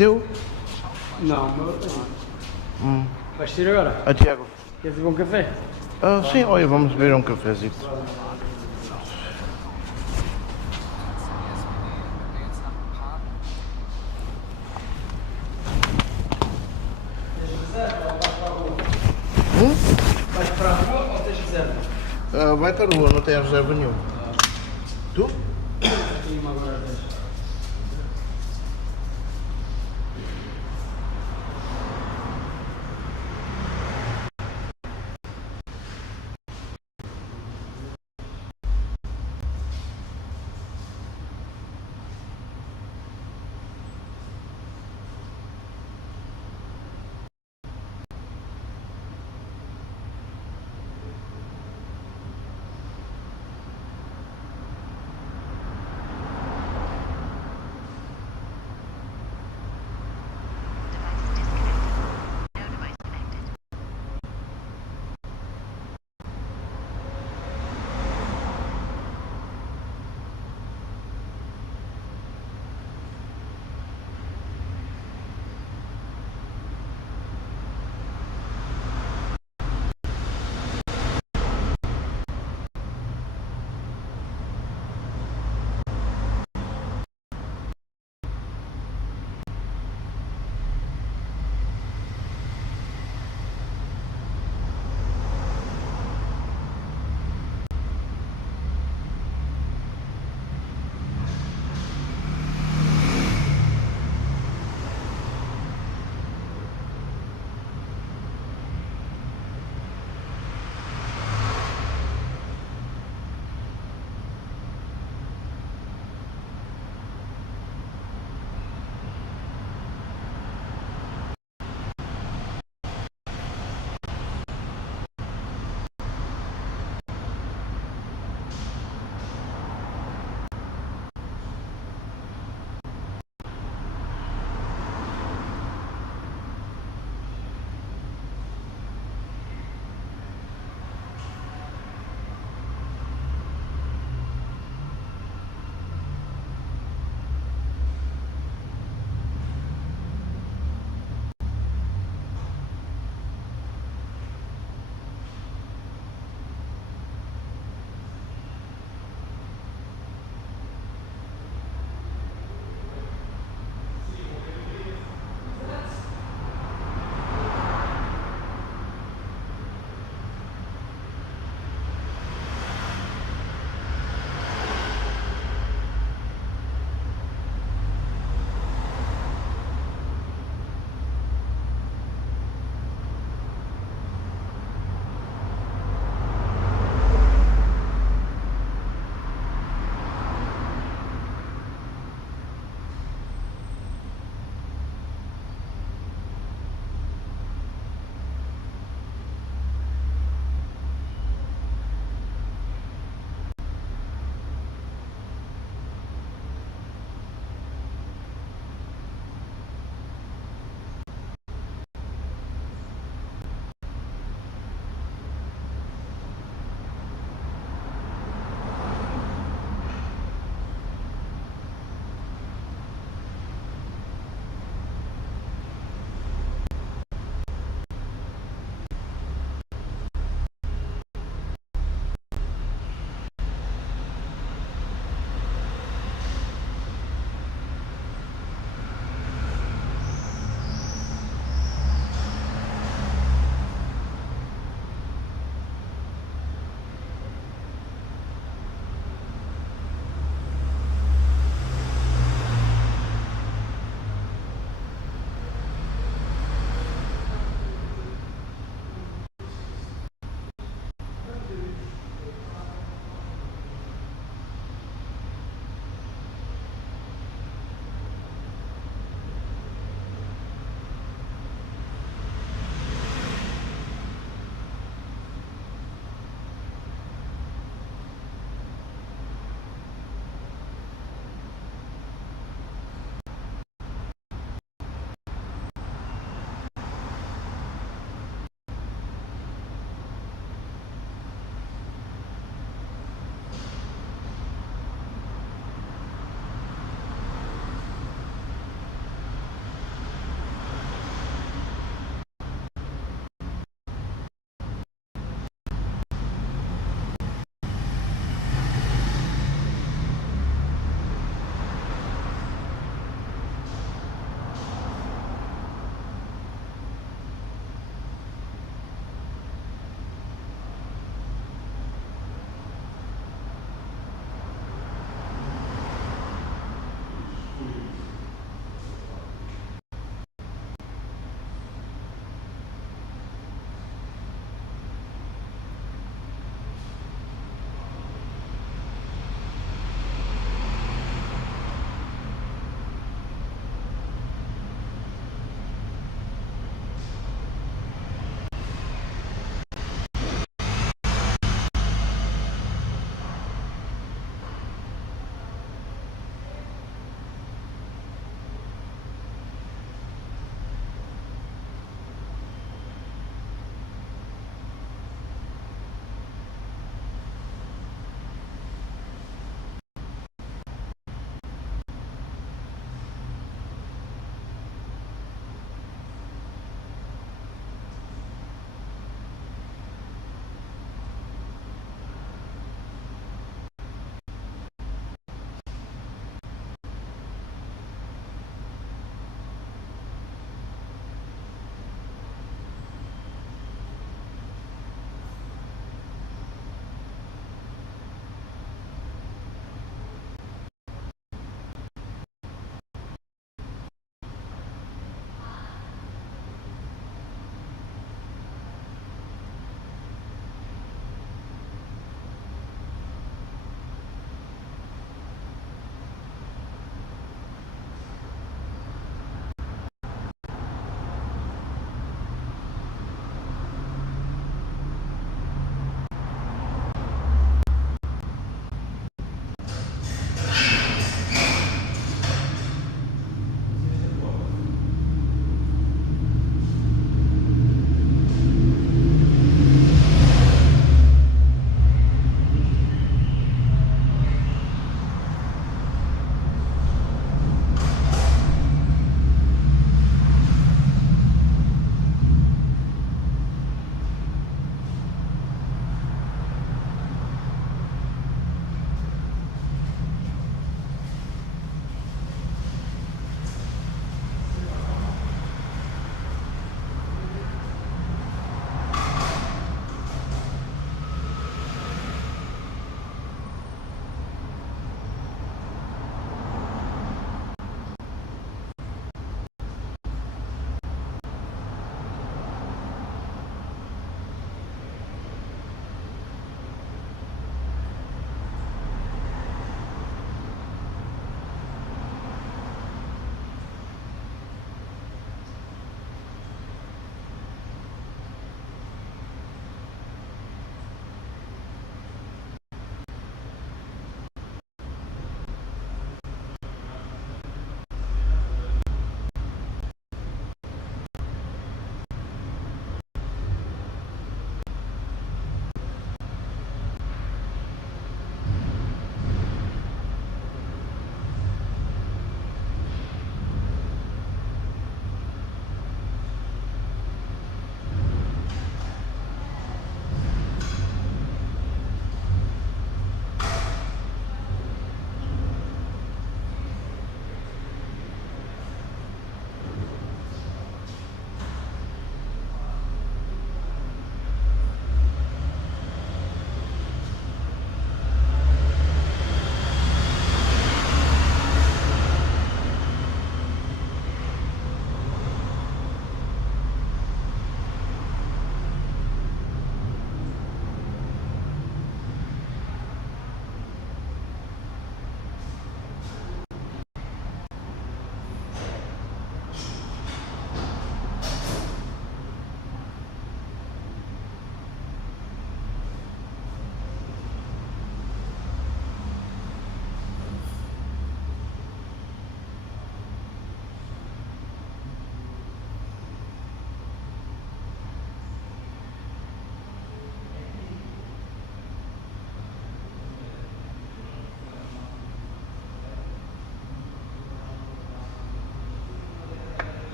Teu? Não, meu tenho. Vais sair agora? A Tiago? Queres beber um café? Ah, sim, olha, vamos beber um cafezito. Vais para a rua ou tens reserva? Vai para a rua, não tem reserva nenhuma. Tu? Tenho uma agora às 10.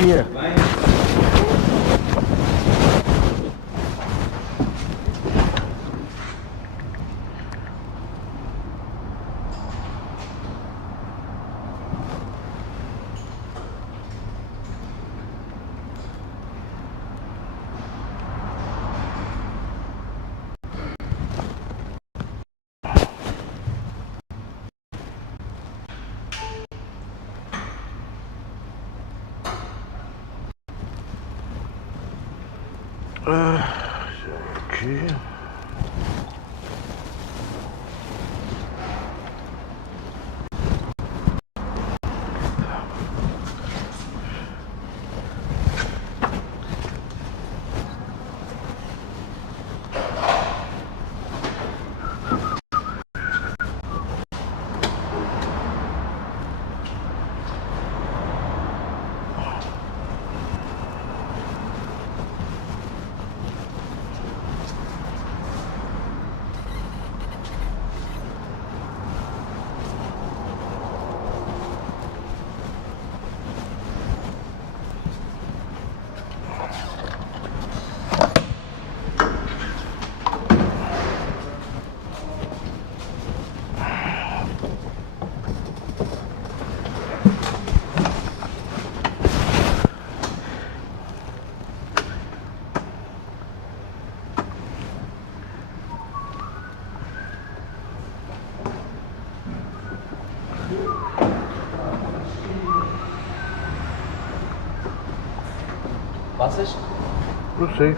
dia. Aqui. Passas? Não sei.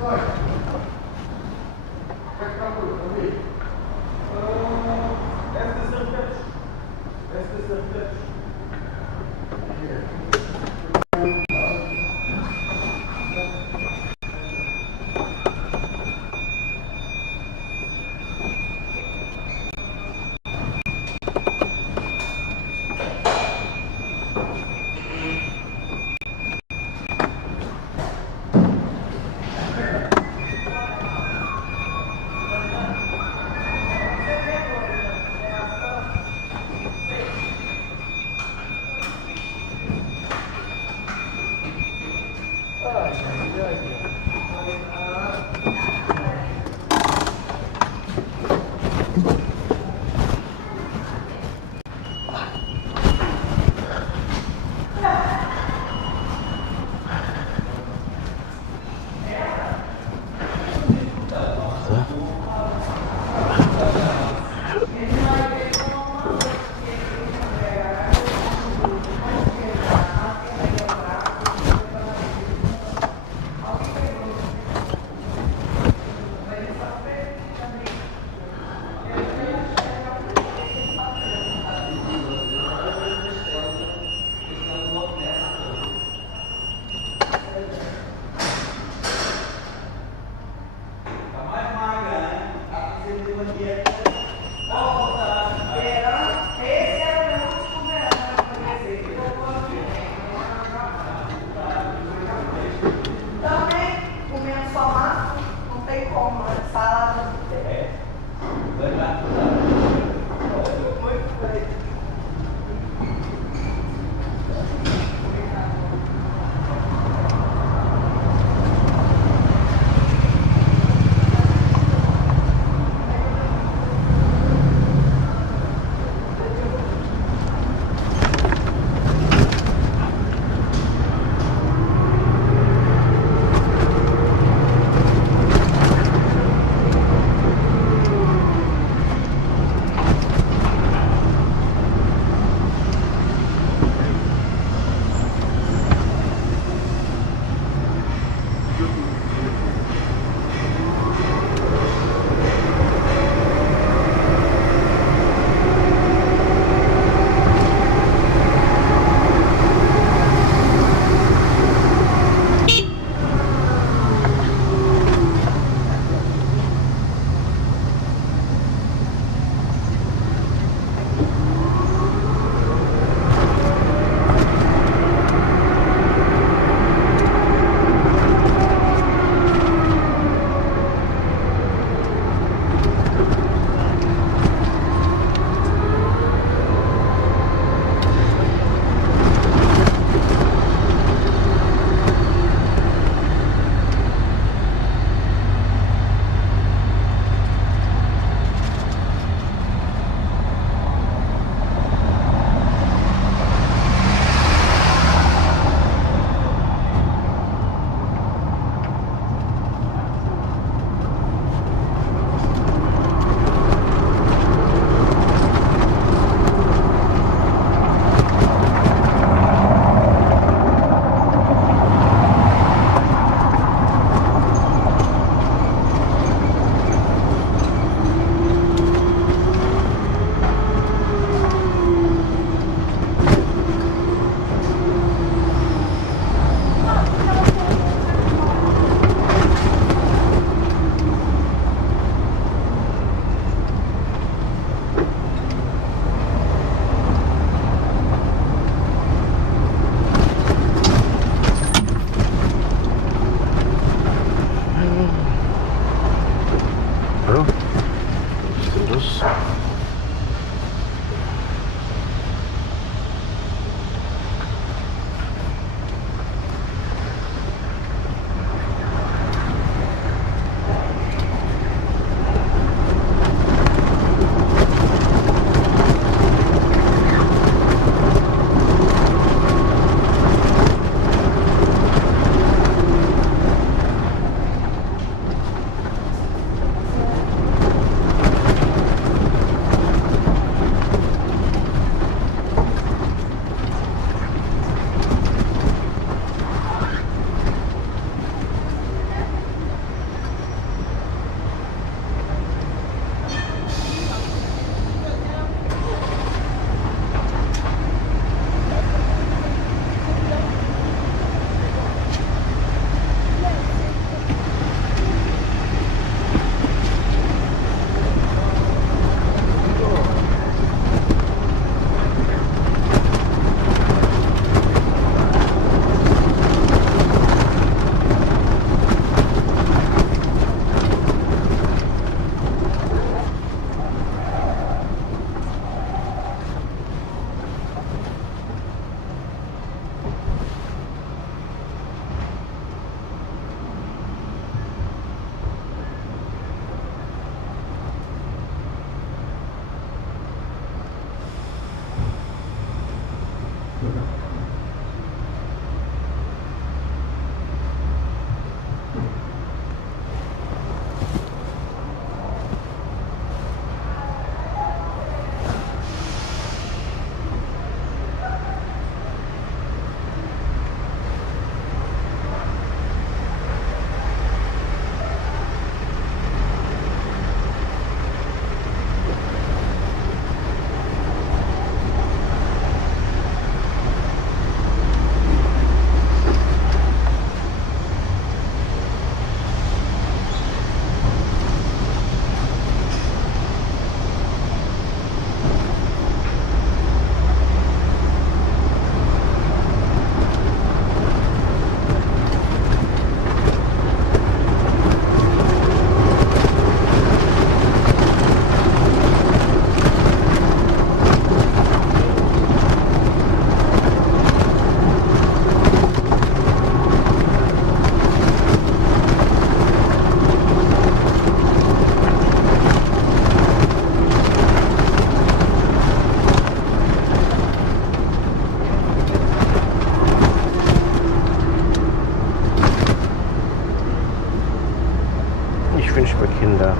indah.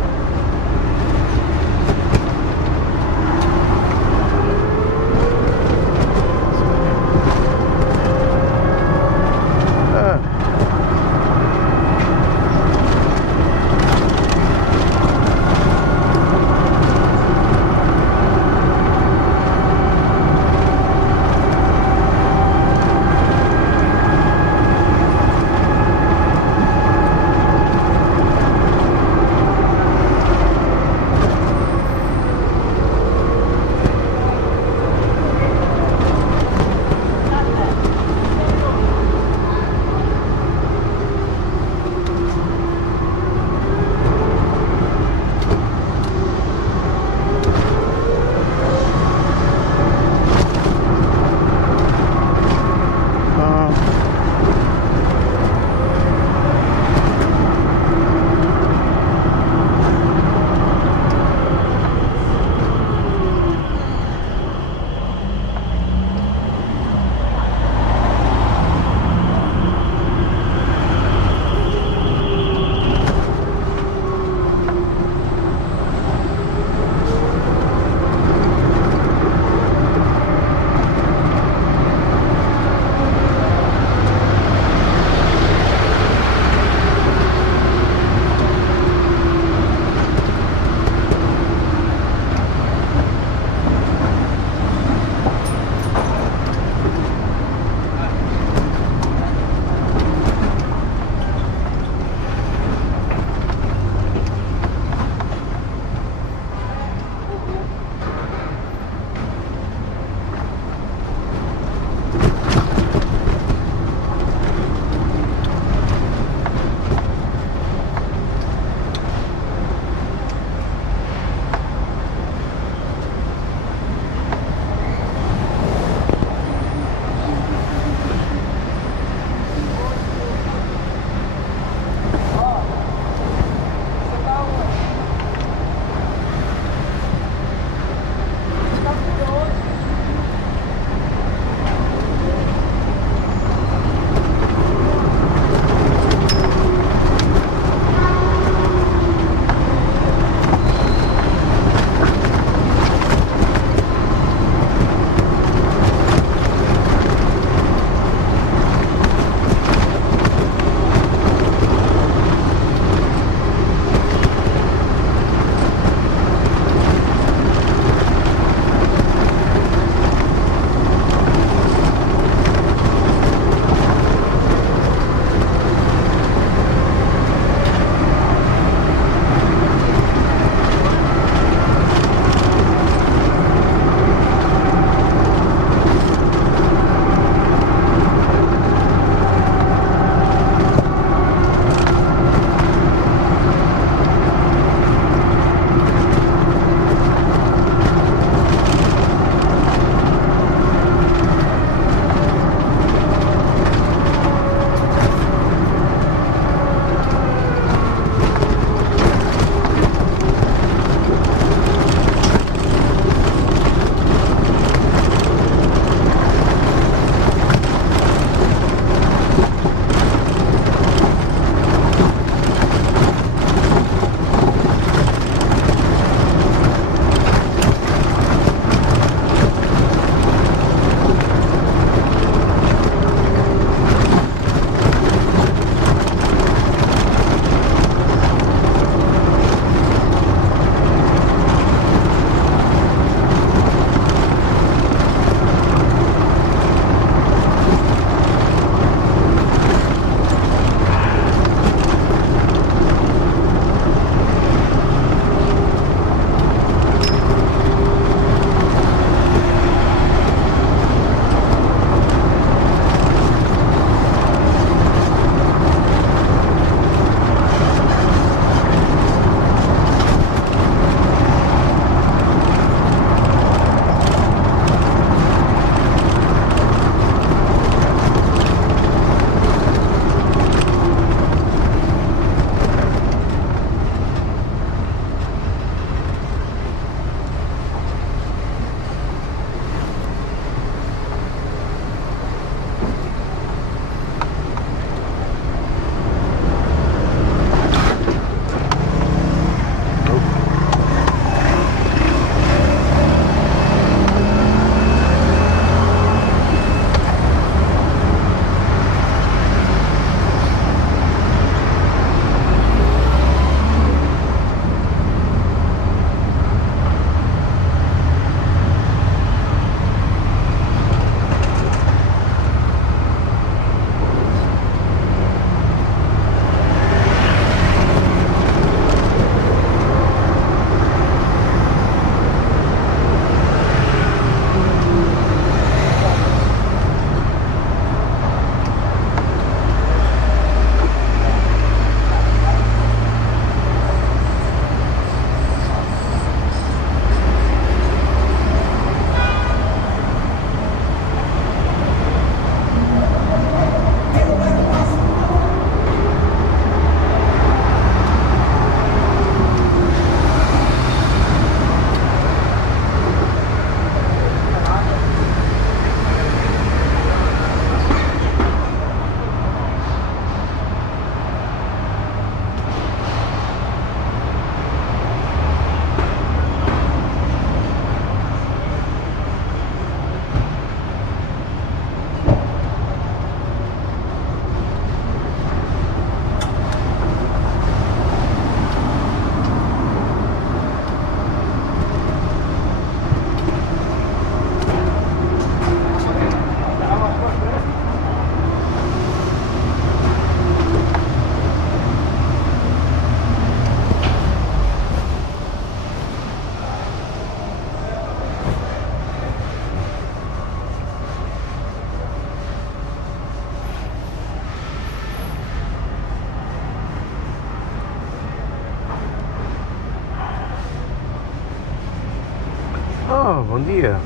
bom dia.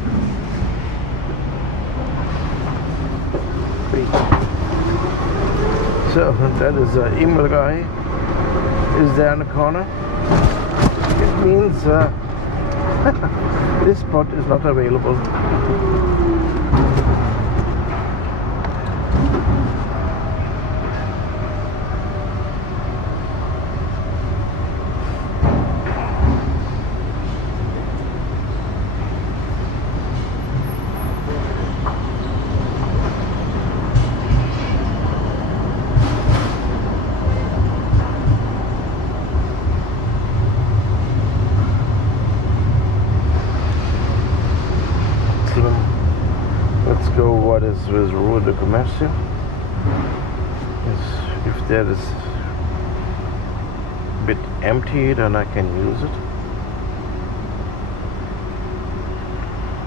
So that is an email guy is there in the corner. It means this spot is not available. Let's go what is with Rua do Comércio. If that is a bit empty, then I can use it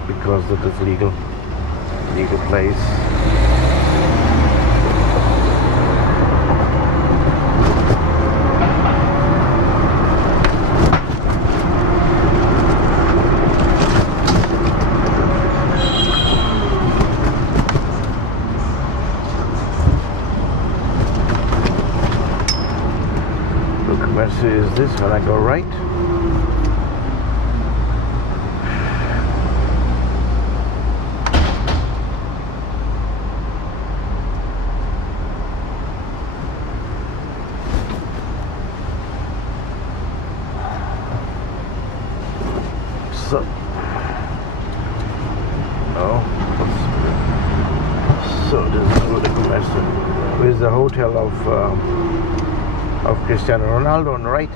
because it is legal place. Is this when I go right? So no, so this is what the commercial with the hotel of Cristiano Ronaldo on the right.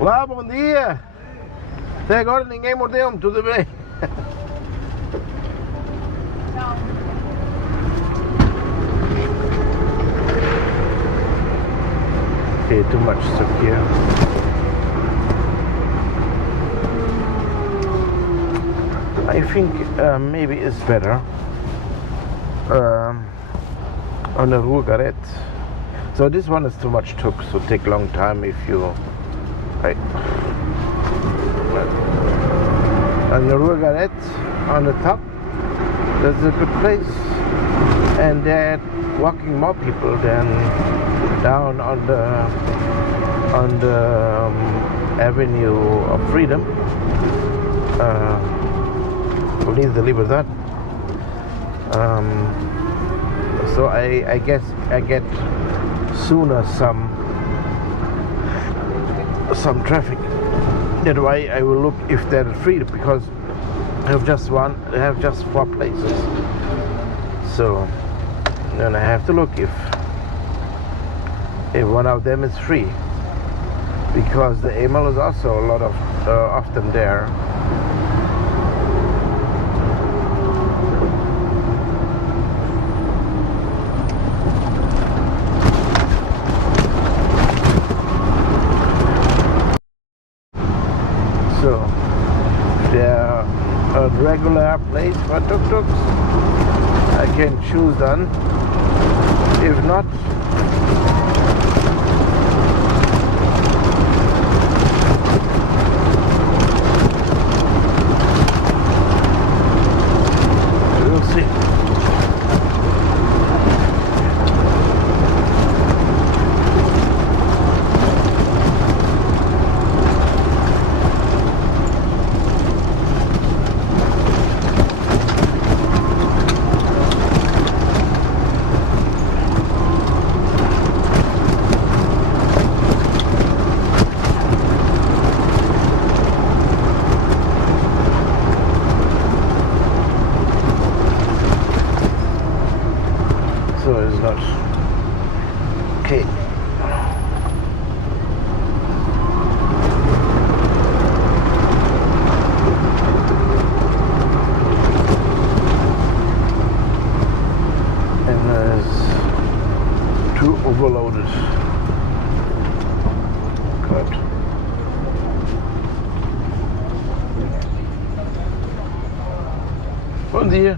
Olá, bom dia! Até agora ninguém mordeu-me, tudo bem? Okay, too much stuff here. I think maybe it's better on the Rua Garret. So this one is too much tuk, so take long time if you on the Rua Garret on the top. That's a good place, and they're walking more people than down on the Avenue of Freedom. Need the Liberdade. So I guess I get sooner some traffic. That's why I will look if they're free, because I have just 4 places. So then I have to look if one of them is free, because the email is also a lot of often there. So they're a regular place for tuk-tuks. I can choose them. If not, we'll see. Bom dia.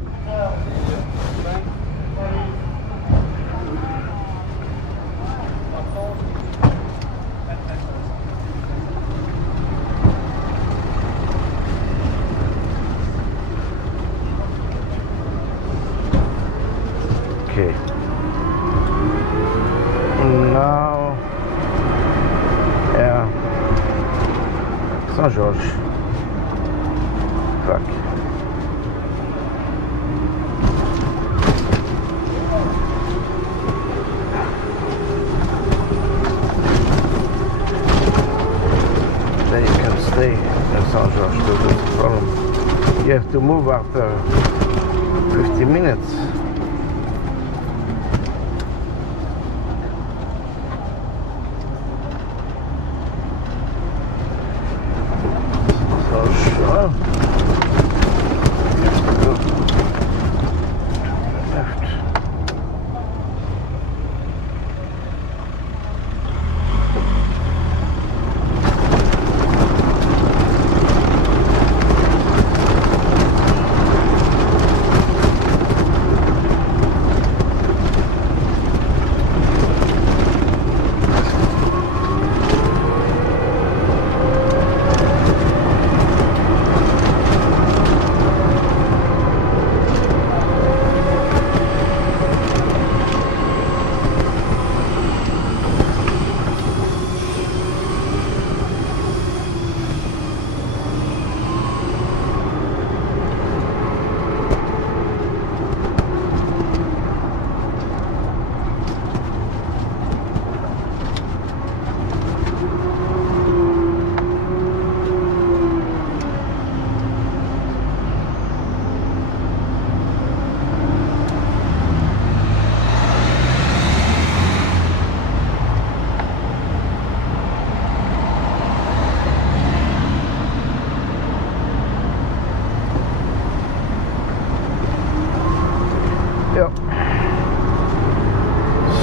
Okay. Now, yeah, São Jorge. Fuck. Then you can stay in São Jorge, so that's the problem. You have to move after 50 minutes.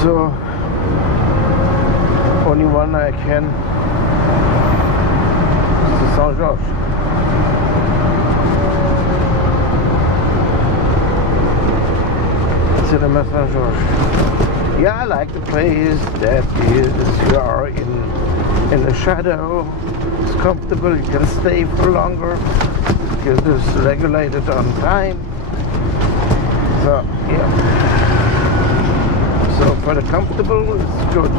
So only one I can is to São Jorge. Cinema São Jorge. Yeah, I like the place. That is, you are in the shadow. It's comfortable. You can stay for longer because it's regulated on time. So yeah. So for the comfortable, it's good.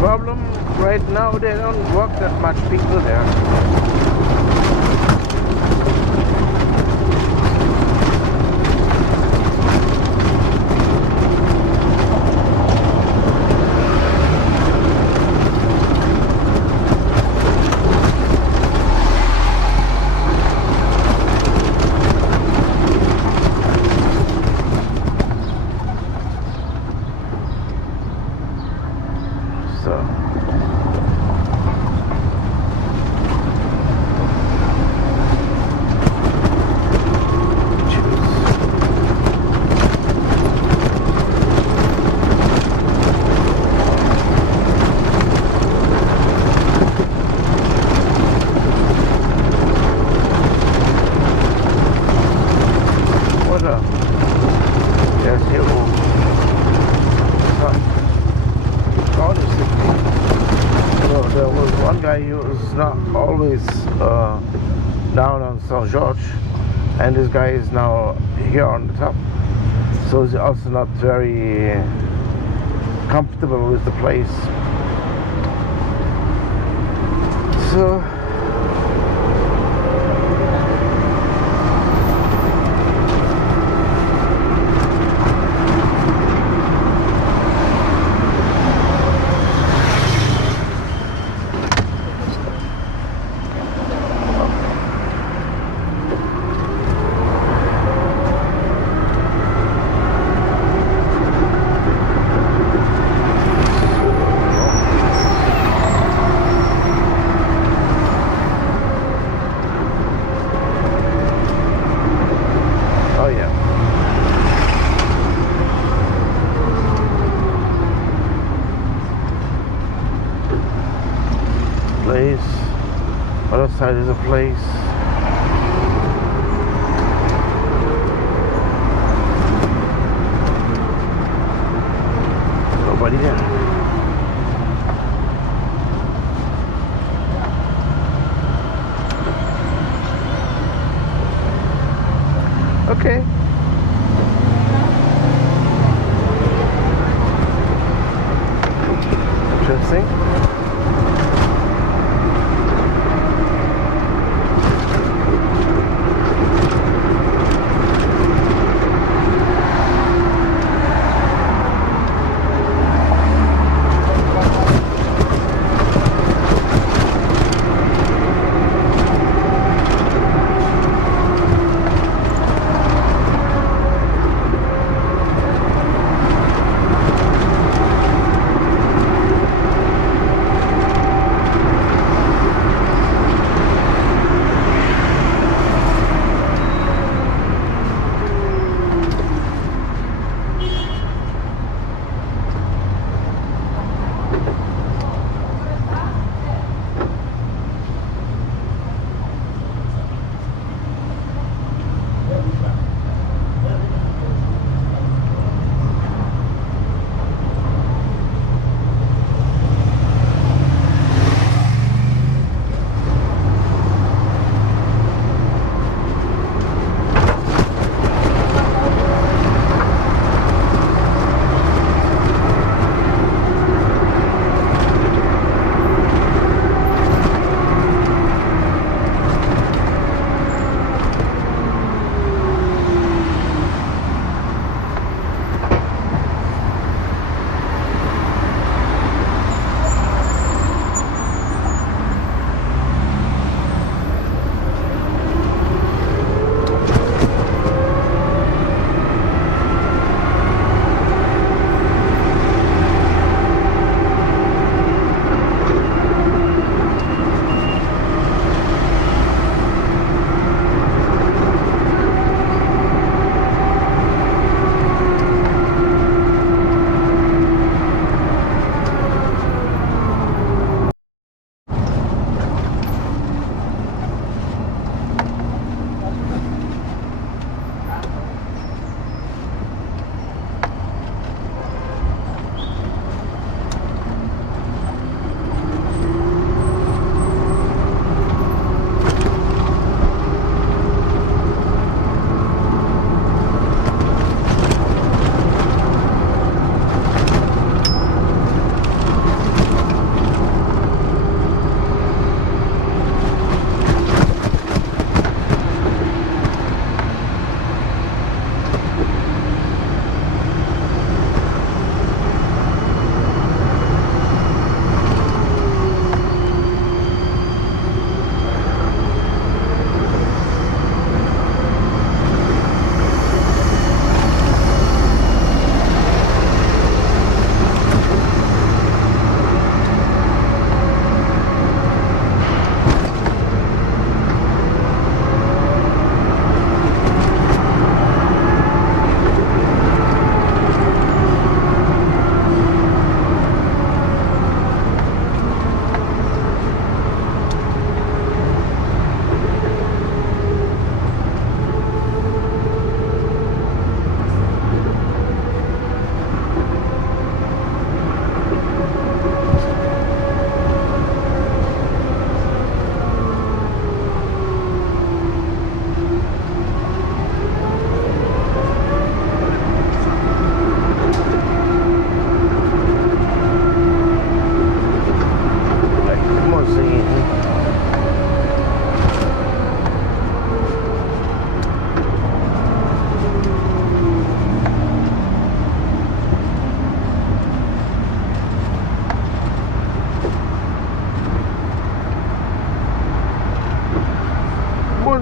Problem right now, they don't walk that much people there. Not always down on São Jorge, and this guy is now here on the top, so he's also not very comfortable with the place. So other side is a place. everybody there. Okay. Interesting.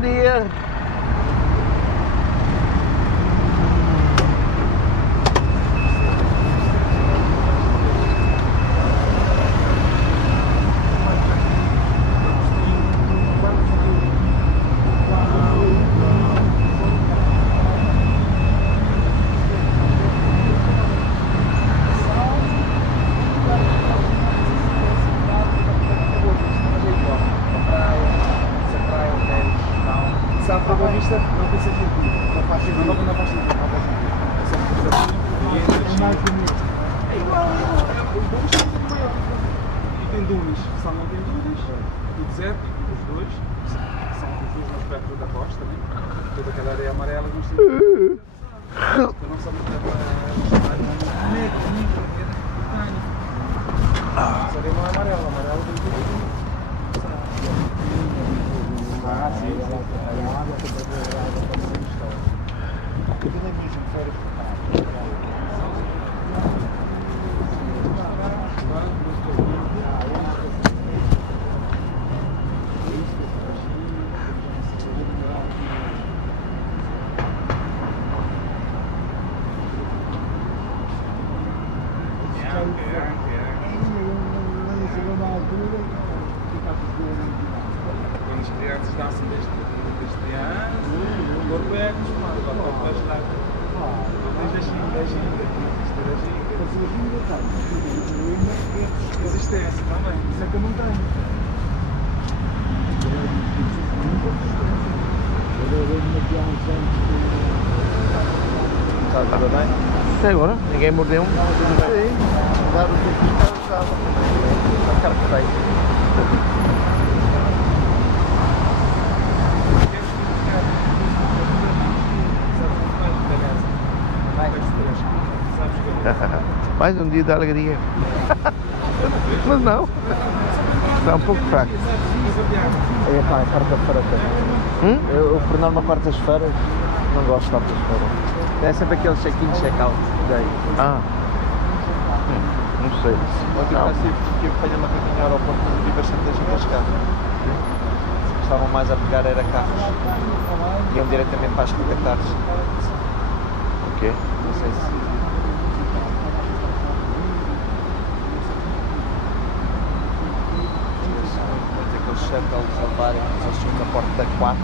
dia. Tem dunas, só não tem dunas, o deserto, os dois, são os dois mais perto da costa, né? Toda aquela areia amarela, nós temos eu não sei muito bem essa areia não é amarela, amarela tem tudo. Ah, sim, Quando as crianças nascem desde crianças, o corpo é acostumado, agora o corpo vai ajudar. Desde a ginga, existe essa também, isso é que eu não tenho. Está tudo bem? Até agora, ninguém mordeu. Sim, dar o tempo que estava. Está perfeito. Mais um dia de alegria. Mas não, está um pouco fraco. É pá, é quarta-feira também. Eu por norma quartas-feiras não gosto de quartas-feiras. É sempre aquele check-in, check-out day. Ah, não sei. Ontem Não. passei porque eu apanhei uma caminha ao aeroporto e vi bastante gente a chegar. Estavam mais a pegar era carros. Iam diretamente para as quinta-tardes. Ok. Não sei se... Aqueles shuttles a levarem, eles tinham na porta da 4,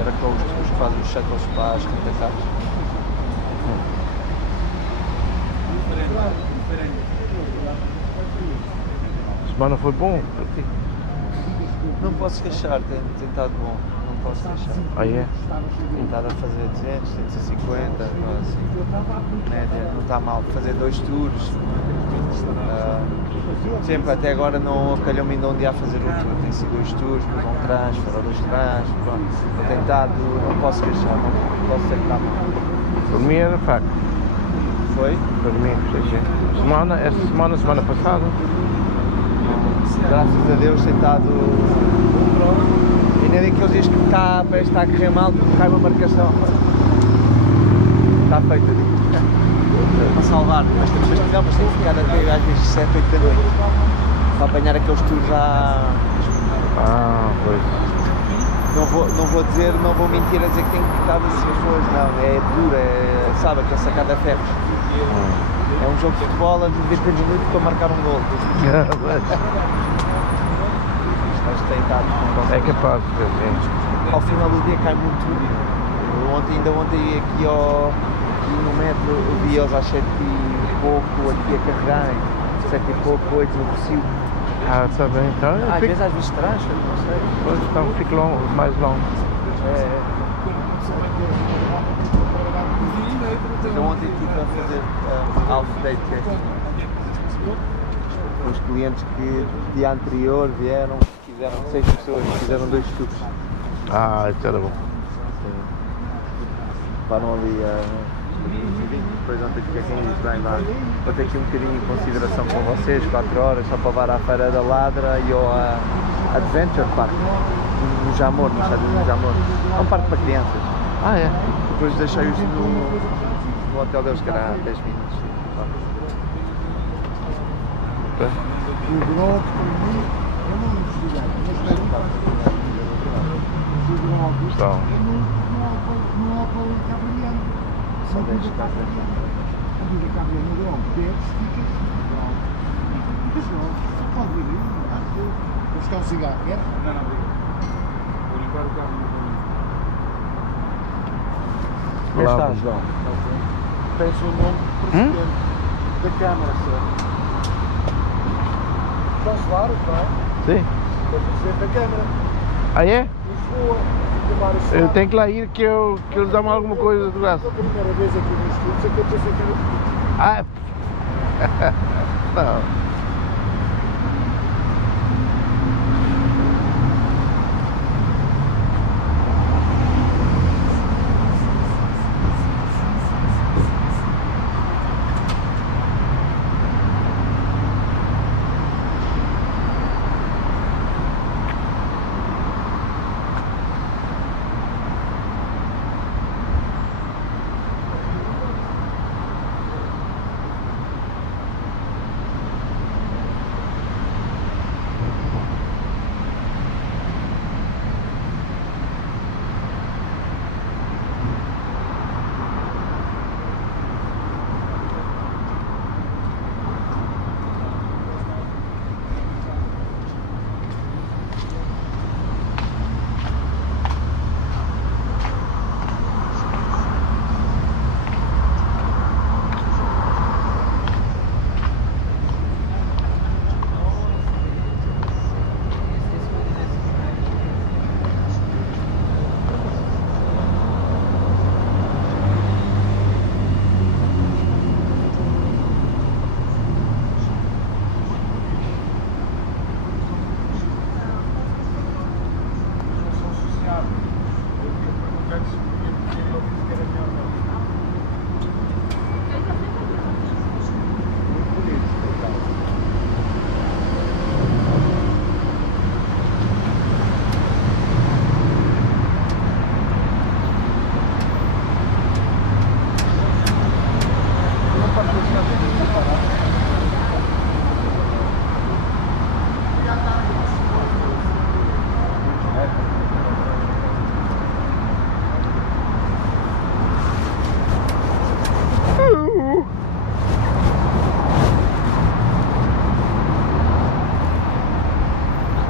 era com os que fazem os shuttles para as quinta-tardes. A semana foi bom para ti. Não posso queixar, tem estado bom, não posso queixar. Ah, é? Tem estado a fazer 200, 150, assim, média, não está mal. Fazer 2 tours. Sempre, até agora não calhou-me ainda um dia a fazer um tour. Tem sido 2 tours, depois um transfer ou 2 transfers, pronto. Tem estado, não posso queixar, não posso dizer que está mal. Para mim era fraco. Foi? Para mim, semana passada. Graças a Deus tem estado. E nem daqueles dias que parece que está a correr mal, cai uma marcação. Está feito, digo. Para salvar, mas temos que ficar, mas tem que ficar até às vezes 7, 8 da noite. Para apanhar aqueles tours já. Ah, pois. Não vou dizer, não vou mentir a dizer que tenho que ficar assim as pessoas, não. É duro, é, sabe, aquele sacada a ferros. É um jogo de futebol a 90 minutos para marcar um gol. Mas tem estado com É capaz de ver. Ao final do dia cai muito tudo. Ainda ontem aqui no metro eu vi eles às 7 e pouco aqui a carregarem. 7 e pouco, 8 no possível. Ah, está bem. Então, Às vezes transfer, não sei. Pois, então fico longo, mais longo. Então ontem estive a fazer half-day test. Os clientes que dia anterior vieram, fizeram 6 pessoas, fizeram 2 tours. Ah, isso era bom. Levaram ali depois ontem fiquei quem diz bem lá. Vou ter aqui um bocadinho em consideração com vocês, 4 horas, só para levar à Feira da Ladra e ao Adventure Park, no Jamor, no estádio do Jamor. É um parque para crianças. Ah, é? Depois deixei-os no hotel deles, que era há 10 minutos. Okay. Então. Só 10 casas. Vou buscar um cigarro, quer? Não, vou limpar o carro. Como está, João? Peço o nome precedente da câmara, senhor. João Soares, não é? Sim. É o presidente da câmara. Ah, é? Lisboa. Eu tenho que lá ir que eles dão alguma coisa de graça. A primeira vez aqui nos estudos é que eu pensei que era... Ah, Não.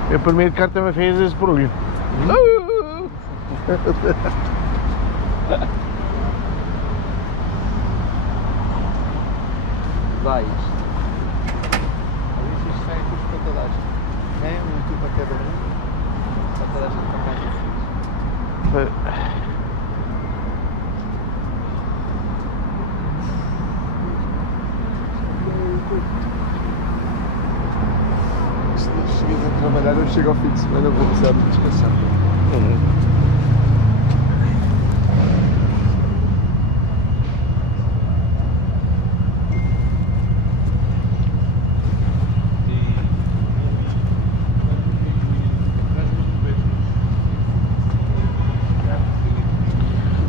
O primeiro carro também fez esse barulho. Vai isto. Isto sai tudo para toda a gente. É um tubo para cada um. Para toda a gente para cá. Se chegas a trabalhar, eu chego ao fim de semana, eu vou precisar de descansar.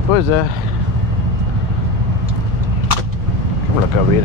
Pois é. Vamos lá cá ver.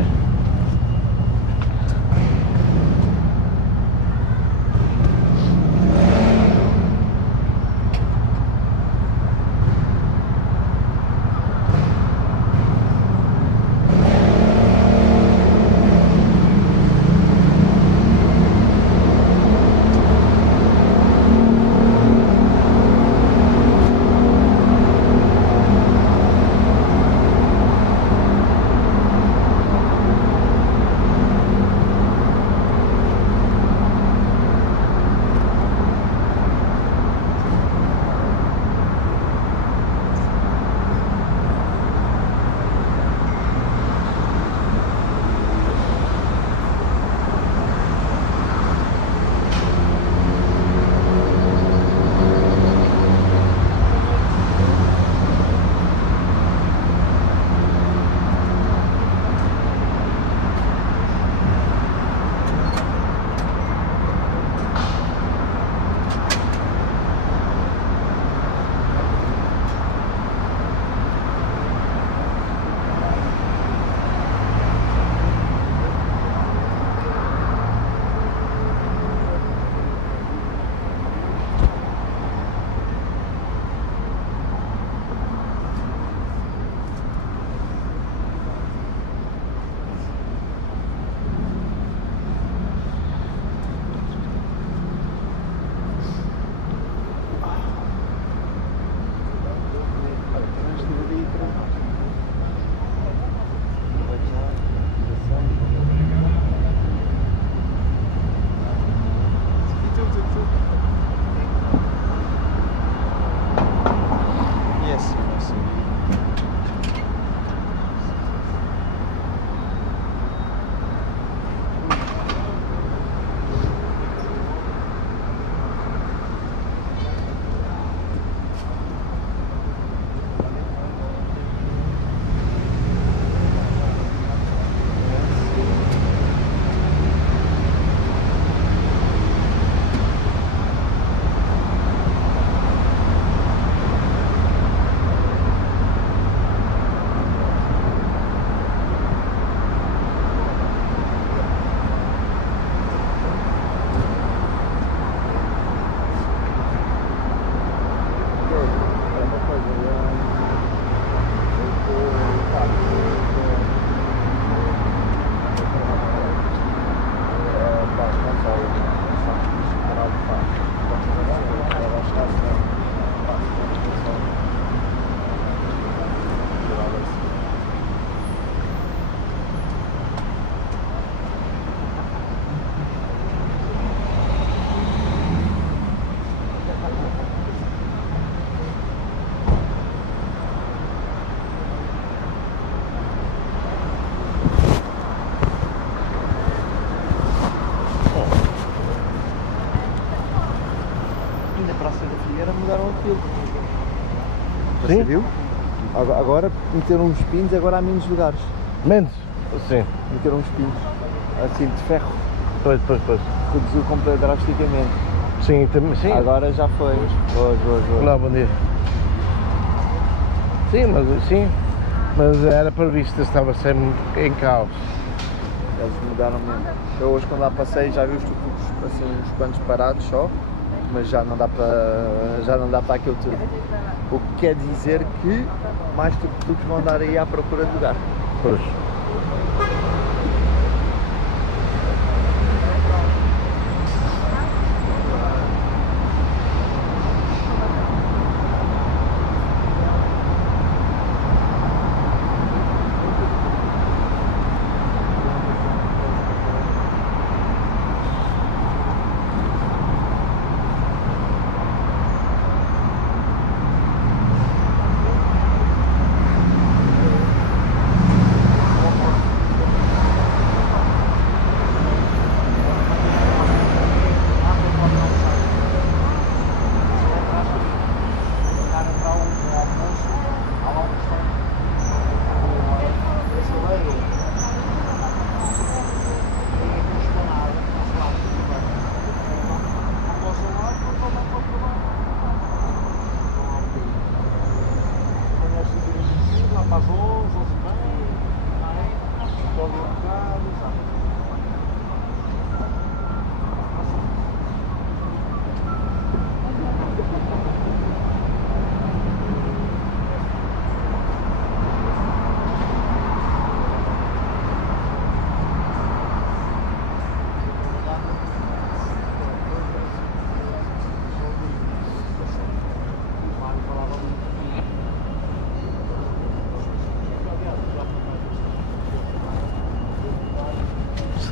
na Praça da Figueira mudaram aquilo. Sim? Você viu? Agora meteram uns pinos, agora há menos lugares. Menos? Sim. Meteram uns pinos, assim de ferro. Pois. Reduziu drasticamente. Sim, também, sim. Agora já foi. Boa. Olá, bom dia. Sim, mas era previsto, estava sempre em caos. Eles mudaram mesmo. Eu hoje quando lá passei já vi os tuk-tuks assim uns quantos parados só, mas já não dá para aquilo tudo. O que quer dizer que mais tuk-tuks vão andar aí à procura de lugar. Pois.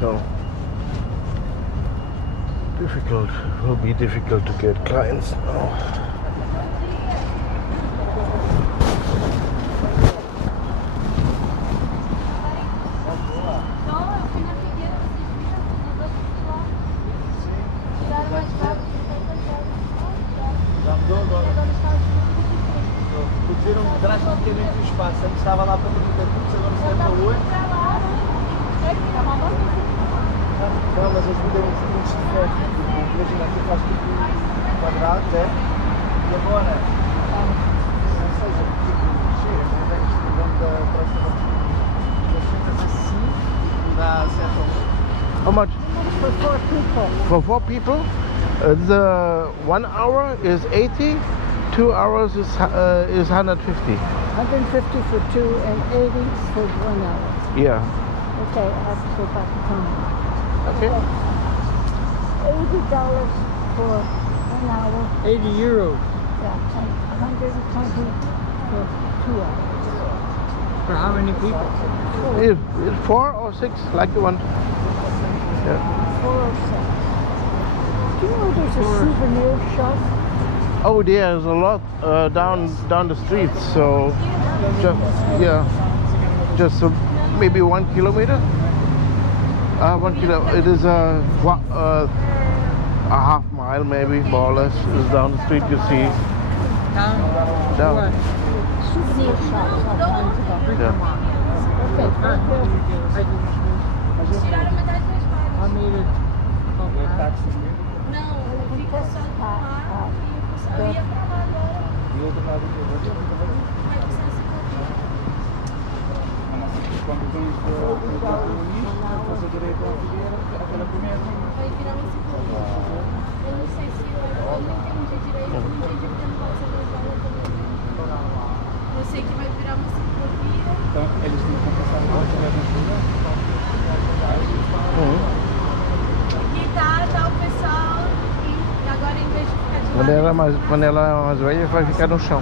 So difficult, will be difficult to get clients now. Reduziram drasticamente o espaço. Antes estava lá para 30 tuk-tuks, agora se leva 8. Não, mas eles mudam os pontos de ferro. Imagina, aqui faz tipo quadrado, né? E agora, ou seja, tipo, chega, não vem estirando da próxima. Mas ficas assim e dá certo. How much? For 4 people. For 4 people? The 1 hour is 80, 2 hours is 150. 150 for 2 and 80 for 1 hour. Yeah. Okay, I have to go back home. Okay. $80 for 1 hour. 80 euros. Yeah, and 120 for 2 hours. For how many people? If 4 or 6, like you want. Yeah. 4 or 6. Do you know there's a souvenir shop? Oh, there's a lot down the street. So, just maybe 1 kilometer. 1 kilo. It is a half mile, maybe more or less. Is down the street. You see. Down. Souvenir shops. Yeah. Não, fica só no ar. Eu ia pra lá agora. E outro lado que eu vou Vai precisar se quando vamos para o Luís, fazer direito à Figueira, aquela primeira. vai virar uma ciclovia. Eu não sei se eu não entendi direito, não entendi porque não pode ser mais nada também. Eu sei que vai virar uma ciclovia. Então eles têm que passar o outro lado no lugar. E tá o pessoal e agora em vez de ficar de lado, Quando ela é mais velha, vai ficar no chão.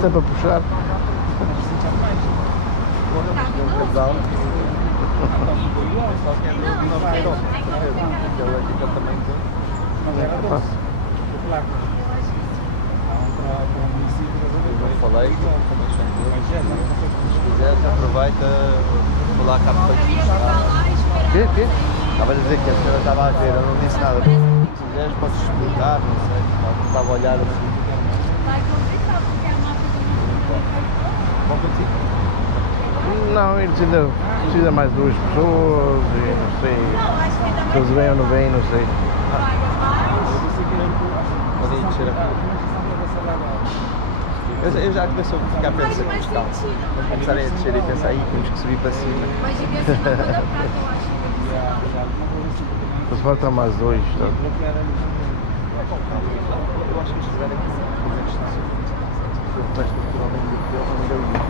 Sempre a puxar. Eu falei, se quiseres aproveita, vou lá cá para eu ia ficar lá e esperar. Quê? Estava a dizer que a senhora estava a ver, eu não disse nada. Se quiseres podes lugar, não sei. Estava a olhar assim. Vai complicado, porque a mapa do mundo faz todo. Bom contigo? Não, eles ainda precisa mais duas pessoas e não sei. Não, acho que ainda Se mais eles vêm ou não vêm, não sei. vaga, mas... Podem descer aqui. Eu já começou a ficar Faz pensando mais calma. sentido, Vamos mas... começar a descer e pensar aí, temos que subir para cima. Mas devia ser na cor da prata, eu acho. Mas falta mais dois, tá? Eu acho que eles tiveram aqui uma distância. Mas naturalmente eu não deu isso.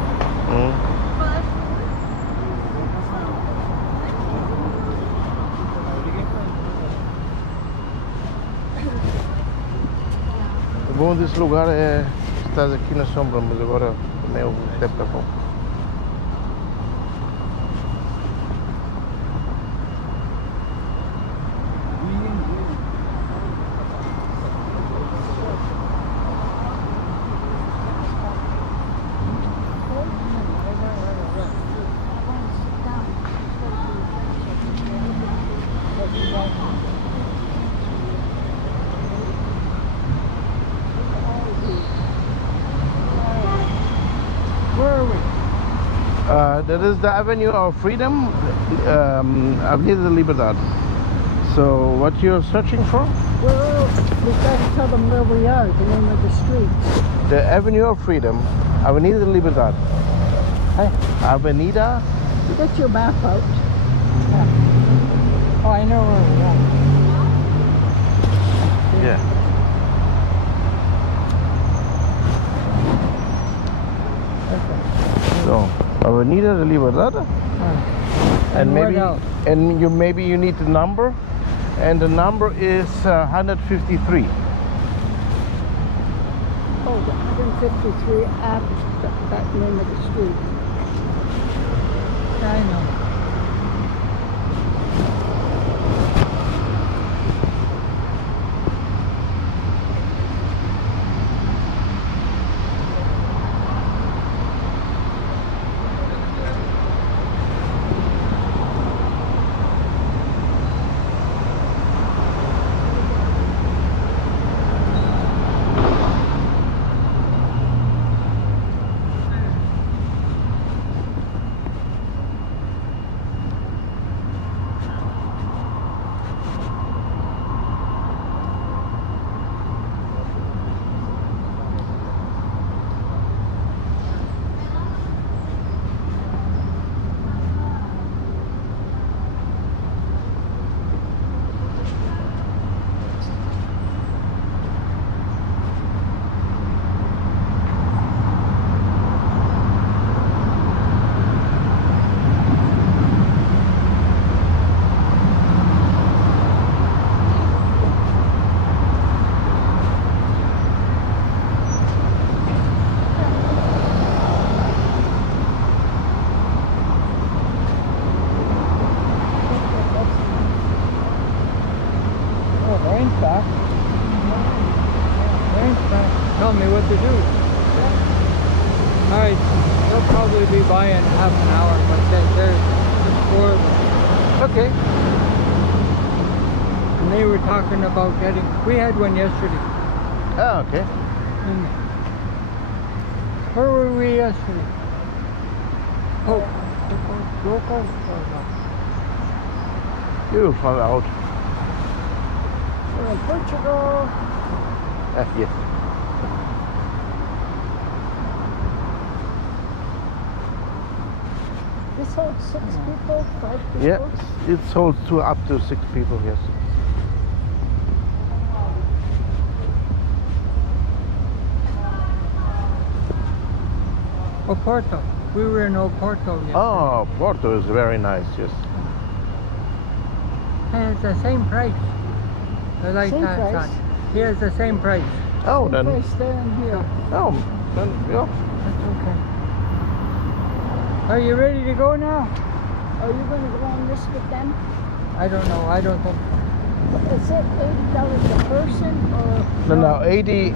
O bom desse lugar é que estás aqui na sombra, mas agora também o tempo é bom. That is the Avenue of Freedom, Avenida de Liberdade. So, what you're searching for? Well, we got to tell them where we are, the name of the streets. The Avenue of Freedom, Avenida de Liberdade. Hey, Avenida? get your map out. Yeah. Oh, I know where we are. Yeah. So, Avenida de Liberdade. And maybe, what else? and maybe you need the number, and the number is 153. Oh, the 153 after that name of the street. I know. Tell me what to do. Alright, they'll probably be by in half an hour, but there's 4 of them. Okay. And they were talking about getting, we had one yesterday. Ah, okay. And where were we yesterday? Oh, locals or not? You'll find out. We're in Portugal. Yes. This holds 6 people, 5 people? Yeah, it holds to up to 6 people, yes. Oporto. We were in Oporto yesterday. Oh, Porto is very nice, yes. And it's the same price. I like Same that price? sign. Here it's the same price. Oh, then, Price there and here. oh, then, yeah. That's okay. Are you ready to go now? Are you going to go on this with them? I don't know. I don't think so. Is it $80 a person or? No, 80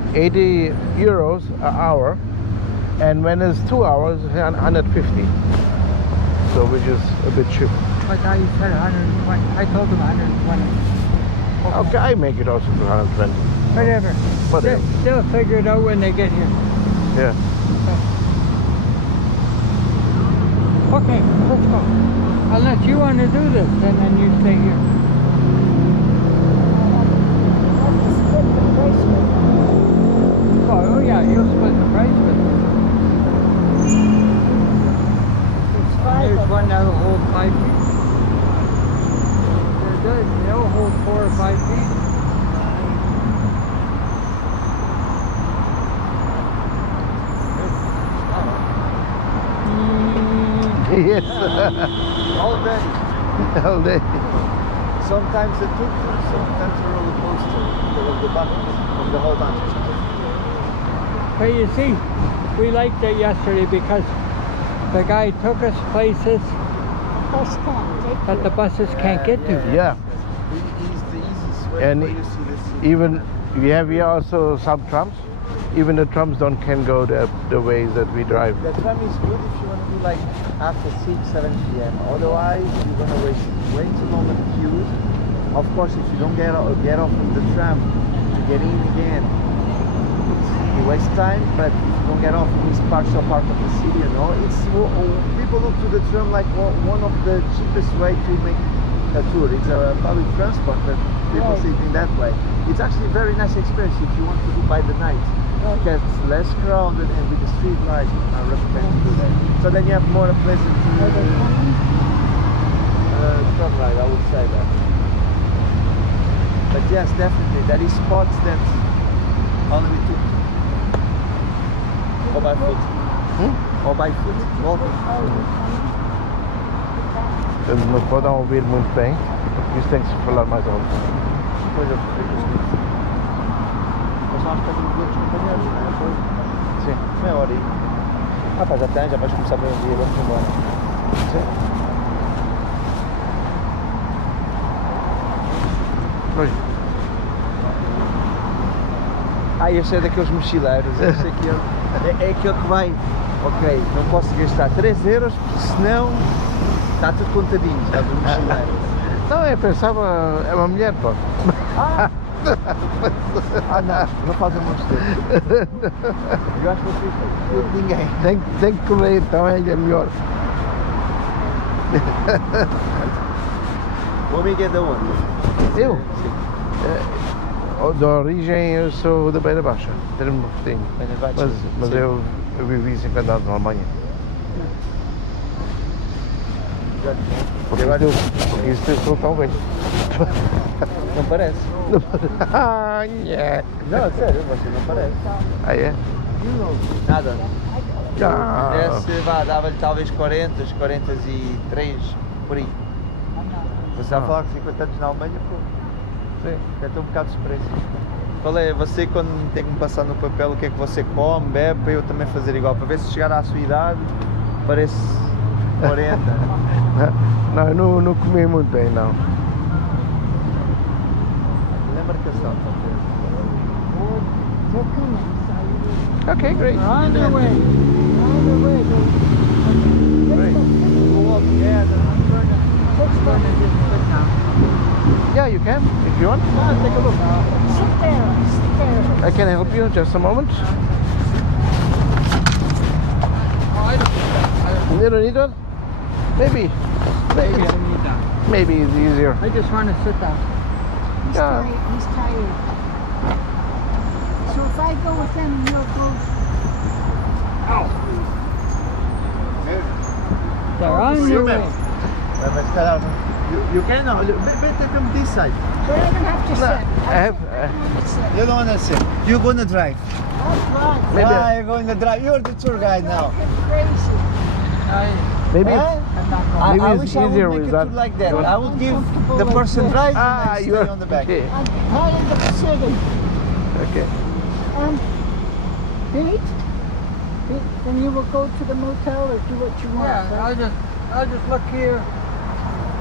euros an hour, and when it's 2 hours, 150. So which is a bit cheap. I thought you said 120. I told them 120. Okay, I make it also to 120. Whatever. Whatever. They'll figure it out when they get here. Yeah. Okay, let's go. Unless you want to do this, and then you stay here. Oh yeah, you'll split the price with them. There's one that'll hold 5 feet. They're good. They'll hold 4 or 5 feet. Yes. All day. All day. Sometimes a tuk-tuk, sometimes a roller coaster. Because of the buttons of the whole bunch. But you see, we liked it yesterday because the guy took us places Bus can't take that the buses can't get to. Yeah. He's the easiest way And for you to see the city. even we have here also some trams. Even the trams can go the ways that we drive. The tram is good if you want to do like after 6, 7 p.m. Otherwise, you're going to waste way too long in queues. Of course, if you don't get off of the tram to get in again, you waste time. But if you don't get off in this partial part of the city, you know, it's people look to the tram like one of the cheapest way to make a tour. It's a public transport, but people see it in that way. It's actually a very nice experience if you want to do by the night. Because it's less crowded and with the street lights, I recommend to do that. So then you have more pleasant tram ride, I would say that. But yes, definitely, there is spots that only we took. Or by foot. Or by foot, walking. Não podem ouvir muito bem, porque isso tem que se falar mais alto. Depois eu explico. Mas nós temos outros companheiros, não é? Sim. Meia hora aí. Ah pá, já tem, já vais começar bem o dia, vamos embora. Sim. Pois. Ah, este é daqueles mochileiros, este aqui é aquele que vai, ok, não posso gastar 3 euros, porque senão está tudo contadinho, está do mochileiro. Não, eu pensava, é uma mulher, pô. Ah não, não faz a mão de Eu acho que não fiz ninguém. Tem que correr, então é melhor. O amigo é da onde? Eu? Sim. Da origem eu sou da Beira Baixa, termo pertinho. Mas eu vivi 50 anos na Alemanha. Porque isso eu sou tão velho. Não parece? Ah, yeah. Não, sério, você não parece. Ah, é? Nada. Ah. Esse dava-lhe talvez 40, 43, por aí. Você está a falar que 50 anos na Alemanha, pô. Sim. Estou um bocado surpreso. Qual é, você quando tem que me passar no papel o que é que você come, bebe, para eu também fazer igual, para ver se chegar à sua idade, parece 40. Não, eu não comi muito bem, não. Na marcação, talvez. They're coming. Okay, great. We're on their way. On the way. Great. Yeah, let's go to this place now. Yeah, you can, if you want. Take a look. Sit there. Sit there. I can help you, just a moment. You don't need one? Maybe. Maybe I need that. Maybe it's easier. I just want to sit down. He's Yeah. tired. He's tired. So if I go with them, you'll go. They're on their way. You can, better from this side. But I don't have to sit. I have. You don't want to sit. You're going to drive. I'll drive. Maybe. You're going to drive. You're the tour guide now. Get crazy. Maybe. Huh? I'm not going. Maybe I it's wish I would easier make with it that. like that. You want- I would give the person driving Ah, and you're stay on the back. okay. I'm not in the city. Okay. Pete? Then you will go to the motel or do what you want. Yeah, right? I'll just look here.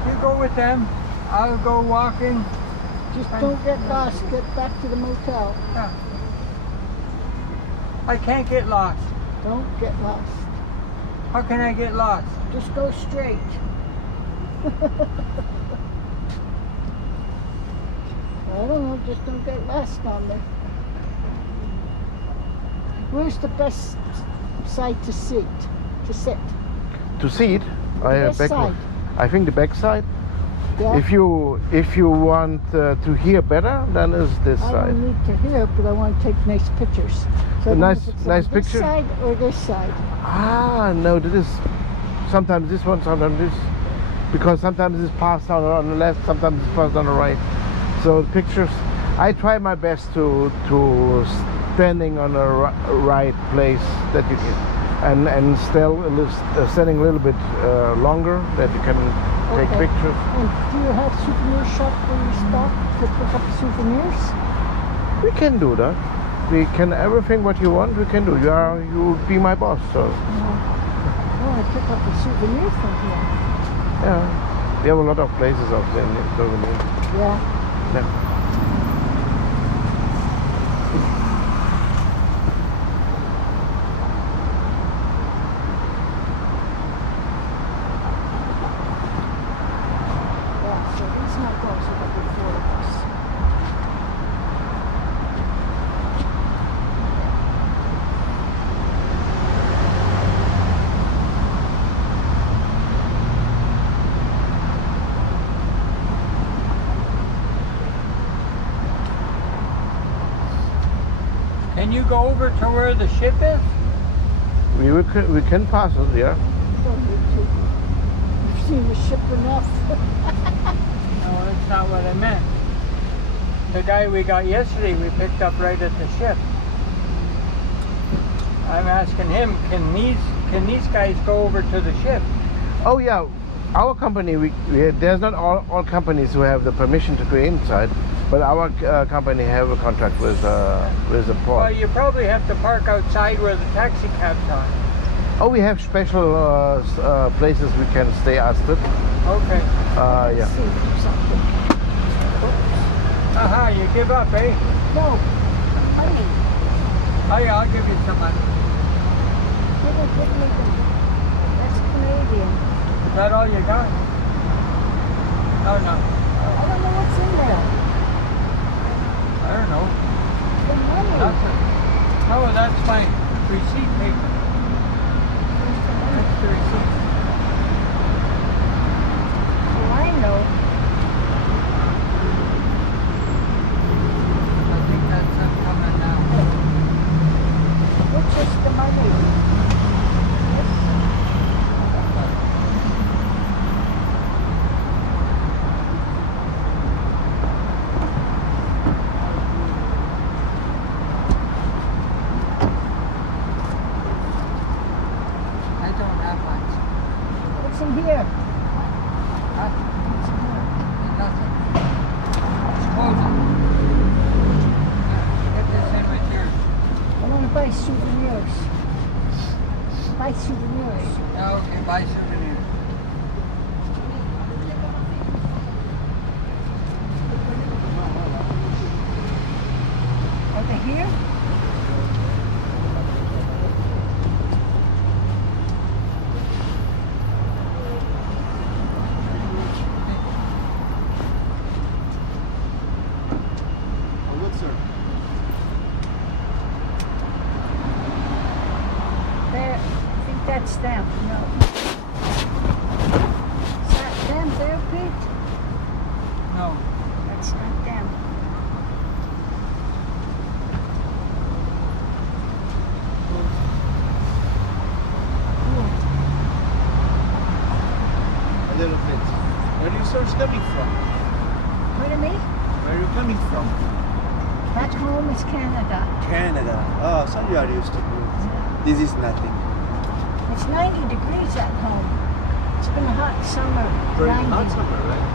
You go with them. I'll go walking. Just don't get lost. Get back to the motel. Yeah. I can't get lost. Don't get lost. How can I get lost? Just go straight. I don't know. Just don't get lost on there. Where's the best side to sit? To sit? To see it, I have best side. I think the back side. Yeah. If you want to hear better, then is this I side. don't need to hear, but I want to take nice pictures. So I don't know Nice- if it's nice on this picture? side or this side. Ah, no, that is sometimes this one, sometimes this, because sometimes it's passed on the left, sometimes it's passed on the right. So the pictures, I try my best to standing on a right place that you can, and still standing a little bit longer that you can take Okay. pictures. And do you have souvenir shop where you stop to pick up souvenirs? We can do that. We can everything what you want. We can do. You be my boss. So No. I want to pick up a souvenir from here. yeah, we have a lot of places of them. Yeah. Yeah. Yeah, so these not those are the before of us. Can you go over to where the ship is? We can pass it. Yeah. Don't need to. You've seen the ship enough. No, that's not what I meant. The guy we got yesterday, we picked up right at the ship. I'm asking him, can these guys go over to the ship? Oh yeah. Our company, there's not all companies who have the permission to go inside, but our company have a contract with the Well, port. you probably have to park outside where the taxi cabs are. Oh, we have special places we can stay at. Okay. Yeah. See something. Aha, you give up, eh? No. Honey, Oh yeah, I'll give you some money. give me the. That's Canadian. Is that all you got? Oh no. I don't know what's in there. I don't know. The money. Nothing. Oh, that's my receipt paper. That's the receipt. Oh, I know. I think that's them coming now. Which is the money? I don't have much. What's in here? Huh? Nothing. It's closing. Get this in with yours. I want to buy souvenirs. Buy souvenirs. Okay, buy souvenirs. Are they here? Oh, good, sir. There. I think that's them. No. Is that them there, Pete? No. That's not them. A little bit. Where are you sirs coming from? Pardon me? Where are you coming from? Back home is Canada. Canada. Oh, so you are used to it. This is nothing. It's 90 degrees at home. It's been a hot summer. 90, summer, right?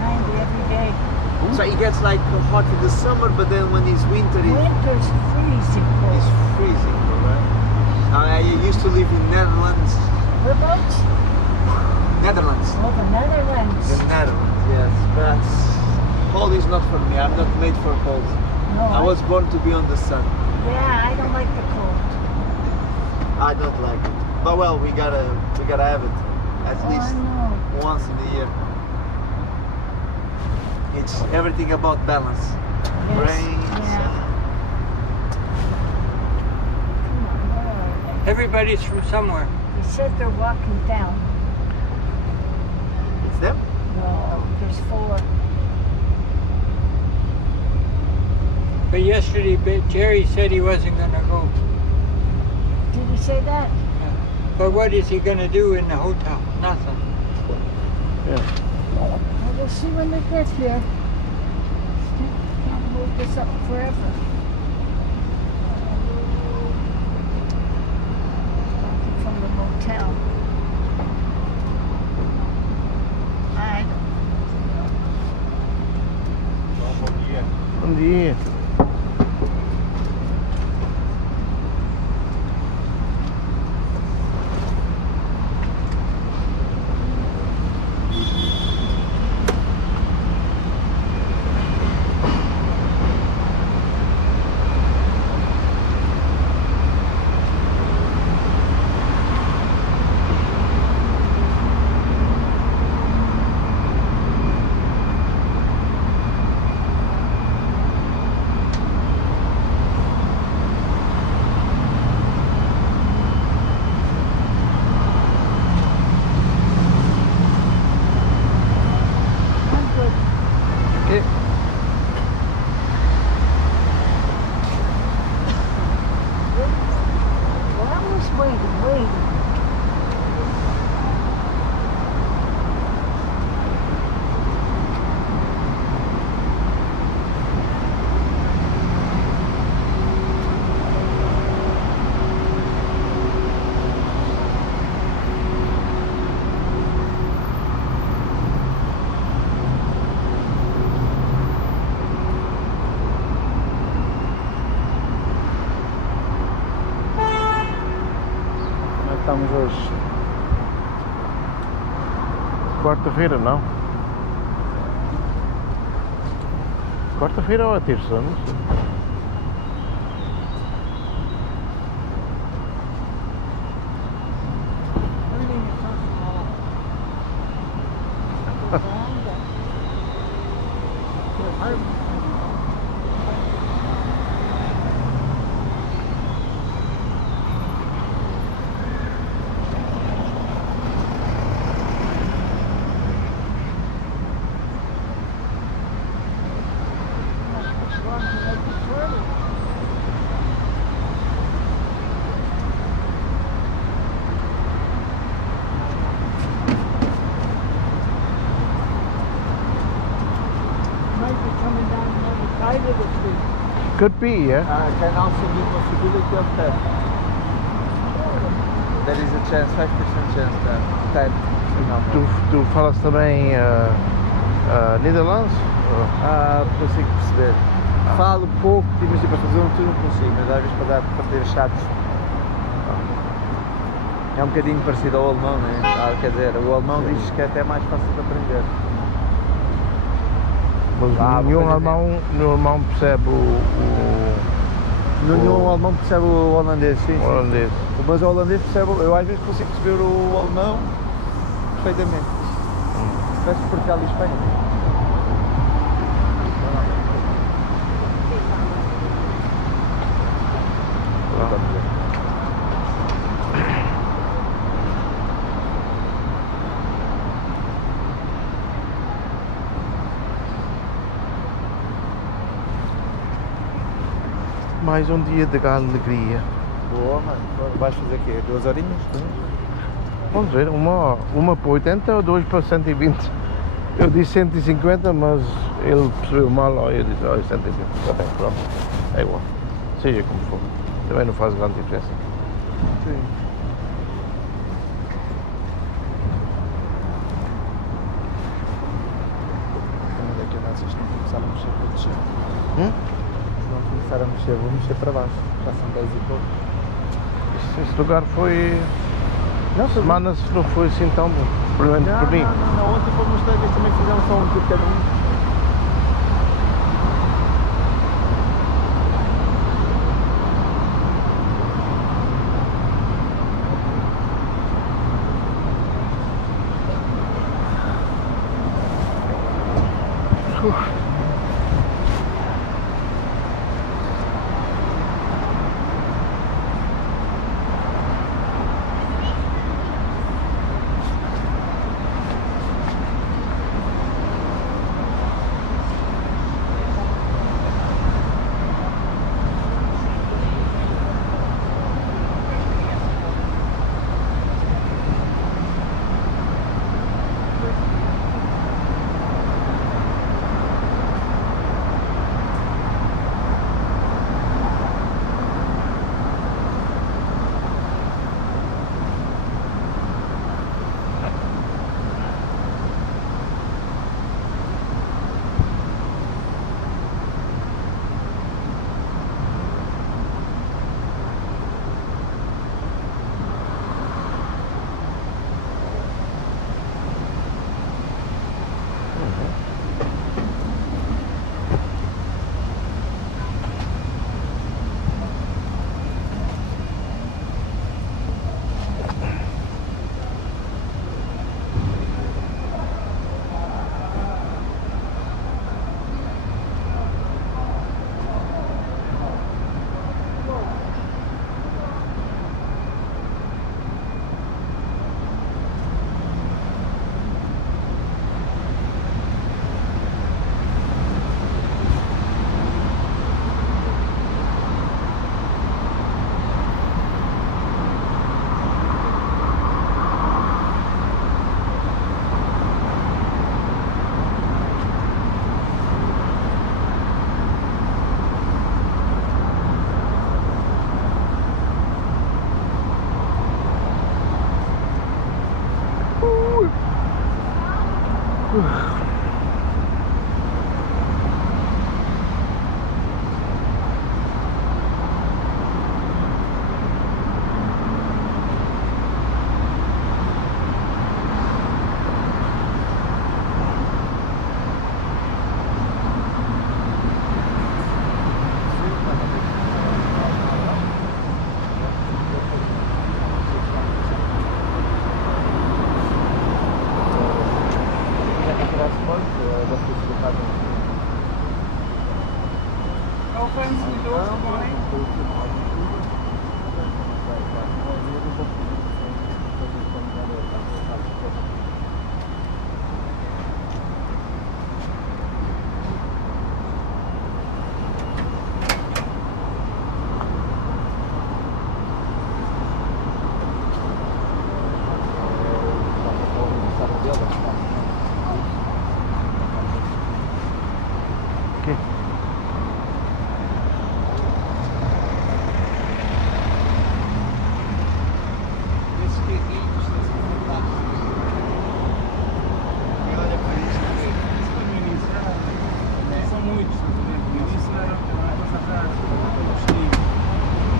90 every day. So it gets like hot in the summer, but then when it's winter, Winter's freezing it's cold. freezing, right? I used to live in Netherlands. Whereabouts? Netherlands. Oh, the Netherlands. The Netherlands, yes. But cold is not for me. I'm not made for cold. No, I was born to be on the sun. Yeah, I don't like the cold. I don't like it. But well, we gotta have it. At Oh, I least know. once in a year. It's everything about balance. Yes, Rain, yeah. sun. Everybody's from somewhere. He said they're walking down. It's them? No, there's 4. But yesterday, Jerry said he wasn't going to go. Did he say that? But what is he going to do in the hotel? Nothing. Yeah. Well, we'll see when they get here. Can't move this up forever. Walking from the motel. Hi. Bom dia. Estamos hoje. Quarta-feira, não? Quarta-feira ou a terça? Não sei. Could be, yeah. Can also be possibility of that. There is a chance, 5% chance that Tu falas também Nederlands? consigo perceber. Falo pouco, mas para fazer um tour não consigo, mas às vezes para ter chatos. É um bocadinho parecido ao alemão, né? Quer dizer, o alemão diz que é até mais fácil de aprender. Mas nenhum alemão percebe Nenhum alemão percebe o holandês, sim. o holandês. Mas o holandês percebe, eu às vezes consigo perceber o alemão perfeitamente. Parece Portugal e Espanha. Mais um dia de alegria. Boa, mano. Vais fazer o quê? 2 horinhas? Vamos ver, uma para 80 ou 2 para 120. Eu disse 150, mas ele percebeu mal, eu disse 120. Está bem, pronto. É igual. Seja como for. Também não faz grande diferença. Sim. Vamos ver aqui nós isto não começar a mexer para descer. Se não começar a mexer, vou mexer para baixo. Já são 10 e pouco. Esse lugar foi... Semanas não foi assim tão bom. Pelo menos por mim. Não. Ontem fomos 2 vezes também fizemos só um por cada um.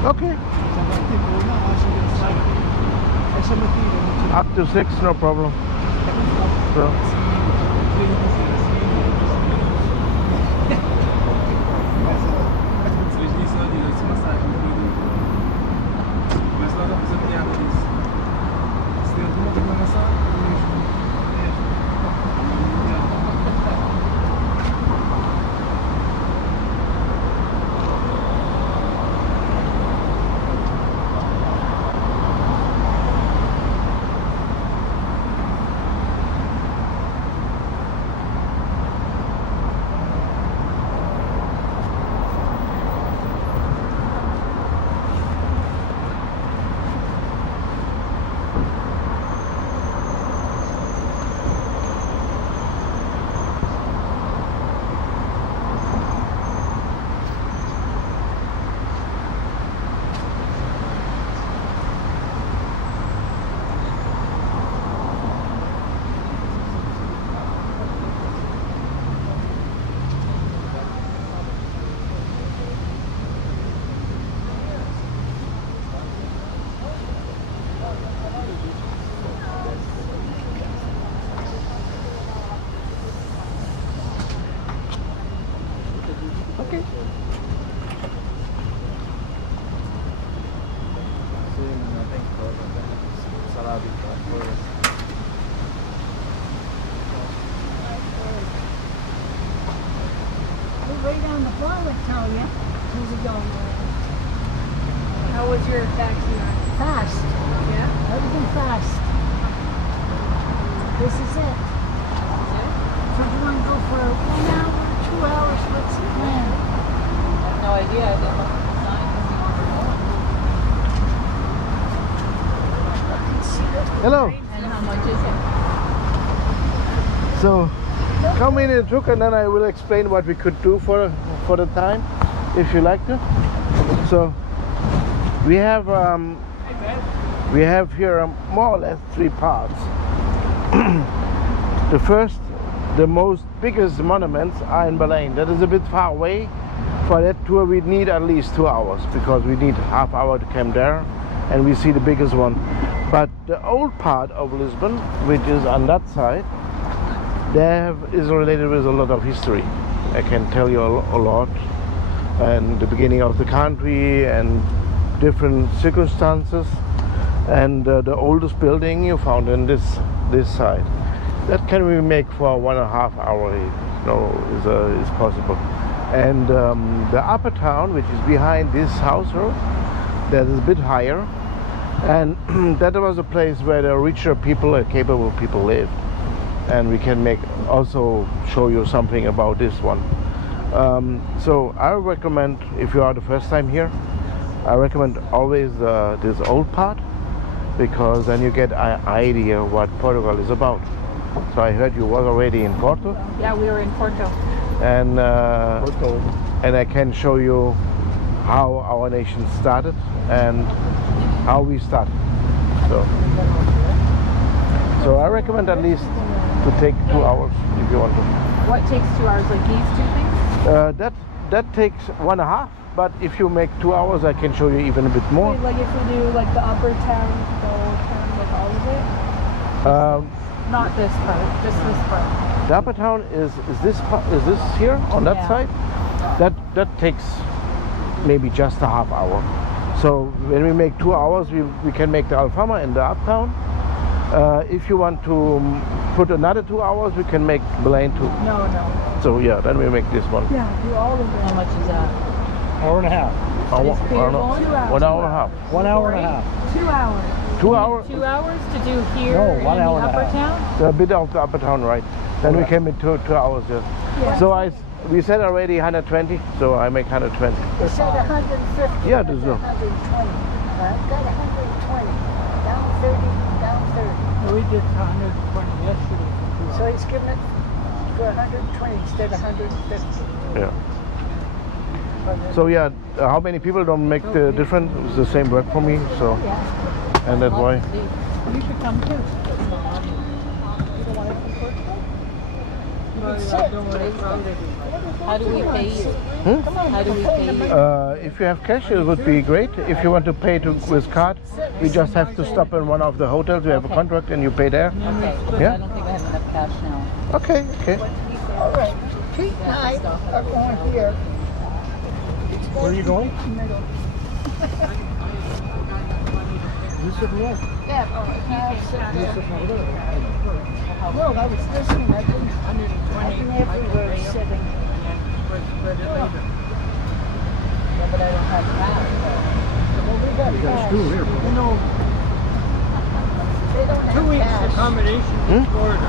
Okay. Chamativo, não, acho que é chamativo. Up to 6, no problem. So. Vocês dizem ali, essa massagem começa logo a fazer piada disso. Se tem alguma reclamação, Way down the floor would tell you. Who's it going? How was your taxi ride? Fast. Yeah? Everything fast. This is it. So if you want to go for 1 hour, 2 hours, what's the plan? I have no idea. I didn't look at the sign. Hello. And how much is it? So come in and Tuk, and then I will explain what we could do for the time, if you like to. So we have here more or less 3 parts. The first, the most biggest monuments are in Berlin. That is a bit far away. For that tour we need at least 2 hours, because we need half hour to come there and we see the biggest one. But the old part of Lisbon, which is on that side, there is related with a lot of history. I can tell you a lot, and the beginning of the country and different circumstances, and the oldest building you found in this side. That can we make for 1.5 hours, is possible. And the upper town, which is behind this house road, that is a bit higher, and that was a place where the richer people, capable people lived. And we can also show you something about this one. So I recommend, if you are the first time here, I recommend always this old part, because then you get an idea what Portugal is about. So I heard you was already in Porto. Yeah, we were in Porto. And and I can show you how our nation started and how we started. So I recommend at least to take 2 hours if you want to. What takes 2 hours? Like these two things? That takes 1.5. But if you make 2 hours, I can show you even a bit more. Wait, like if we do like the upper town, the old town, like all of it? Not this part, just this part. The upper town is this part, is this here on that Yeah. side? That takes maybe just a half hour. So when we make 2 hours, we can make the Alfama in the uptown. If you want to put another 2 hours, we can make Berlin too. No. So yeah, then we make this one. Yeah, do all of it. How much is that? Hour and a half. It's paid 1 1 hour and a half. 1 hour and a half. 2 hours. 2 hours? 2 hours to do here No, in 1 hour the and a upper half. town? A bit of the upper town, right? Then we came in 2 hours. Yeah. Yeah. So we said already 120, so I make 120. It said 150. Yeah, there's no. 120. I've got 120. Down 30, down 30. We did 120 yesterday. So he's giving it for 120 instead of 150. Yeah. So yeah, how many people don't make the difference? It's the same work for me, so and that's why. You should come too. You can sit. How do we pay you? How do we pay you? If you have cash, it would be great. If you want to pay with card, we just have to stop in one of the hotels. We have a contract and you pay there. Okay. Yeah? I don't think I have enough cash now. Okay, okay. All right. Pete and I are going here. Where are you going? Yusuf left. Yeah, no, I was listening. I've been everywhere sitting. Yeah, but I don't have cash. Well, we got cash. School here. You know, they don't have 2 weeks cash. accommodation in Florida.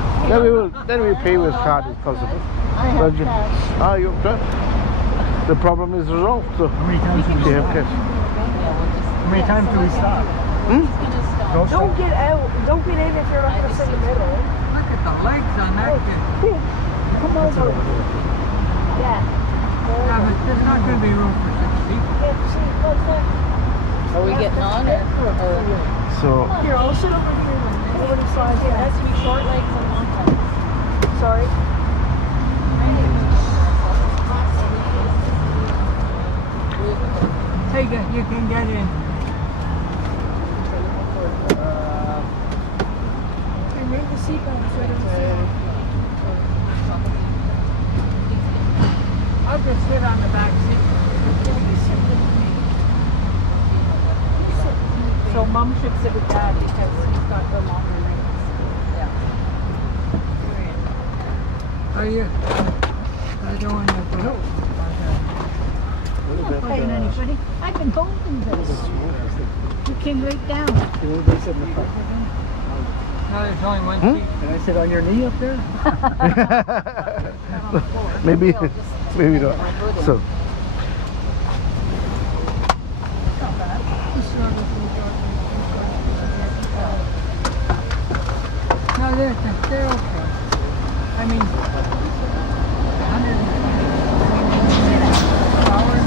Then we pay with card if possible. I have But you- cash. Ah, you the problem is resolved. So How many times do we you have stop? cash. How many times do we stop? Go Don't stop. get out. Don't get in if you're not going to sit in the middle. Look at the legs on that kid. Pete, come over. Yeah. Yeah, but there's not going to be room for 6 people. Are we getting on or? So Here, I'll sit over here. Nobody flies in. Has to be short legs and long legs. Sorry. Take it, you can get in. Remove the seatbelt so I don't sit. I'll just sit on the back seat. So Mom should sit with Dad because he's got the longer legs. Yeah. Are you? I don't want to go. I'm not paying anybody. I've been holding this. You came right down. Can anybody sit in the front? No, there's only one seat. Can I sit on your knee up there? maybe not. So No, they're okay. I mean, 120 hours.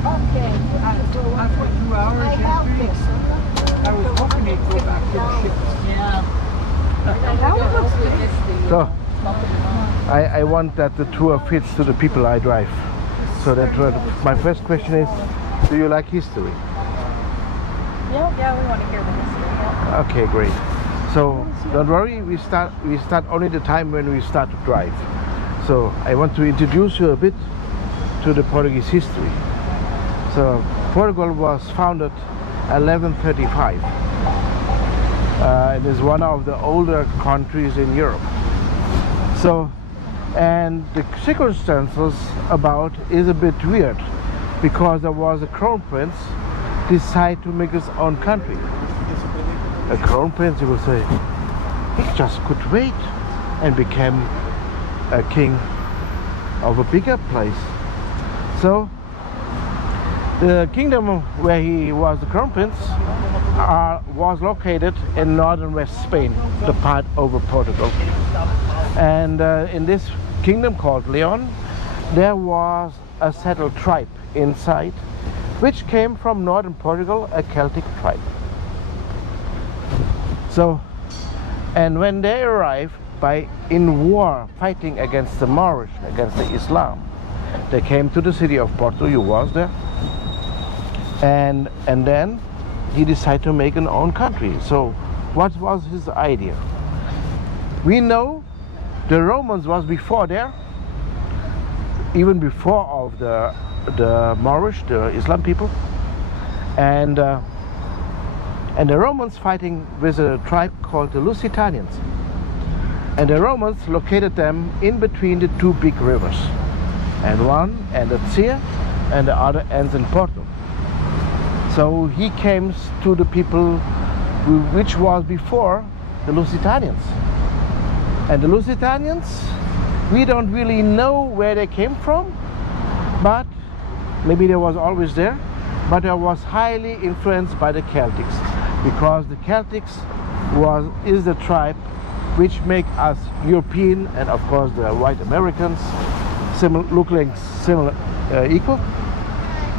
Okay. After 2 hours I have yesterday, fixed it. I was hoping they'd go back to the ship. Yeah. so I want that the tour fits to the people I drive. So that my first question is, do you like history? Yeah, we want to hear the history. Yeah. Okay, great. So don't worry, we start only the time when we start to drive. So I want to introduce you a bit to the Portuguese history. So Portugal was founded 1135. It is one of the older countries in Europe. So, and the circumstances about is a bit weird because there was a crown prince decide to make his own country. A crown prince, you will say, he just could wait and became a king of a bigger place. So the kingdom where he was the crown prince was located in northern West Spain, the part over Portugal. And in this kingdom called Leon, there was a settled tribe inside, which came from northern Portugal, a Celtic tribe. So, and when they arrived in war, fighting against the Moorish, against the Islam, they came to the city of Porto. You was there, and then he decided to make an own country. So, what was his idea? We know the Romans was before there, even before of the Moorish, the Islam people, and the Romans fighting with a tribe called the Lusitanians. And the Romans located them in between the two big rivers. And one ended here, and the other ends in Porto. So he came to the people which was before the Lusitanians. And the Lusitanians, we don't really know where they came from, but maybe they was always there, but they was highly influenced by the Celtics, because the Celtics is the tribe which make us European and of course the white Americans equal,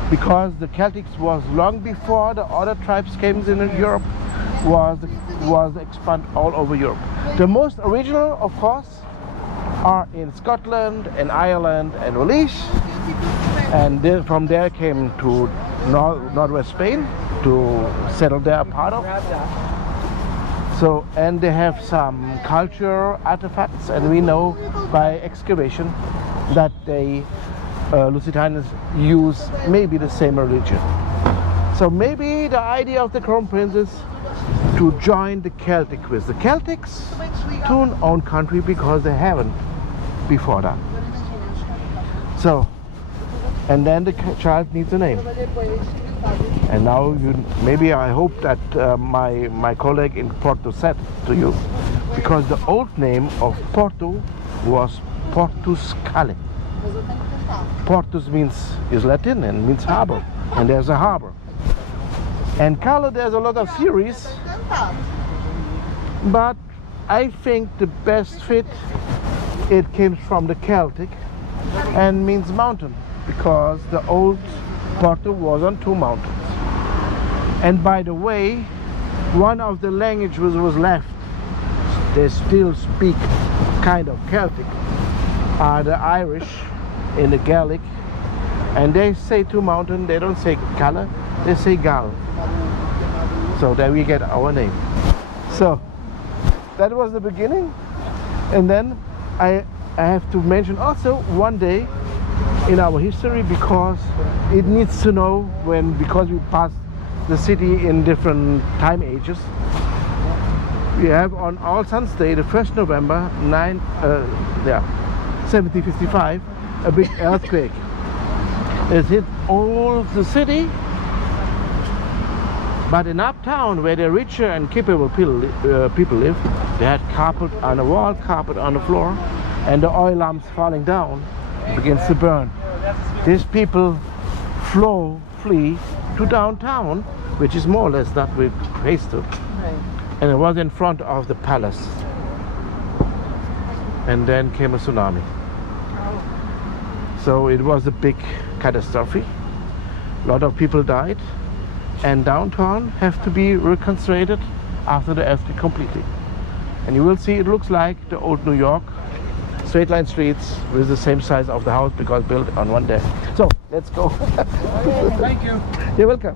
because the Celtics was long before the other tribes came in Europe, was expanded all over Europe. The most original, of course, are in Scotland and Ireland and Wales, and then from there came to northwest Spain to settle there part of. So, and they have some culture artifacts, and we know by excavation that they Lusitanians use maybe the same religion. So maybe the idea of the Crown Prince is to join the Celtic with the Celtics to an own country, because they haven't before that. So, and then the child needs a name. And now maybe I hope that my colleague in Porto said to you, because the old name of Porto was Portus Cale. Portus is Latin and means harbor, and there's a harbor. And Cale, there's a lot of theories, but I think the best fit, it came from the Celtic and means mountain, because the old Porto was on two mountains. And by the way, one of the languages was left, they still speak kind of Celtic, are the Irish in the Gaelic, and they say two mountain, they don't say Cala, they say Gal. So there we get our name. So that was the beginning, and then I have to mention also one day in our history, because it needs to know because we passed the city in different time ages. We have on All Saints' Day, the 1st November 1755, a big earthquake. It hit all the city, but in uptown, where the richer and capable people live, they had carpet on the wall, carpet on the floor, and the oil lamps falling down begins to burn. These people flee to downtown, which is more or less that we faced to. And it was in front of the palace. And then came a tsunami. So it was a big catastrophe. A lot of people died, and downtown have to be reconstructed after the earthquake completely. And you will see it looks like the old New York, straight line streets with the same size of the house, because built on one day. So let's go. Thank you. You're welcome.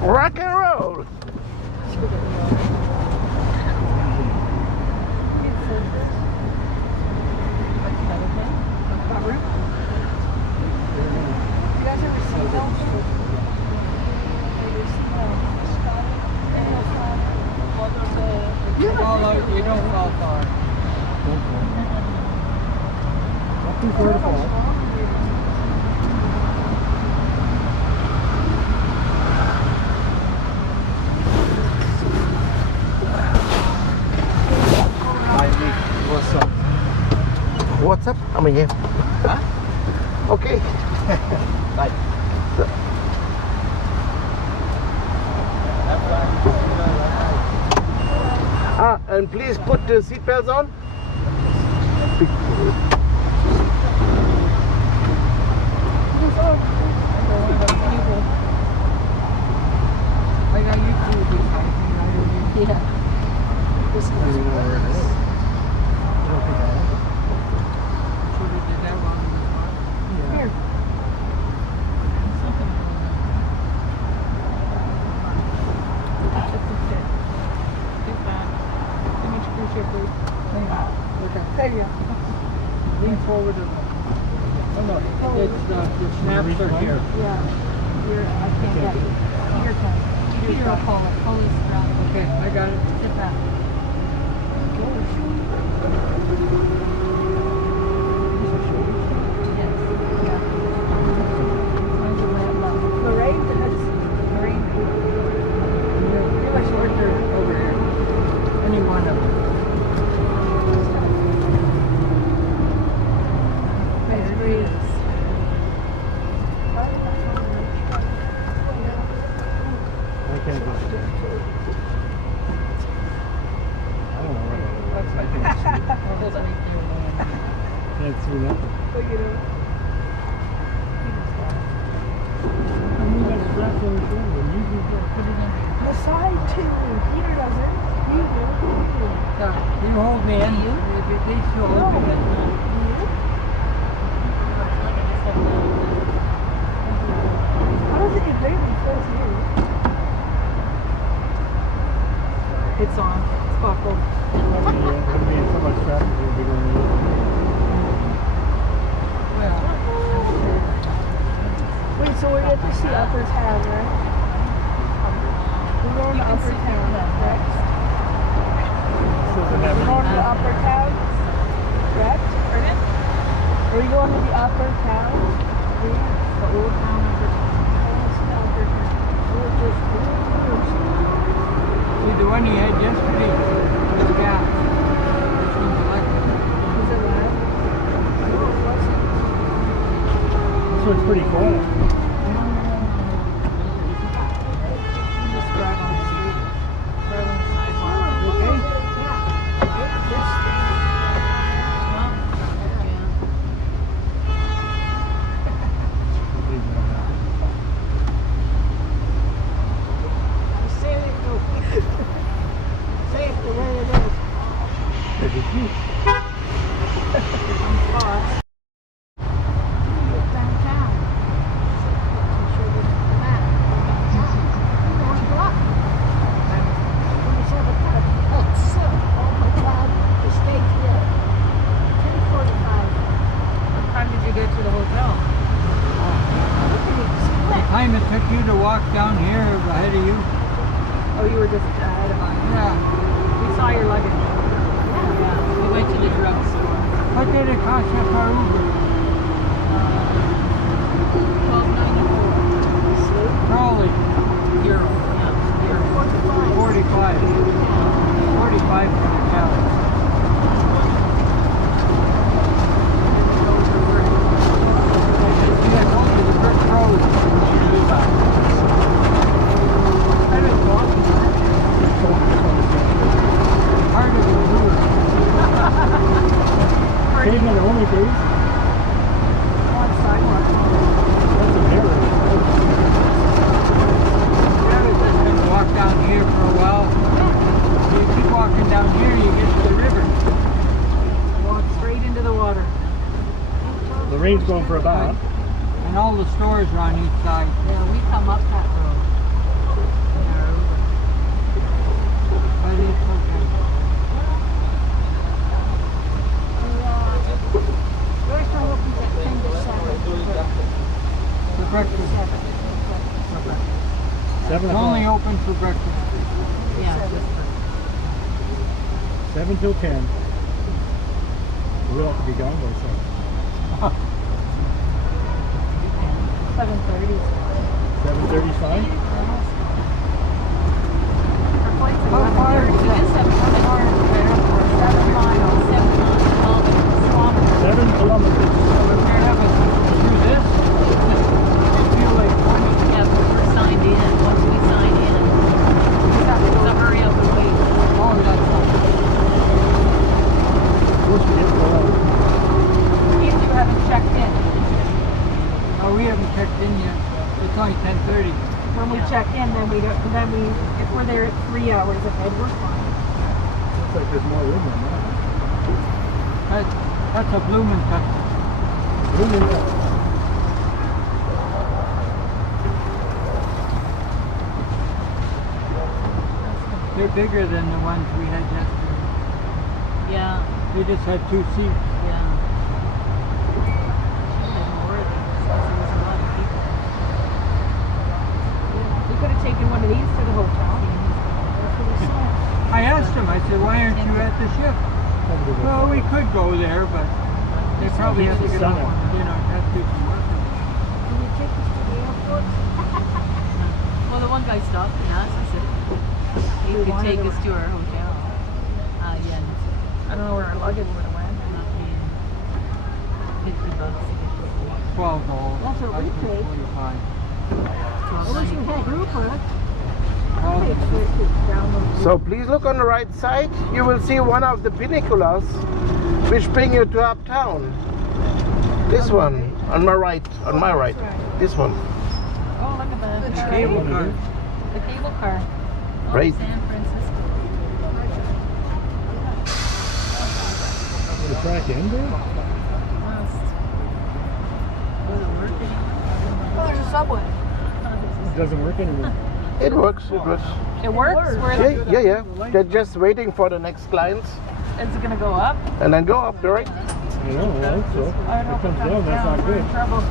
Rock and roll. You guys ever see those? You don't fall far. Not too far to fall. What's up? What's up? I'm in here. Huh? Okay. Bye. And please put the seatbelts on. I got you through this. Yeah. Here. There you go. Lean forward a little. Oh no, it's the snaps are here. Yeah. You're, I can't get it. Peter can. Peter will pull it. Pull this around. Okay, I got it. Sit back. Yes. Yeah. Mine's a little low. Lorraine does. Lorraine. Give us order over here. Any one of them. Let's breathe. I can't go. I don't know where that is. I think it's can't see nothing. I mean, that's strapped on the shoulder. You can put it in. The side too. Peter doesn't. You do. Yeah, you hold me in. You? They still open at night. How does it get there before here? It's on. It's buckled. There'll be so much traffic will be going on. Well, Wait, so we're at the upper town, right? We're going to upper town, correct? We're going to the upper town, correct? pardon? Are we going to the upper town? The old town of the See, the one he had yesterday was gas. This one's electric. Is it live? So it's pretty quiet. Just drive on the street. Drive on the sidewalk. Okay? Say it the way it is. There's a Jeep. Downtown. Show you the map. North block. 27 That's oh my God. The state here. 10:45. What time did you get to the hotel? Look at it The split. time it took you to walk down here ahead of you. Oh, you were just ahead of us. Yeah. We saw your luggage. Yeah. We went to the drugstore. What did it cost you for Uber? $12.94. Probably Euro. Yeah. Euro. 45. 45 for the cab. See, I told you the first road. That is awesome. Hard to do. Pavement only, dude. On sidewalk. That's a mirror. Just gonna walk down here for a while. You keep walking down here, you get to the river. Walk straight into the water. The rain's going for a bath. And all the stores are on each side. Yeah, we come up that road. But it's okay. Restaurant opens at 10 to 7. For breakfast. 7 It's only open for breakfast. Yeah, just 7 till 10. We'll have to be gone by 7. 7:30. 7:30 is fine? Our flight's at How far is 11:30. that? It is 7 miles. 7 miles. 7 kilometers. 7 kilometers. We're having through this. I feel like 20. Yeah, but we're signed in. Once we sign in, so hurry up and wait. Oh, that's Once we get to If you haven't checked in. Oh, we haven't checked in yet. It's only 10:30. When we check in, then we if we're there at 3 hours ahead, we're fine. looks like there's more room than that. That's a bloomin' custom. Room in there. They're bigger than the ones we had yesterday. Yeah, They just had 2 seats. yeah. More than there was a lot of people. We could have taken one of these to the hotel. That's what he said. I asked them, I said, why aren't you at the ship? Well, we could go there, but they probably have to get on one, have to do some work. Can you take us to the airport? Well, the one guy stopped and asked us if he could take us to our hotel. Yeah. I don't know where our luggage would have went. Not paying $50 to get to the hotel. $12. That's what we paid. 45. I wish we had group on it. Well, Paid for it to download. So please look on the right side. You will see one of the pinnaculas which bring you to uptown. This one on my right. This one. Oh, look at the cable car. The cable car. Right. San Francisco. The track end there? Oh, there's a subway. It doesn't work anymore. It works, it works. It works? Where is Yeah. They're just waiting for the next clients it going to go up? and then go up, right? I don't know, I hope so. I If don't it comes down, that's not We're good. in trouble.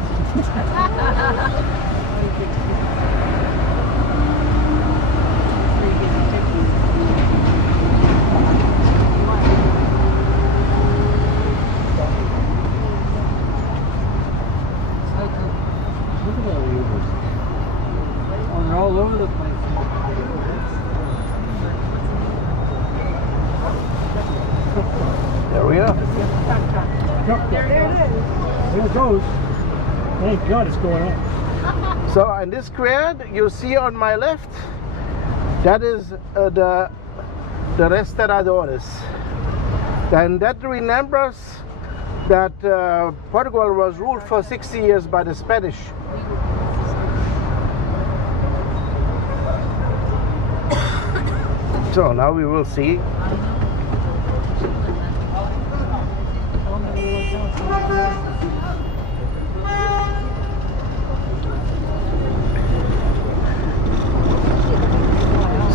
Look at all the Ubers. Oh, they're all over the place. There we are. There it goes. Thank God it's going up. So in this square you see on my left, that is the restauradores. And that remembers that Portugal was ruled for 60 years by the Spanish. So now we will see.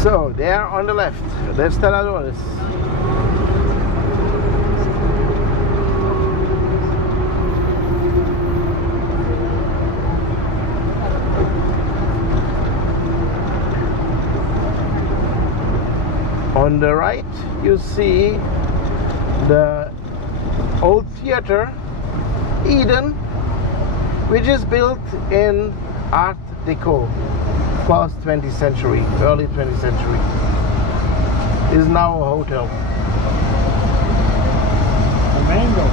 So there on the left, restauradores. On the right, you see the old theater, Eden, which is built in Art Deco, past 20th century, early 20th century. Is now a hotel. A mango.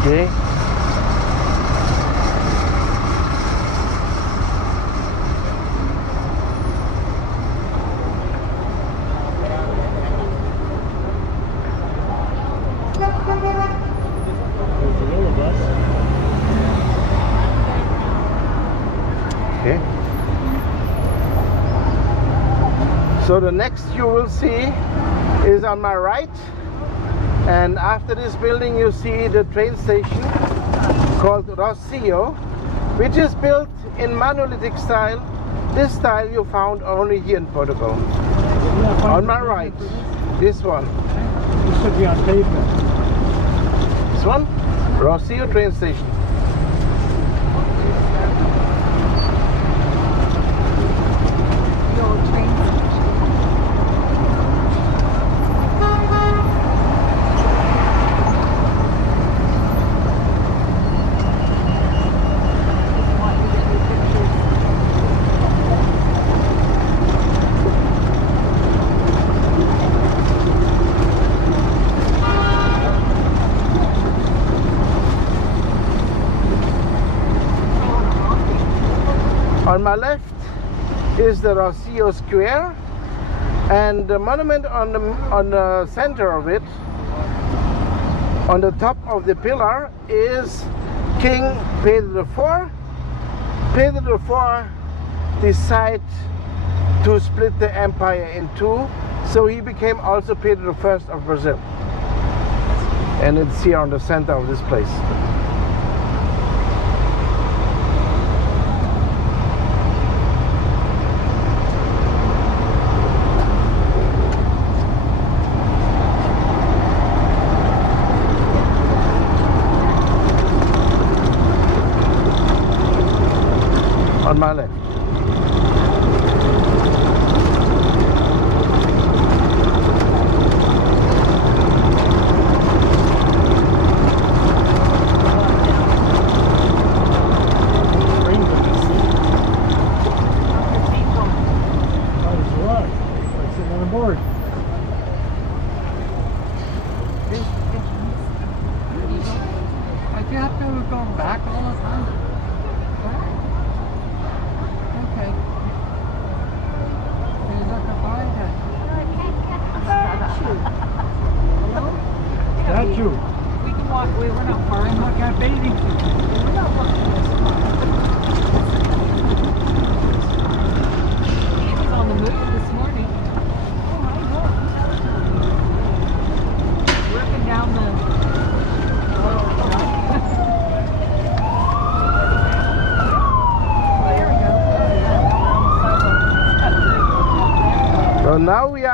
Okay. There's the yellow bus. Okay. So the next you will see is on my right, and after this building you see the train station called Rocio, which is built in monolithic style. This style you found only here in Portugal. On my right, this one. This should be on pavement. This one, Rocio train station. The old train station. On my left is the Rocio Square, and the monument on the center of it, on the top of the pillar, is King Pedro IV. Pedro IV decided to split the empire in two, so he became also Pedro I of Brazil. And it's here on the center of this place. On my left.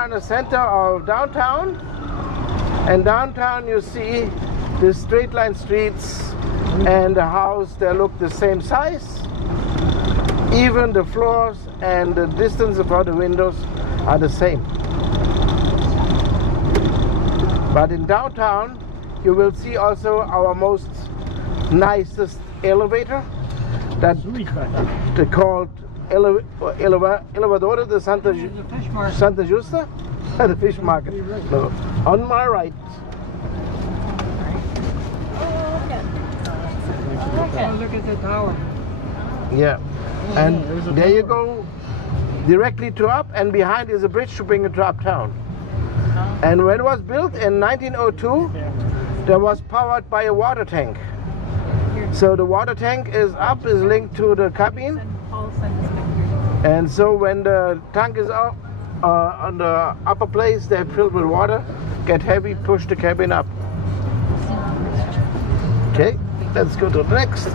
in the center of downtown, and downtown you see the straight line streets and the house, they look the same size. Even the floors and the distance about the windows are the same. But in downtown you will see also our most nicest elevator that they called Elevador de Santa Justa, the fish market. No, on my right. Oh, look at the tower. Yeah, and there you go directly to up, and behind is a bridge to bring it to uptown. And when it was built in 1902, that was powered by a water tank. So the water tank is up, is linked to the cabin, and so when the tank is up on the upper place, they're filled with water, get heavy, push the cabin up. Okay, let's go to the next.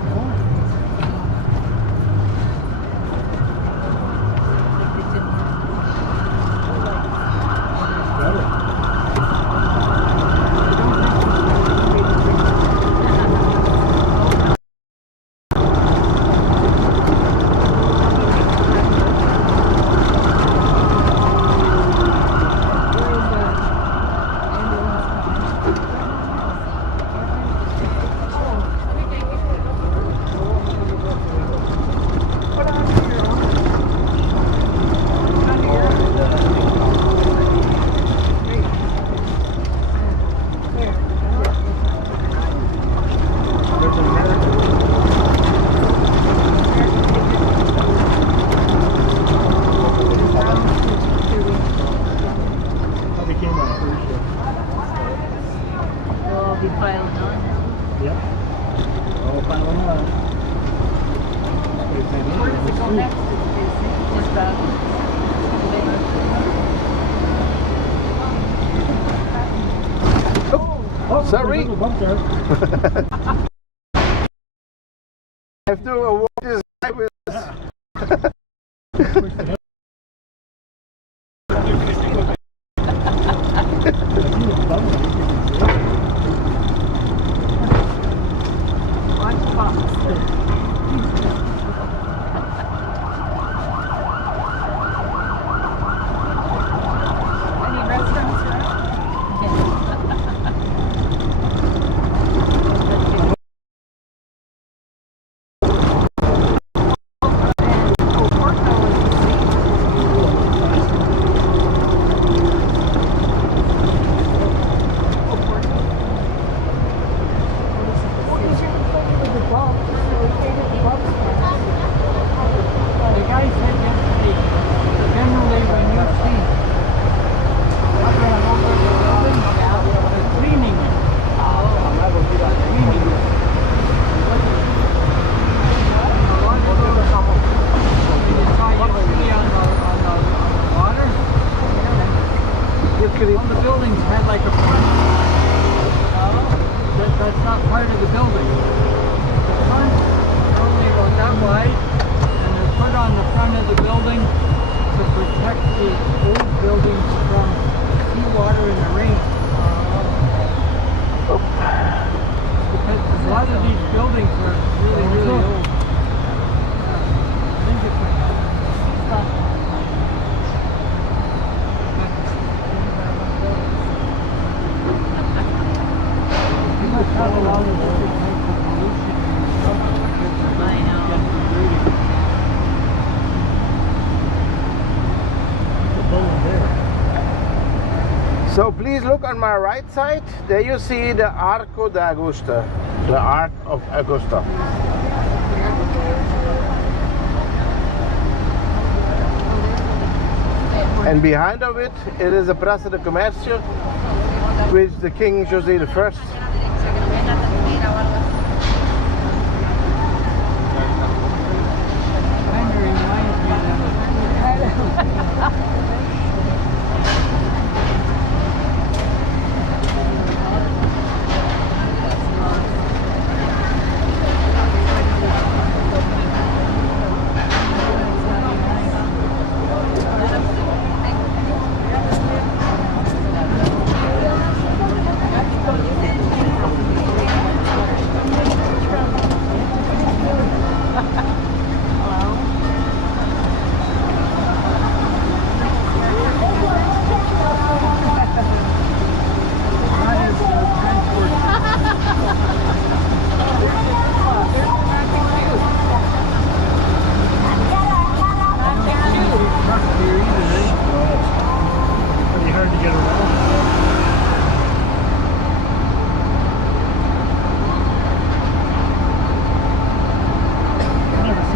Sorry. I have to walk this guy with So please look on my right side. There you see the Arco de Augusta, the Arc of Augusta. And behind of it, it is the Praça de Comércio, which the King José I.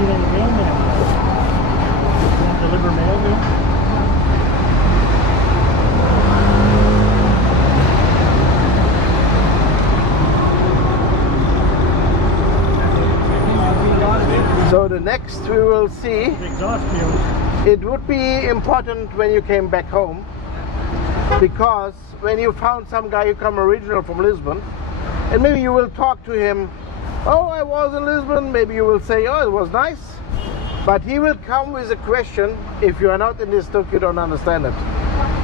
see any mailman. Deliver mail there? So the next we will see, The exhaust fumes. it would be important when you came back home, because when you found some guy who come original from Lisbon, and maybe you will talk to him, oh, I was in Lisbon, maybe you will say, oh, it was nice, but he will come with a question. If you are not in this Tuk, you don't understand it.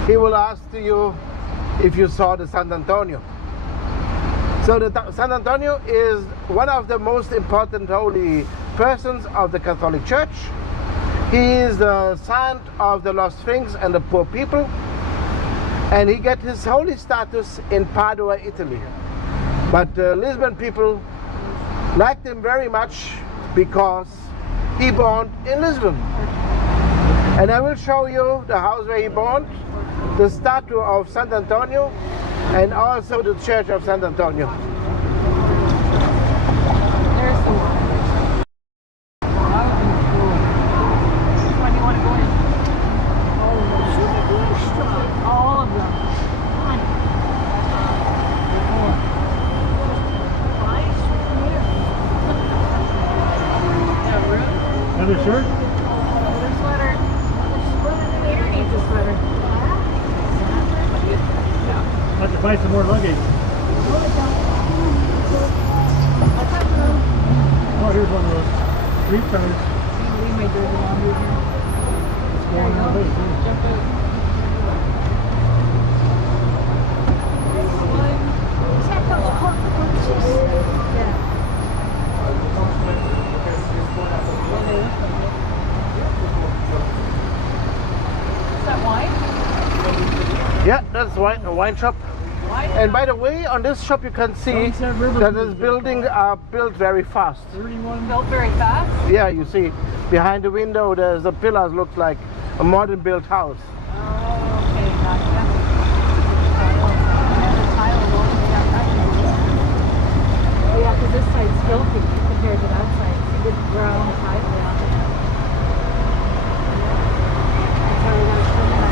He will ask to you if you saw the Sant Antonio. So the Sant Antonio is one of the most important holy persons of the Catholic Church. He is the saint of the lost things and the poor people, and he get his holy status in Padua, Italy. But Lisbon people liked him very much because he born in Lisbon. And I will show you the house where he born, the statue of Sant Antonio, and also the church of Sant Antonio. There's the one. Which one do you want to go in? All of them. Another shirt? Another sweater. Peter needs a sweater. I'll have to buy some more luggage. Oh, here's one of those street cars. Leave my dirty laundry here. It's going on the way, too. Jump out. Check those cockroaches. Yeah. Is that wine? Yeah, that's wine, a wine shop. Wine? And by the way, on this shop you can see that this building are built very fast. 31. Built very fast? Yeah, you see behind the window there's the pillars, looks like a modern built house. Oh, okay, gotcha. The tile alone, oh yeah, because this side's filthy compared to that side. See the brown tile down there. That's why we gotta trim that.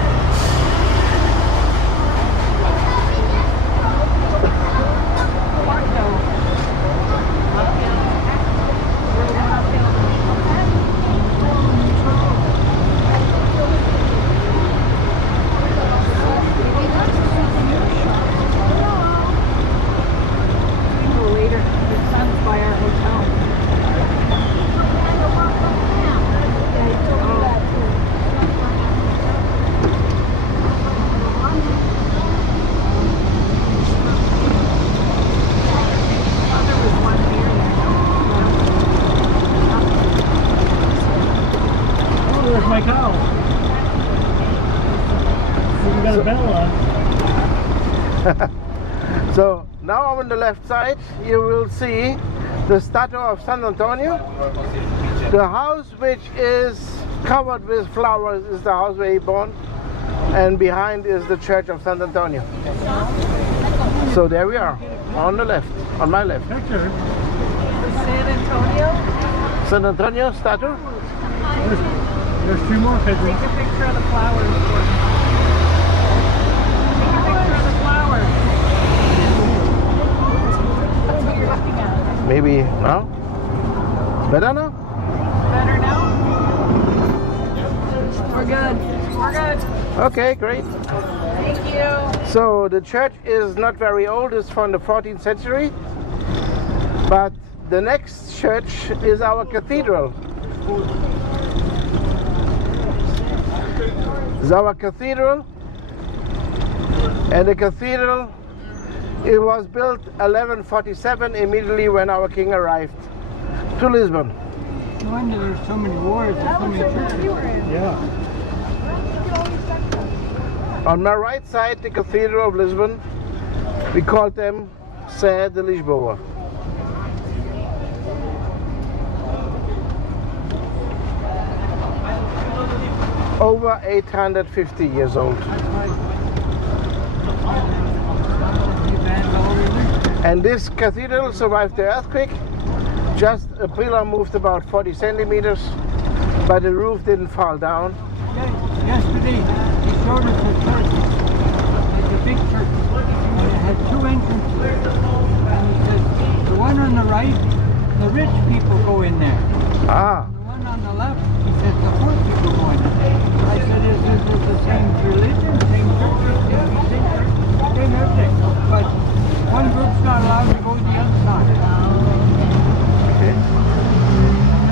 Later, the sun's by our hotel. Oh, there's my cow. We got a bell on. So now on the left side you will see the statue of Sant Antonio. The house which is covered with flowers is the house where he born, and behind is the church of Sant Antonio. So there we are, on the left, on my left. Picture. San Antonio. Sant Antonio statue. There's two more Take pictures. a picture of the flowers. Take a picture of the flowers. That's what you're looking at. Maybe now? Better now? Better now? We're good. We're good. Okay, great. Thank you. So the church is not very old, it's from the 14th century. But the next church is our cathedral. It's our cathedral. And the cathedral, it was built 1147, immediately when our king arrived to Lisbon. No wonder there's so many wars and so many churches. Yeah. On my right side, the Cathedral of Lisbon, we call them Sé de Lisboa. Over 850 years old. And this cathedral survived the earthquake Just a pillar moved about 40 centimeters, but the roof didn't fall down. Yesterday, he showed us a church. It's a big church. And it had two entrances. And he says, the one on the right, the rich people go in there. Ah, And the one on the left, he says, the poor people go in there. I said, is it the same religion, same church, same everything? But one group's not allowed to go to the other side. okay.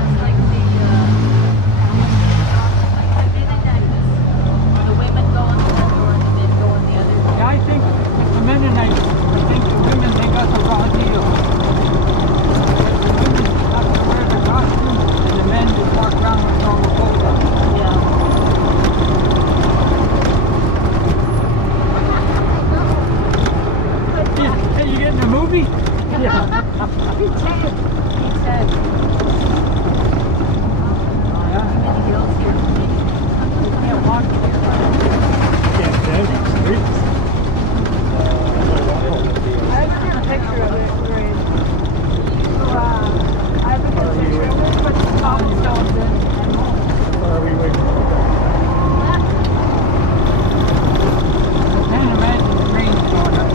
It's like the women go on the one door and the men go on the other. Yeah, I think with the Mennonites, I think the women, they got the raw deal. The women have to wear the costume, and the men just walk around with normal clothes on. Yeah. Hey, you getting a movie? Yeah. He's 10. Oh, yeah. Too many girls here for me. I can't walk I have a picture of it. Great. I have a picture of it. Put the cobblestones in and I can't imagine the rain going up.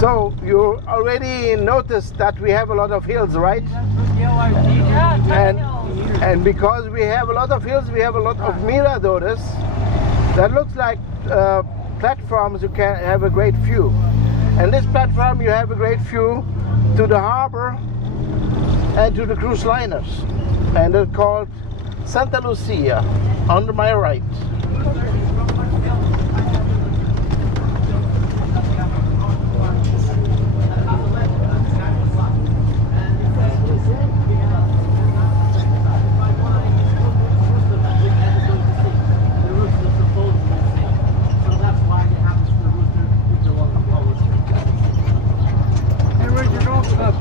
So you already noticed that we have a lot of hills, right? That's what the LRT did. And because we have a lot of hills, we have a lot of miradores. That looks like platforms you can have a great view. And this platform you have a great view to the harbor and to the cruise liners. And it's called Santa Lucia, on my right. Hey, where's your golf club?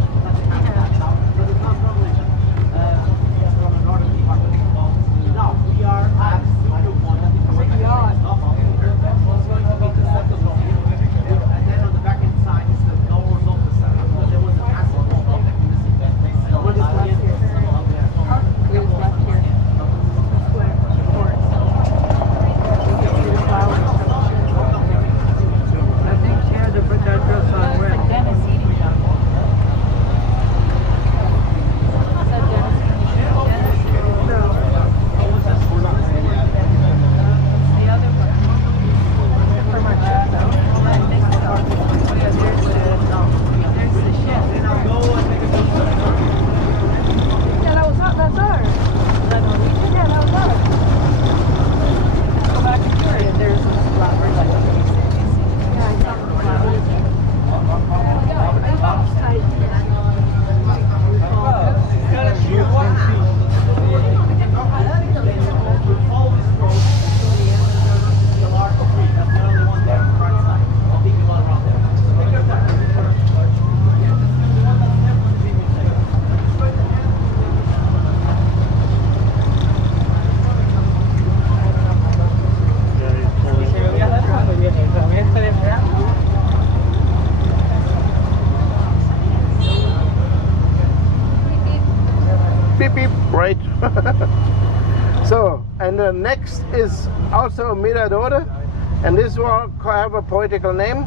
I think she had to put that dress on where? Yeah, that was ours. That's ours. Yeah, that was ours. Go back and carry it. There's a spot where like Yeah, I saw Beep beep, right? So, and the next is also a mirador, and this one have a poetical name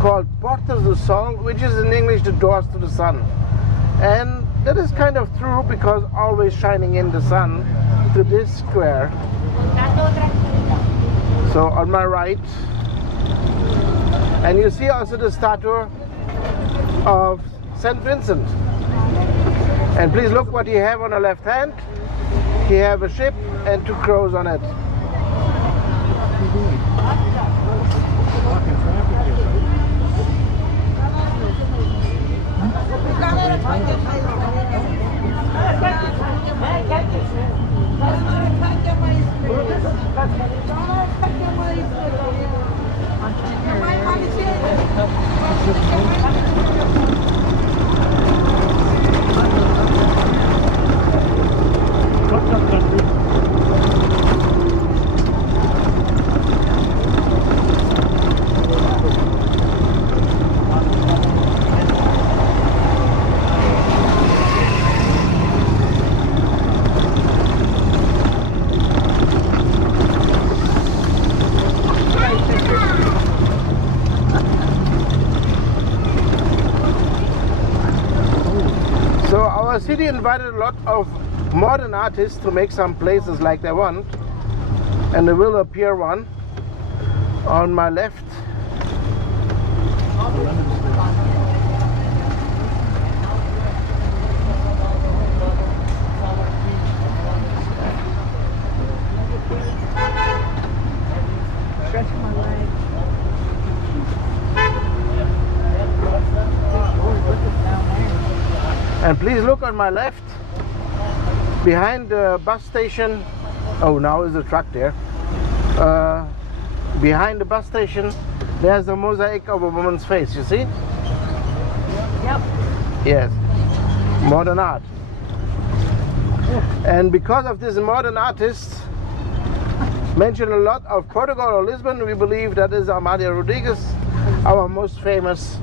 called Portas do Sol, which is in English the doors to the sun. And that is kind of true because always shining in the sun to this square. So on my right, and you see also the statue of St. Vincent. And please look what you have on the left hand. You have a ship and two crows on it. our city invited a lot of modern artists to make some places like they want, and there will appear one on my left. Stretch my leg. And please look on my left, behind the bus station. Oh, now is a truck there. Behind the bus station, there's a mosaic of a woman's face, you see? Yep. Yes, modern art. And because of this modern artists mention a lot of Portugal or Lisbon, we believe that is Amália Rodrigues, our most famous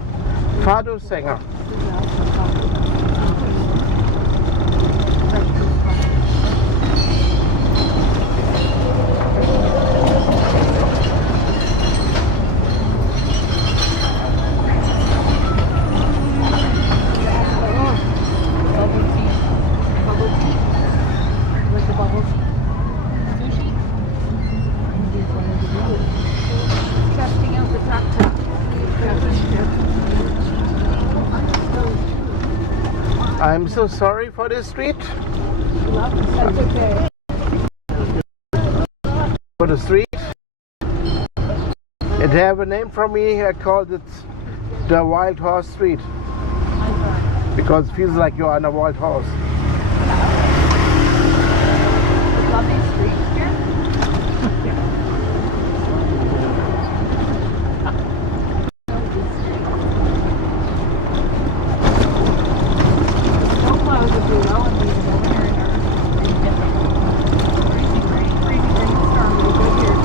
fado singer. Testing out the tuk-tuk. I'm so sorry for this street. That's okay. For the street. It have a name from me. I called it the Wild Horse Street because it feels like you're on a wild horse. Lovely street here. Snowplows would do well in these winter crazy rainstorm would be good here.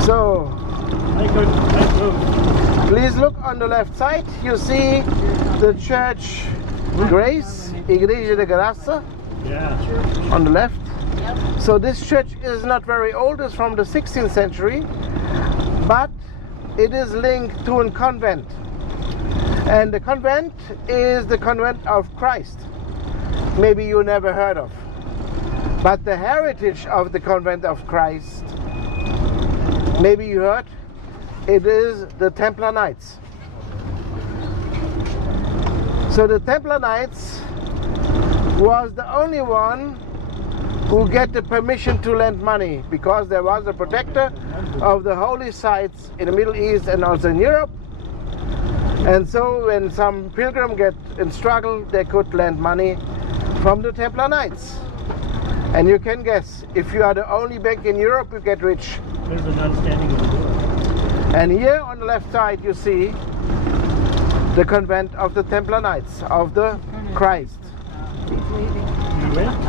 So, please look on the left side. You see the church Grace, Igreja de Graça, on the left. So this church is not very old, it's from the 16th century, but it is linked to a convent. And the convent is the convent of Christ. Maybe you never heard of. But the heritage of the convent of Christ, maybe you heard, it is the Templar Knights. So the Templar Knights was the only one who get the permission to lend money, because there was a protector of the holy sites in the Middle East and also in Europe. And so when some pilgrim get in struggle, they could lend money from the Templar Knights. And you can guess, if you are the only bank in Europe, you get rich. There's a man standing in the door. And here on the left side you see the convent of the Templar Knights of the Christ. You went?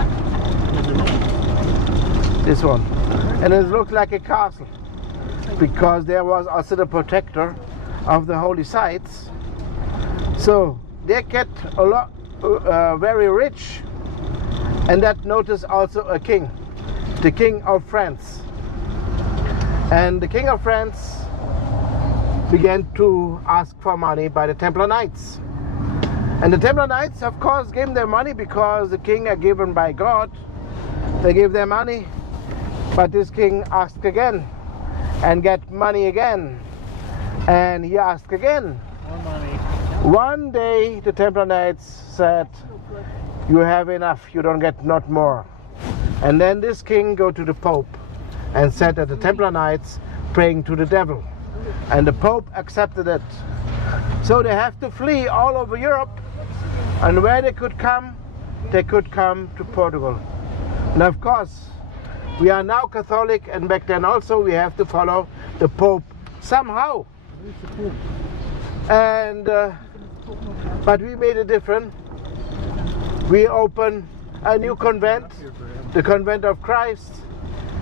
There's a man. This one. And it looks like a castle, because there was also the protector of the holy sites. So they get a lot, very rich, and that notice also a king, the King of France. And the King of France began to ask for money by the Templar Knights. And the Templar Knights, of course, gave them money because the king are given by God. They gave them money, but this king asked again and get money again. And he asked again. More money. One day the Templar Knights said, "You have enough, you don't get not more." And then this king go to the Pope and said that the Templar Knights praying to the devil. And the Pope accepted it. So they have to flee all over Europe. And where they could come to Portugal. And of course, we are now Catholic, and back then also we have to follow the Pope somehow. And but we made it different. We opened a new convent, the Convent of Christ,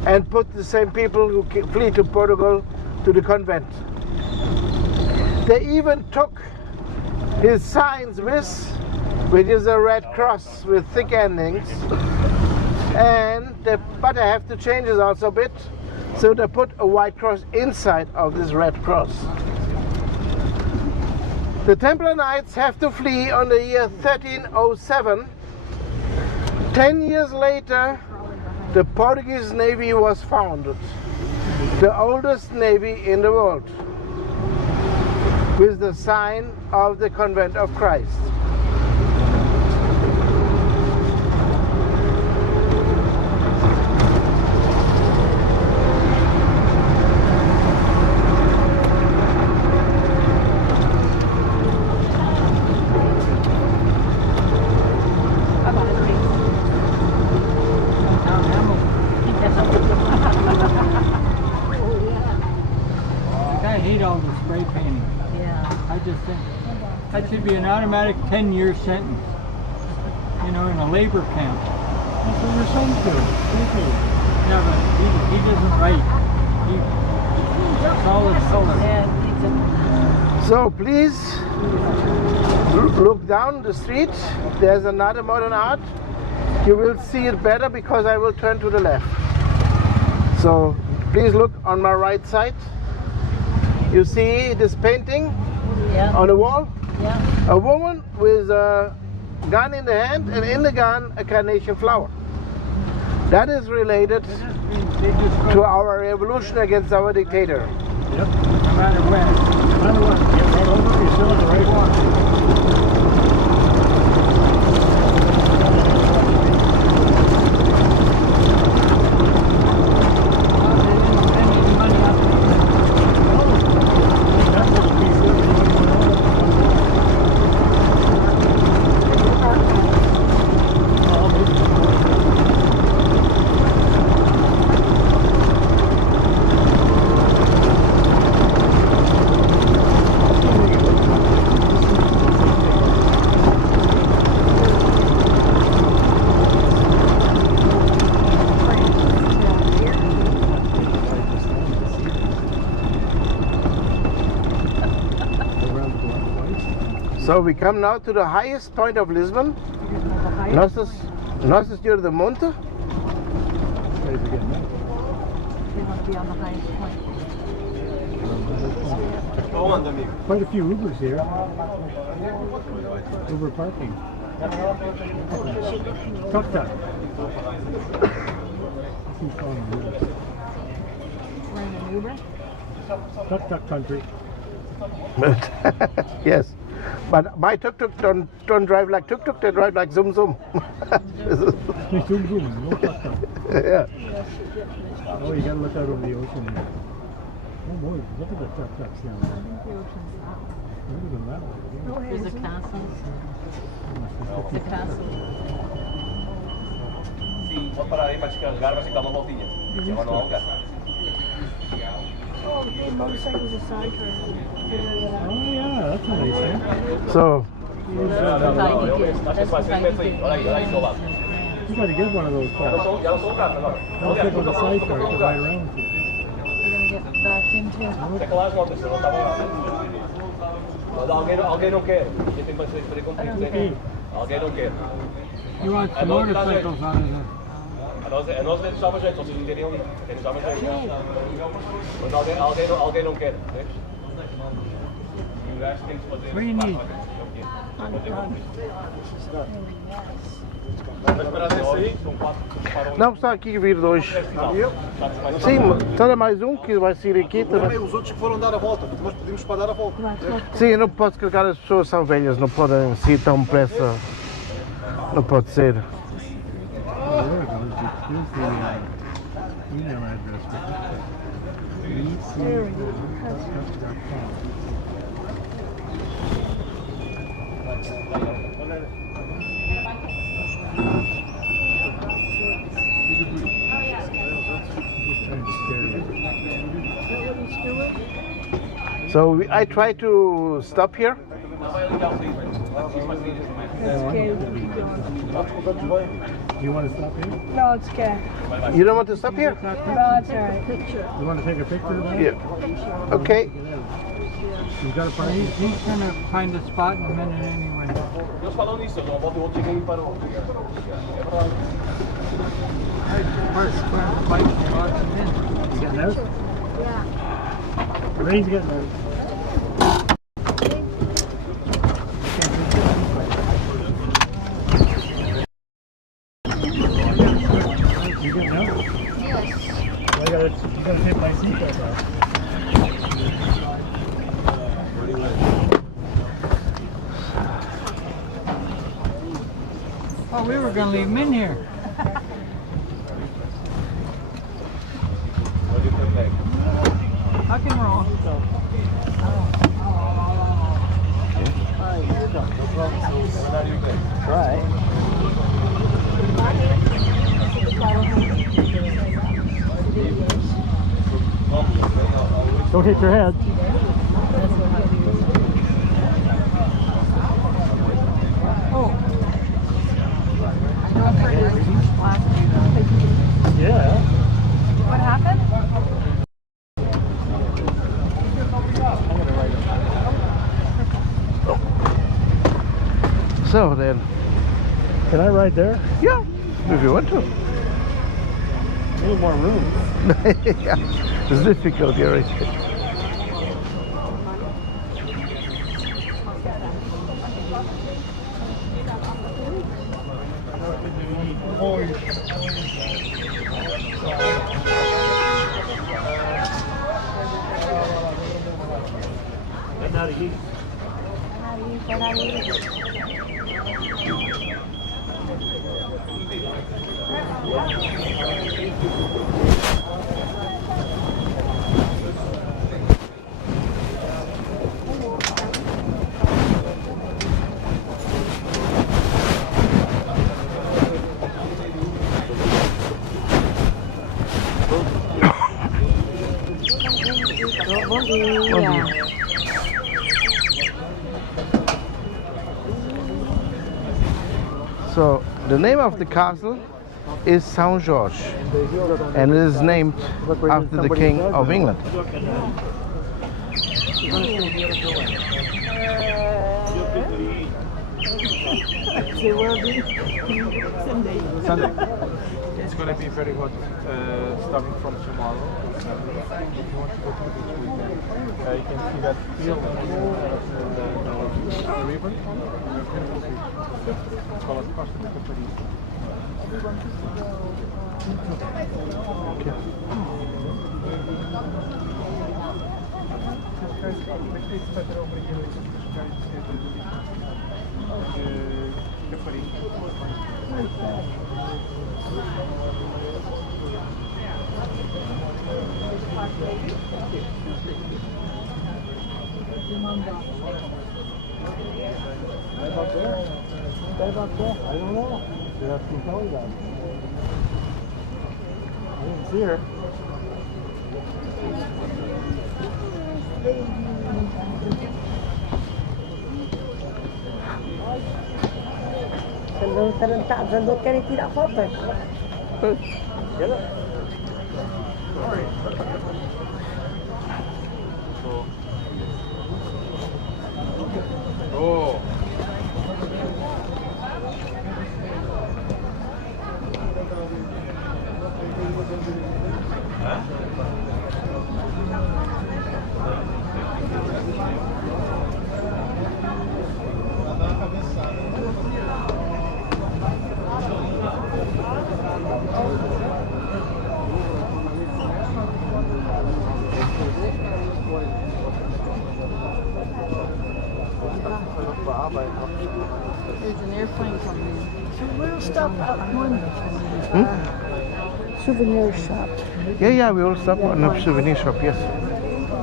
and put the same people who flee to Portugal to the convent. They even took his signs with, which is a red cross with thick endings, but I have to change it also a bit, so they put a white cross inside of this red cross. The Templar Knights have to flee on the year 1307. 10 years later, the Portuguese Navy was founded, the oldest navy in the world, with the sign of the Convent of Christ. That should be an automatic 10-year sentence, you know, in a labor camp. That's what your son's doing. Yeah, but he doesn't write. It's all in color. So please look down the street. There's another modern art. You will see it better because I will turn to the left. So please look on my right side. You see this painting on the wall? Yeah. A woman with a gun in the hand, and in the gun a carnation flower. That is related to our revolution against our dictator. Yep. No matter when. No matter what. Get right over, you're still in the right one. So we come now to the highest point of Lisbon, Nossas Senhora de Monte. They want to be on the highest point. Quite a few Ubers here. Uber parking. Tuk-Tuk. We're in an Uber. Tuk-Tuk country. Yes, but my tuk-tuk don't drive like tuk-tuk, they drive like zoom. Zoom, no tuk-tuk. Yeah. Oh, you gotta look out over the ocean here. Oh boy, look at the tuk-tuks down there. Look at them that way. There's a castle. It's a castle. Sim, pode parar aí para descarregar, vai ficar uma voltinha. Que agora não há lugar. Oh, the motorcycles aside for Oh yeah, that's a nice thing. So Acho que vai ser perto aí. Olha aí do lado. You gotta get one of those cars. Já não sou o carro agora. I'll take on the sidecar to ride around with you. we're going to get back into. Até que lá as motas não estavam lá. Mas alguém não quer. Quem tem que fazer contigo? Alguém não quer. You want some motorcycles on it? A nós nem usava jeito, vocês não querem ali. Quem usava jeito. Mas alguém não quer. E o gajo tem que fazer. What do you need? não, está aqui vir dois. Sim, só mais um que vai sair aqui também. Os outros que foram dar a volta, nós pedimos para dar a volta. Sim, não posso carregar, as pessoas são velhas, não podem sair tão depressa. Não pode ser. Oh, there we go. Here's the email address for So I try to stop here. You want to stop here? No, it's okay. You don't want to stop here? No, it's all right. You want to take a picture of that? Yeah. Okay. You got a park? He's gonna find a spot in a minute anyway. Eles falam nisso, eles não voltam outro chega e parou. É verdade. First, where the bike spots him in. You getting out? Yeah. Ray's getting out. You getting out? Yes. You gotta take my seatbelt off. Oh, we were gonna leave him in here. Nothing wrong. Right. Don't hit your head. Oh. I know I've heard it used last year. Yeah. What happened? So then, Can I ride there? yeah, if you want to. I need more room. Yeah, it's difficult here. So the name of the castle is Saint George, and it is named after the King of England. Sunday. It's going to be very hot starting from tomorrow. If you want to go to the beach weekend, you can see that field the river. It's called Costa de Capariz. I don't know. You have to tell me that. I didn't see her. Não querem tirar fotos. Oh. There's an airplane coming in. We'll stop at one souvenir shop. Yeah, we will stop on a souvenir shop, yes.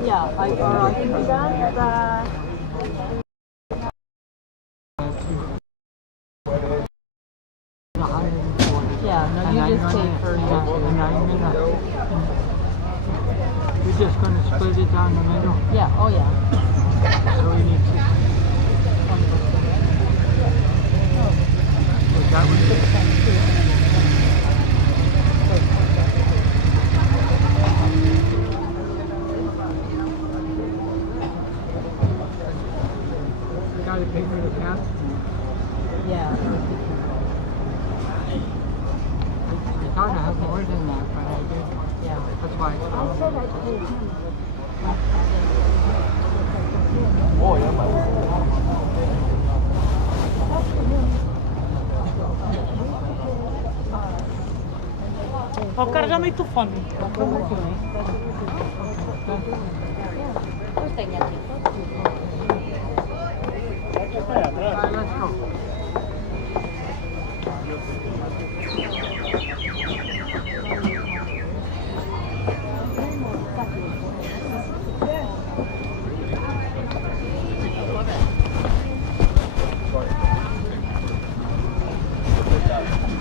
Yeah, I can do that. Yeah, no, you just take first. We're just going to split it down the middle. Yeah, oh yeah. So we need to. That was try to pay for the cab? Yeah. I thought I had more than that, but I did. Yeah. That's why. I said I paid him. Ho cargamento o fone. Alright, let's go.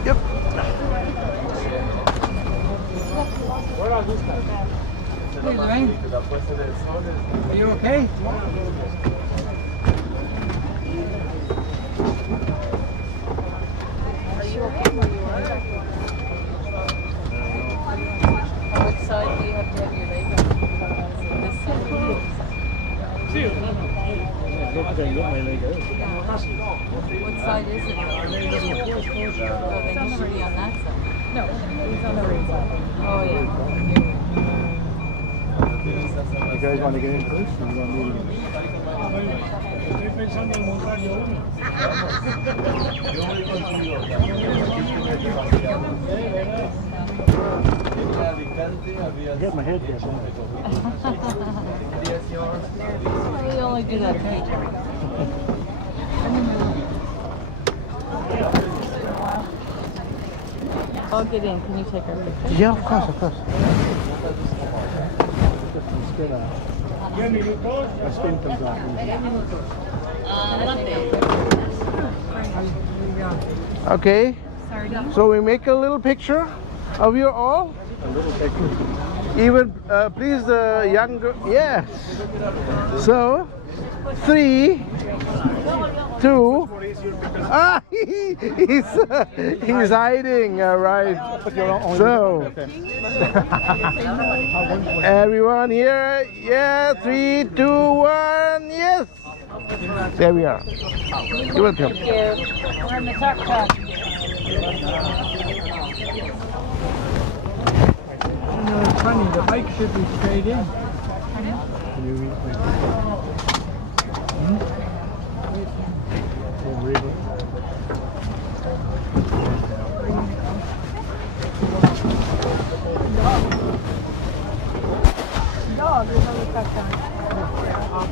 Yep. Hey, Lorraine. Are you okay? What side do you have to have your leg on? This side? Look, I got my leg out. What side is it? Oh, then you should be on that side. No, he's on the right side. Oh, yeah. You guys want to get in first? Or you want me to get in? Estoy pensando en montar yo uno. I got my head here. We only do that occasionally. I'll get in. Can you take our picture? Yeah, of course, of course. My skin comes off. Okay. So we make a little picture of you all. A little picture. Even please the younger. Yes. So 3, 2. Ah, he's hiding. Right. So everyone here. Yeah. 3, 2, 1. Yes. There we are. You're welcome. We're in the tuk-tuk. You know, it's funny, the bike should be straight in. Can you read read it? Dog is on the tuk-tuk. Are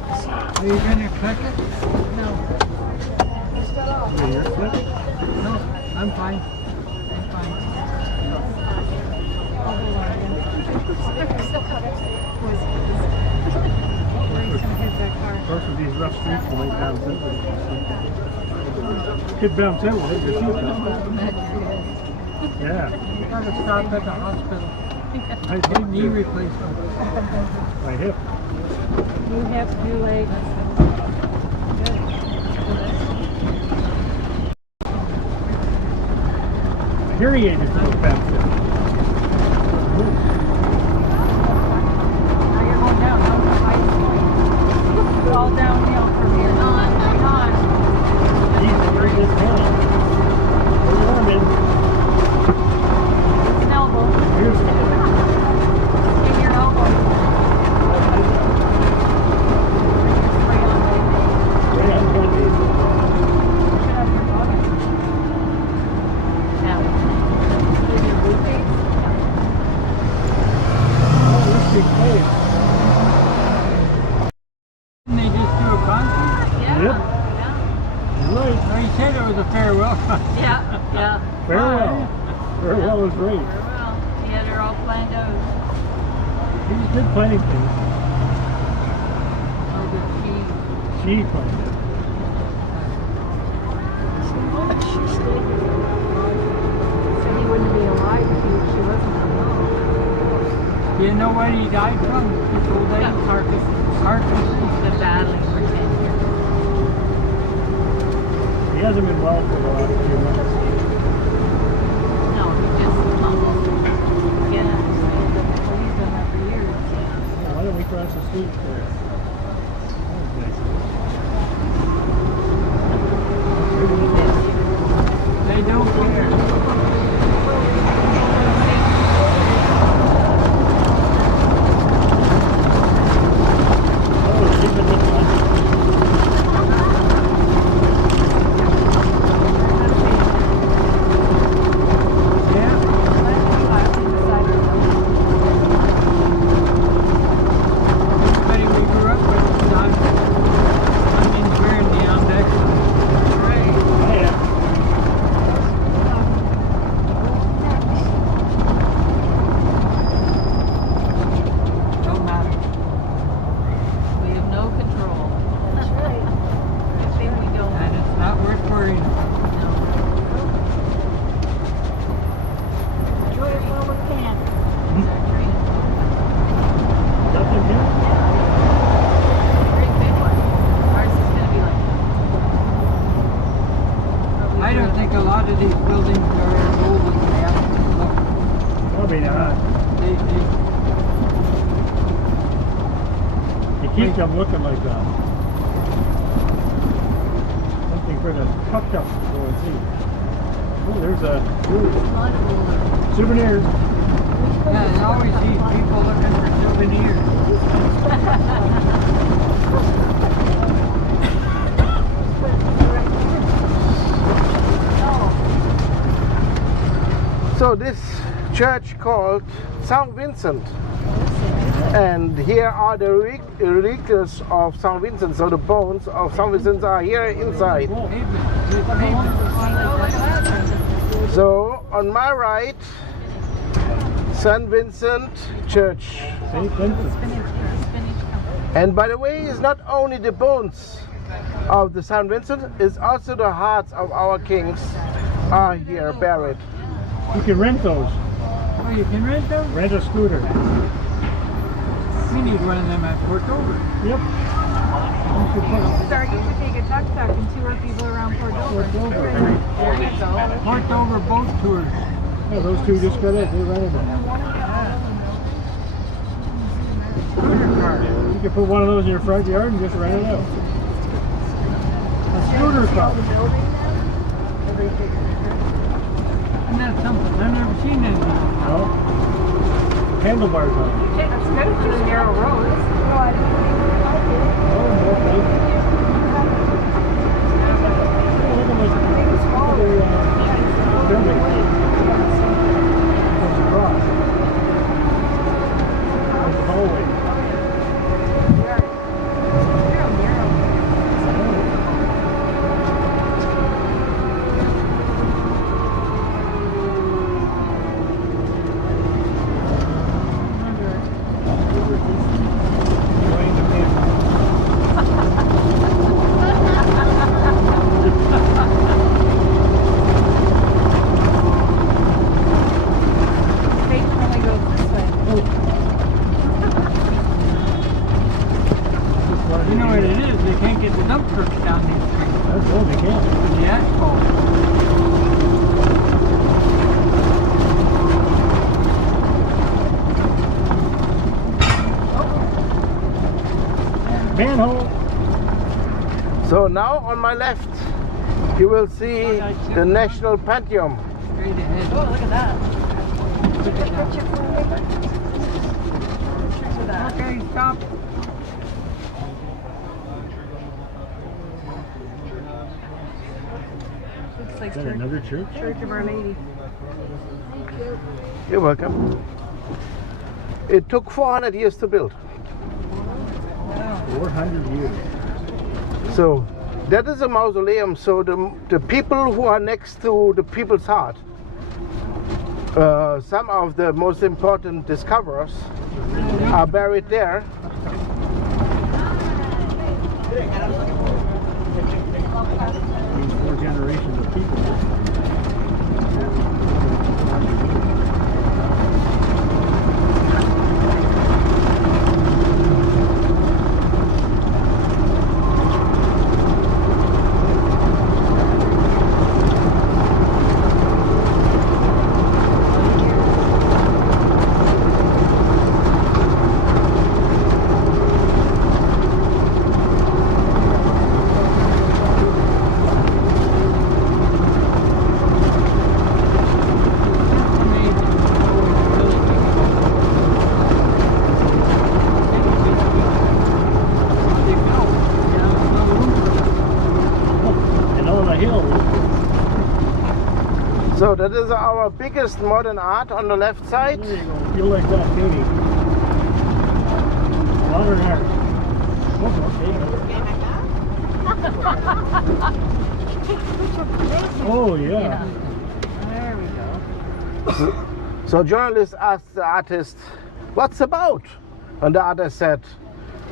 you going to click it? It's still off. No, I'm fine. I'm fine. Of course, with these rough streets, you might bounce out with it. Could bounce out with it, your feet down. Yeah. I got to stop at the hospital. I Need did knee replacement. my hip. New hip, new leg. Hearing aid is a little bounce out. Now you're going down. Now the bike's going. All downhill from here. On. He's very good hand. Where's your arm in? It's an elbow. Here's the In your elbow. Spray on it. yeah, I'm going to Should have your body. Now. In your boot base. Oh, this big place. Didn't they just do a concert? Yeah. Yep. Yeah. You're right. No, he said it was a farewell. Yeah. Yeah. Farewell. Farewell was great. Well, he had her all planned out. He did plenty of things. Oh, the She planned it. So he wouldn't be alive if she wasn't alone. Do you know where he died from? His old age? Yeah, Parkinson's. Parkinson's. Been battling for 10 years. He hasn't been well for the last few months. No, he just tumbled. Again, Well, he's done that for years. Why don't we cross the street first? That was nice. of these buildings are as old as they actually look. Probably not. You keep them looking like that. Something for the tuk-tuk to go and see. Oh, there's a souvenirs. Yeah, and always see people looking for souvenirs. So this church called St. Vincent, and here are the relics of St. Vincent. So the bones of St. Vincent are here inside. So on my right, St. Vincent Church. St. Vincent. And by the way, it's not only the bones of the St. Vincent, it's also the hearts of our kings are here buried. You can rent those. Oh, you can rent them? Rent a scooter. We need one of them at Portugal. Yep. Sorry, you should take a tuk-tuk and tour people around Portugal. There you go. Portover boat tours. Yeah, those two just got it. They rented them. Scooter car. You can put one of those in your front yard and just rent it out. A scooter car. Isn't that something? I've never seen that before. No. Handlebars on it. That's good for the narrow roads. You know what it is? They can't get the dump trucks down these streets. That's all they can. The asphalt. Manhole. So now on my left, you will see the National Pantheon. Straight ahead. Oh, look at that. Okay, stop. Looks like Is that another church? Church of Our Lady. You're welcome. It took 400 years to build. 400 years. So that is a mausoleum. So the people who are next to the People's Heart, some of the most important discoverers are buried there. 4 generations of people. So that is our biggest modern art on the left side. There you go. Feel like that, baby. Modern art. Oh, yeah. There we go. So journalists asked the artist, "What's about?" And the artist said,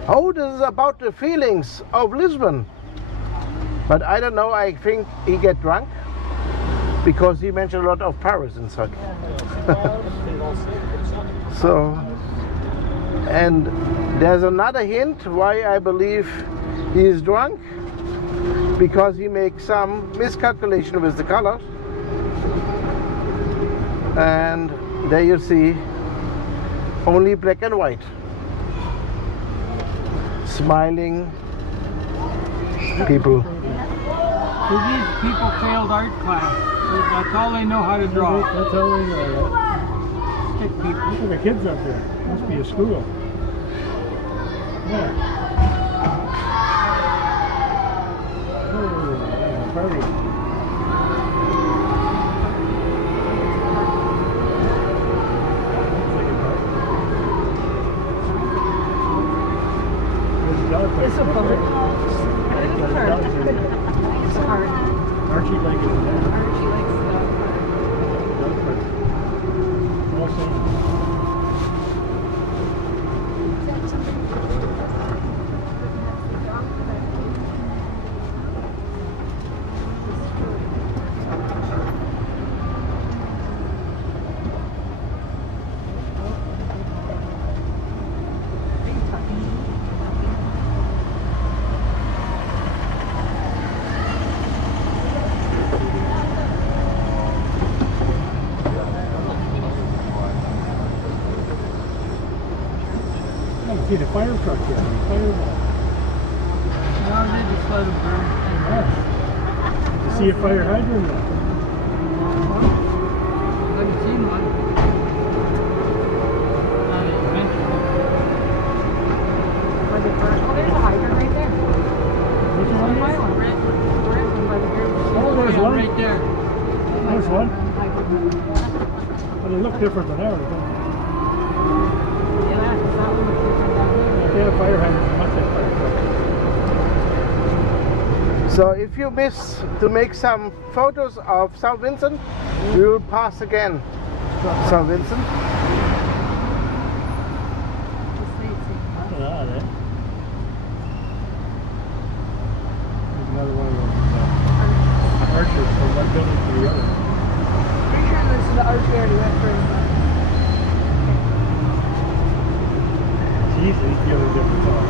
"Oh, this is about the feelings of Lisbon." But I don't know, I think he get drunk because he mentioned a lot of Paris inside. So, and there's another hint why I believe he is drunk, because he makes some miscalculation with the colors. And there you see only black and white. Smiling people. So these people failed art class. So that's all they know how to draw. That's all they know. Stick people. Look at the kids up there. Must be a school. Yeah. Oh, party. It's a bullet. It's hard. Archie likes it in there. Archie likes See the fire truck here, the fireball. No, they just let them burn. You see a fire hydrant there? Haven't seen one. Not even mentioned. Oh, there's a hydrant right there. Which one? There is one by the group. Oh, there's one. Right there. There's one. Well, they look different than ours, don't they? Yeah, because that one looks different down here. They have fire hydrants, much like fire trucks. So if you miss to make some photos of St. Vincent, we will pass again St. Vincent. Look at that, eh? There's another one of those archers from one building to the other. Pretty sure this is the arch we already went through. It's easy, give a different thought.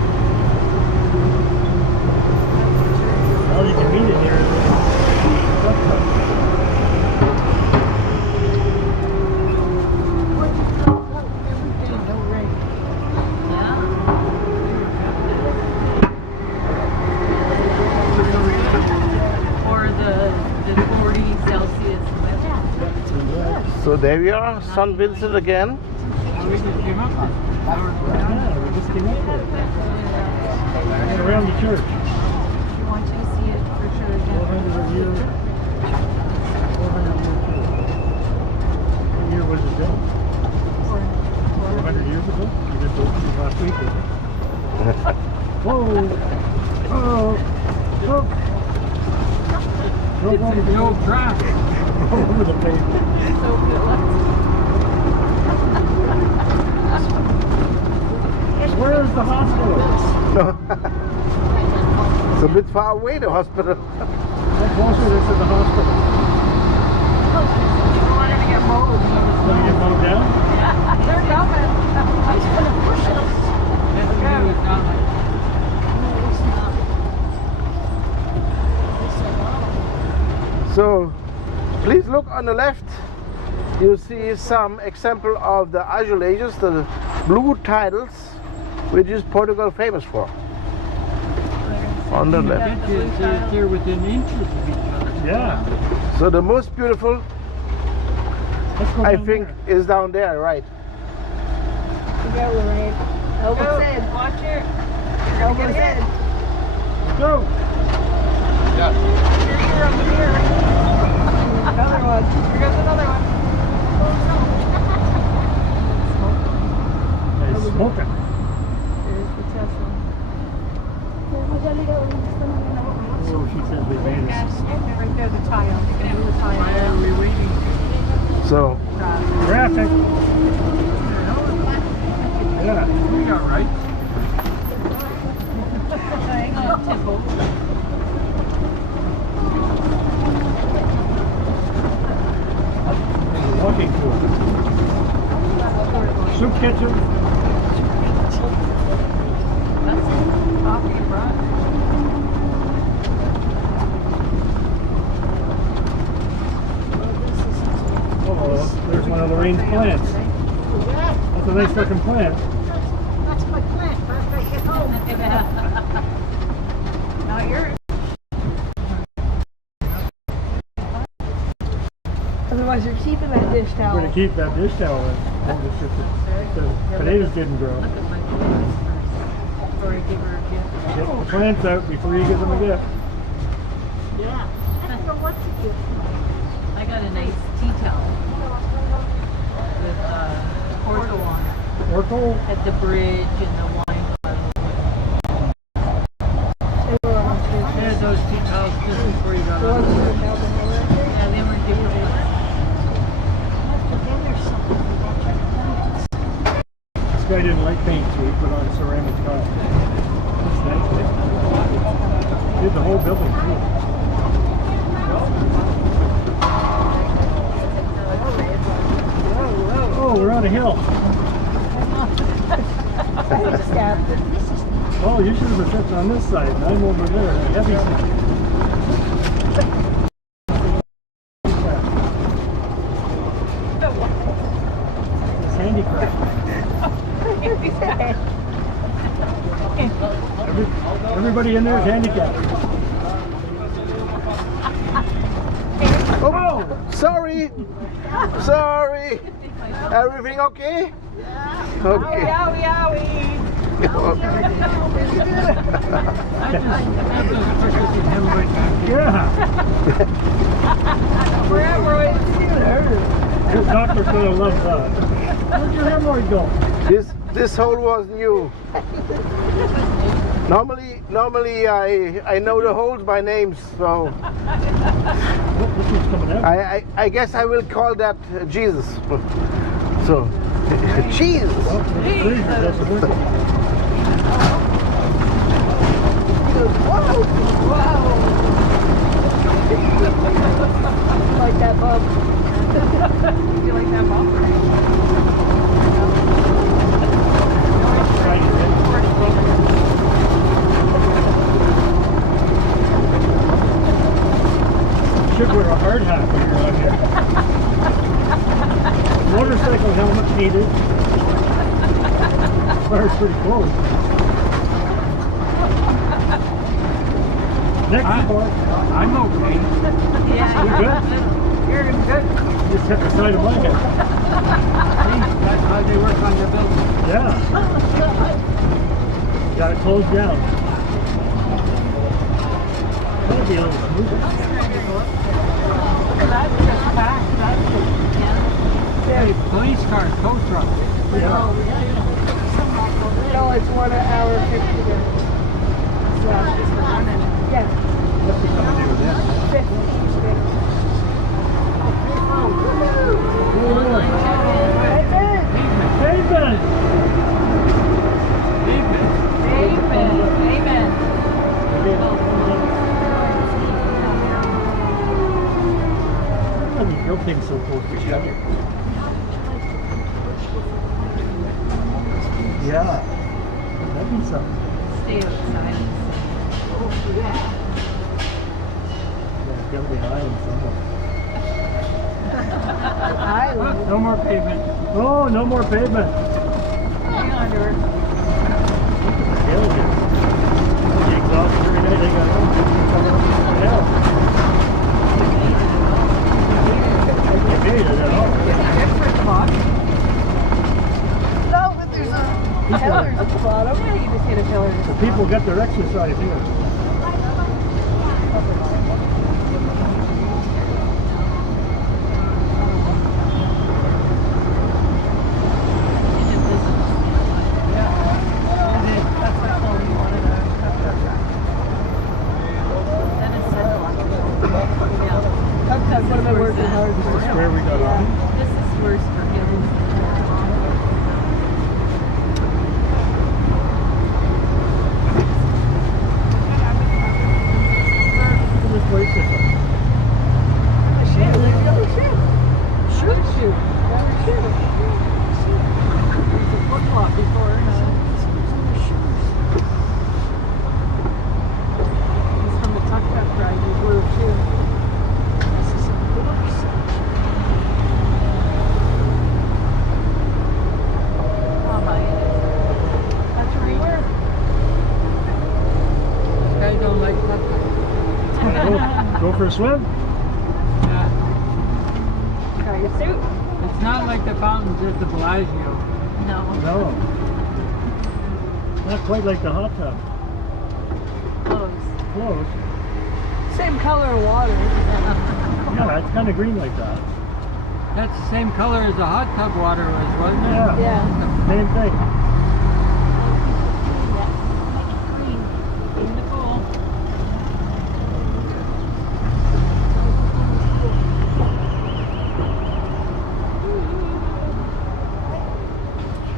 All you can meet in here is Tuk-Tuk. No rain. Or the 40 Celsius weather. So there we are, St. Vincent again. We just came up on it. Yeah, we just came up there. And around the church. She wants you to see it for sure again. 400 year church. What year was it built? 400 years ago? You just opened it last week, didn't you? Whoa! Oh! Look! Drove It's the old track. all over the pavement. So good. Where is the hospital? No. It's a bit far away, the hospital. How close is this to the hospital? We're going to get mowed. It's going to get mowed down? They're coming. He's going to push us. That's the view is not like So please look on the left. You see some example of the azulejos, the blue tiles, which is Portugal famous for. On the left. they're within inches of each other. Yeah. So the most beautiful, Let's go I down think, there. is down there, right? Go, Lorraine. Elbows in. Watch it. Elbows in. Go! Yeah. Here, over here. Another one. Here goes another one. It's smoking. There's the Tesla. Oh, she says we made it. Right there, the tile. The Why tile. are we waiting? So Traffic. Yeah. We got right. Temple. Walking tour. Soup kitchen. Coffee and brunch. Oh, there's one strange plants. That's a nice looking plant. That's my plant. After I get home. Not yours. Otherwise, you're keeping that dish We're towel. going to keep that dish towel in. It's just that the potatoes didn't grow. Look at my plants first before I give her a gift. Get the plants out before you give them a gift. Yeah. I don't know what to do. I got a nice tea towel with Porto on it Oracle? at the bridge and the wine bottle. There's those tea towels just before you got The on. ones that are melting over there. Yeah, they were different. Then there's something about your plants. This guy didn't like paint, so he put on ceramic tile. That's nice. Did the whole building too. Oh, we're on a hill. Oh, you should have sat on this side. And I'm over there. Heavy seat. It's handicraft. Everybody in there is handicapped. Oh, sorry. Sorry. Everything okay? Okay. Owie, owie. I just have those pictures of him right back here. Yeah. We're hemorrhoids. Your doctor's going to love that. Where'd your hemorrhoid go? This hole was new. Normally I know the holes by names, so This one's coming out. I guess I will call that Jesus. So Jesus. Oh, there's a freezer. That's a working. Like that bump. You like that ball? Should wear a hard hat when you're out here. Motorcycle helmet needed. Fire's pretty close. Next part. I'm okay. Yeah. You good? You're good. Just hit the side of my head. That's how they work on the building. Yeah. Got it closed down. That'd be a little smoother. That's just packed. That's just... Hey, police car, tow truck. Yeah. No, it's 1 hour 50 minutes. Yeah. What's it got to do with that? 50 minutes. Pavement! Amen. I mean, everything's so close together. Yeah. That'd be something. Stay outside. Yeah, it's gotta be high in somewhere. No more pavement. Oh, no more pavement. Hang on to her. Hell yeah. The exhaust every night they got home. Yeah. You made it at all. No, but there's a pillars at the bottom. Yeah, you just hit a pillar. The people get their exercise here. Sometimes when I'm working hard. This is where we got on. This is worse for him. This place is Shoot. There's a flip-flop before. He's from the Tuk-Tuk ride in blue too. Go for a swim? Yeah. Got your suit? It's not like the fountains at the Bellagio. No. No. Not quite like the hot tub. Close. Close. Same color of water. Yeah, it's kind of green like that. That's the same color as the hot tub water was, wasn't it? Yeah. Yeah. Same thing. In the pool.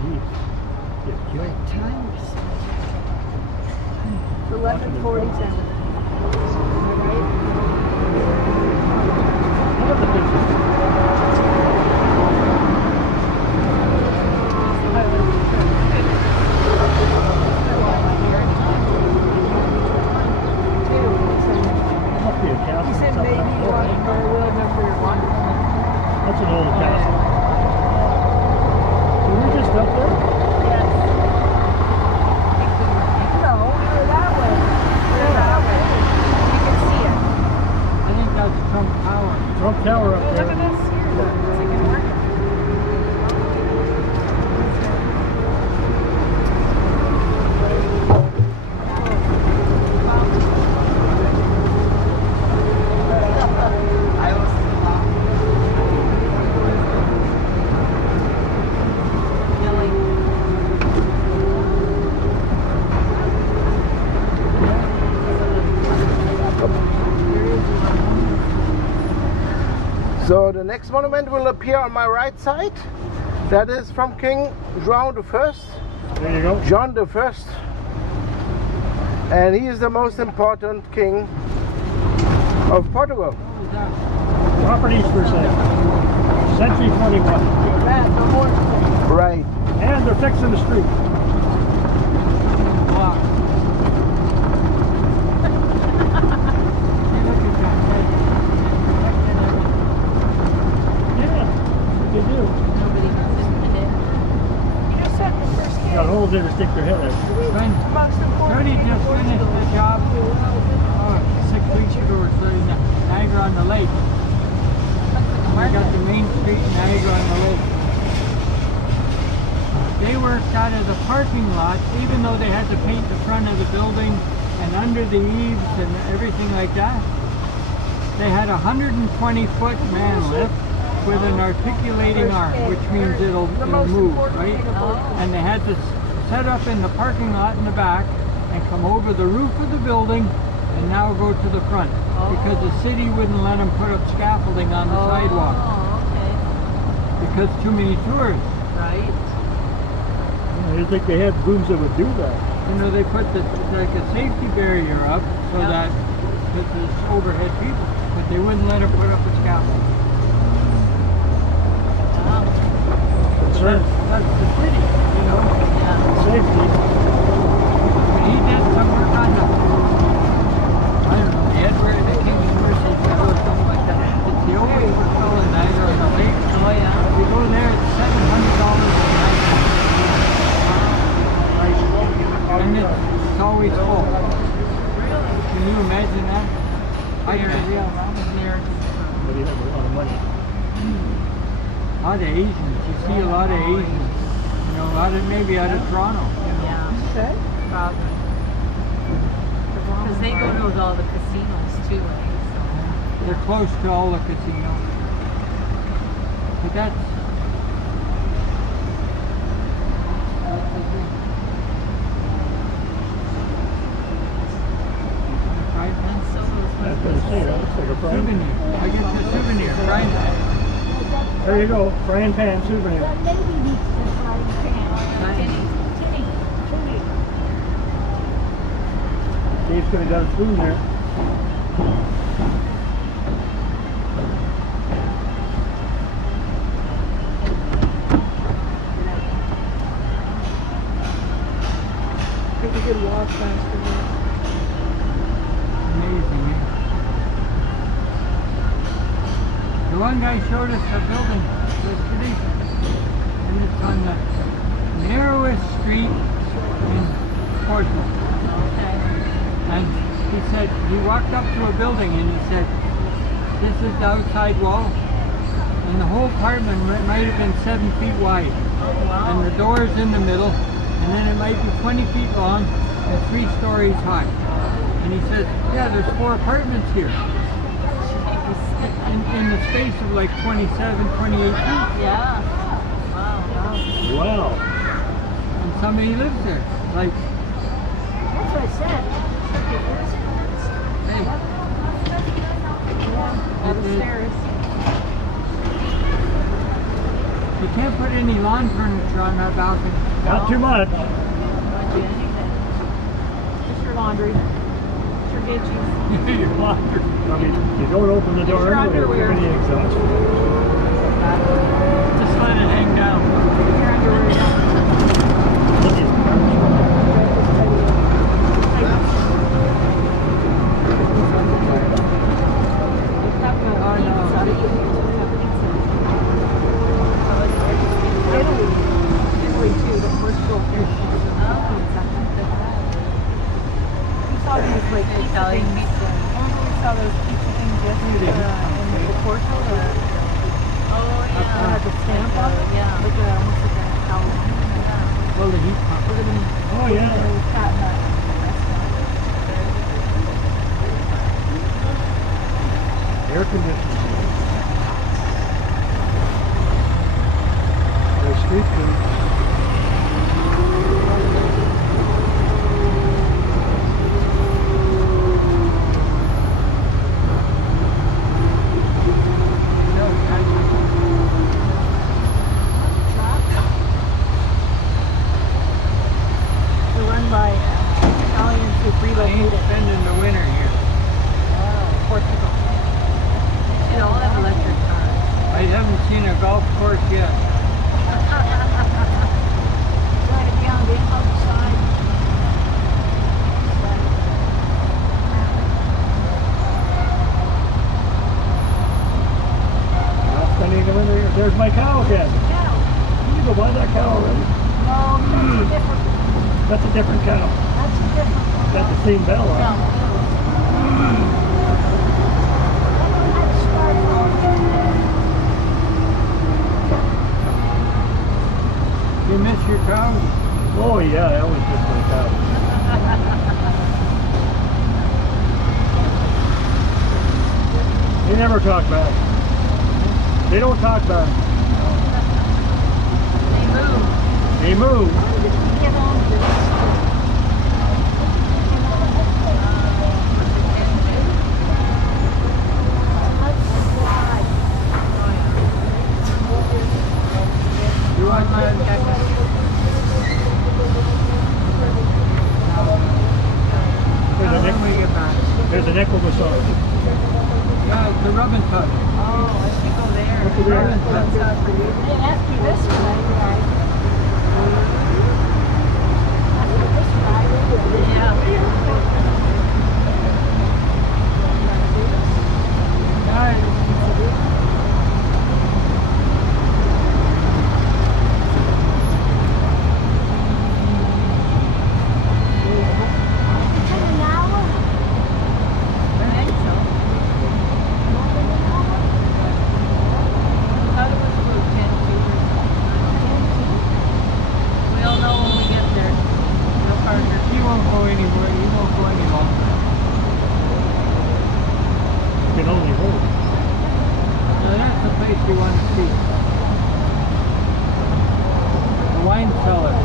Jeez. Get killed. Times. 11:47. Alright. Look at the pictures. Must be a castle. He said somewhere maybe up you there. want to go for your one. That's an old castle. So we're just up there? Yes. No, we were that way. We were that way. You can see it. I think that's Trump Tower. Trump Tower up Oh, look there. at this here. It's like an orchid. So the next monument will appear on my right side. That is from King João I. There you go. John the First, and he is the most important king of Portugal. Properties for sale. Century 21. That's the horse. Right. And they're fixing the street. Wow. Hey, look at that. Yeah, they do. Nobody knows it. You just said the first They got holes there to stick their head in. amongst the four. Tony just finished the job 6 weeks ago or so in Niagara on the Lake. We got the main street in Niagara on the Lake. They worked out of the parking lot, even though they had to paint the front of the building and under the eaves and everything like that. They had a 120-foot man lift with an articulating arm, which means it'll move, right? And they had to set up in the parking lot in the back and come over the roof of the building and now go to the front because the city wouldn't let them put up scaffolding on the sidewalk Oh, okay. because too many tourists. Right. I didn't think they had booms that would do that. You know, they put like a safety barrier up so that there's overhead people, but they wouldn't let them put up a scaffold. Concern. That's the city, you know. Safety. When he did some work on the, I don't know, the Edward, the King's Mercy or something like that. It's the oldest hotel in Niagara on the Lake. Oh, yeah. If you go there, it's $700 a night. And it's always full. Can you imagine that? I can real But he had a lot of money. A lot of Asians. You see a lot of Asians. You know, a lot of maybe out of Toronto. Yeah. Okay. Probably. Because they go to all the casinos too, right? So. They're close to all the casinos. But that's the thing. Right? And so I was going to say, that looks like a frying pan. Souvenir. I get the souvenir. Frying pan. There you go, frying pan souvenir. That lady needs the frying pan. Tinny. Dave's could have got a spoon there. Think we could walk faster now. Amazing, eh? The one guy showed us a building yesterday, and it's on the narrowest street in Portugal. Okay. And he said, he walked up to a building and he said, this is the outside wall. And the whole apartment might have been 7 feet wide. And the door is in the middle. And then it might be 20 feet long and 3 stories high. And he says, yeah, there's 4 apartments here. In the space of like 27, 28 feet. Yeah. Wow. And somebody lives there. Like, That's what I said. hey. Upstairs. You can't put any lawn furniture on that balcony. Not too much. Just your laundry. Just your ditches. Your laundry. I mean, you don't open the door Your anyway. underwear. Pretty exhausted. Just let it hang down. Your underwear. Look at Italy too, the Portugal fish. We saw these like pizza things. We saw those pizza things yesterday in the Portugal. Oh yeah. Had the stamp on it. Yeah. Like almost like a Halloween. Well, the heat pump. We're gonna be Oh, yeah. cat in that air conditioning. There's street food. They're run by Italians who've I ain't relocated. spending the winter here. Portugal. They all have electric cars. I haven't seen a golf course yet. Trying to be on the outside. Not spending the winter here. There's my cow again. Cow. You go buy that cow already. No, that's a different. That's a different cow. That's a different. Got the same bell on. You miss your cows? Oh yeah, that was just my cow. They never talk back. They don't talk back. They move. Get on to this. You want my There's a nickel massage. Yeah, the rub and tug. Oh, I should go there. Look at there. They asked you this one, right? After this one, an hour. I think so. Thought it was about 10 to. We'll know when we get there. No farther. He won't go anywhere. He won't go any longer. You can only hold. Now that's the place you want to see. The wine cellar.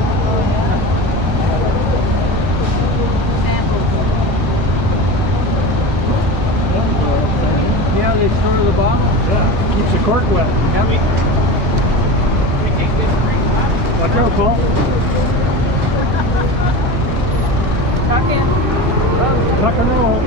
Yeah, they store the bottle. Yeah, keeps the cork wet. Yep. Watch out, Paul. Tuck in. Tuck and roll.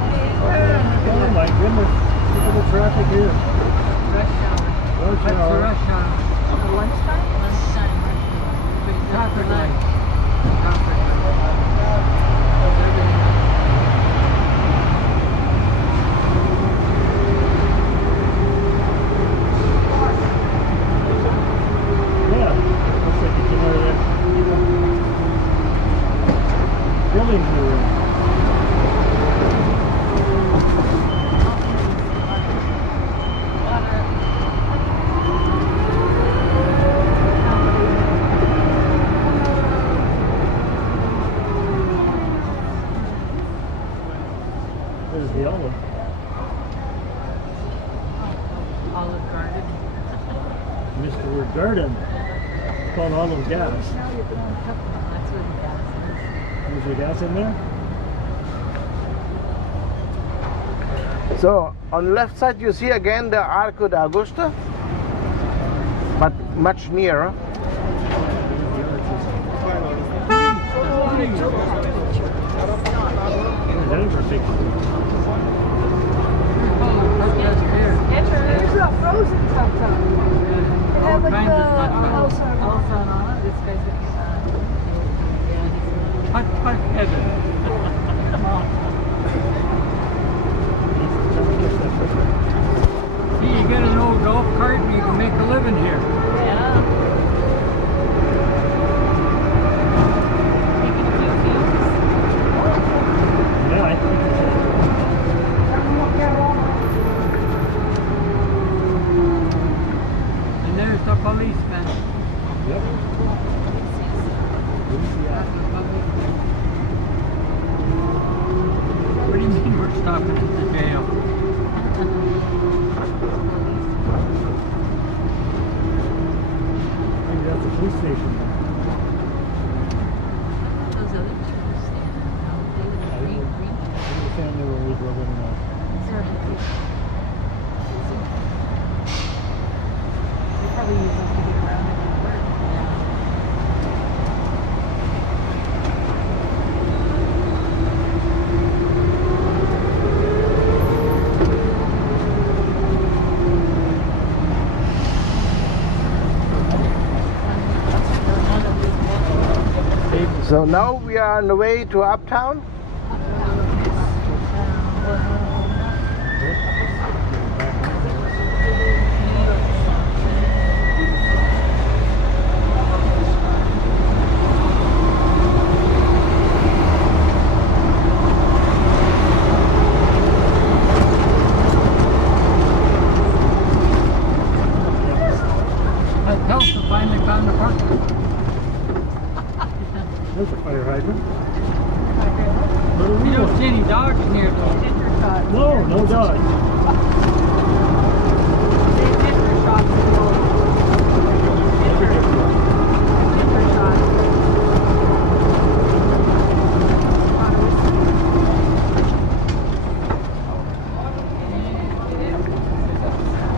Oh my goodness, look at the traffic here. Rush hour. Rush That's the hour. rush hour. Lunchtime? Lunchtime. Traffic For light. lunch. Traffic light. Everything. Olive Garden. Missed the word garden. It's called Olive Gas. That's where the gas is. Is there gas in there? So on the left side you see again the Arco d'Augusta, but much nearer. That is a big There's a frozen tuk-tuk. They have like the Elsa. Elsa on it. This guy's Hut heaven. See, you get an old golf cart and you can make a living here. Yeah. Taking a few films. Yeah, I think it's And there's the policeman. Yep. What do you mean we're stopping at the jail? I think that's a police station. Those other two are standing out. They look green. The family were always living in They probably use them to get around and get work. So now we are on the way to Uptown. That helps to finally found the park. There's a fire hydrant. You don't see any dogs near though. No, no dogs.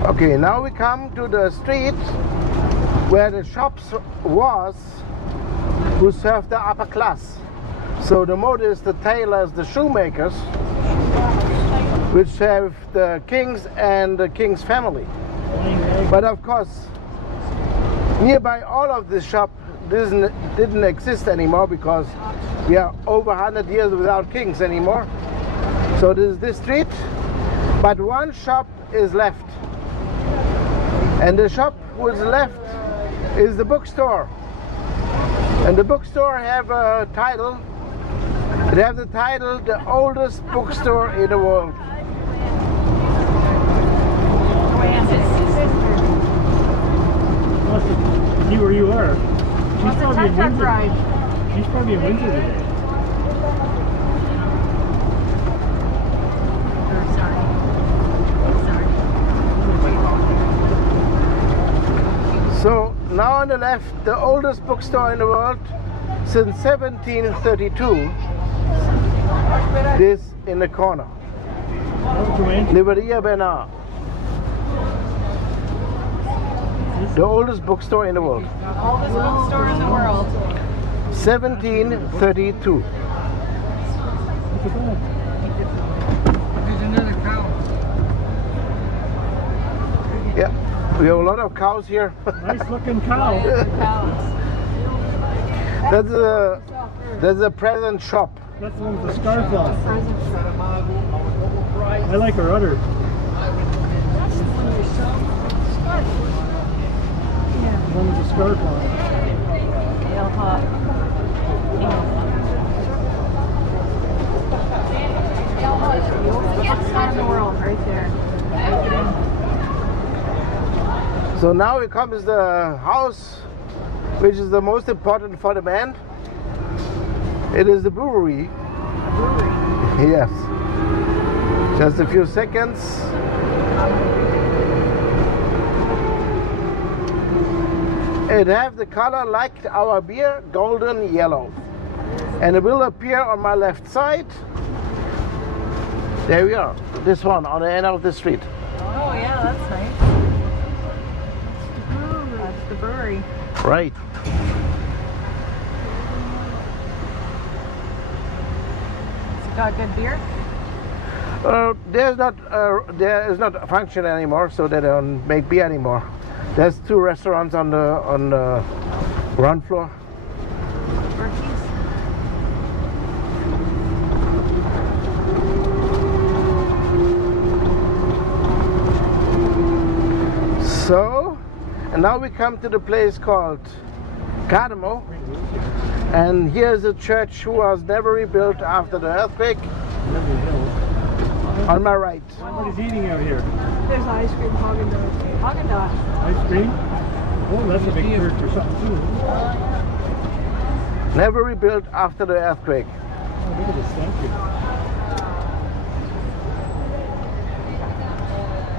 Okay, now we come to the street where the shops was who served the upper class. So the modists, the tailors, the shoemakers, which serve the kings and the king's family. But of course, nearby all of this shop didn't exist anymore because we are over 100 years without kings anymore. So this is this street, but one shop is left. And the shop who is left is the bookstore. And the bookstore have a title. They have the title, the oldest bookstore in the world. See where you are. She's probably in Windsor. She's probably in Windsor today. So now on the left, the oldest bookstore in the world since 1732. This in the corner. Libreria Bernard. The oldest bookstore in the world. Oldest bookstore in the world. 1732. There's another cow. Yeah, we have a lot of cows here. Nice looking cow. That's a present shop. That's the one with the scarf on. I like her udder. The one with the scarf on. In the world, right there. So now it comes the house, which is the most important for the band. It is the brewery. Yes. Just a few seconds. It have the color like our beer, golden yellow. And it will appear on my left side. There we are. This one on the end of the street. Oh yeah, that's nice. That's the brewery. Right. It's got good beer. There is not a function anymore, so they don't make beer anymore. There's 2 restaurants on the ground floor. So, and now we come to the place called Cadamo, and here's a church who was never rebuilt after the earthquake. On my right. What is eating out here? There's ice cream, Haagen-Dazs. Haagen-Dazs. Ice cream? Oh, that's a big church or something too. Never rebuilt after the earthquake. Oh, look at this, thank you.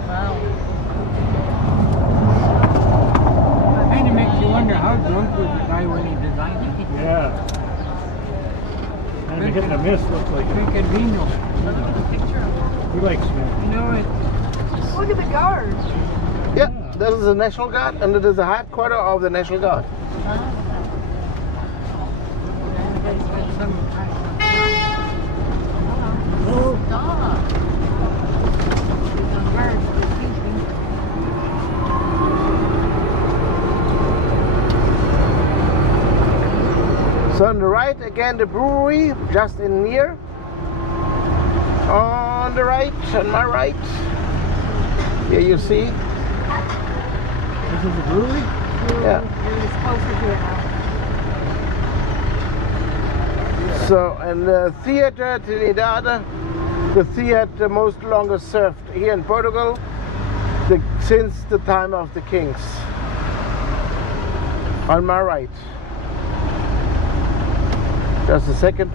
Wow. Kind of makes you wonder how drunk was the guy when he designed it. Yeah. And hitting a miss looks like it. Drinking vino. He likes me. You know it. Look at the guards. Yeah, this is the National Guard, and it is the headquarters of the National Guard. So on the right, again, the brewery, just in near. On the right, on my right. Here you see. This is a brewery? Yeah. You're closer to it now. So, and the Theater Trinidad, the theater most longest served here in Portugal since the time of the kings. On my right. Just a second.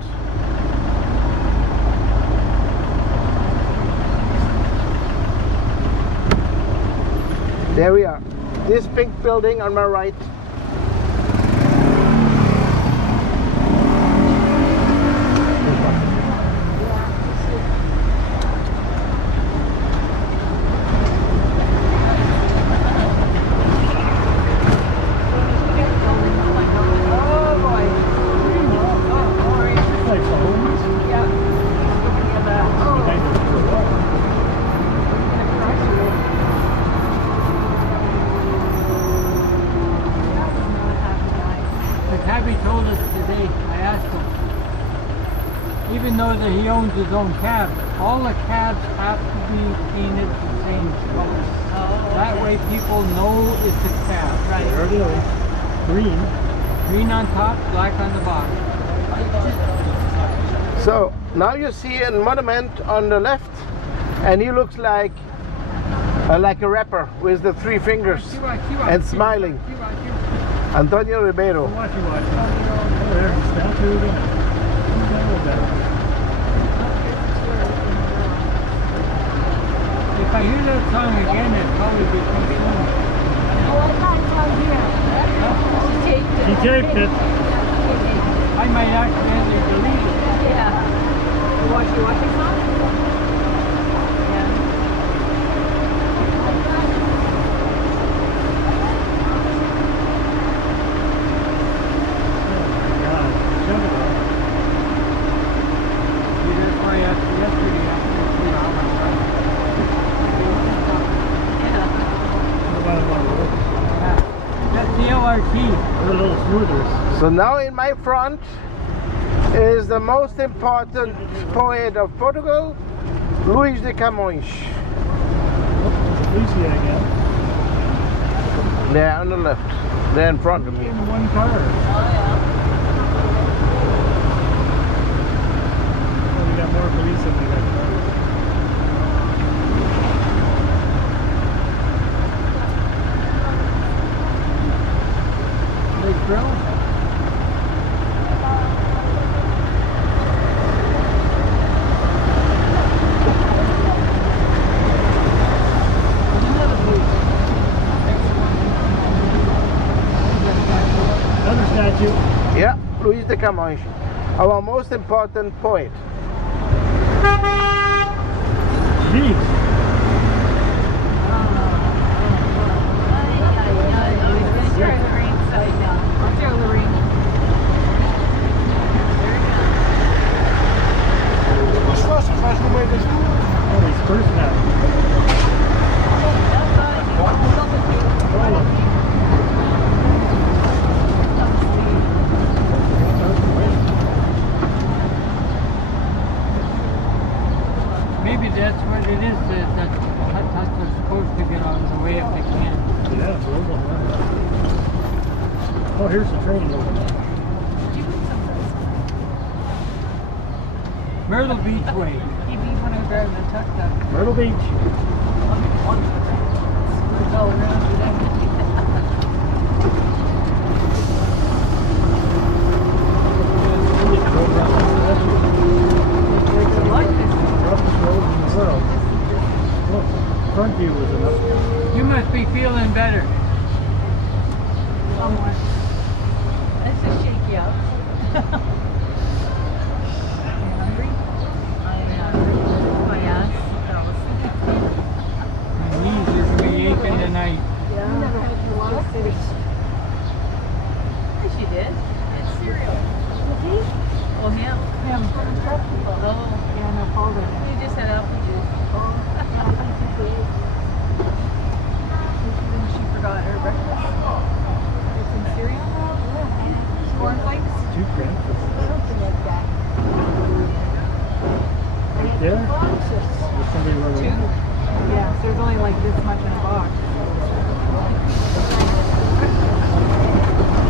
There we are. This pink building on my right. Even though that he owns his own cab, all the cabs have to be painted the same color. That way people know it's a cab. Right. There it is. Green. Green on top, black on the bottom. So now you see a monument on the left, and he looks like a rapper with the 3 fingers and smiling. Antonio Ribeiro. Watch. Oh, there's a statue again. If I hear that song again, it'd probably be too soon. Oh, I got it down here. He taped it. I might accidentally delete it. Yeah. You watching song? Yeah. See, that's why yesterday after 3 hours, that's the LRT. They're a little smoother. So now in my front is the most important poet of Portugal, Luís de Camões. Lucia again. There on the left. There in front of me. In one car. Oh Oh, we got more police in there. Big grill. that you? Yeah, Luis de Camões, our most important poet. Jeez. Oh, he's first now. Maybe that's what it is, that tuk-tuks are supposed to get out of the way if they can. Yeah, it's a little one. Oh, here's the train over there. Myrtle Beach Way. He'd be when I was driving a tuk-tuk. Myrtle Beach. Oh, no, Roughest road in the world. Look, front view was enough. You must be feeling better. somewhat. Let's just shake you up. Hungry? I'm hungry. My ass. My knees are going to be aching tonight. Yeah. You never had your long cities. Yes, you did. It's cereal. Oh, him. Him. Oh. Yeah, no powder. You just had apple juice. Then she forgot her breakfast. Get some cereal? Cornflakes? Two breakfasts. Something like that. Right there? There's somebody running. Two? Yeah, so there's only like this much in a box.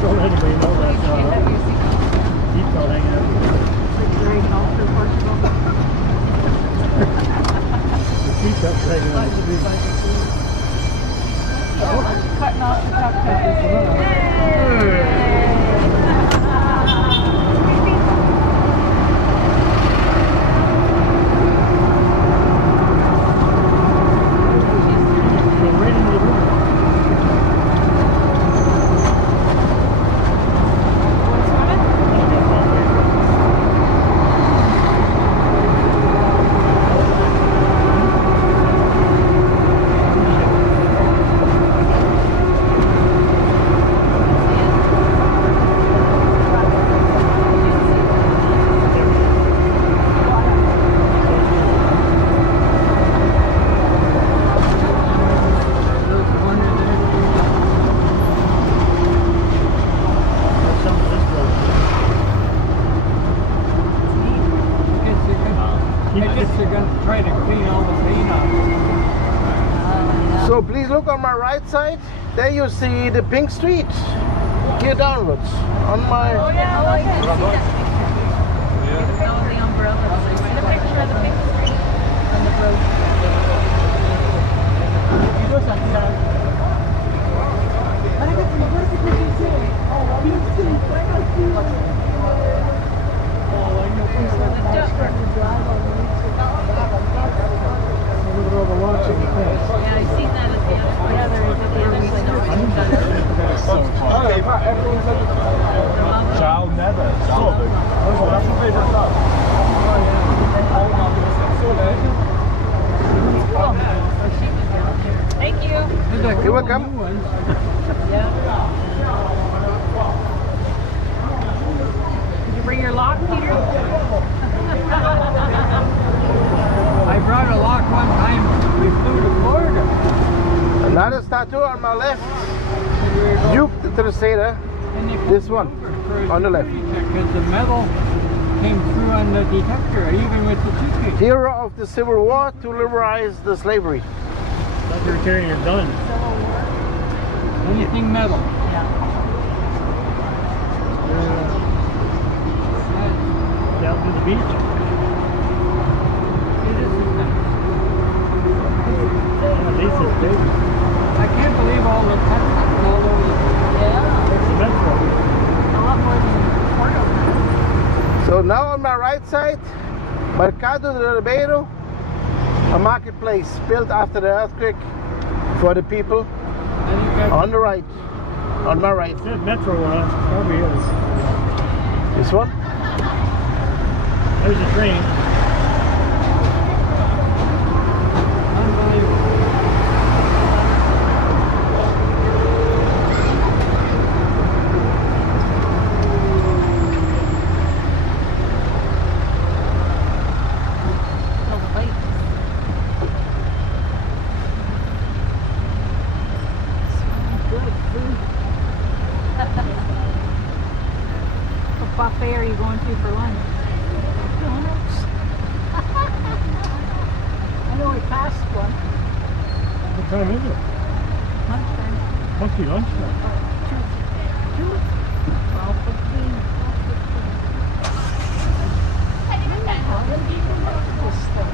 Don't let anybody know that's You have your seatbelt. seatbelt hanging out. Like dragging all through Portugal. The seatbelt's hanging on the street. Cutting off the tuk-tuk. Go right into the river. So please look on my right side. There you see the pink street. Here downwards. On my... Oh yeah, I like it. See that picture? Oh, the umbrella. The picture of the pink street on the road. Yeah, I've seen that at the other place. Yeah, there is at the other place. Ciao, never. Sorry. Thank you. You're welcome. Yeah. Did you bring your lock, Peter? I brought a lock one time. We flew to Florida. Another statue on my left. Duke the Tercera. And they This pulled one, over for a on the left. security check 'cause the metal came through on the detector, even with the suitcase. Hero of the Civil War to liberalize the slavery. Thought you were carrying your gun. Anything metal. Down to the beach. It isn't nice. Yeah, Lisa's big. I can't believe all the tuk-tuks all over the Yeah. It's the metro. A lot more than Portugal. So now on my right side, Mercado de Ribeiro, a marketplace built after the earthquake for the people. Then you got On the right. On my right. It said Metro probably is. This one? There's a train. Unbelievable. What buffet are you going to for lunch? Donuts. I know we passed one. What time is it? Lunchtime. Must be lunchtime. 12:15. This stuff.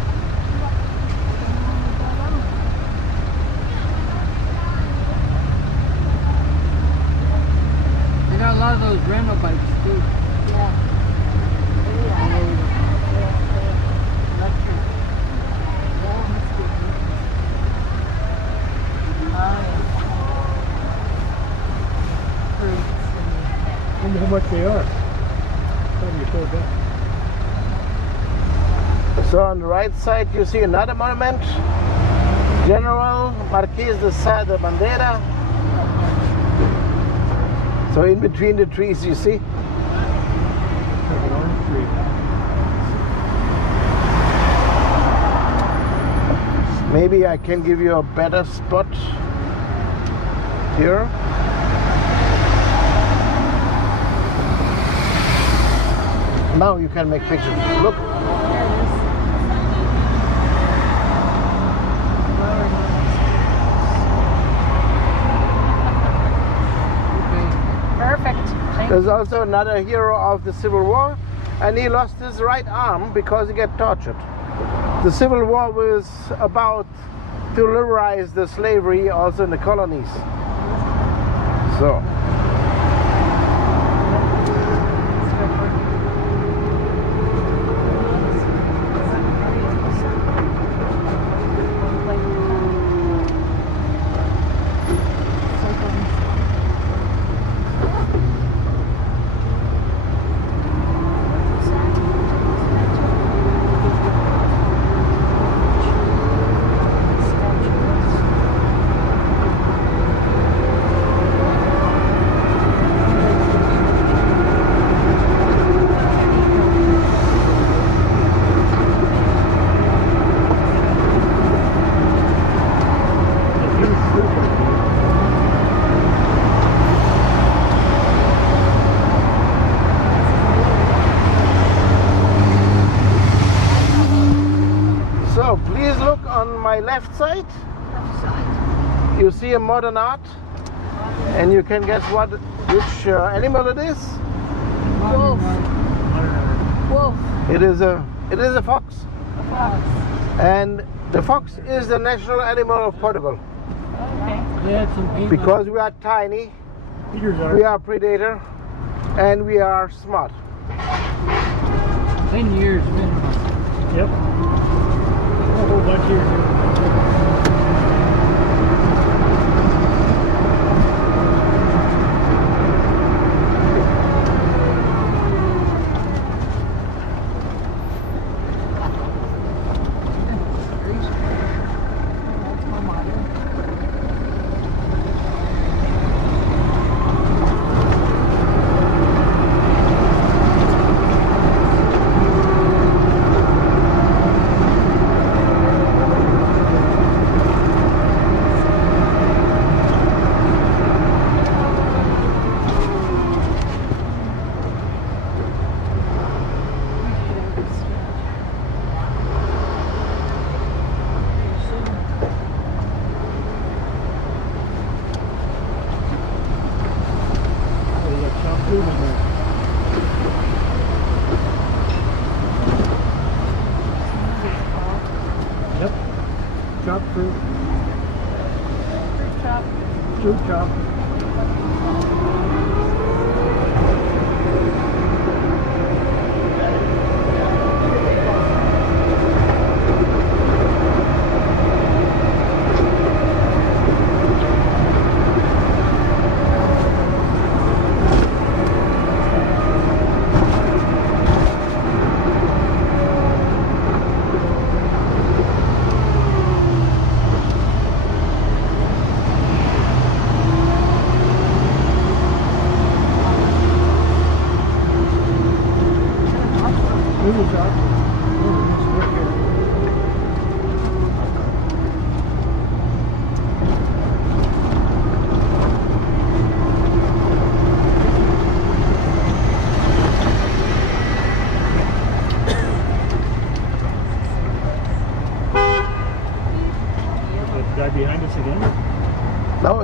They got a lot of those rental bikes too. Yeah. Electric. Yeah, must be good. Oh, yeah. Fruits and I wonder how much they are. Thought you told that. So on the right side you see another monument. General Marquês de Sá da Bandeira. So in between the trees you see. Like an orange tree. Maybe I can give you a better spot here. Now you can make pictures. Look. Perfect. Thank There's also another hero of the Civil War, and he lost his right arm because he got tortured. The Civil War was about to liberalize the slavery also in the colonies. So. So please look on my left side. You see a modern art, and you can guess which animal it is. Wolf. Wolf. It is a fox, Fox. and the fox is the national animal of Portugal. Okay. They had some paint. Because we are tiny, Peters are. we are predator, and we are smart. 10 years minimum. Yep. A whole bunch here too. That's my mother. There's a chopped food in there. Yep. Chopped fruit. Fruit chop.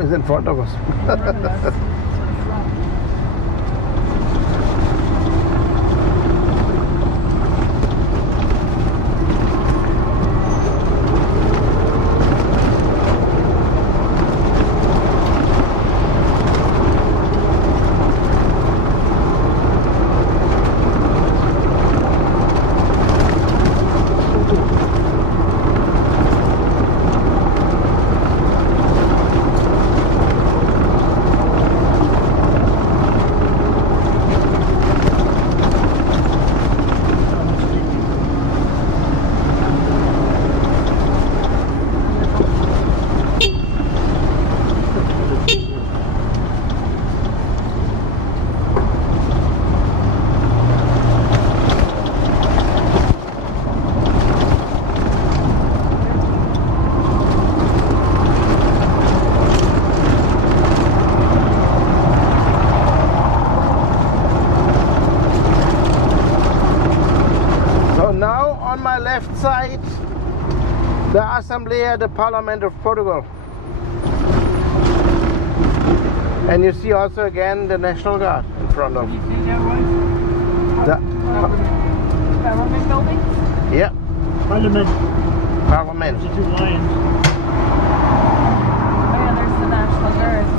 is in front of us. Side, the Assembleia, the Parliament of Portugal. And you see also again the National Guard in front of. You see that one? The Government buildings? yeah, Parliament. Parliament. The two lions. Oh yeah, there's the National Guards.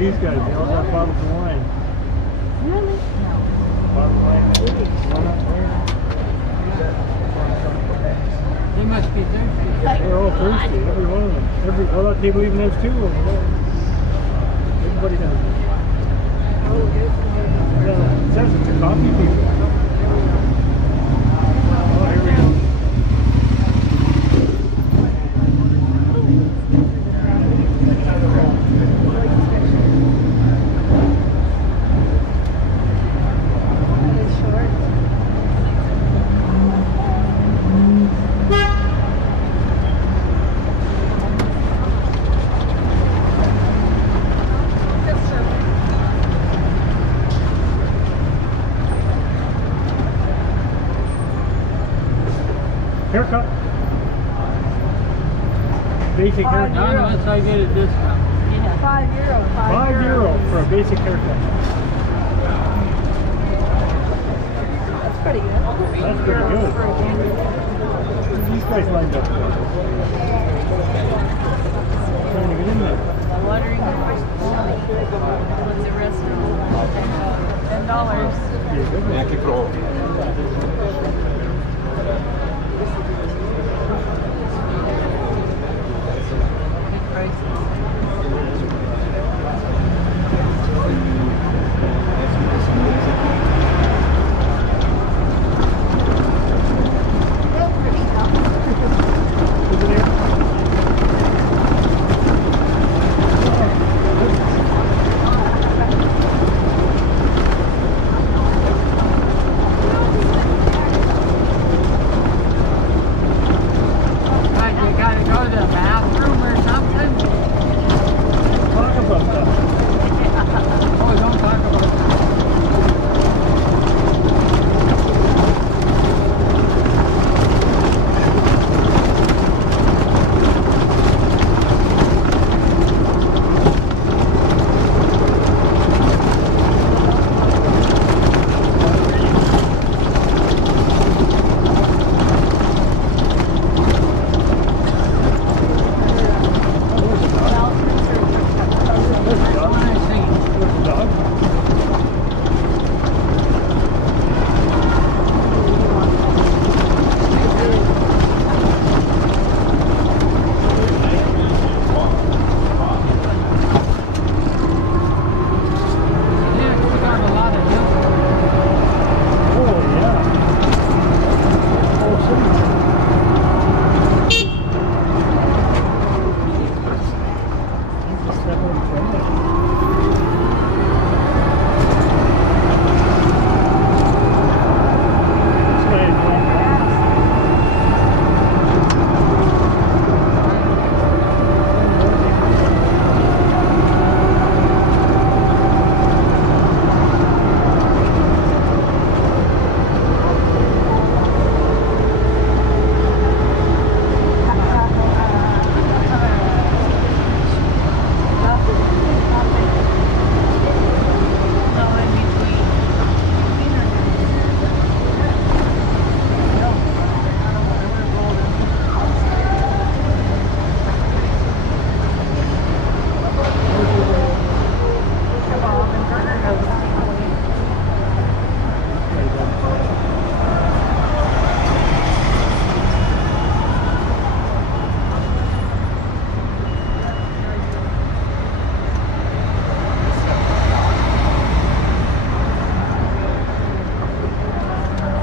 These guys, they all got bottles of wine. Really? No. Bottle of wine. They must be thirsty. They're all thirsty, every one of them. Well, that table even has two of them. Everybody does it. Yeah, it says it's a coffee table. Oh, here we go. Haircut. Basic haircut. Not unless I get a discount. Yeah. €5 for a basic haircut. That's pretty good. That's pretty good. These guys lined up. Trying to get in there. Watering the horse only. What's the rest of $10? Neanche provo.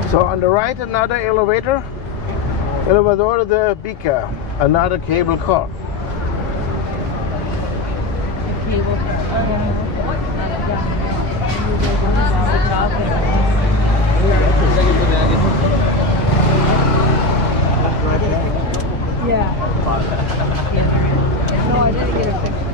So on the right, another elevator. Elevador de Bica, another cable car. Yeah. No, I didn't get a picture.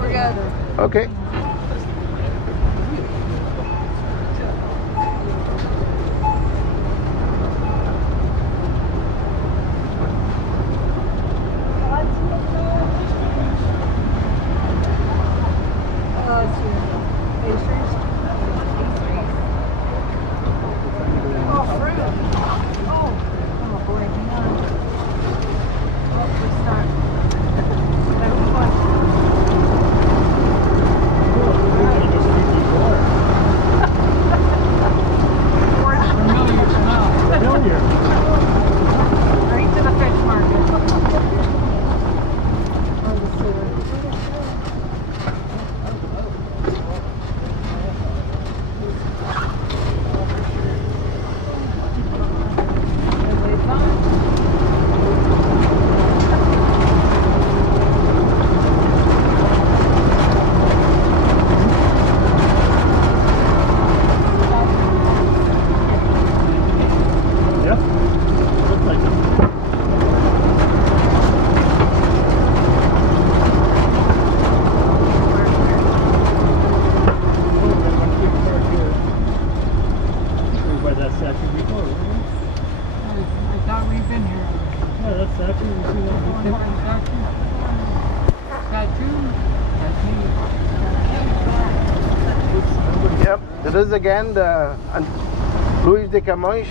We're good. Okay. Yep, this is again the Luís de Camões.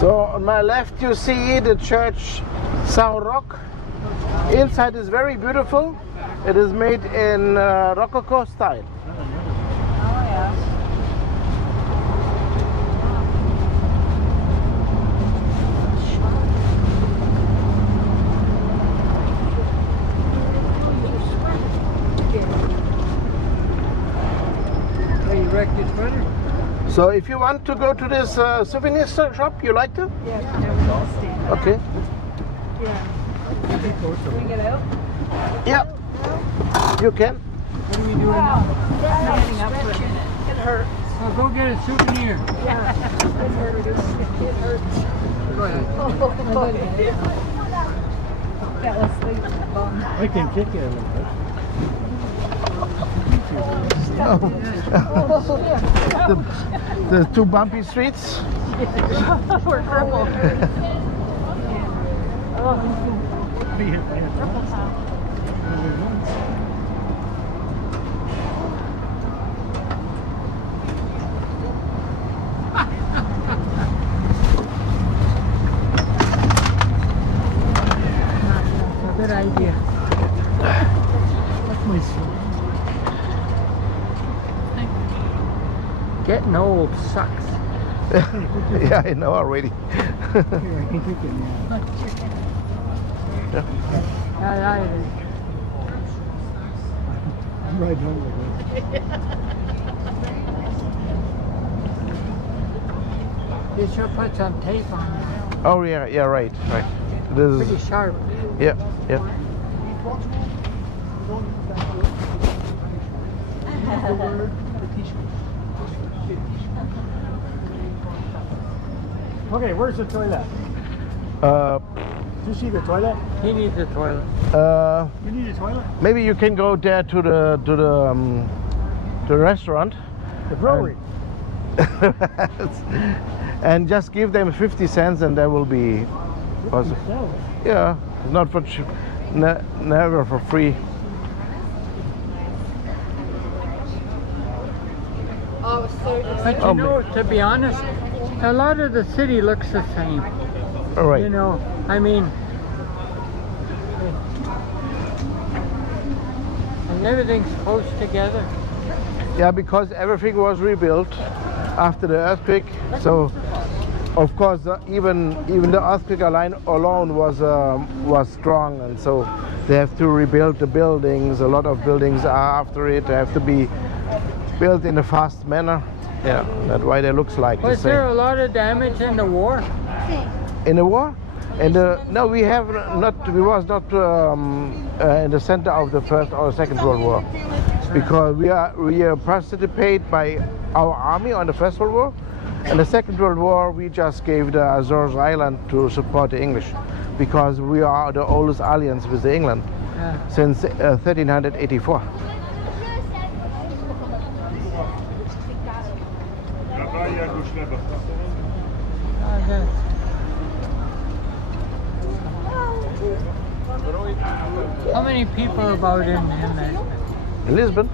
So on my left you see the church São Roque Inside is very beautiful. It is made in Rococo style. So if you want to go to this souvenir shop, you like to? Yeah. Okay. Yeah. Can we get out? Yeah. You can. What are we doing now? Standing up for a minute. It hurts. Well, go get a souvenir. Yeah. It hurts. It hurts. Go ahead. That was sleep. I can kick it a little bit. The two bumpy streets. We're crippled. Good idea. That's my son. Getting old sucks. Yeah, I know already. Here, I can kick it now. I'm right home with it. You should put some tape on it. Oh yeah, yeah, right. This Pretty is sharp. yeah. Okay, where's the toilet? Uh, Do you see the toilet? He needs a toilet. You need a toilet? maybe you can go there to the restaurant. The brewery. And just give them 50 cents and there will be possible. Yeah, not for cheap, never for free. But you know, to be honest, a lot of the city looks the same. All right. You know, I mean, and everything's close together. Yeah, because everything was rebuilt after the earthquake. So, of course, even the earthquake line alone was strong, and so they have to rebuild the buildings. A lot of buildings are after it. They have to be built in a fast manner. Yeah, that's why they looks like the Was same. there a lot of damage in the war? In the war? No, we have not. We was not in the center of the First or Second World War, because we are participated by our army on the First World War, and the Second World War we just gave the Azores Island to support the English, because we are the oldest alliance with the England since 1384. How many people are about in that? Lisbon.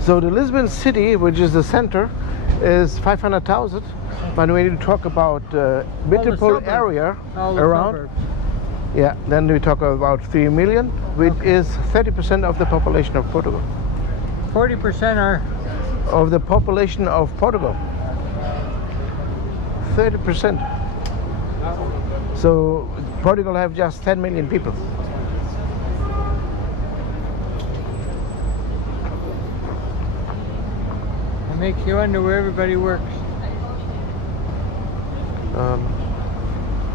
So the Lisbon city, which is the center, is 500,000. But when you talk about metropolitan area around, suburbs. yeah, then we talk about 3 million, which is 30% of the population of Portugal. 40% are. Of the population of Portugal. 30%. So Portugal have just 10 million people. It makes you wonder where everybody works.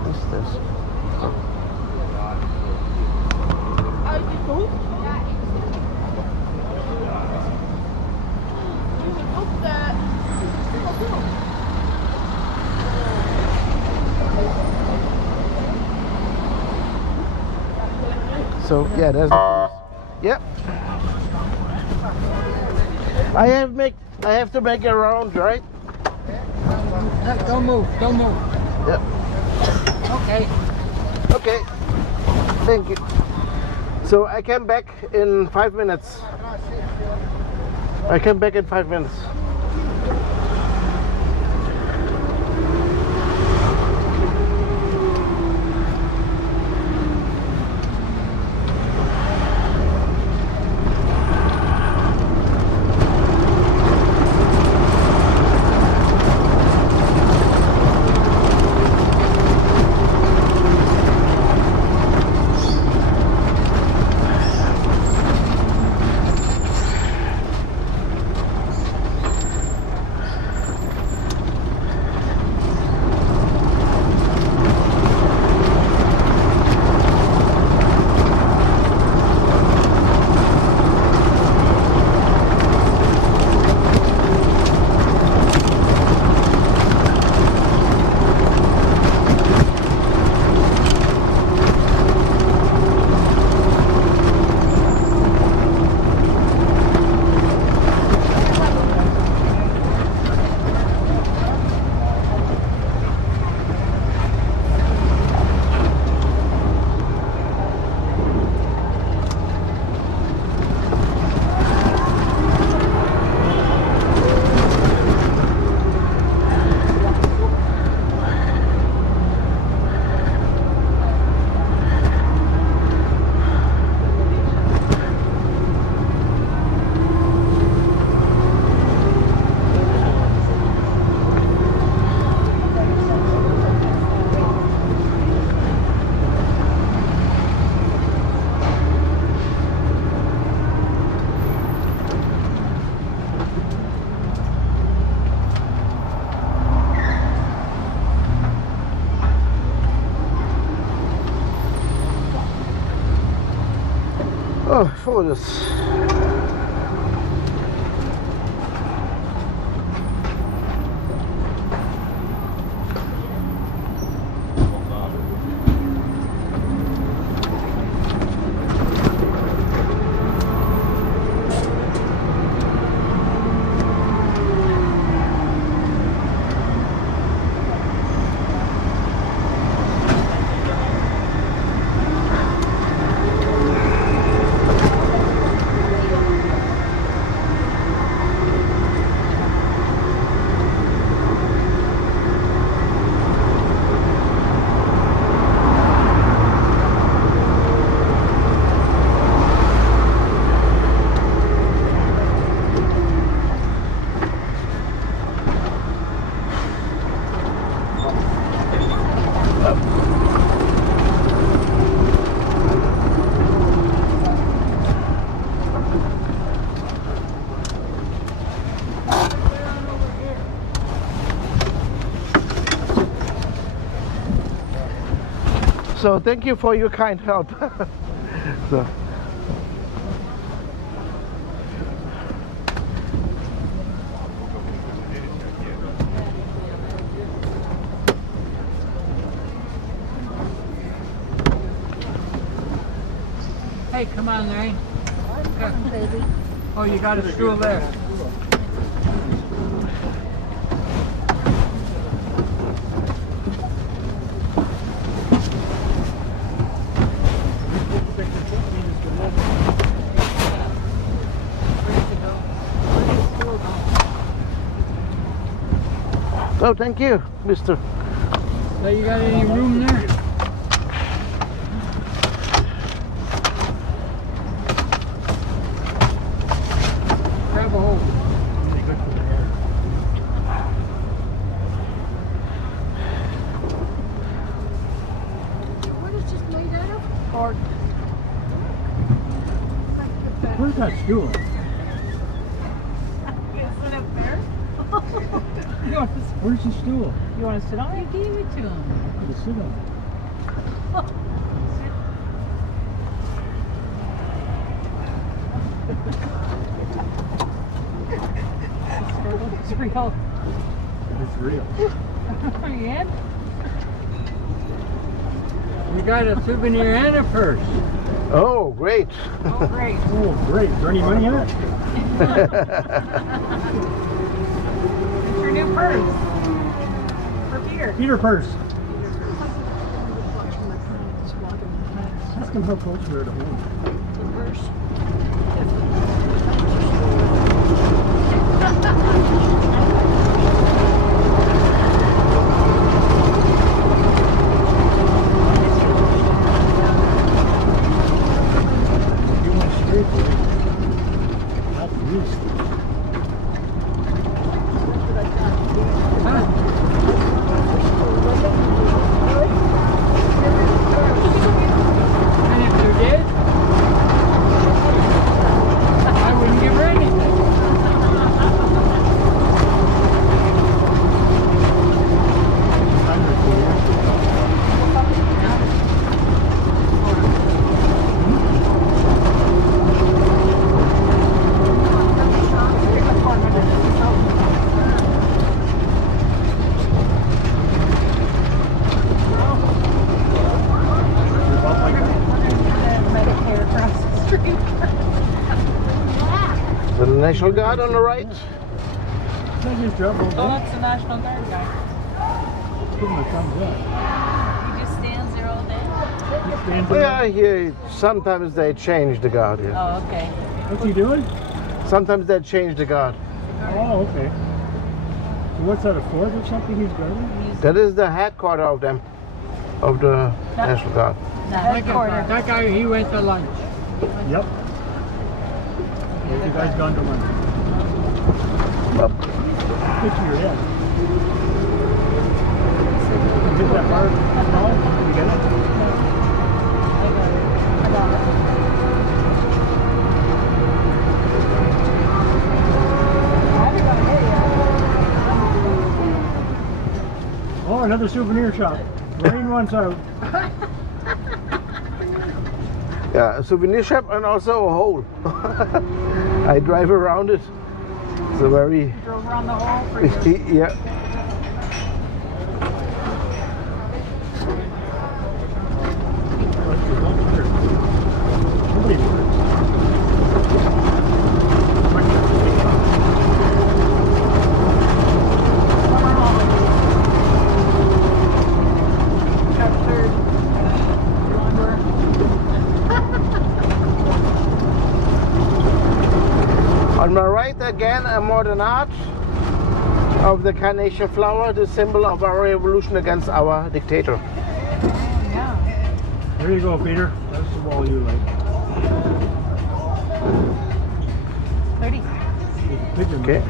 What's this? So yeah, there's. Yep. I have to make a round, right? Don't move, don't move. Yep. Okay. Okay. Thank you. So I came back in 5 minutes. I came back in 5 minutes. Oh, foda-se. So thank you for your kind help. So. Hey, come on, Larry. Come on, baby. Oh, you got a stool there. Oh, thank you, mister. So you got any room there? Grab a hold. What is this made out of? Or Where's that stool? Isn't it fair? Where's the stool? You want to sit on it? I gave it to him. I can sit on. It's real. It's real. Yeah. We got a souvenir and a purse. Oh, great. Oh, great. Oh, great. Is there any money in it? It's your new purse. For Peter. Peter purse. Ask him how close we are to home. You want straight for it. Not east. And if you did, I wouldn't give her anything. Medicare across the street. The National Guard on the right. I just drop over Oh, there. that's the National Guard guy. Give him a thumbs up. He just stands there all day. He stands Oh, there. yeah, here sometimes they change the guard here. Oh, okay. What's he doing? Sometimes they change the guard. Oh, okay. So what's that, a fort or something he's guarding? That is the headquarters of them, of the National Guard. The headquarters. That guy, he went to lunch. Yep. The guy's gone to lunch. Up. Picture your head. Hit that bar. No? You get it? I got it. Oh, another souvenir shop. Rain wants out. Yeah, a souvenir shop and also a hole. I drive around it. It's a very... You drove around the hall for your... Yeah. On my right again, a modern arch of the carnation flower, the symbol of our revolution against our dictator. Yeah. There you go, Peter. That's the wall you like. 30. Okay.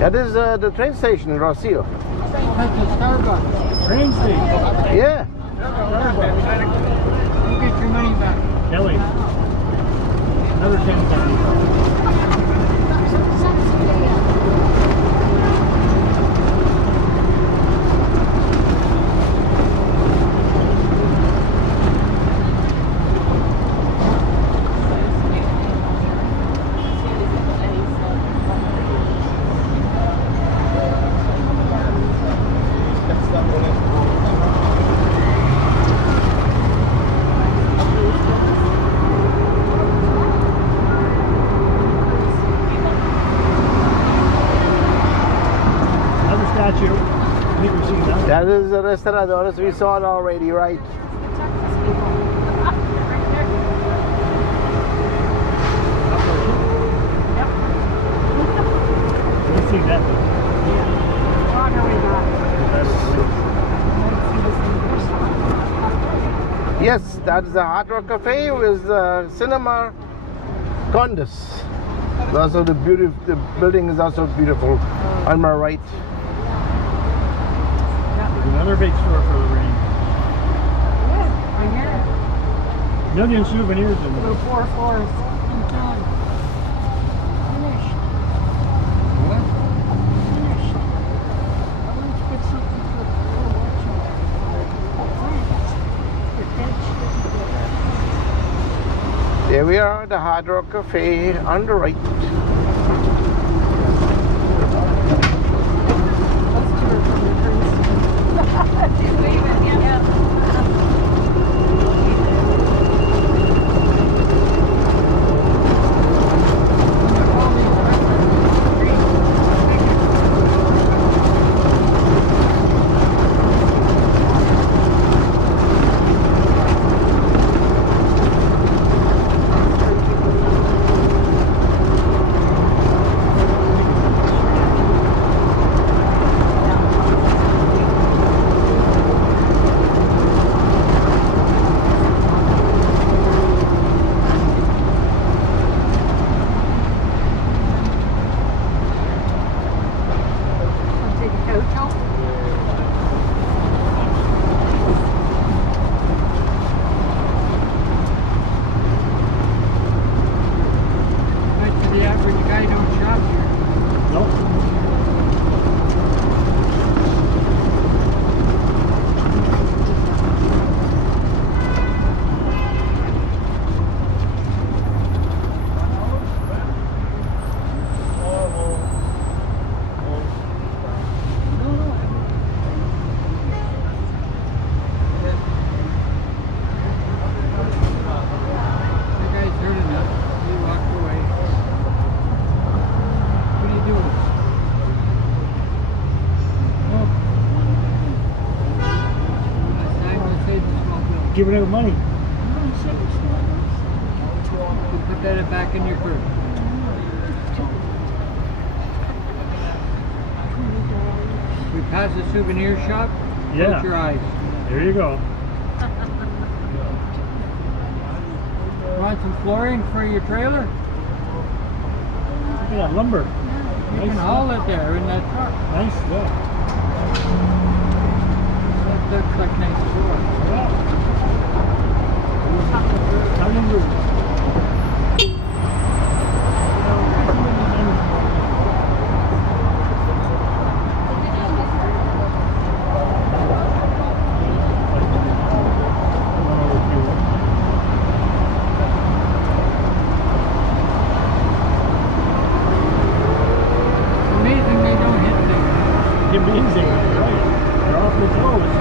That is the train station in Rocio. That's the Starbucks. Train station. Yeah. You get your money back. Kelly. Another 10 That is the restauradores. We saw it already, right? Let's see that. Yes, that's the Hard Rock Cafe with the cinema Condes. Also the building is also beautiful on my right. Another big store for the rain. Yeah, right here. Million souvenirs in there. 4 floors. I'm telling you. Finished. What? Finished. I want to get something for watching. There we are, the Hard Rock Cafe on the right. giving out money. You put that back in your purse. We pass a souvenir shop. Yeah. Close your eyes. There you go. Want some flooring for your trailer? Look at that lumber. You Nice can haul it there in that truck. Nice stuff. That looks like nice floor. Diamond roof. Amazing they don't hit things. Amazing, right? They're awfully close.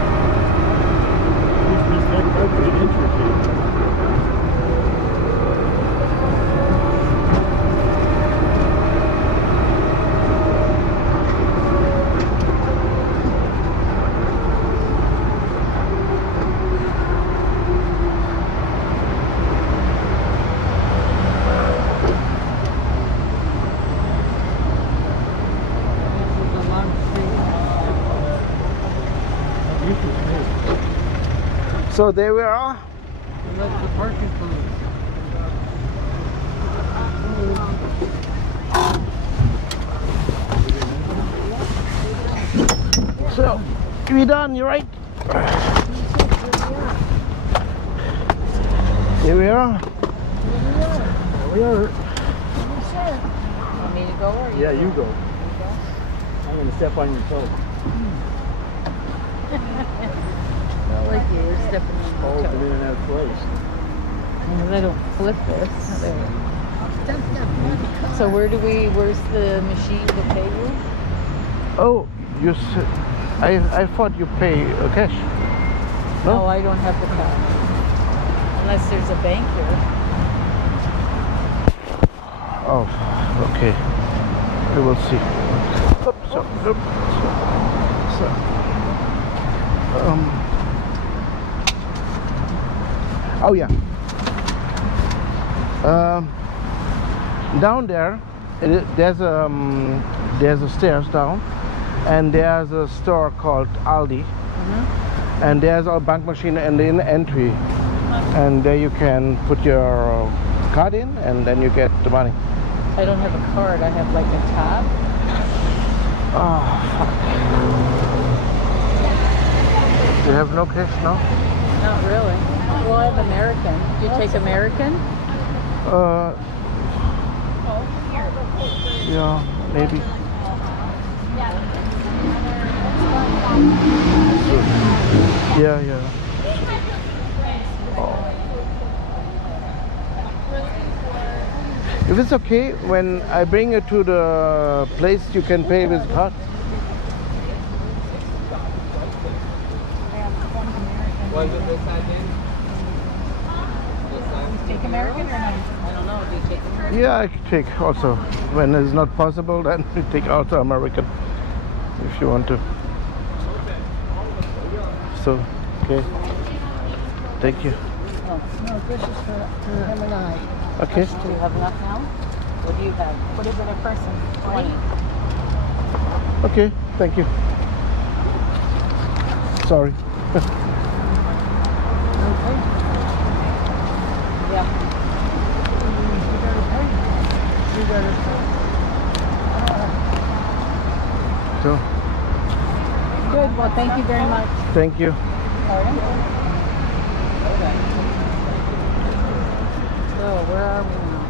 Please respect that for an inch or two. This is a long street. So there we are. And that's the parking police. So we done, you right? Here we are. We are. Want me to go or you? Yeah, you go. I'm gonna step on your toe. Not like you were stepping on Oh, my come toe. in and out twice. I don't flip this. There. So where's the machine to pay you? Oh, I thought you pay cash. No, No? I don't have the card. Unless there's a bank here. Oh, okay. We will see. Oops, so, oh yeah. Down there, there's a stairs down, and there's a store called Aldi, and there's a bank machine in the entry, and there you can put your card in, and then you get the money. I don't have a card. I have like a tab. Oh, fuck. You have no cash now? Not really. Well, I have American. Do you take American? Yeah, maybe. Yeah. If it's okay, when I bring you to the place, you can pay with card. Take American or not? I don't know. Do you take American? Yeah, I can take also. When it's not possible, then we take also American, if you want to. So, okay. Thank you. No, this is for him and I. Okay. Do you have enough now? What do you have? What is it a person? 20. Okay, thank you. Sorry. Yeah. So, Good. Well, thank you very much. thank you. Pardon? So, where are we now?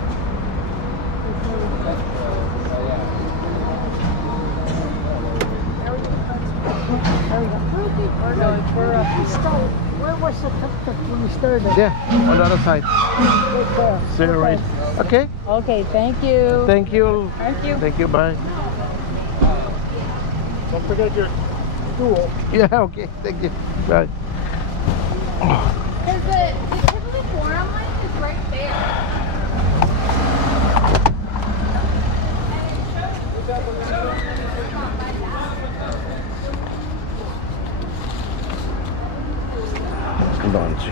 We're up. Where was the tuk-tuk when we started? Yeah, on the other side. Right there. See you right. Okay. Okay, thank you. Thank you. Thank you. Thank you. Bye. Don't forget your stool. Yeah. Okay. Thank you. Bye. Because the typical forum line is right there. andante.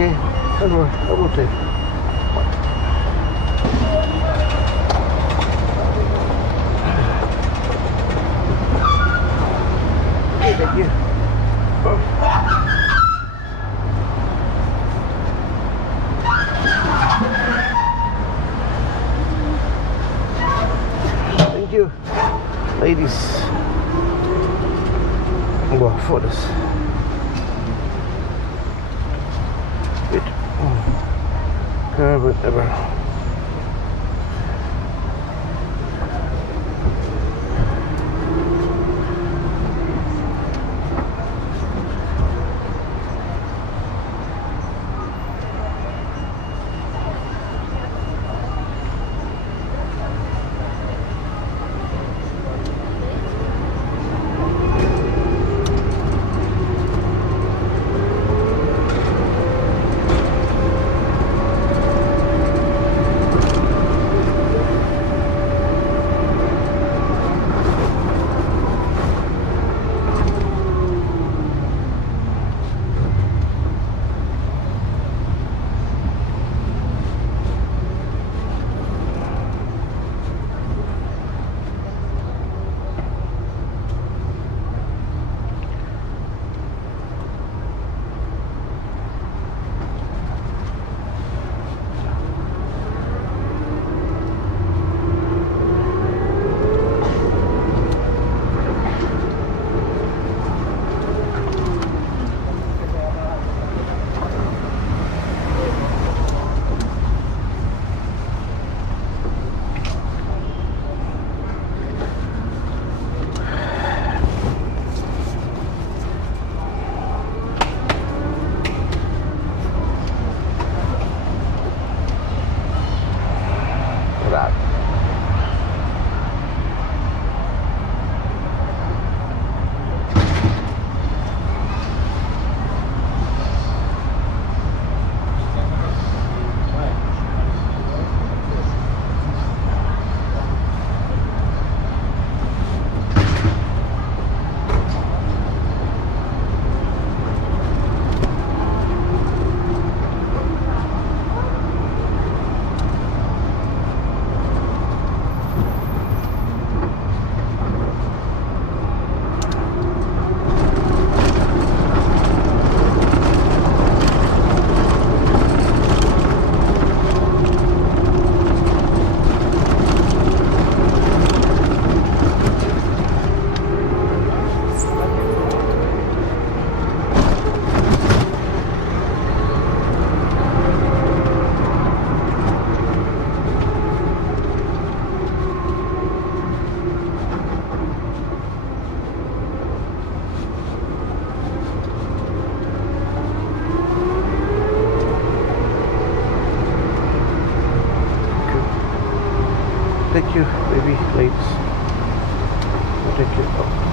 Okay, don't worry, I will take it. Okay, thank you. Thank you, ladies. Well, for this. Whatever. Thank you, baby, ladies. Thank you. Oh.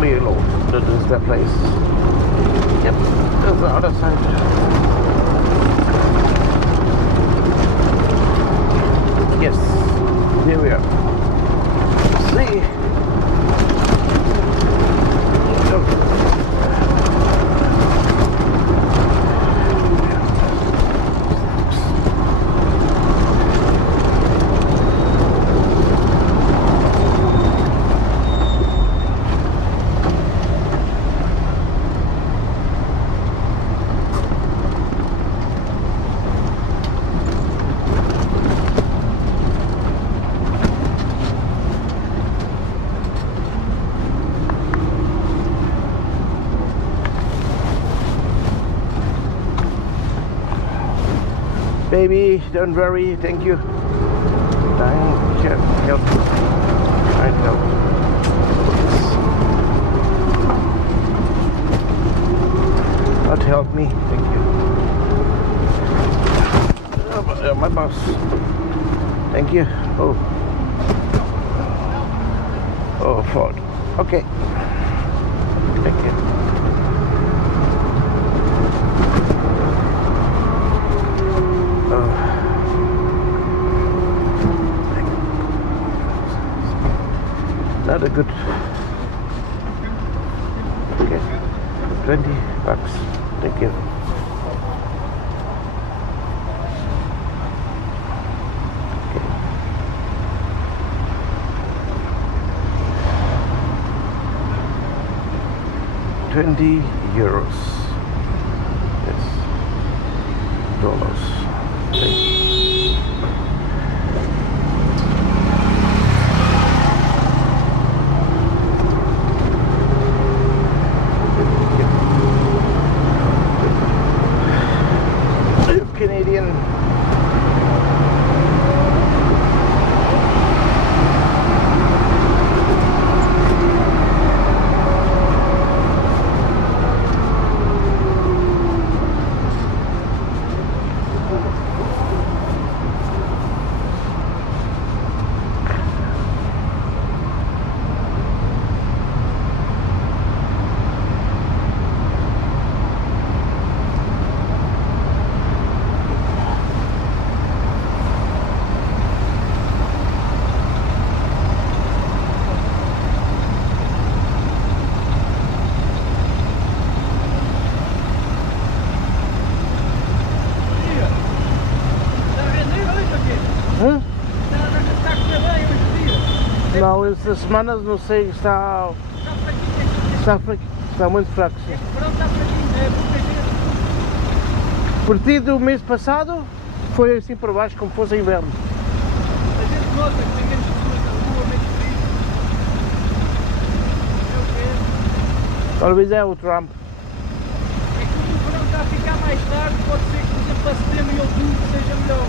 Milo. That is the place. Yep, there's the other side. Yes, here we are. See. Baby, don't worry, thank you. Thank you. Help. I know. Not help me, thank you. My boss. Thank you. Oh. Oh, Ford. Okay. Thank you. Not a good. Okay, $20. Thank you. Okay. €20. Yes. Dollars. Okay. Canadian. Não, essas semanas não sei, está muito fraco. Partido o mês passado foi assim por baixo, como fosse inverno. A gente nota que tem menos pessoas na rua, menos frio. Talvez é o Trump. É que como o verão está a ficar mais tarde, pode ser que, por exemplo, para setembro e outubro seja melhor.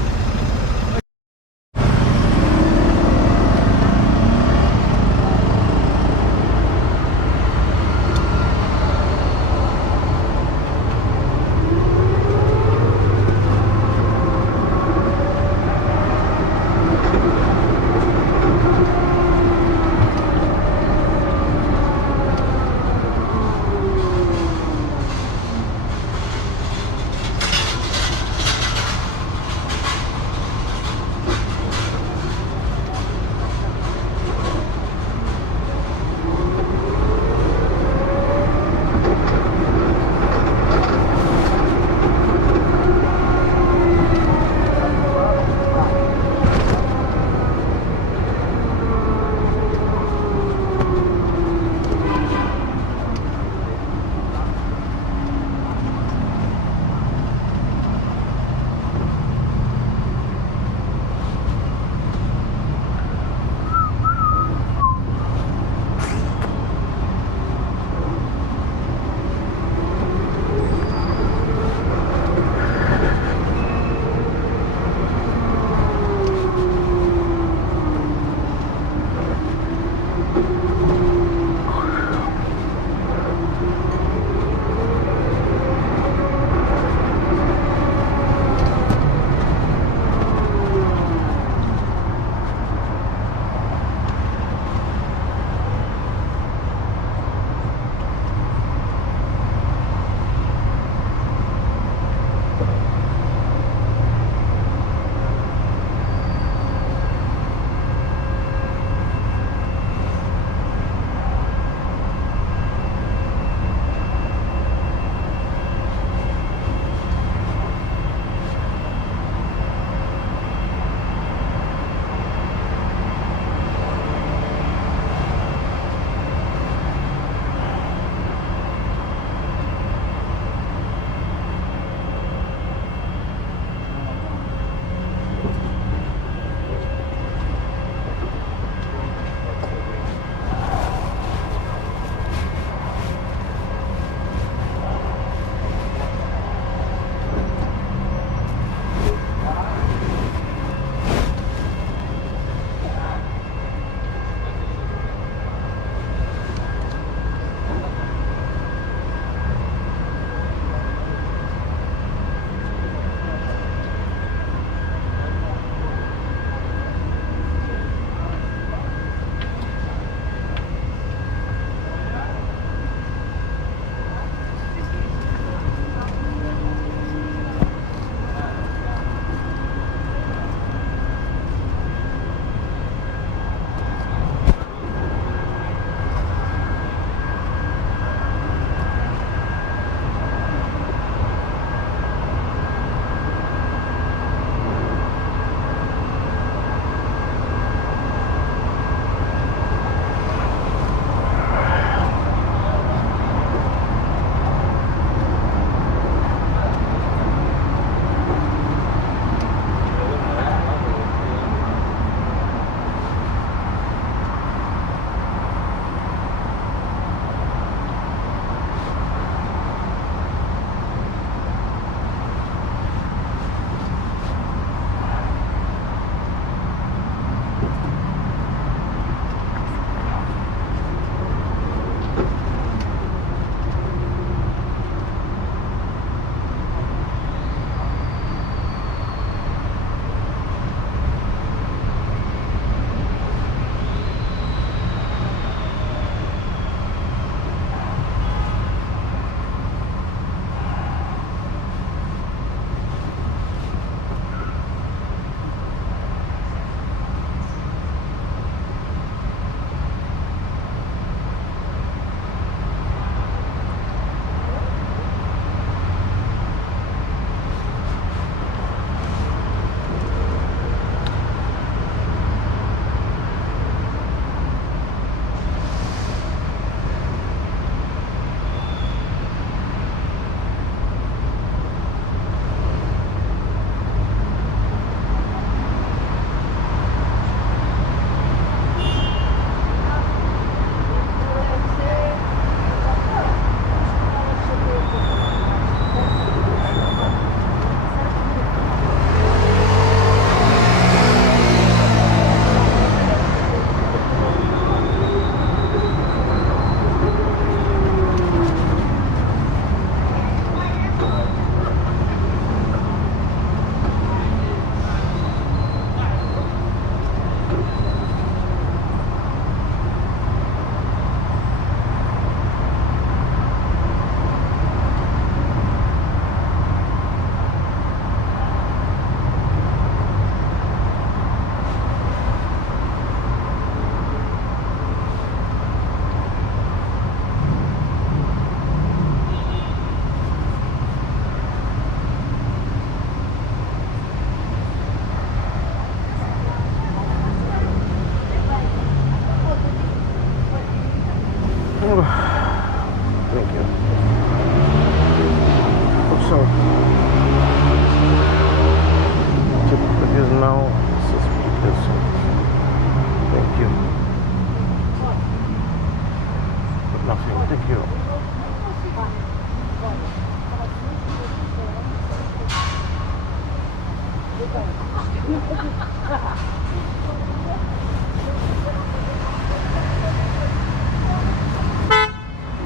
No suspicious. Thank you. But nothing, thank you.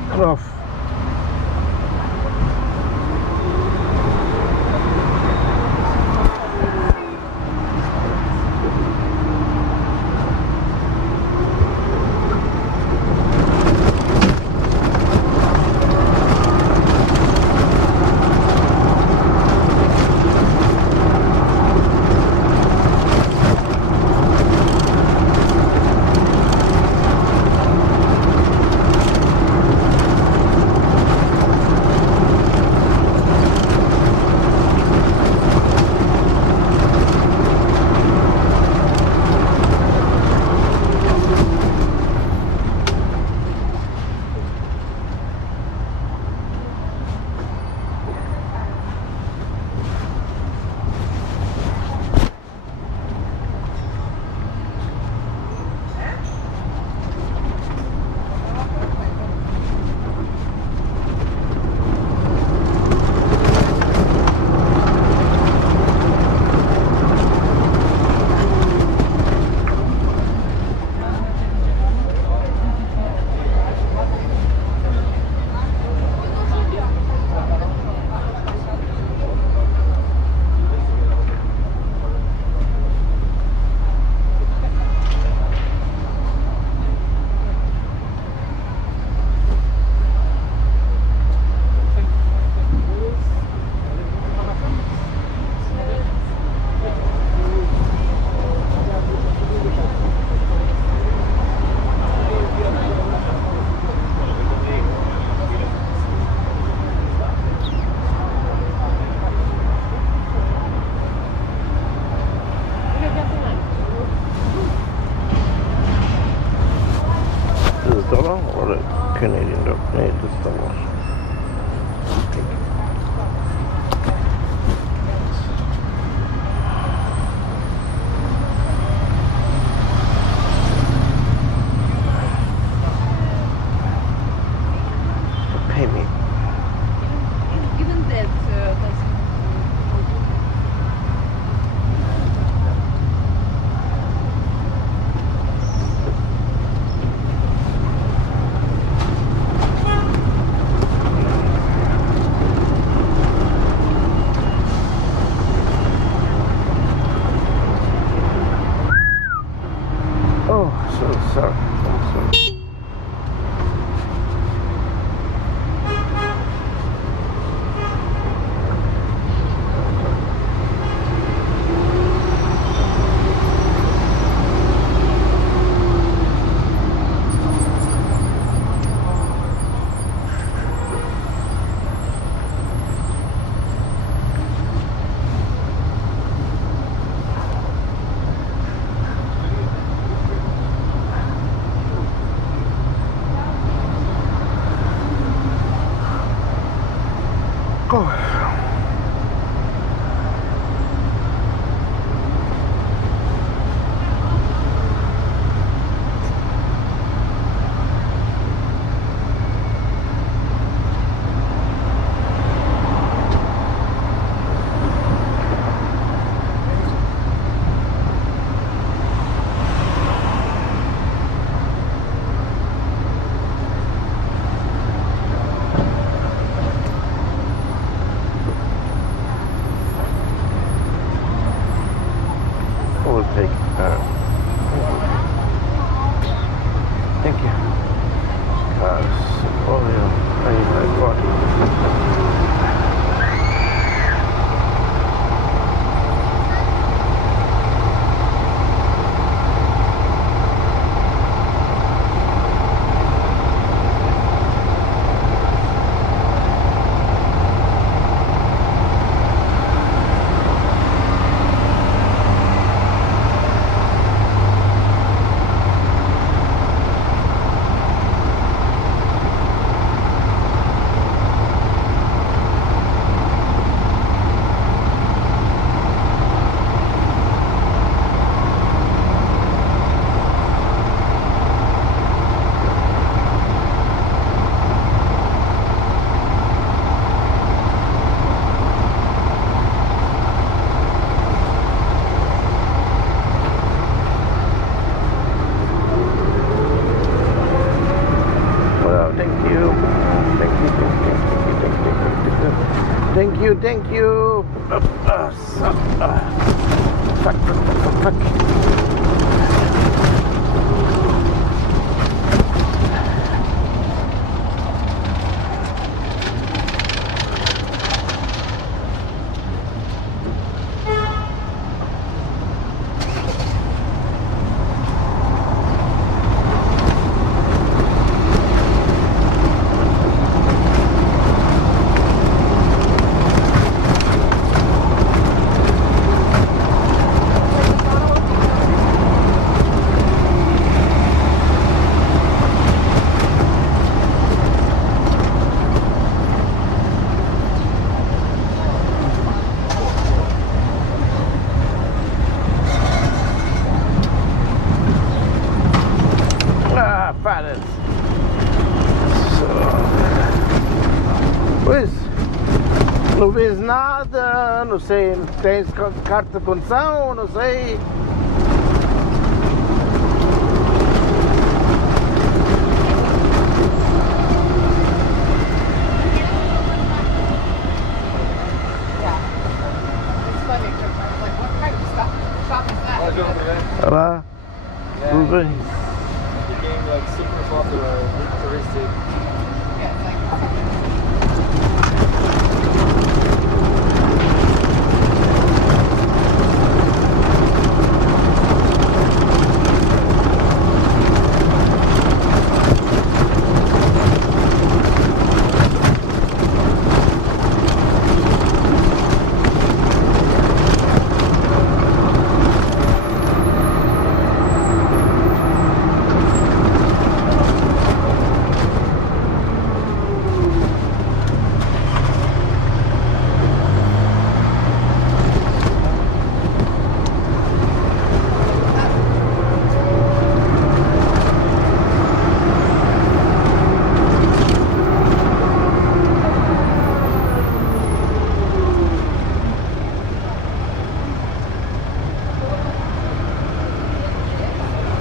Cut off. Canadian dog. Nee, dat is dan wel. Pay me. Even that doesn't. thank you. Fuck. Pois, não vês nada, não sei, tens carta de condução, não sei. Olá, tudo bem? Became like super popular, touristic.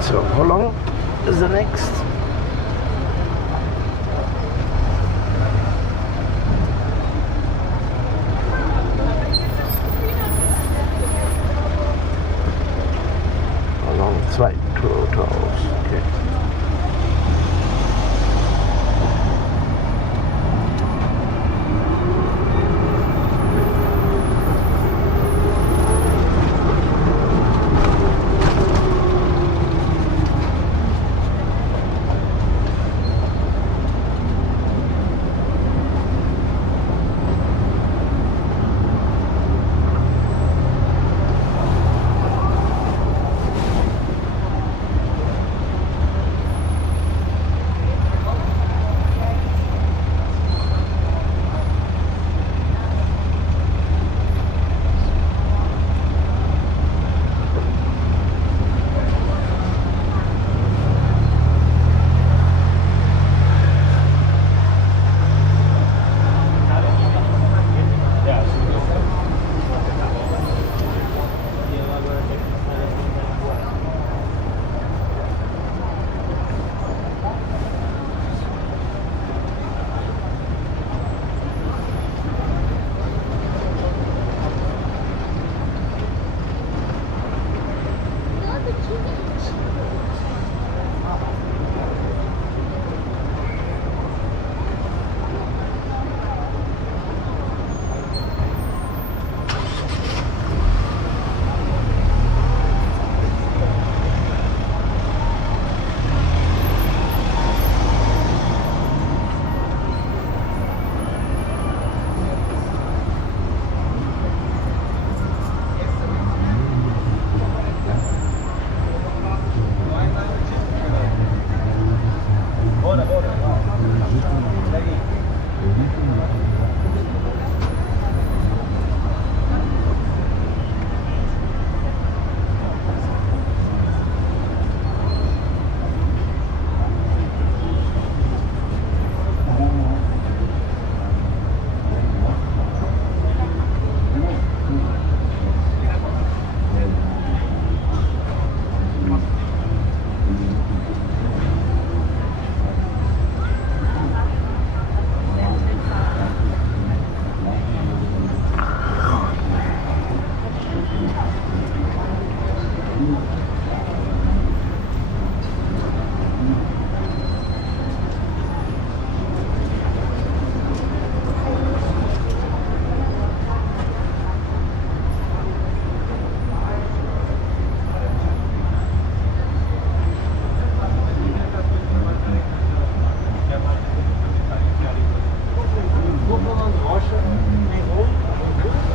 So how long is the next? How long? 2 hours. Okay.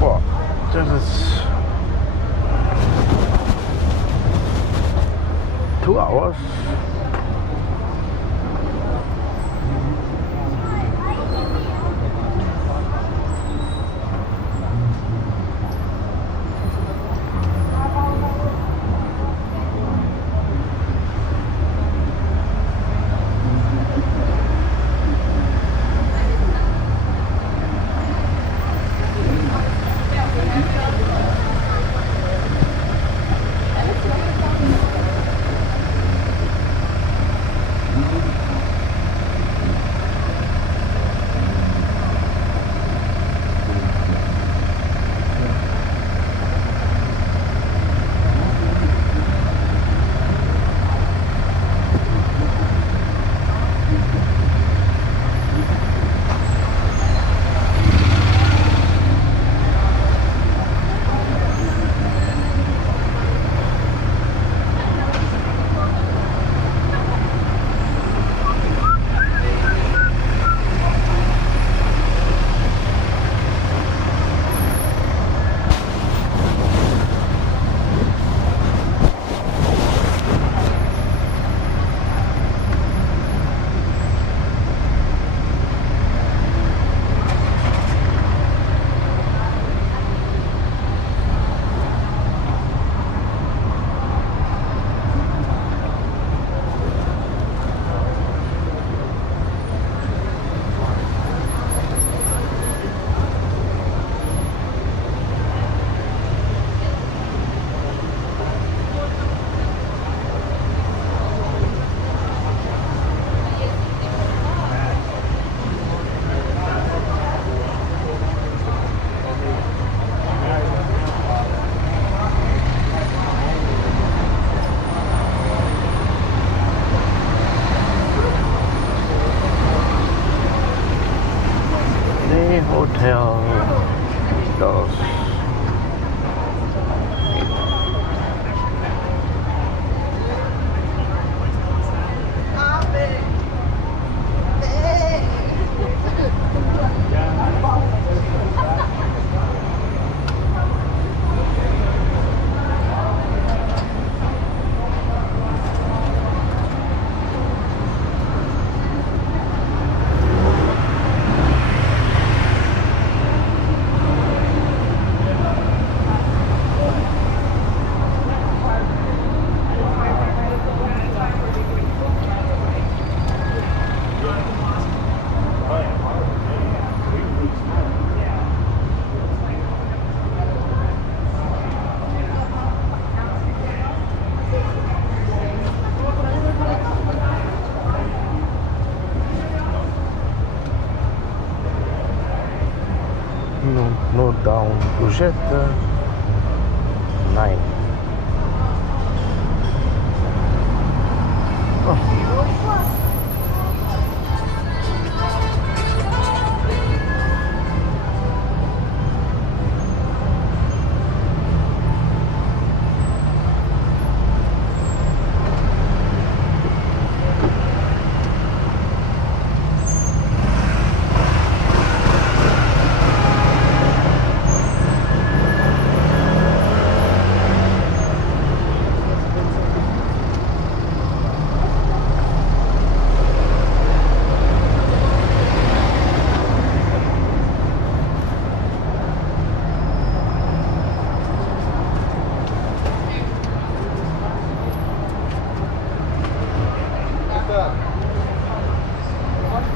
Well, this is 2 hours. Hotel Dos. No down Projeta 9.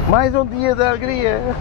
Mais um dia de alegria.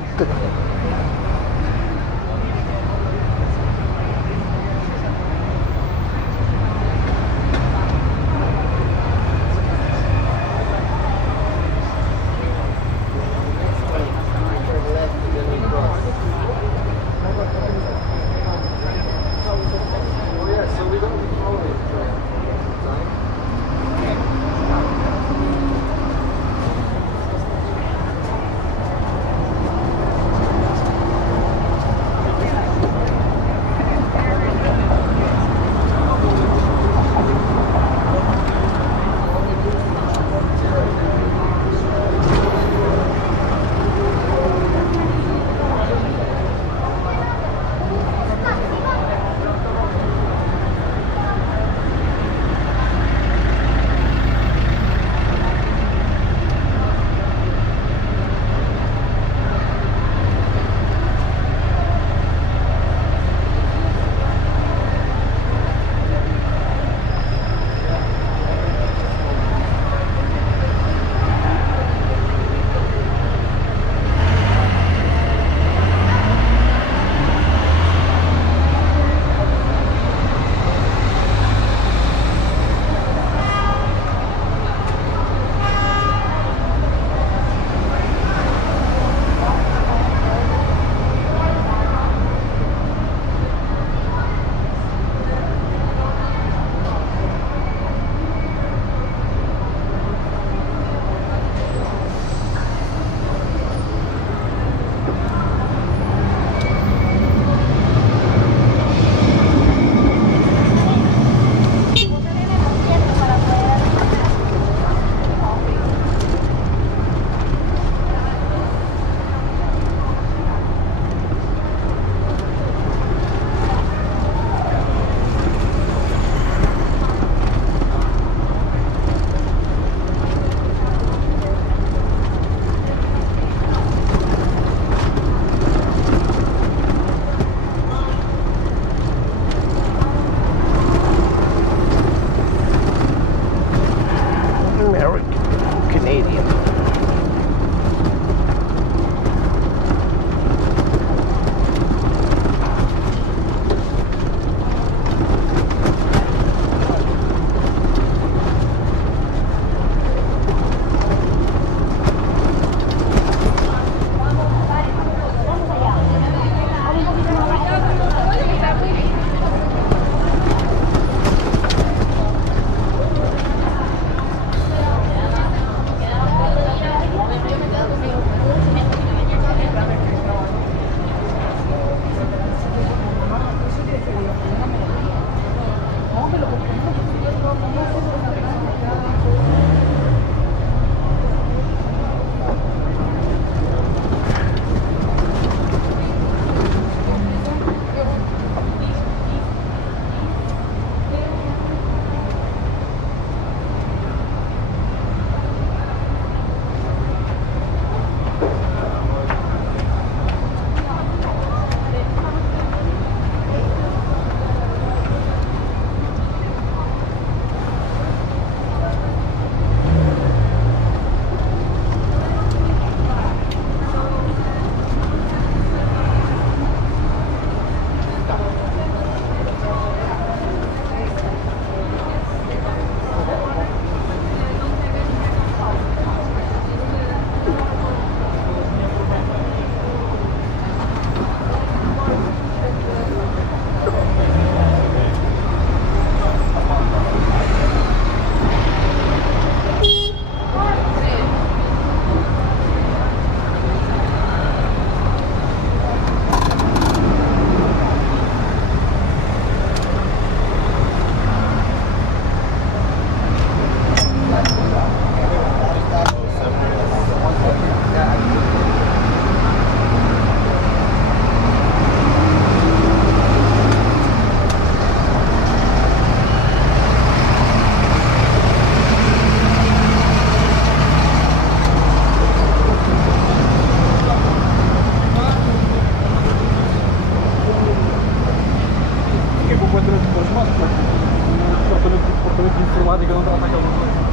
informática não trata aquela coisa.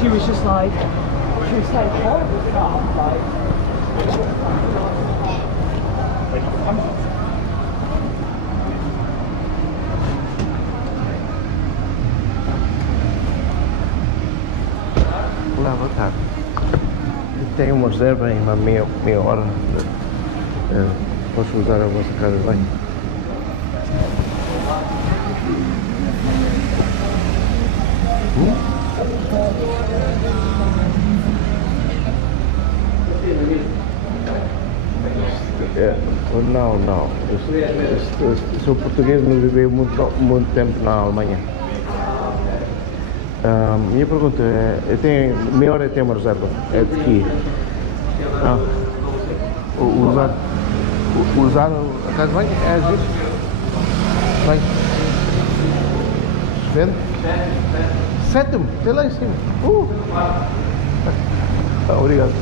She was just like, horrible, like. Olá, boa tarde. Tem uma reserva em uma meia hora. Posso usar a vossa casa de banho? Não. Eu sou português, mas vivi muito tempo na Alemanha. Minha pergunta é, meia hora tem uma reserva, é de aqui. Usar a casa de banho é justo? Bem. Vende? Sétimo, tem lá em cima. Obrigado.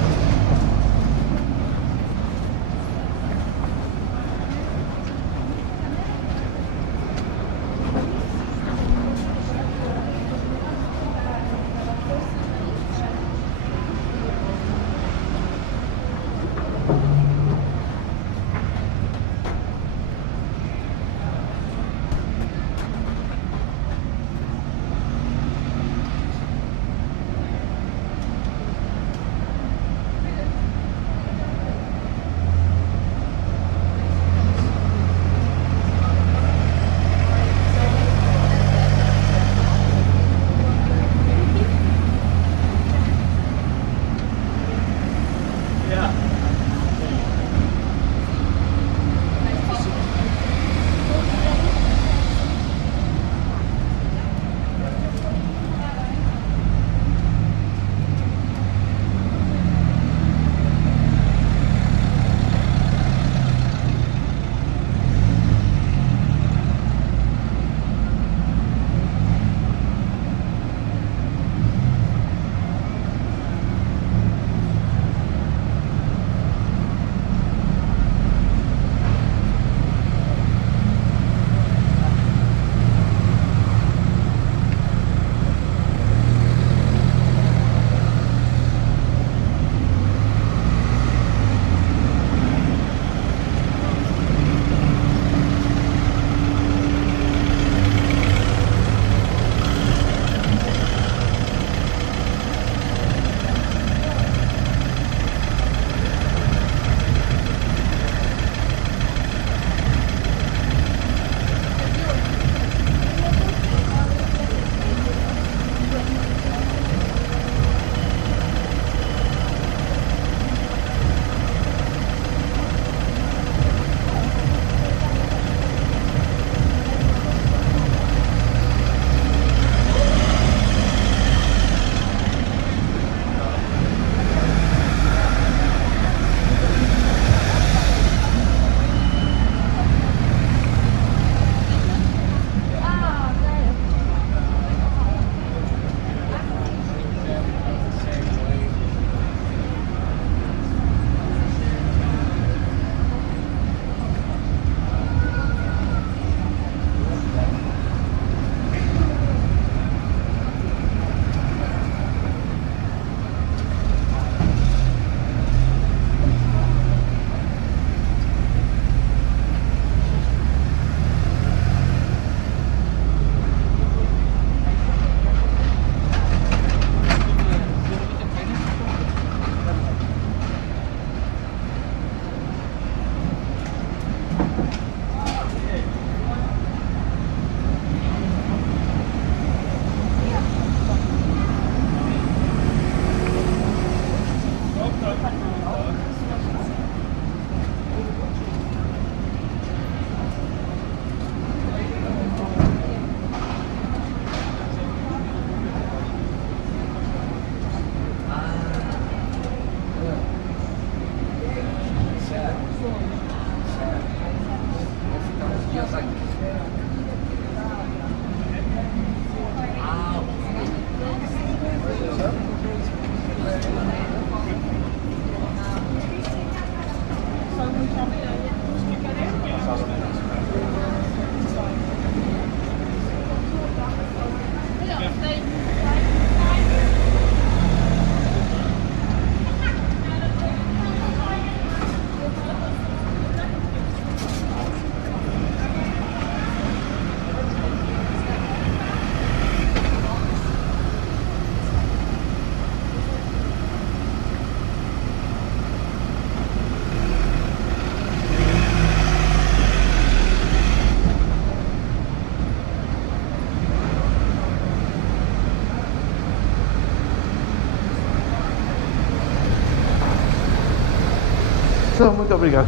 Então, muito obrigado.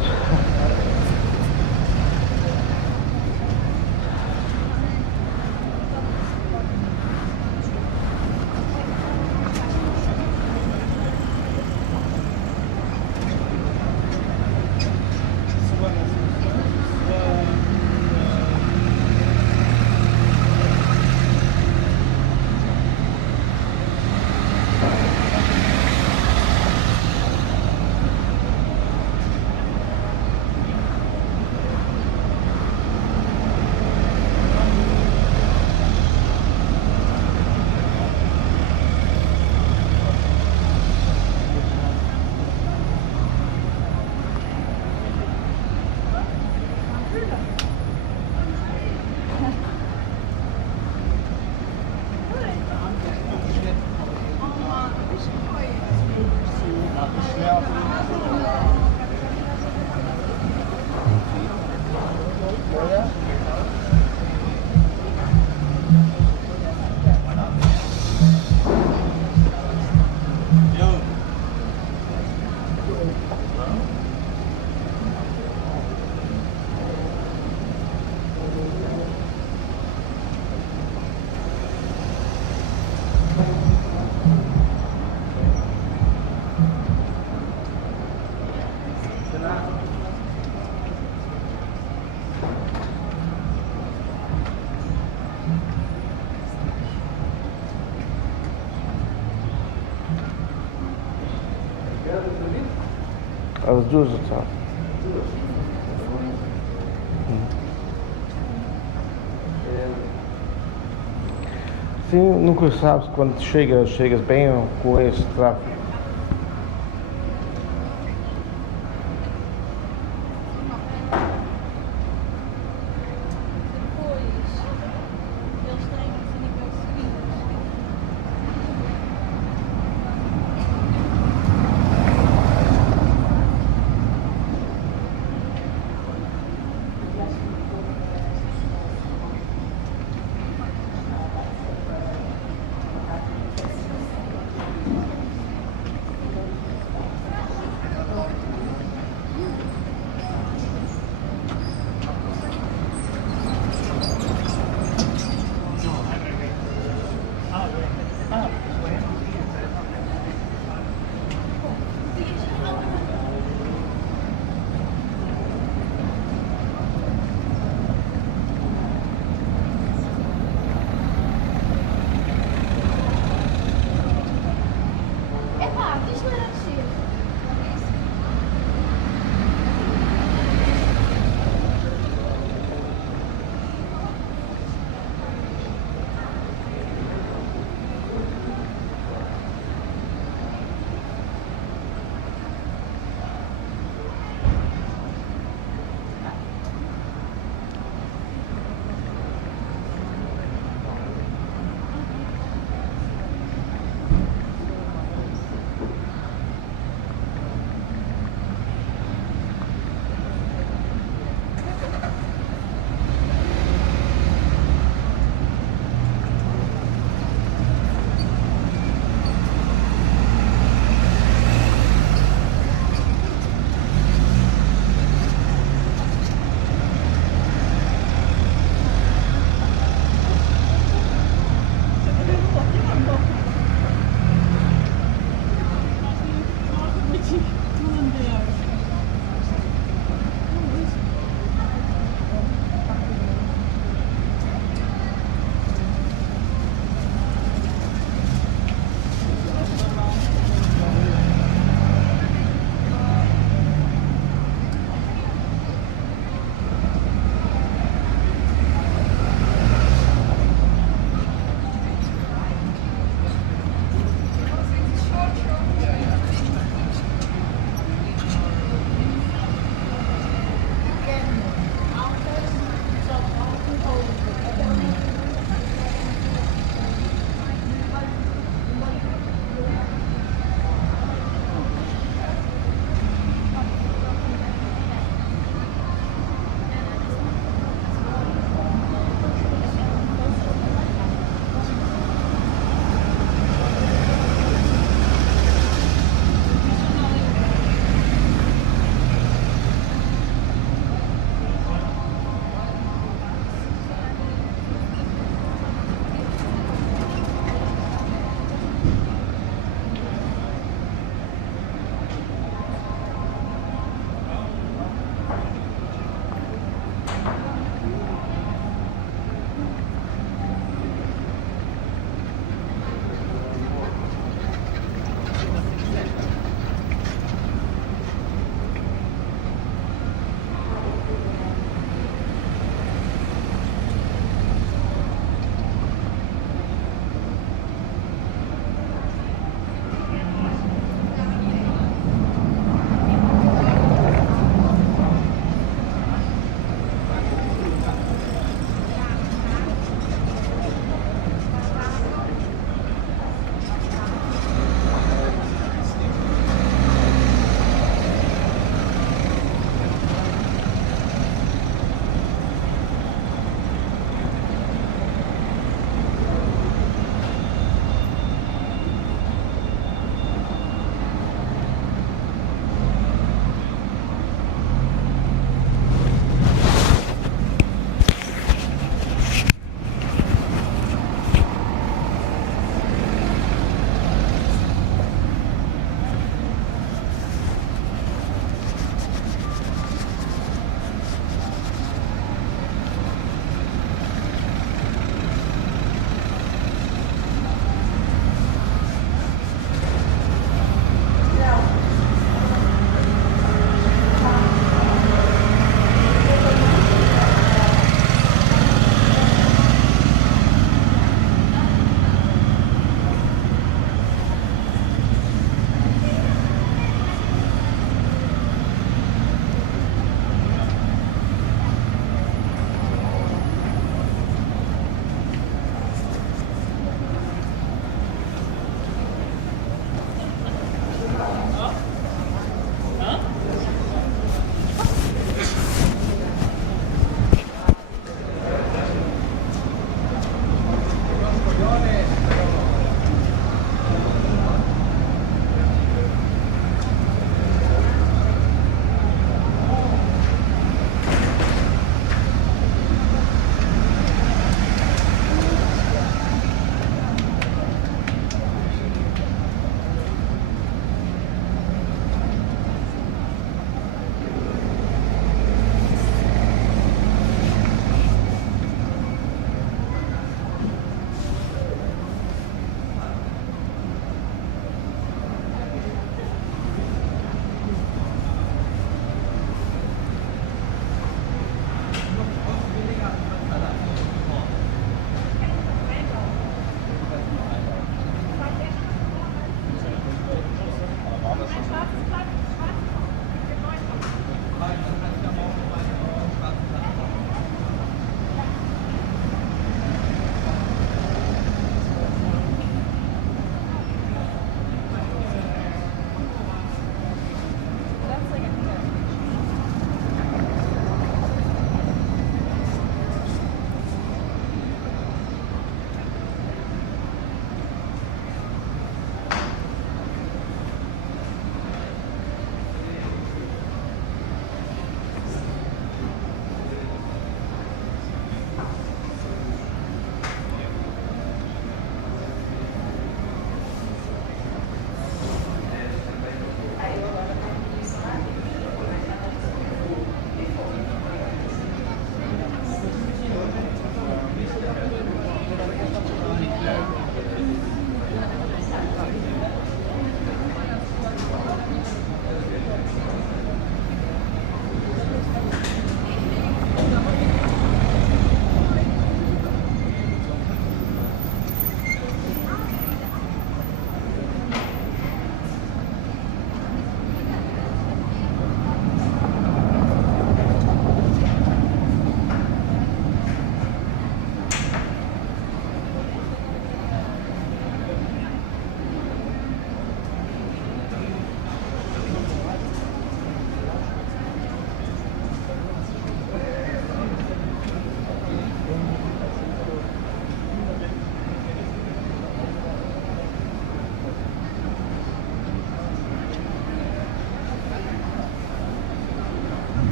As duas, sabe? Sim, nunca sabes quando chegas bem com esse tráfego.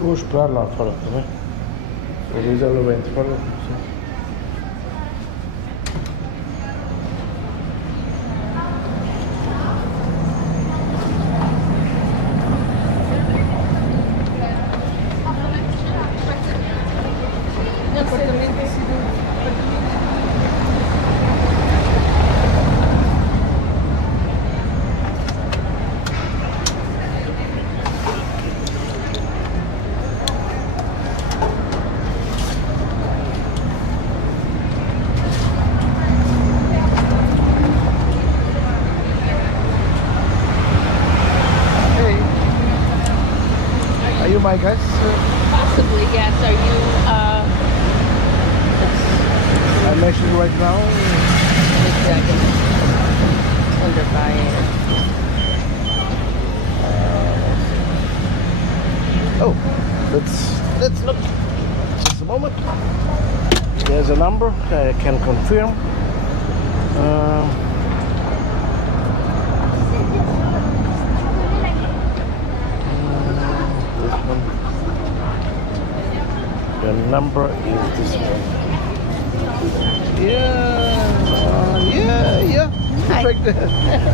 Vou esperar lá fora também. Talvez ela venha de fora. My guys? Possibly, yes. Are you, I'm actually right now. Under fire. Oh, let's look. Just a moment. There's a number I can confirm. The number is this one. Yeah. Perfect.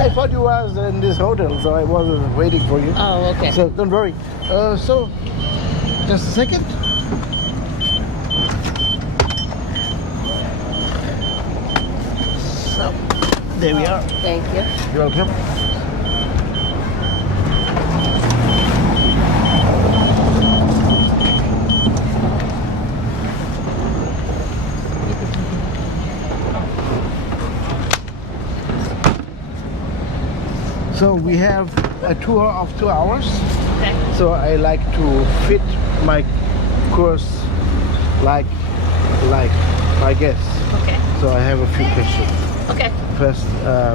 I thought you was in this hotel, so I was waiting for you. Oh, okay. So don't worry. So, just a second. So, there we are. Thank you. You're welcome. So we have a tour of 2 hours. Okay. So I like to fit my course like my guest. Okay. So I have a few questions. Okay. First,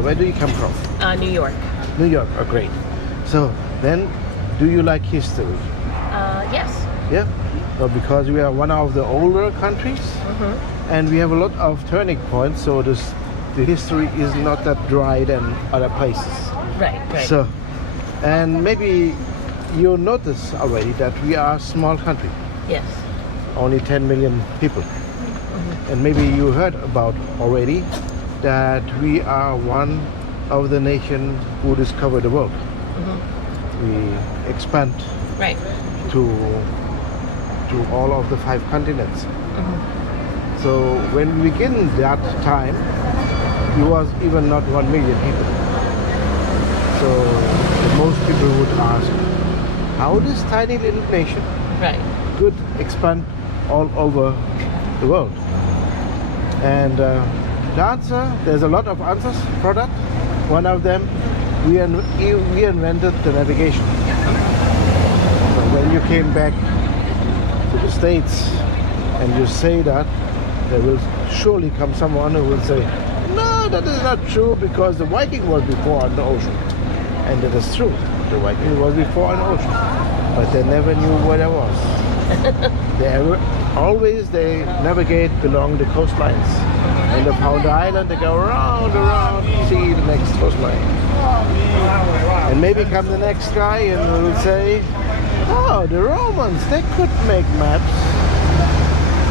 where do you come from? New York. New York. Oh, great. So then, do you like history? Yes. Yeah. So because we are one of the older countries, and we have a lot of turning points. So the history is not that dry than other places. Right. Right. So, and maybe you notice already that we are a small country, yes. only 10 million people. And maybe you heard about already that we are one of the nations who discovered the world. We expand Right. to all of the 5 continents. So when we begin that time, it was even not 1 million people. So most people would ask, how this tiny little nation Right. could expand all over the world? And the answer, there's a lot of answers for that. One of them, we invented the navigation. So when you came back to the States and you say that, there will surely come someone who will say, no, that is not true, because the Viking was before on the ocean. And it is true, the Viking was before on the ocean, but they never knew where there was. They navigate along the coastlines. When they found the island, they go around, see the next coastline. And maybe come the next guy and will say, oh, the Romans, they could make maps.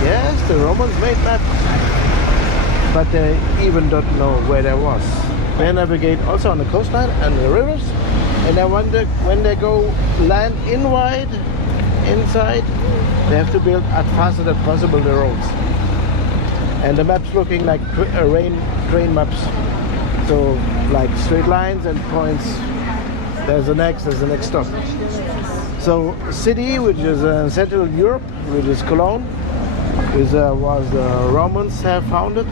Yes, the Romans made maps, but they even don't know where there was. They navigate also on the coastline and the rivers, and I wonder when they go land inside, they have to build as fast as possible the roads. And the maps looking like train maps, so like straight lines and points. There's the next stop. So city, which is in Central Europe, which is Cologne, was the Romans have founded.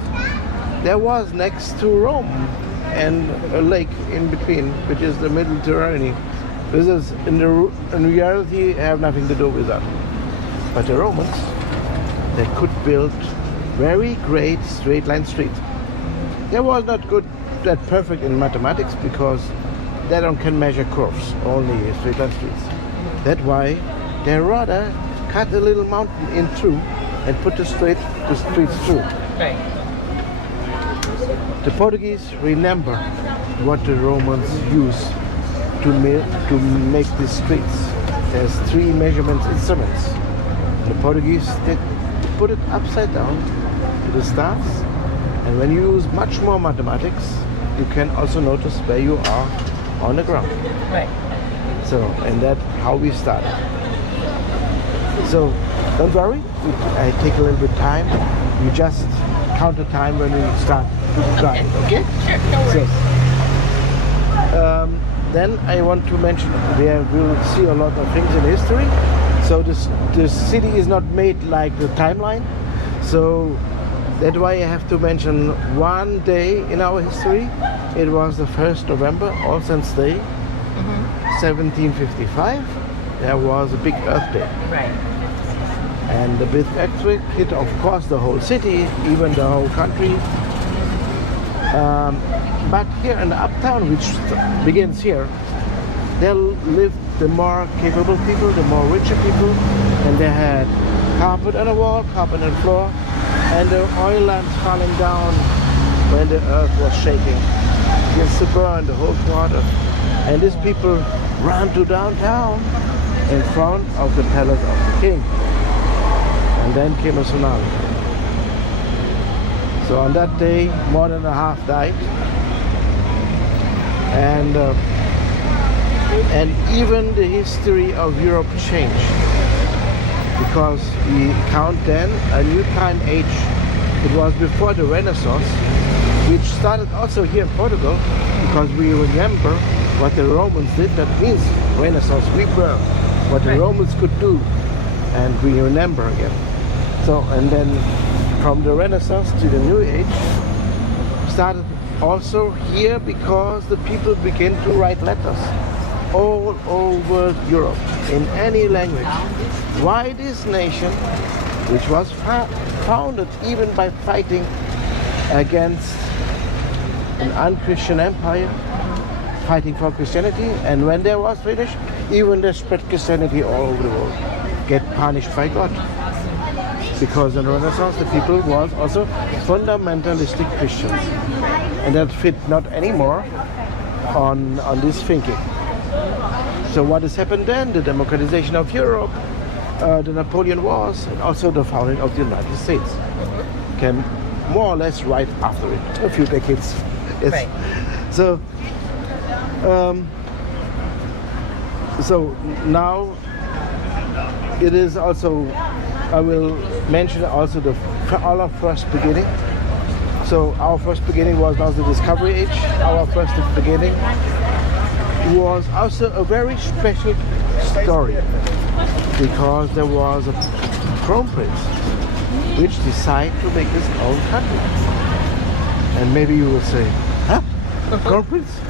There was next to Rome and a lake in between, which is the Mediterranean. This is in reality have nothing to do with that. But the Romans, they could build very great straight line street. They was not that perfect in mathematics, because they can measure curves, only straight line streets. That's why they rather cut a little mountain in through and put the streets through. Right. The Portuguese remember what the Romans used to make these streets. There's 3 measurement instruments. The Portuguese did put it upside down to the stars, and when you use much more mathematics, you can also notice where you are on the ground. Right. So, and that's how we started. So, don't worry, I take a little bit of time. You just count the time when we start to drive, okay? Sure, no worries. So, then I want to mention, we will see a lot of things in history. So this city is not made like the timeline. So that's why I have to mention one day in our history. It was the 1st November, All Saints' Day, 1755. There was a big earthquake. Right. And the big earthquake hit, of course, the whole city, even the whole country. But here in the uptown, which begins here, there lived the more capable people, the more richer people, and they had carpet on the wall, carpet on the floor, and the oil lamps falling down when the earth was shaking. Begins to burn the whole quarter. And these people ran to downtown in front of the palace of the king. And then came a tsunami. So on that day, more than a half died. And even the history of Europe changed, because we count then a new time age. It was before the Renaissance, which started also here in Portugal, because we remember what the Romans did. That means Renaissance, rebirth, what the Romans could do, and we remember again. So, and then from the Renaissance to the New Age started also here, because the people began to write letters all over Europe in any language. Why this nation, which was founded even by fighting against an unchristian empire, fighting for Christianity, and when they was finished, even they spread Christianity all over the world, get punished by God. Because in the Renaissance, the people was also fundamentalistic Christians, and that fit not anymore on this thinking. So what has happened then? The democratization of Europe, the Napoleon Wars, and also the founding of the United States came more or less right after it, a few decades. Yes. Right. So, so now it is also, I will mention also our first beginning. So our first beginning was not the Discovery Age. Our first beginning was also a very special story, because there was a crown prince which decided to make his own country. And maybe you will say, huh? Crown prince?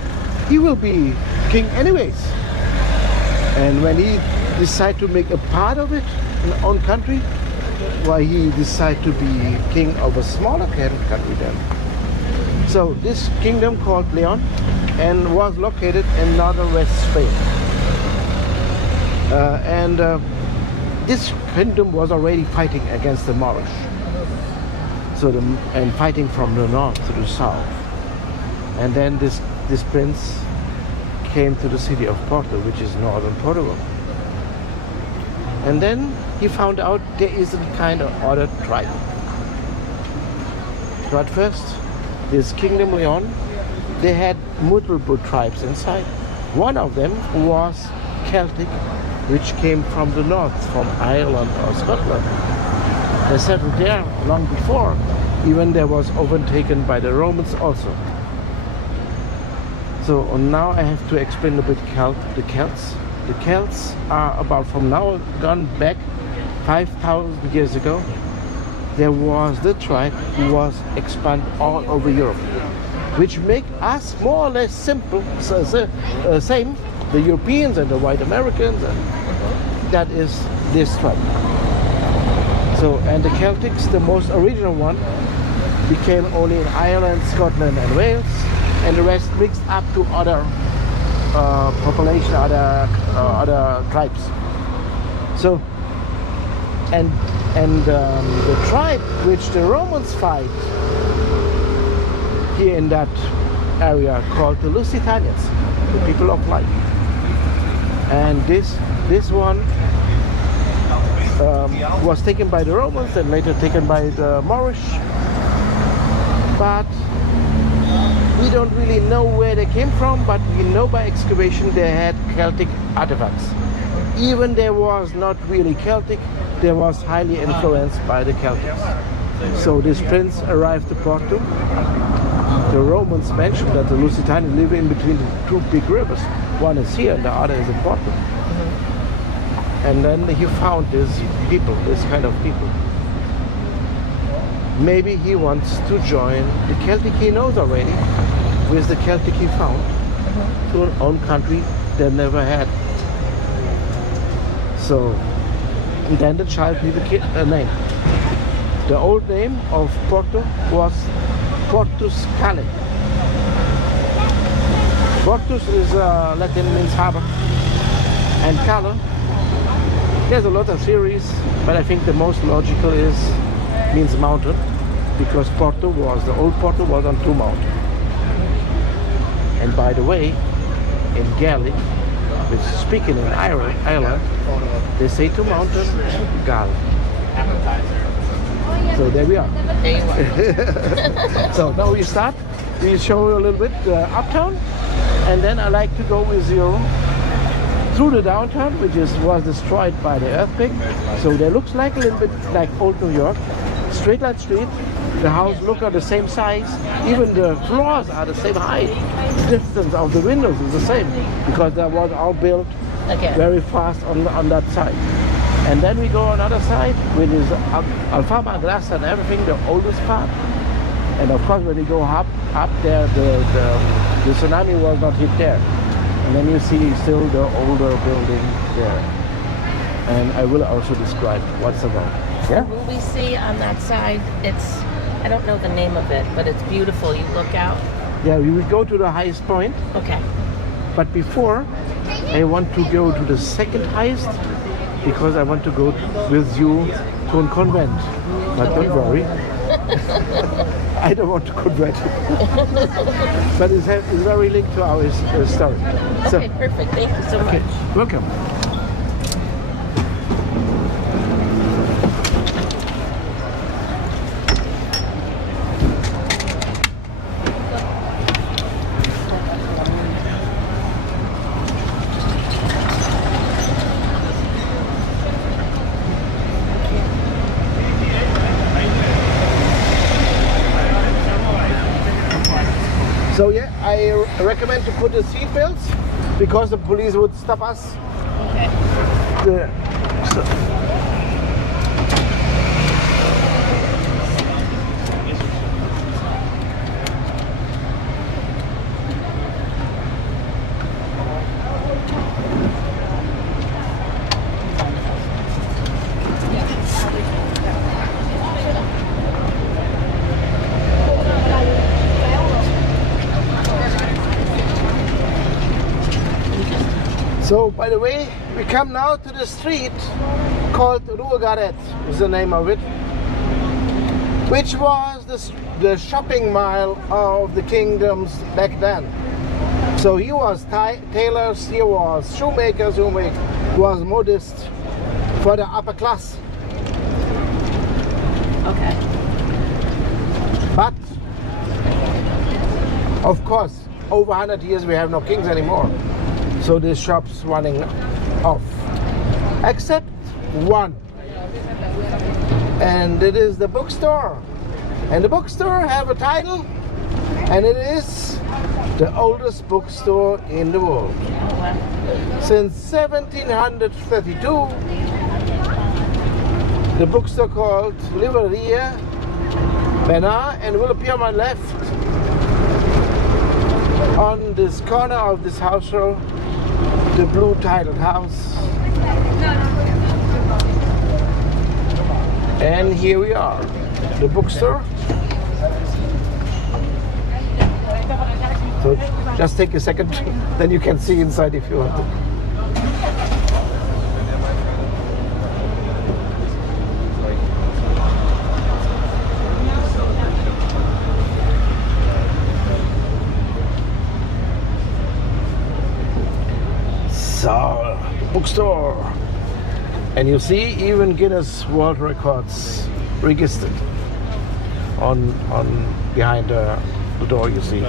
He will be king anyways. And when he decided to make a part of it, an own country, why he decided to be king of a smaller country then. So this kingdom called Leon and was located in northern West Spain. This kingdom was already fighting against the Moorish. And fighting from the north to the south. And then this prince came to the city of Porto, which is northern Portugal. And then he found out there is a kind of other tribe. So at first, this Kingdom Leon, they had multiple tribes inside. One of them was Celtic, which came from the north, from Ireland or Scotland. They settled there long before, even they was overtaken by the Romans also. So now I have to explain a bit the Celts. The Celts are about, from now gone back 5,000 years ago, there was the tribe who was expanded all over Europe, which make us more or less simple, same, the Europeans and the white Americans, and that is this tribe. So, and the Celtics, the most original one, became only in Ireland, Scotland and Wales, and the rest mixed up to other population, other tribes. So, and the tribe which the Romans fight here in that area called the Lusitanians, the people of light. And this one was taken by the Romans and later taken by the Moorish. But we don't really know where they came from, but we know by excavation they had Celtic artifacts. Even there was not really Celtic, they was highly influenced by the Celtics. So this prince arrived to Porto. The Romans mentioned that the Lusitanians live in between the two big rivers. One is here and the other is in Porto. And then he found these people, this kind of people. Maybe he wants to join the Celtic he knows already, with the Celtic he found, to an own country they never had. So then the child needed a name. The old name of Porto was Portus Cale. Portus is Latin, means harbor, and Cale. There's a lot of theories, but I think the most logical means mountain, because Porto was, the old Porto was on two mountains. And by the way, in Gaelic, which is speaking in Ireland, they say to mountain, Gal. So there we are. There you are. So now we start. We show you a little bit uptown, and then I like to go with you through the downtown, which was destroyed by the earthquake. So there looks like a little bit like old New York. Straight line street. The house look are the same size. Even the floors are the same height. The distance of the windows is the same, because that was all built very fast on that side. And then we go on another side, which is Alfama glass and everything, the oldest part. And of course, when you go up there, the tsunami was not hit there. And then you see still the older building there. And I will also describe what's about. Yeah. Will we see on that side? It's, I don't know the name of it, but it's beautiful. You look out. Yeah, we will go to the highest point. Okay. But before, I want to go to the second highest because I want to go with you to a convent. But don't worry, I don't want to convert you. But it's very linked to our story. Okay, perfect. Thank you so much. Welcome. So yeah, I recommend to put the seat belts because the police would stop us. Okay. So, by the way, we come now to the street called Rua Garet, is the name of it, which was the shopping mile of the kingdoms back then. So he was tailors, he was shoemakers, he was modist for the upper class. Okay. But, of course, over 100 years we have no kings anymore. So this shop's running off, except one, and it is the bookstore. And the bookstore have a title, and it is the oldest bookstore in the world. Since 1732, the bookstore called Livraria Bernard, and will appear on my left on this corner of this house row. The blue titled house. And here we are, the bookstore. So just take a second, then you can see inside if you want to. Bookstore, and you see even Guinness World Records registered on behind the door. You see.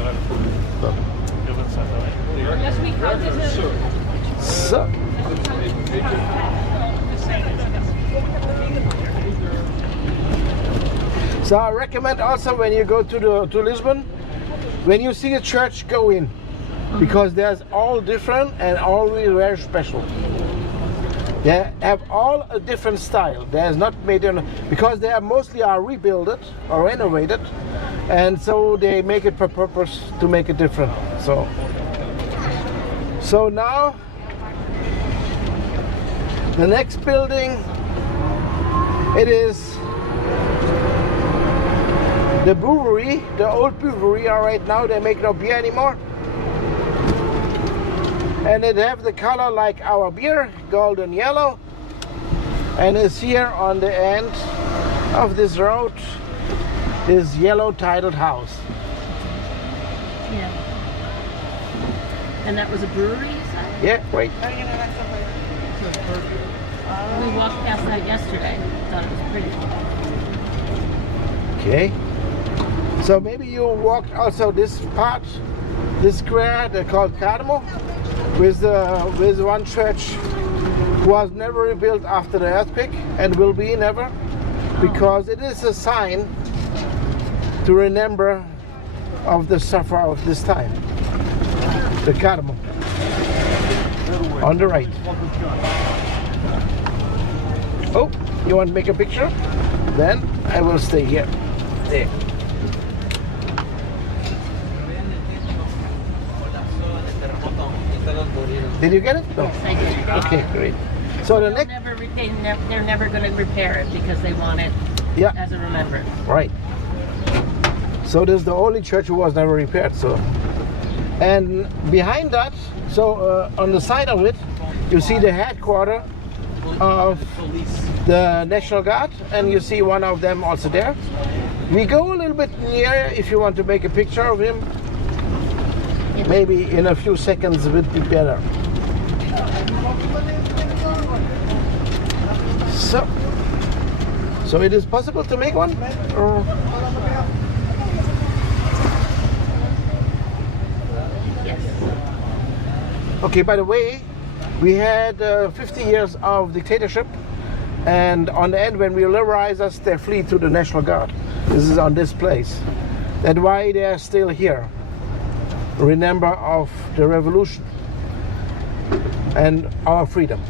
So I recommend also when you go to Lisbon, when you see a church, go in. Because there's all different and all very special. They have all a different style. There's not made in, because they are mostly rebuilt or renovated, and so they make it for purpose to make it different. So now the next building, it is the brewery, the old brewery. Right now they make no beer anymore. And it have the color like our beer, golden yellow, and it's here on the end of this road, this yellow titled house. Yeah. And that was a brewery, you said? Yeah, wait. We walked past that yesterday. Thought it was pretty. Okay. So maybe you walked also this part, this square they called Cardamo, with one church who was never rebuilt after the earthquake and will be never, because it is a sign to remember of the sufferer of this time. The Cardamo on the right. Oh, you want to make a picture? Then I will stay here. There. Did you get it? No. Yes, I did. Okay, great. So the They'll next, never they're never going to repair it because they want it yeah, as a remembrance. right. So this is the only church who was never repaired. So, and behind that, so on the side of it, you see the headquarters of the National Guard, and you see one of them also there. We go a little bit near if you want to make a picture of him. Maybe in a few seconds it would be better. So it is possible to make one? Or? Yes. Okay, by the way, we had 50 years of dictatorship, and on the end, when we liberalize us, they flee to the National Guard. This is on this place. That's why they are still here. Remember of the revolution and our freedom.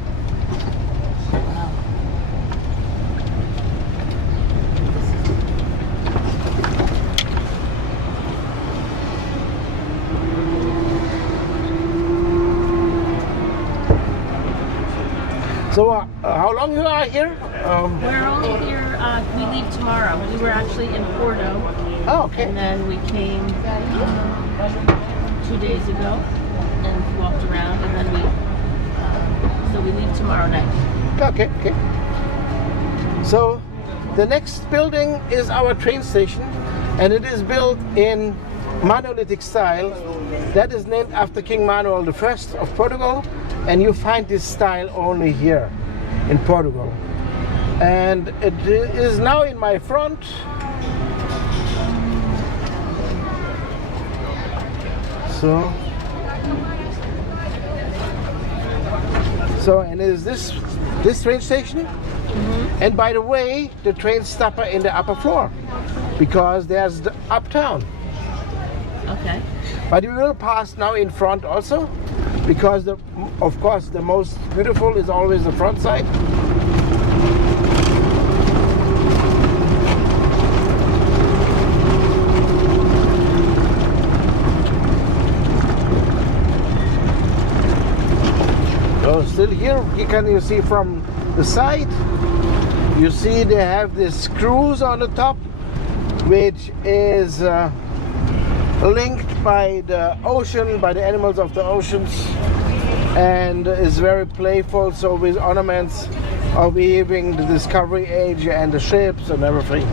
So how long you are here? We're only here, we leave tomorrow. We were actually in Porto. Oh, okay. And then we came 2 days ago and walked around, and then so we leave tomorrow night. Okay, okay. So the next building is our train station, and it is built in monolithic style. That is named after King Manuel I of Portugal, and you find this style only here in Portugal. And it is now in my front. So and is this train station? Mm-hmm. And by the way, the train stopper in the upper floor, because there's the uptown. Okay. But we will pass now in front also, because of course the most beautiful is always the front side. So still here can you see from the side, you see they have these screws on the top, which is linked by the ocean, by the animals of the oceans, and is very playful, so with ornaments of weaving the Discovery Age and the ships and everything.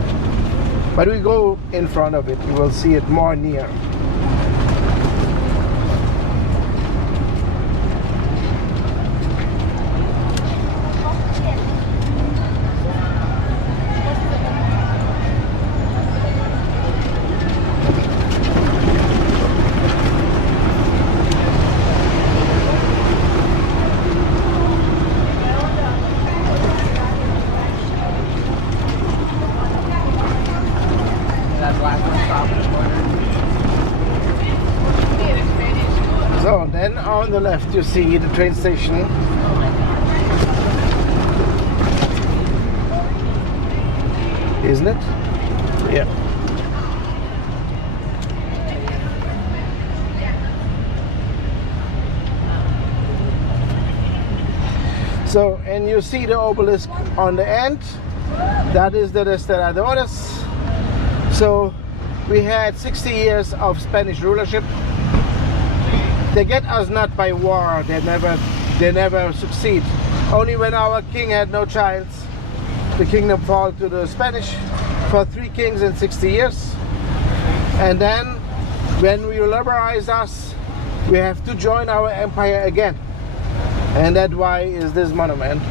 But we go in front of it, you will see it more near. So then on the left you see the train station. Isn't it? Yeah. So, and you see the obelisk on the end. That is the Restauradores. So we had 60 years of Spanish rulership. They get us not by war, they never succeed. Only when our king had no child, the kingdom fell to the Spanish for 3 kings in 60 years. And then when we liberalize us, we have to join our empire again. And that's why is this monument.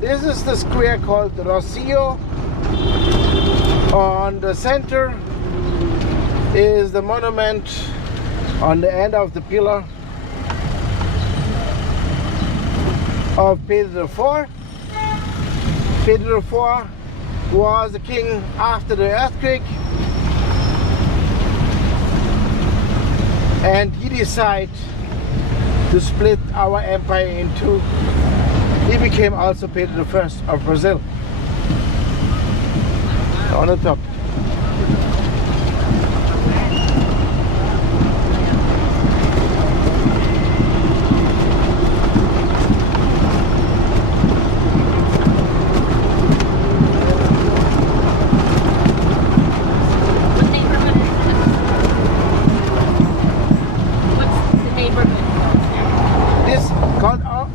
This is the square called Rocio. On the center is the monument on the end of the pillar of Pedro IV. Pedro IV was the king after the earthquake, and he decided to split our empire in two. He became also Peter I of Brazil. On the top.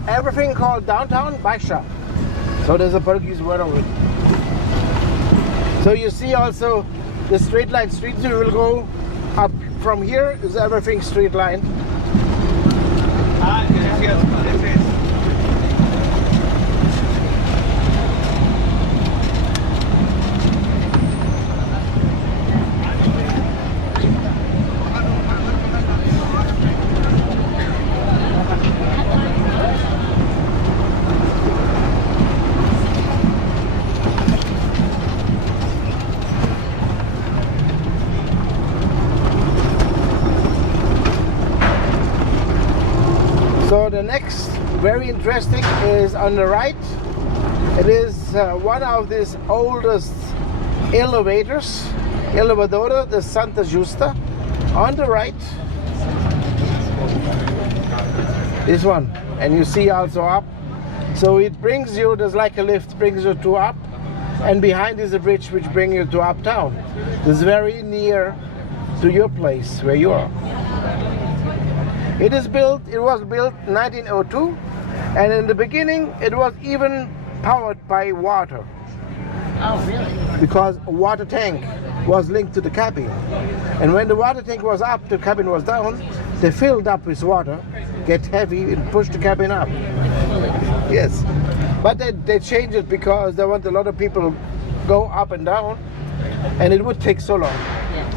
Everything called downtown Baixa. So there's a Portuguese word of it. So you see also the straight line streets. You will go up from here is everything straight line. So the next very interesting is on the right. It is one of these oldest elevators, Elevadora de Santa Justa. On the right, this one, and you see also up. So it brings you, there's like a lift, brings you to up, and behind is a bridge which brings you to uptown. It's very near to your place where you are. It was built 1902, and in the beginning it was even powered by water. Oh, really? Because a water tank was linked to the cabin. And when the water tank was up, the cabin was down, they filled up with water, get heavy, and push the cabin up. Yes. But they changed it because they want a lot of people go up and down, and it would take so long. Yes.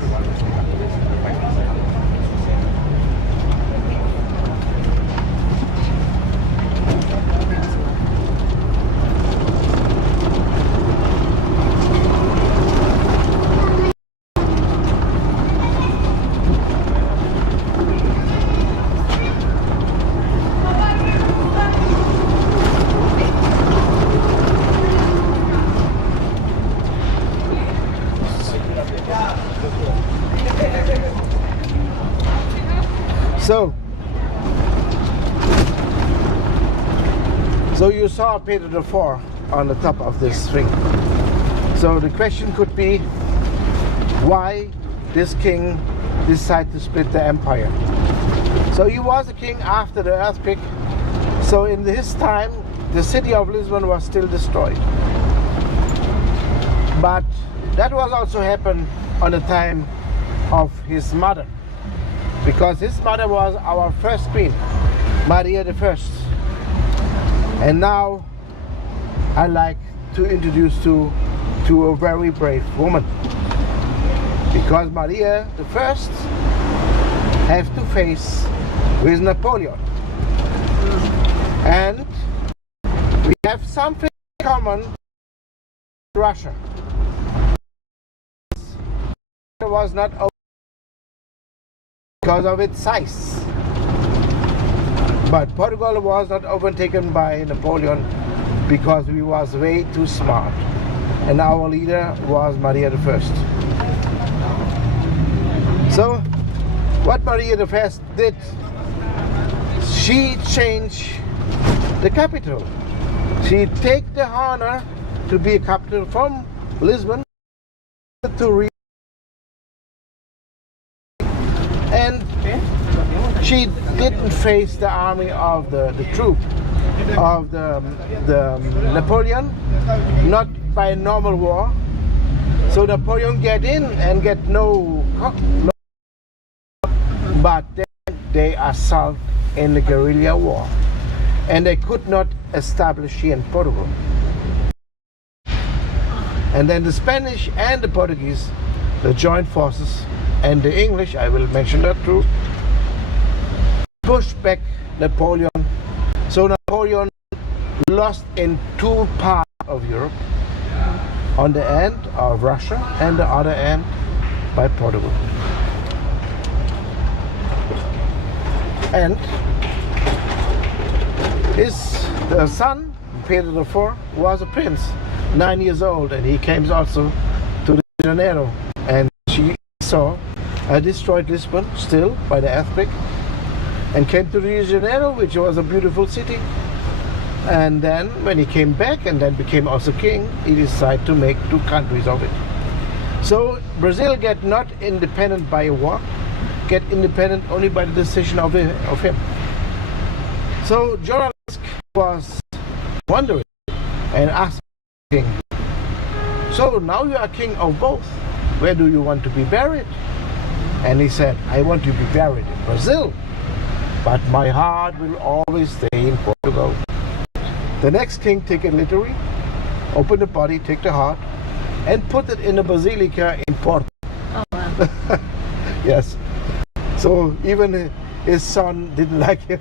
So you saw Peter IV on the top of this thing. So the question could be, why this king decided to split the empire? So he was a king after the earthquake. So in his time, the city of Lisbon was still destroyed. But that was also happened on the time of his mother, because his mother was our first queen, Maria I. And now I like to introduce you to a very brave woman, because Maria I have to face with Napoleon, and we have something in common with Russia. It was not because of its size. But Portugal was not overtaken by Napoleon because we was way too smart. And our leader was Maria I. So, what Maria I did, she changed the capital. She take the honor to be a capital from Lisbon to Rio. And she didn't face the army of the troop of the Napoleon, not by a normal war. So Napoleon get in and get no, but then they assault in the guerrilla war, and they could not establish here in Portugal. And then the Spanish and the Portuguese, the joint forces, and the English, I will mention that too, pushed back Napoleon. So Napoleon lost in two parts of Europe, on the end of Russia and the other end by Portugal. And The son, Pedro IV, was a prince, 9 years old, and he came also to Rio de Janeiro, and she saw destroyed Lisbon still by the earthquake, and came to Rio de Janeiro, which was a beautiful city. And then when he came back and then became also king, he decided to make 2 countries of it. So Brazil get not independent by a war, get independent only by the decision of him. So journalist was wondering and asked the king, so now you are king of both, where do you want to be buried? And he said, I want to be buried in Brazil, but my heart will always stay in Portugal. The next king took it literally, opened the body, took the heart, and put it in a basilica in Porto. Oh, wow. Yes. So even his son didn't like him.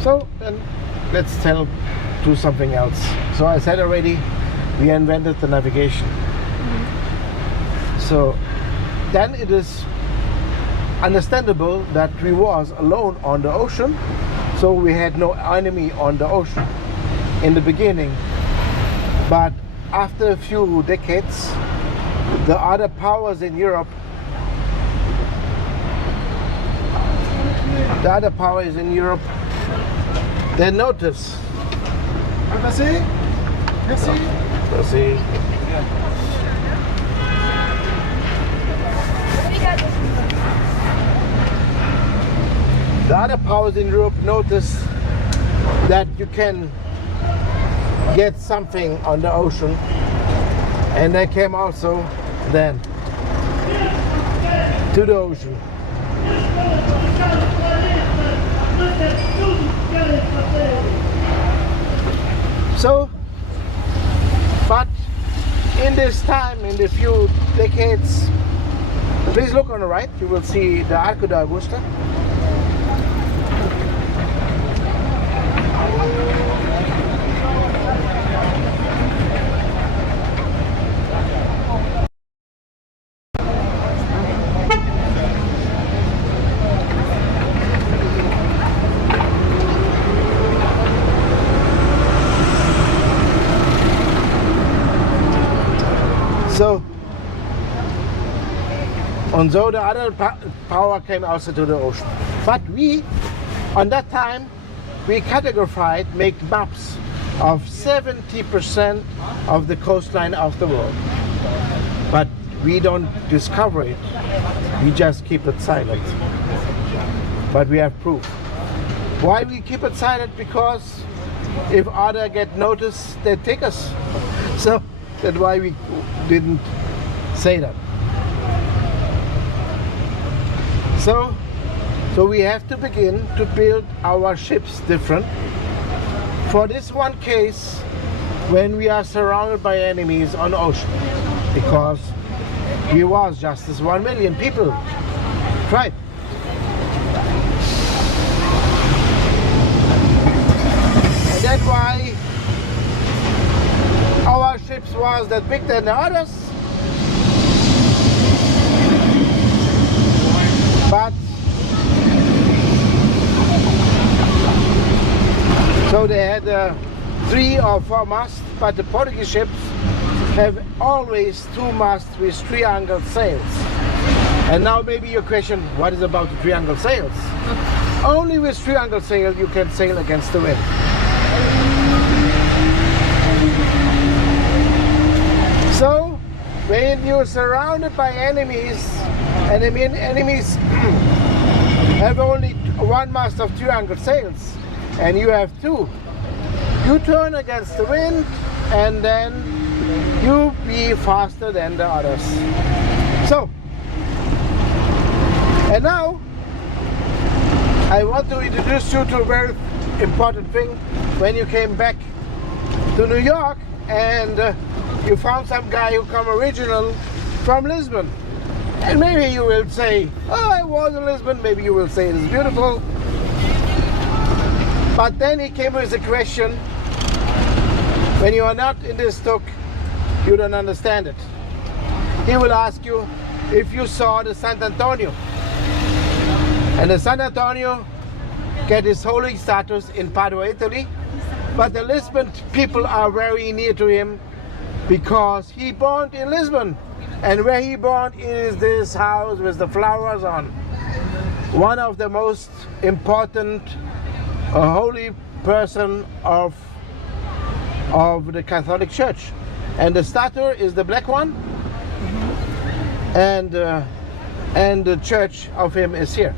So then let's do something else. So I said already, we invented the navigation. So then it is understandable that we was alone on the ocean, so we had no enemy on the ocean in the beginning. But after a few decades, the other powers in Europe, they notice. Merci. Merci. Merci. The other powers in Europe notice that you can get something on the ocean, and they came also then to the ocean. So, but in this time, in the few decades, please look on the right, you will see the Arco da Augusta. So, and so the other power came also to the ocean. But we, on that time, we categorized, make maps of 70% of the coastline of the world. But we don't discover it, we just keep it silent. But we have proof. Why we keep it silent? Because if other get noticed, they take us. So that's why we didn't say that. So we have to begin to build our ships different. For this one case, when we are surrounded by enemies on ocean, because we was just as 1 million people, right? And that's why our ships was that big than the others, but so they had 3 or 4 masts, but the Portuguese ships have always 2 masts with triangle sails. And now maybe your question, what is about the triangle sails? Only with triangle sail you can sail against the wind. So, when you're surrounded by enemies, and enemies have only 1 mast of triangle sails, and you have 2, you turn against the wind, and then you be faster than the others. So, and now I want to introduce you to a very important thing. When you came back to New York and you found some guy who come original from Lisbon, and maybe you will say, oh, I was in Lisbon, maybe you will say it is beautiful, but then he came with a question. When you are not in this Tuk, you don't understand it. He will ask you if you saw the San Antonio. And the San Antonio get his holy status in Padua, Italy, but the Lisbon people are very near to him because he born in Lisbon. And where he born is this house with the flowers on. One of the most important holy person of the Catholic Church. And the statue is the black one, and the church of him is here.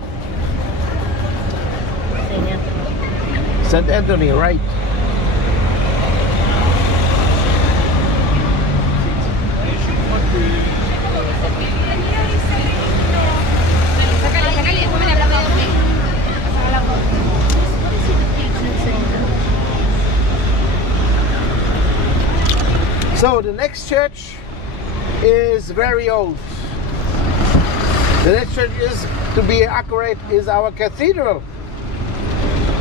St. Anthony, right? So the next church is very old. The next church is, to be accurate, is our cathedral.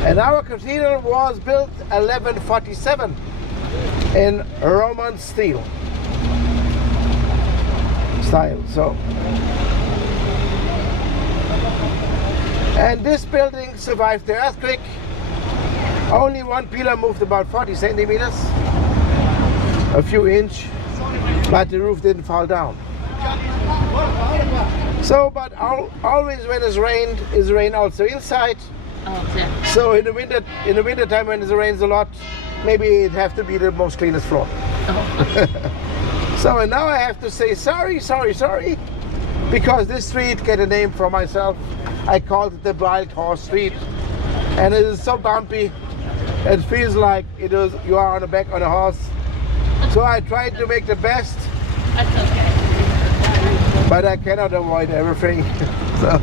And our cathedral was built 1147 in Roman style. So, and this building survived the earthquake. Only one pillar moved about 40 centimeters, a few inches, but the roof didn't fall down. So, but always when it's rain also inside. So in the winter time when it rains a lot, maybe it have to be the most cleanest floor. So and now I have to say sorry, because this street get a name for myself. I called it the Wild Horse Street, and it is so bumpy. It feels like it is you are on the back on a horse. So I tried to make the best. That's okay. But I cannot avoid everything. So.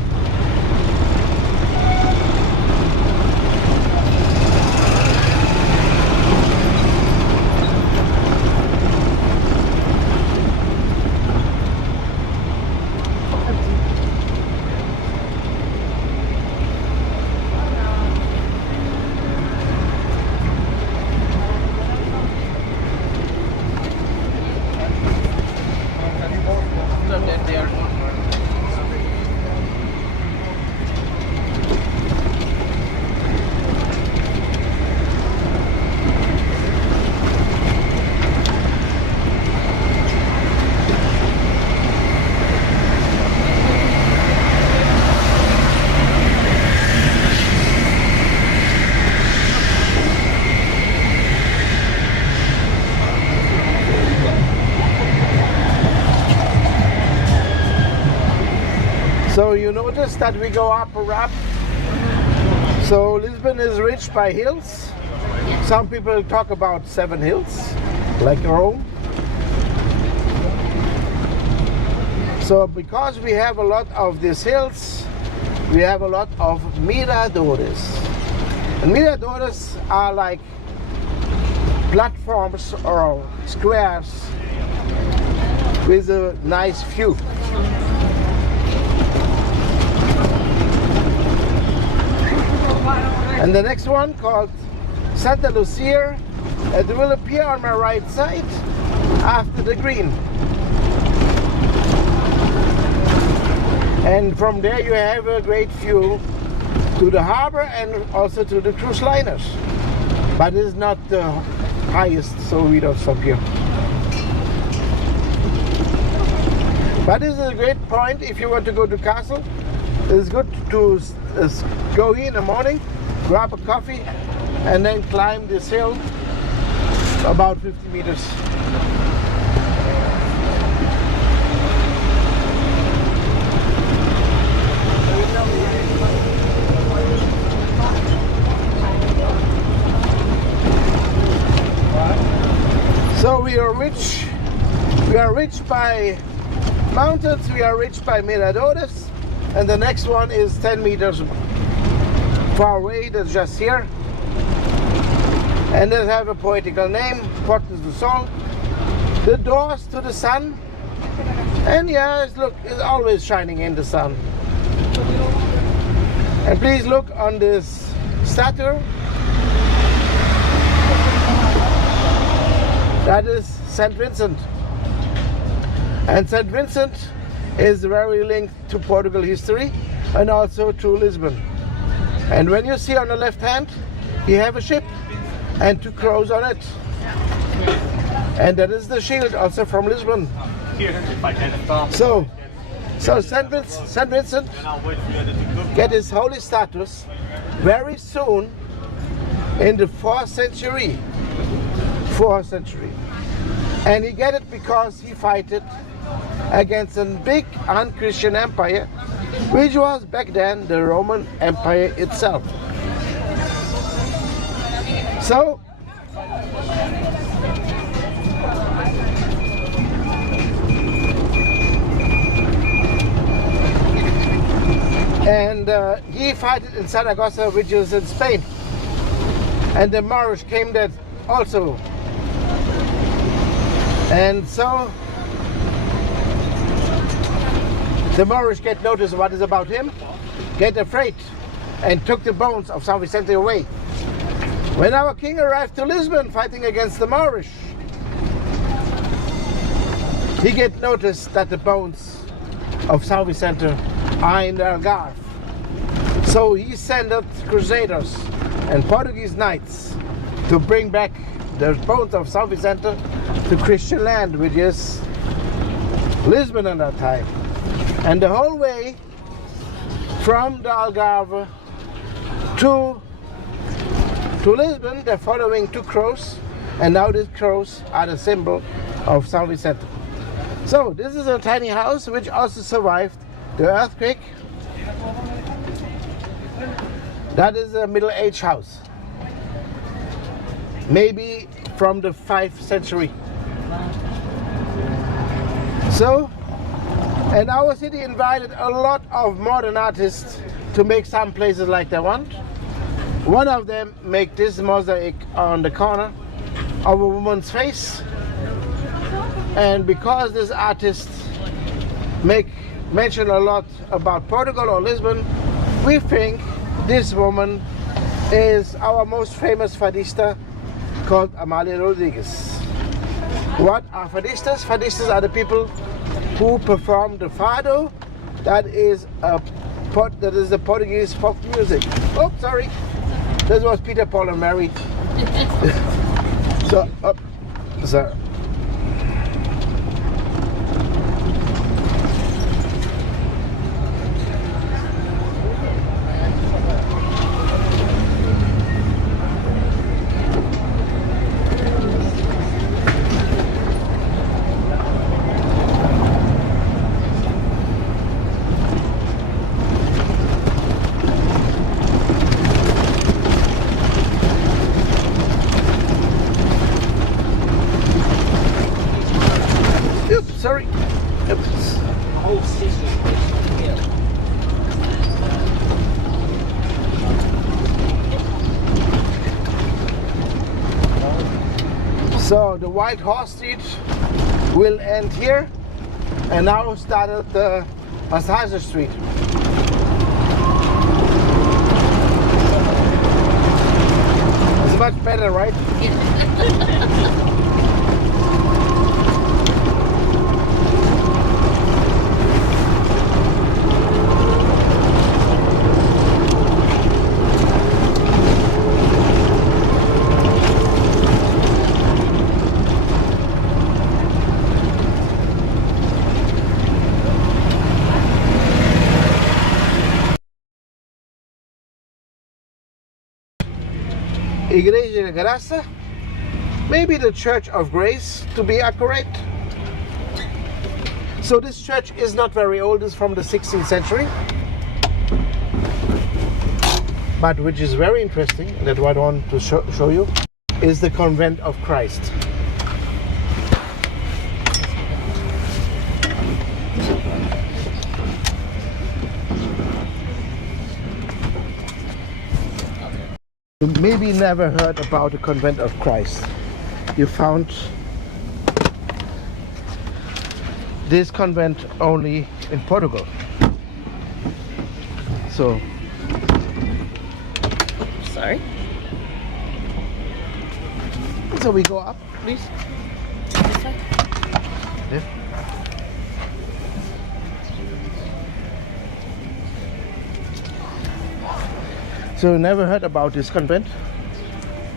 So you notice that we go up a ramp. So Lisbon is rich by hills. Some people talk about 7 hills, like Rome. So because we have a lot of these hills, we have a lot of miradores. And miradores are like platforms or squares with a nice view. And the next one called Santa Lucia, it will appear on my right side after the green. And from there you have a great view to the harbor and also to the cruise liners. But it's not the highest, so we don't stop here. But this is a great point if you want to go to castle. It's good to go in the morning, grab a coffee, and then climb this hill about 50 meters. So we are rich We are reached by mountains, we are reached by miradores, and the next one is 10 meters far away, that's just here. And they have a poetical name, Portas do Sol, the doors to the sun. And yes, look, it's always shining in the sun. And please look on this statue. That is St. Vincent. And St. Vincent is very linked to Portugal history and also to Lisbon. And when you see on the left hand, you have a ship and 2 crows on it. And that is the shield also from Lisbon. So St. Vincent get his holy status very soon in the 4th century. 4th century. And he get it because he fighted against a big un-Christian empire, which was back then the Roman Empire itself. So and he fought in Zaragoza, which is in Spain, and the Moorish came there also. And so the Moorish get notice what is about him, get afraid, and took the bones of San Vicente away. When our king arrived to Lisbon fighting against the Moorish, he get notice that the bones of San Vicente are in the Algarve. So he sent out crusaders and Portuguese knights to bring back the bones of San Vicente to Christian land, which is Lisbon at that time. And the whole way from the Algarve to Lisbon, they're following 2 crows, and now these crows are the symbol of San Vicente. So this is a tiny house which also survived the earthquake. That is a middle-aged house, maybe from the 5th century. So, and our city invited a lot of modern artists to make some places like they want. One of them make this mosaic on the corner of a woman's face, and because this artist mention a lot about Portugal or Lisbon, we think this woman is our most famous fadista called Amália Rodrigues. What are fadistas? Fadistas are the people who perform the fado. That is the Portuguese folk music. Oh, sorry. This was Peter, Paul and Mary. So, sorry. So the White Horse Street will end here, and now started the Massage Street. It's much better, right? Igreja de Graça, maybe the Church of Grace to be accurate. So this church is not very old, it's from the 16th century, but which is very interesting, that what I want to show you is the Convent of Christ. You maybe never heard about the Convent of Christ. You found this convent only in Portugal. So, Sorry. so we go up, please. This way? Yeah. So you never heard about this convent,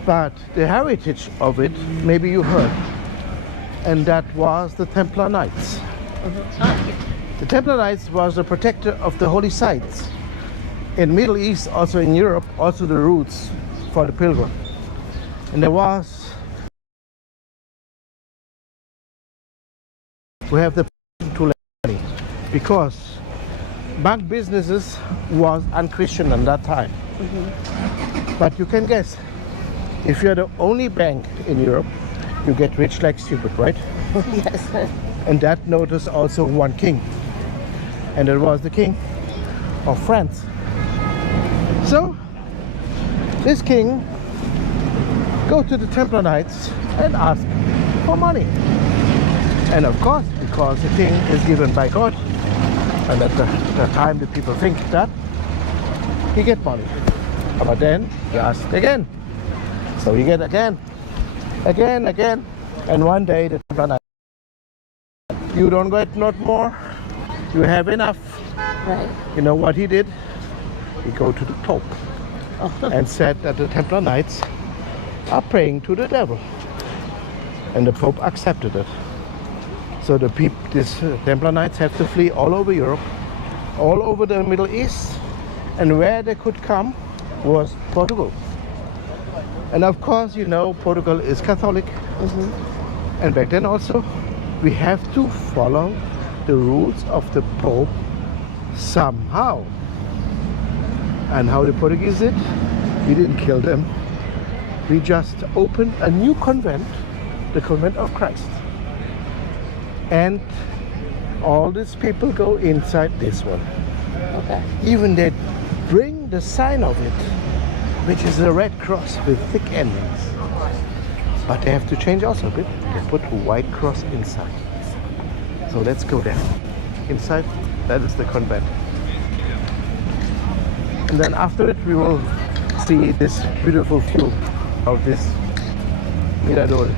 but the heritage of it, maybe you heard, and that was the Templar Knights. The Templar Knights was the protector of the holy sites in Middle East, also in Europe, also the routes for the pilgrim. And there was, we have the to lend money because bank businesses was unchristian at that time. But you can guess, if you're the only bank in Europe, you get rich like stupid, right? Yes. And that noticed also one king, and it was the king of France. So this king go to the Templar Knights and ask for money. And of course, because the king is given by God, and at the time the people think that, he get money. But then he asked again. So he get again, and one day the Templar Knights, you don't get not more, you have enough. Right. You know what he did? He go to the Pope and said that the Templar Knights are praying to the devil. And the Pope accepted it. So the Templar Knights have to flee all over Europe, all over the Middle East, and where they could come was Portugal. And of course, you know, Portugal is Catholic. And back then also, we have to follow the rules of the Pope somehow. And how the Portuguese did, we didn't kill them. We just opened a new convent, the Convent of Christ. And all these people go inside this one. Okay. Even they bring the sign of it, which is a red cross with thick endings. But they have to change also a bit. They put a white cross inside. So let's go there. Inside, that is the convent. And then after it, we will see this beautiful view of this mirador.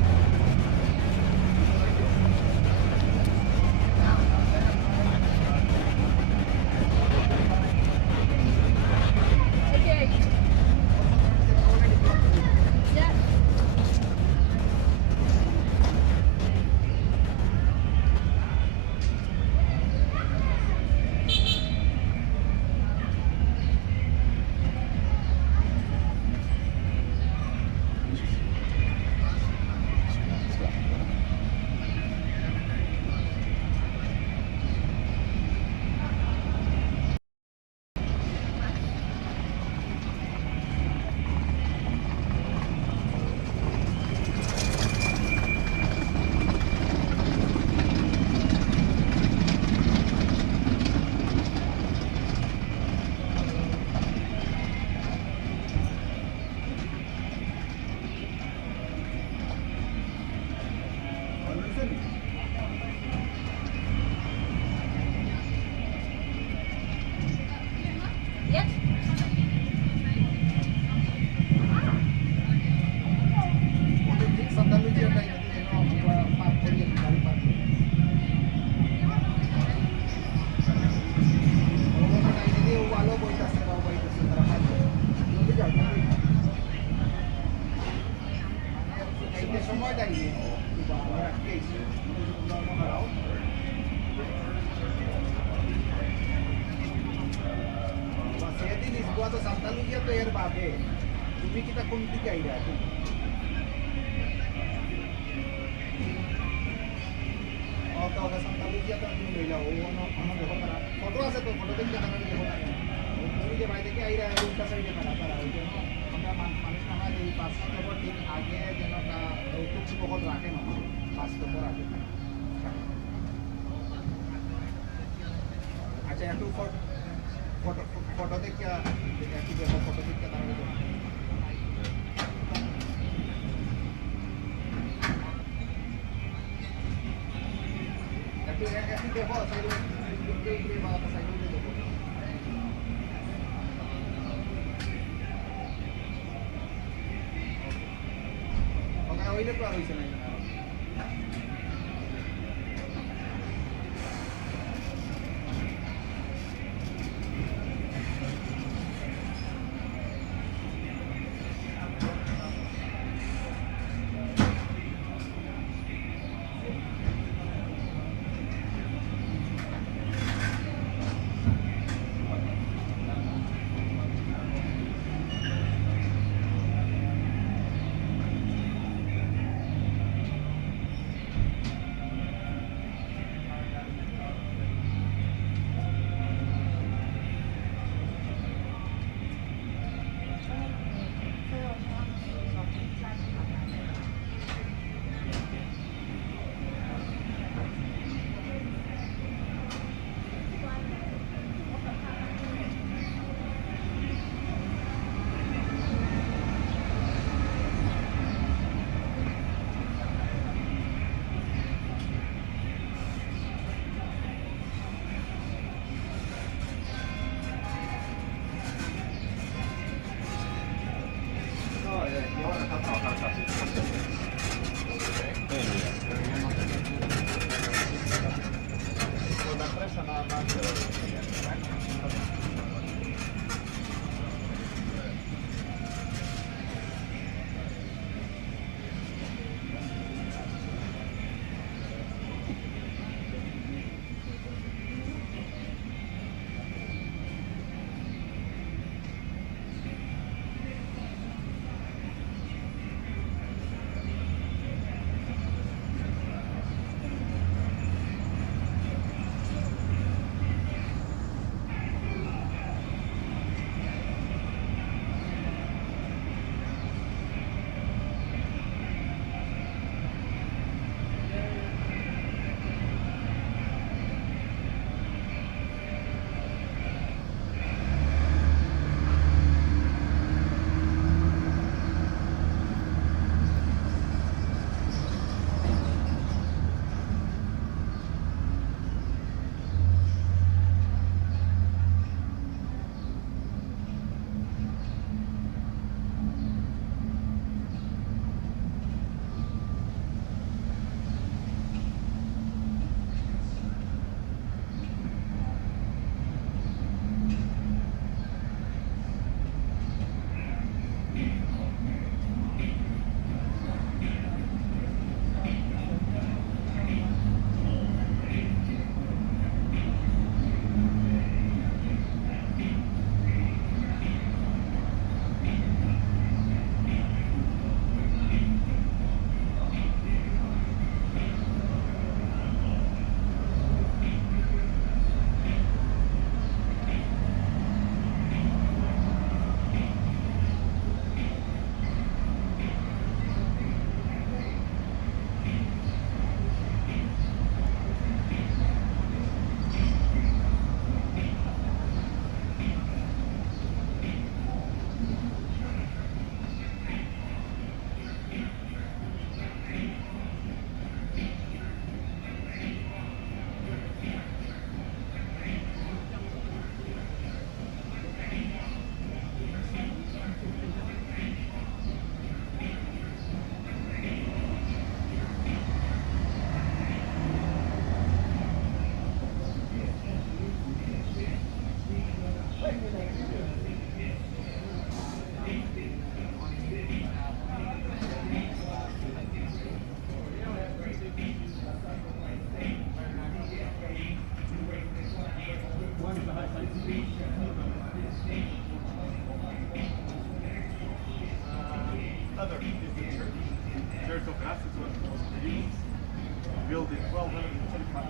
built in 1225.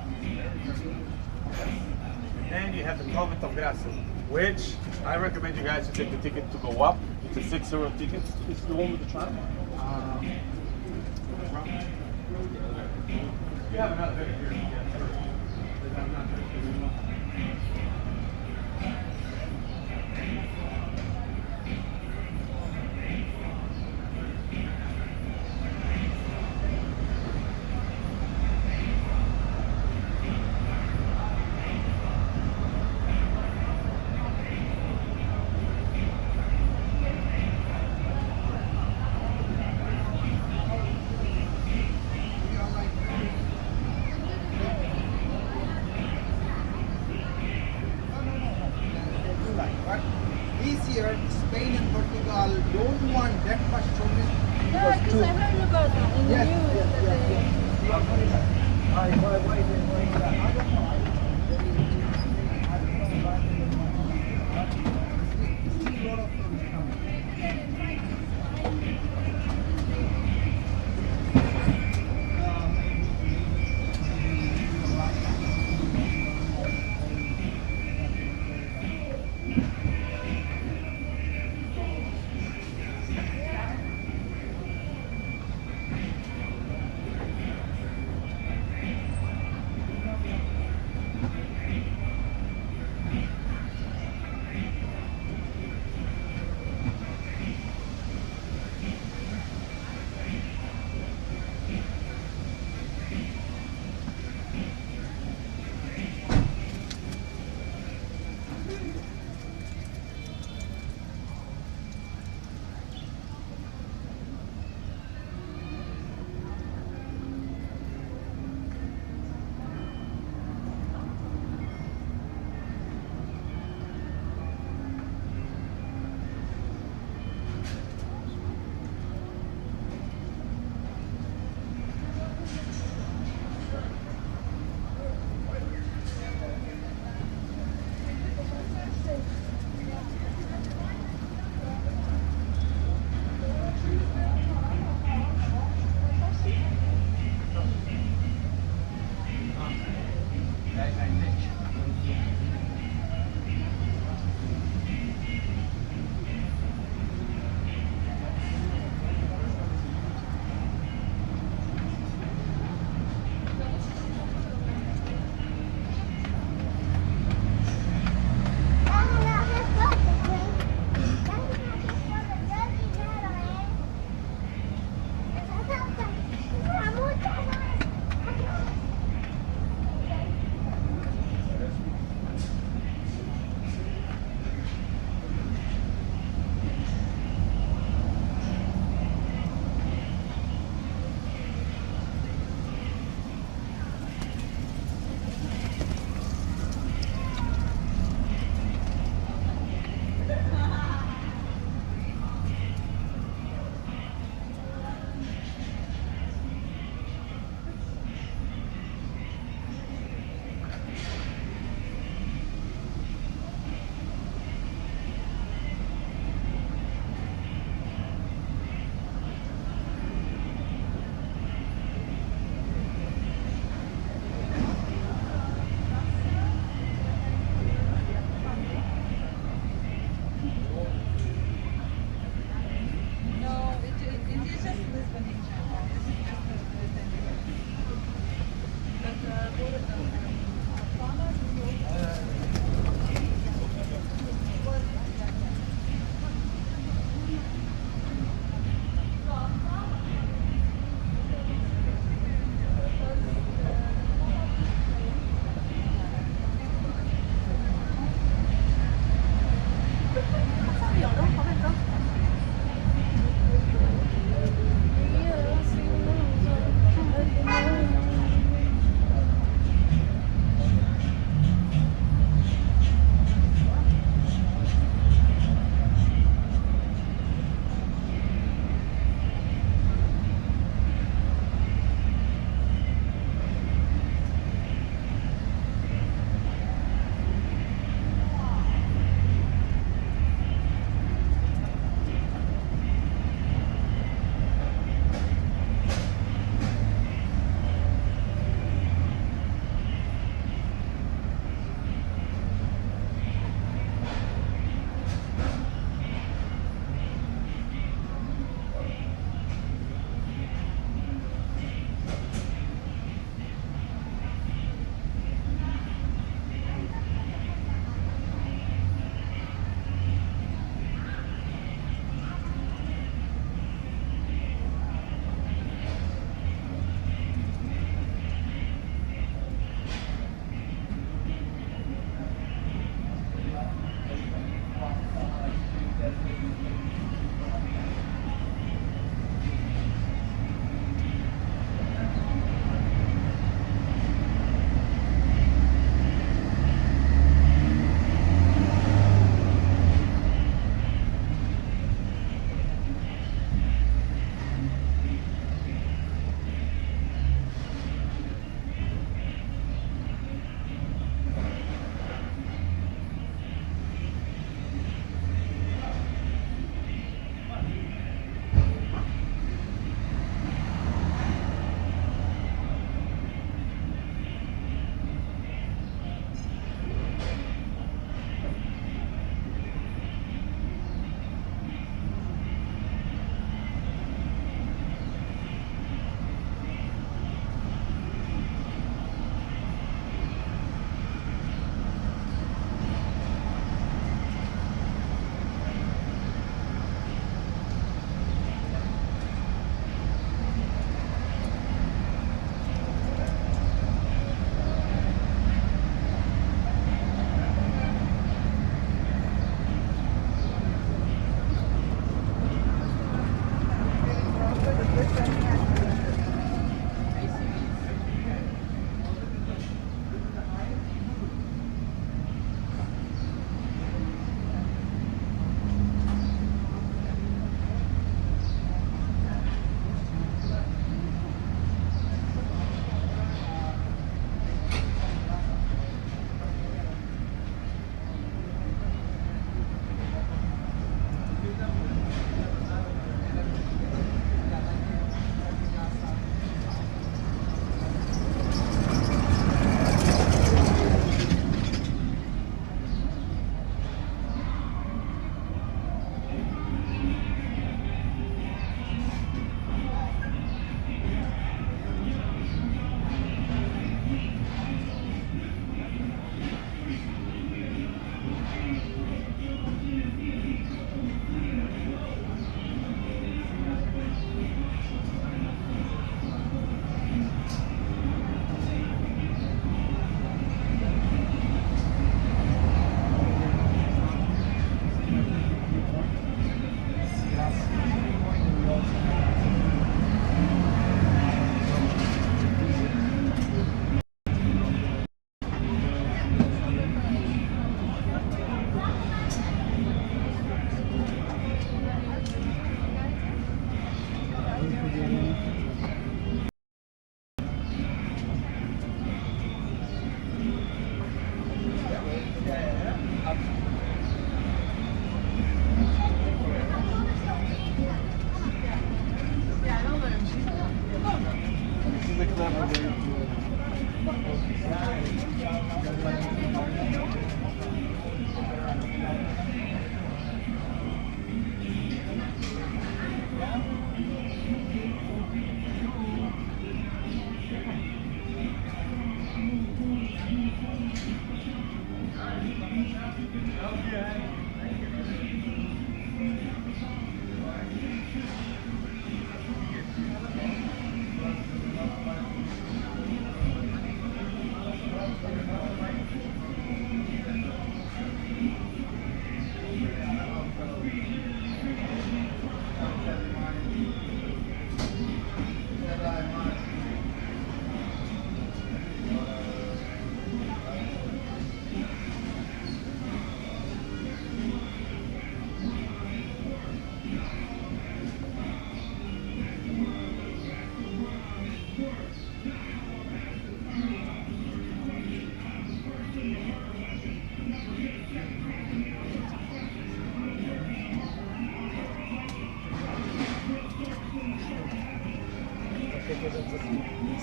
Then you have the Convent of Graça, which I recommend you guys to take the ticket to go up. It's a 6-euro ticket. It's the one with the tram. You have another video here. year, Spain and Portugal don't want that much tourists. Yeah, because I heard about that in the Yes, news. yes, that yes, they- yes. Why is it going that? I don't know. I don't know why they don't want to. Still a lot of tourists coming.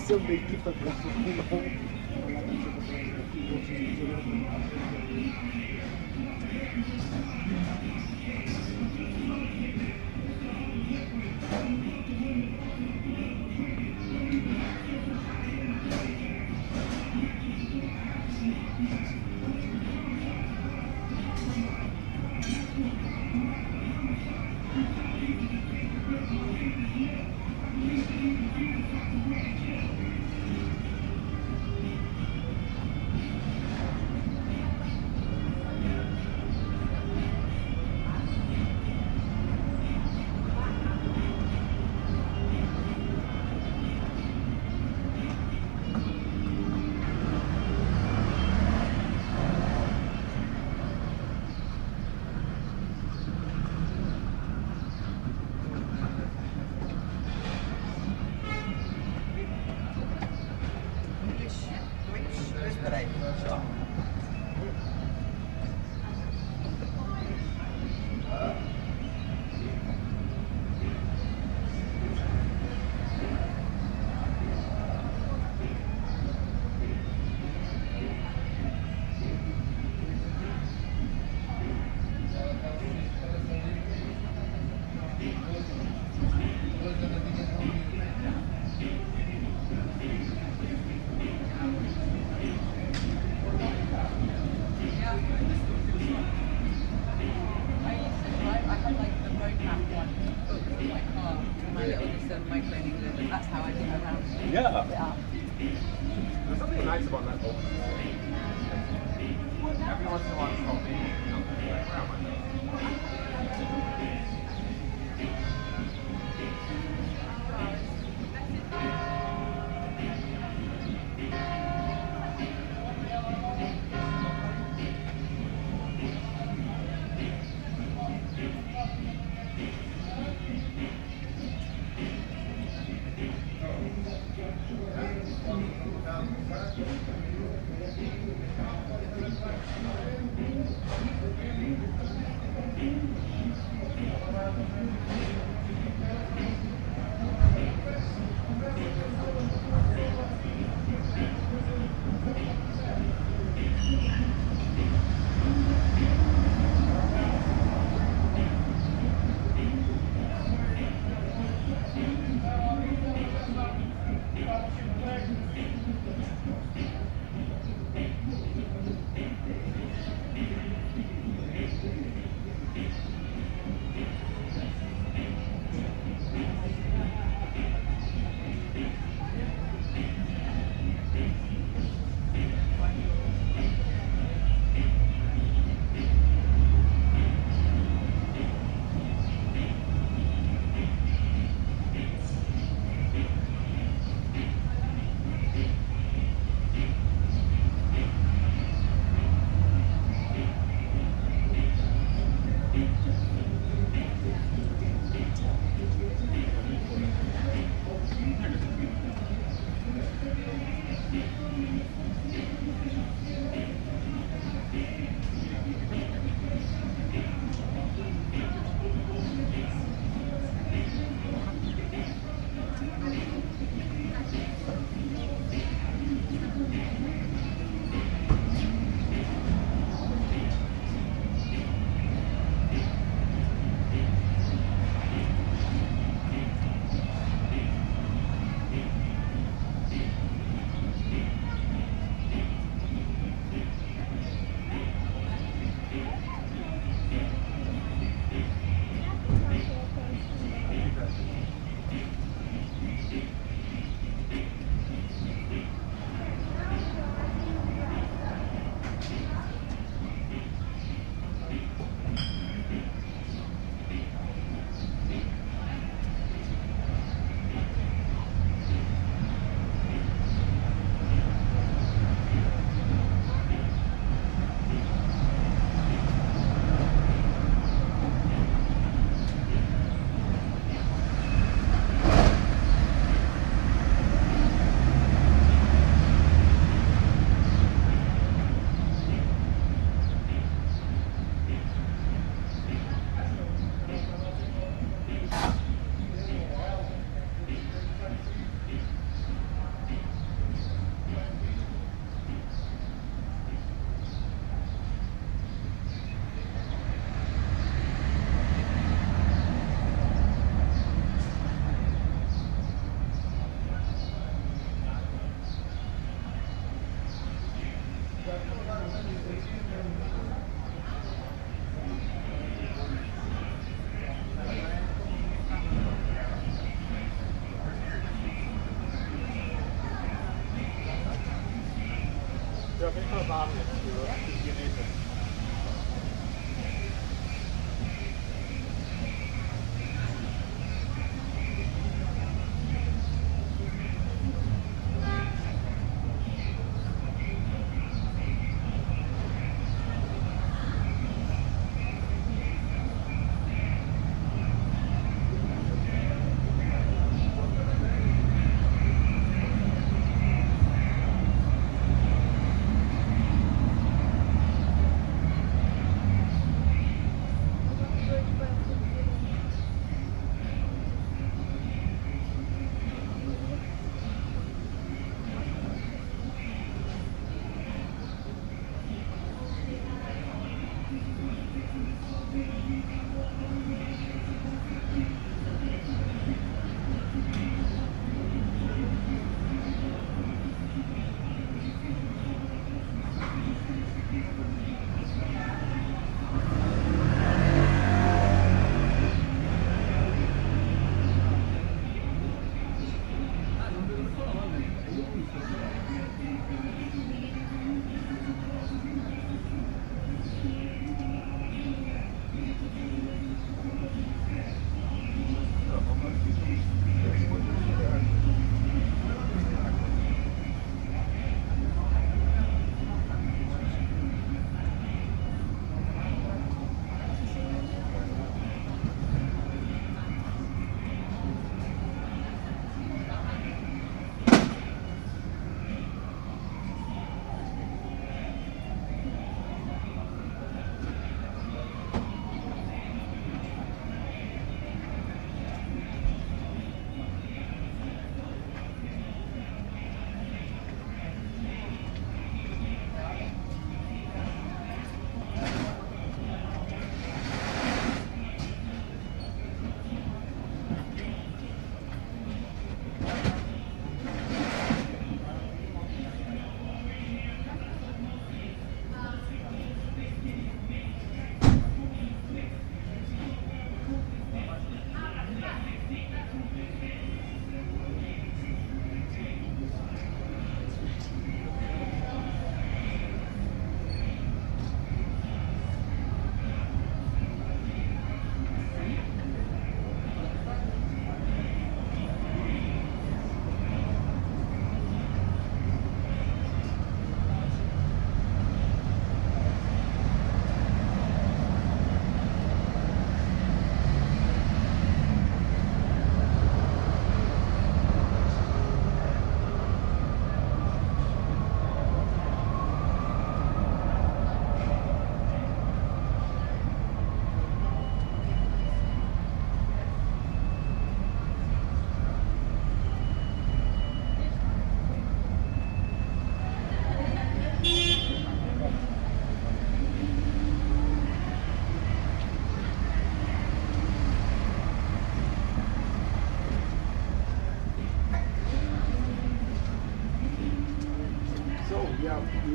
Sempre da equipa de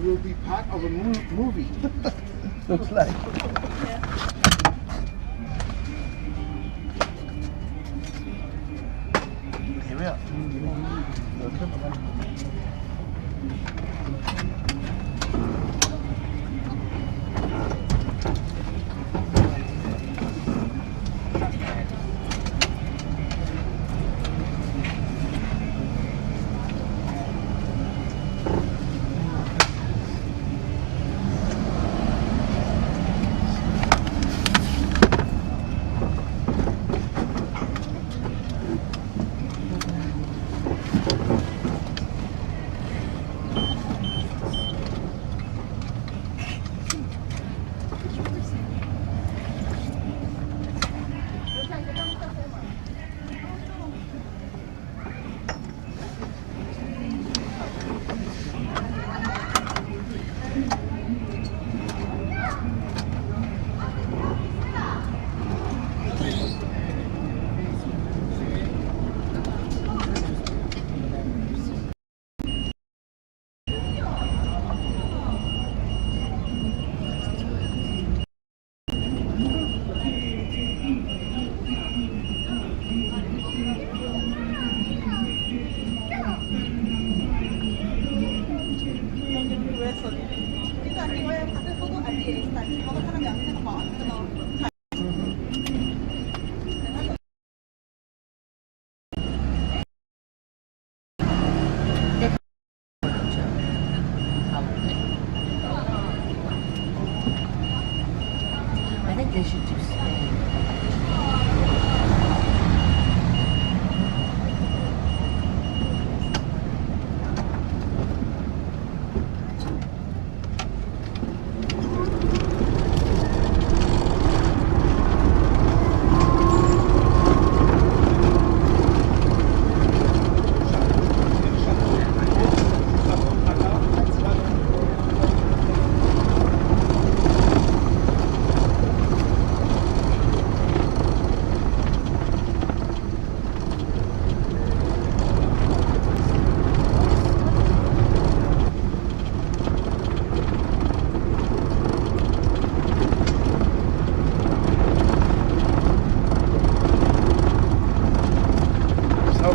will be part of a movie. Looks like. Here we are. I think they should do Spain.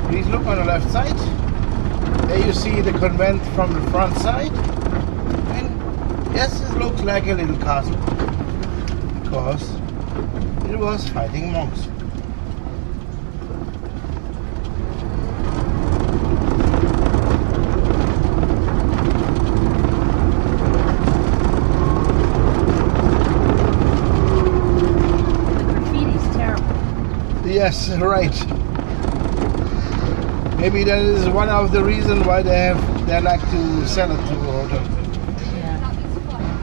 Please look on the left side. There you see the convent from the front side. And yes, it looks like a little castle because it was fighting monks. The graffiti's terrible. Yes, right. Maybe that is one of the reasons why they like to sell it to order. Yeah.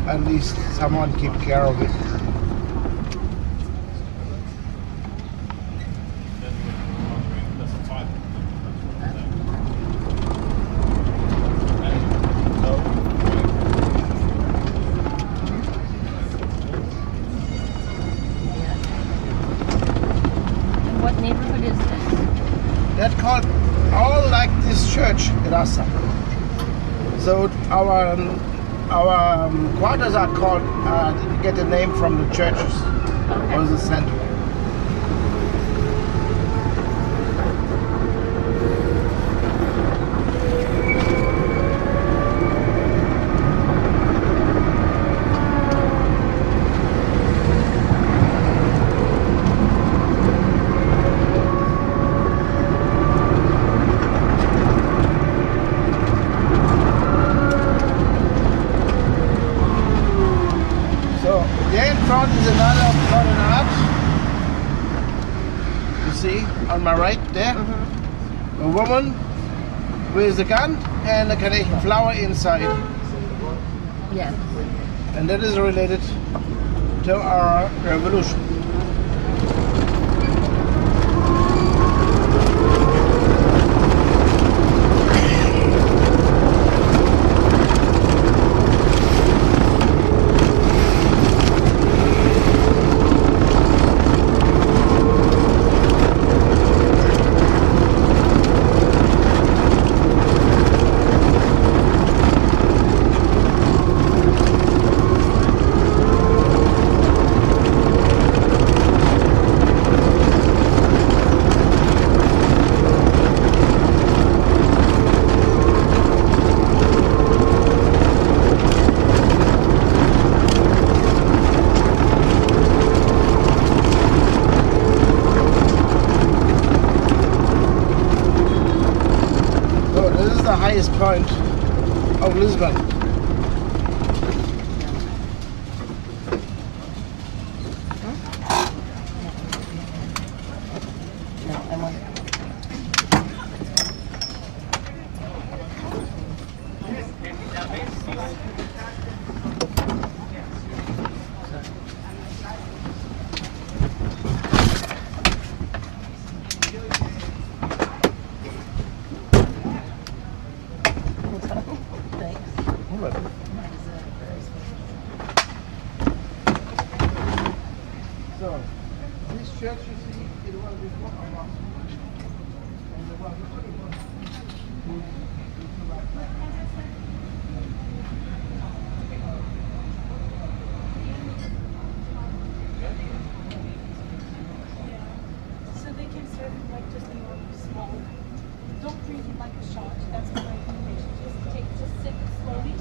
At least someone keep care of it. And what neighborhood is this? That's called all like this church, Rasa. So our quarters are called, get the name from the churches or the center. There in front is another modern arch. You see on my right there, a woman with a gun and a Canadian flower inside. Yes. And that is related to our revolution. highest point of Lisbon. So, this church, you see, it was before a mosque. And there was So they can serve it like just a small. Don't drink it like a shot. That's my recommendation. Just sip it slowly.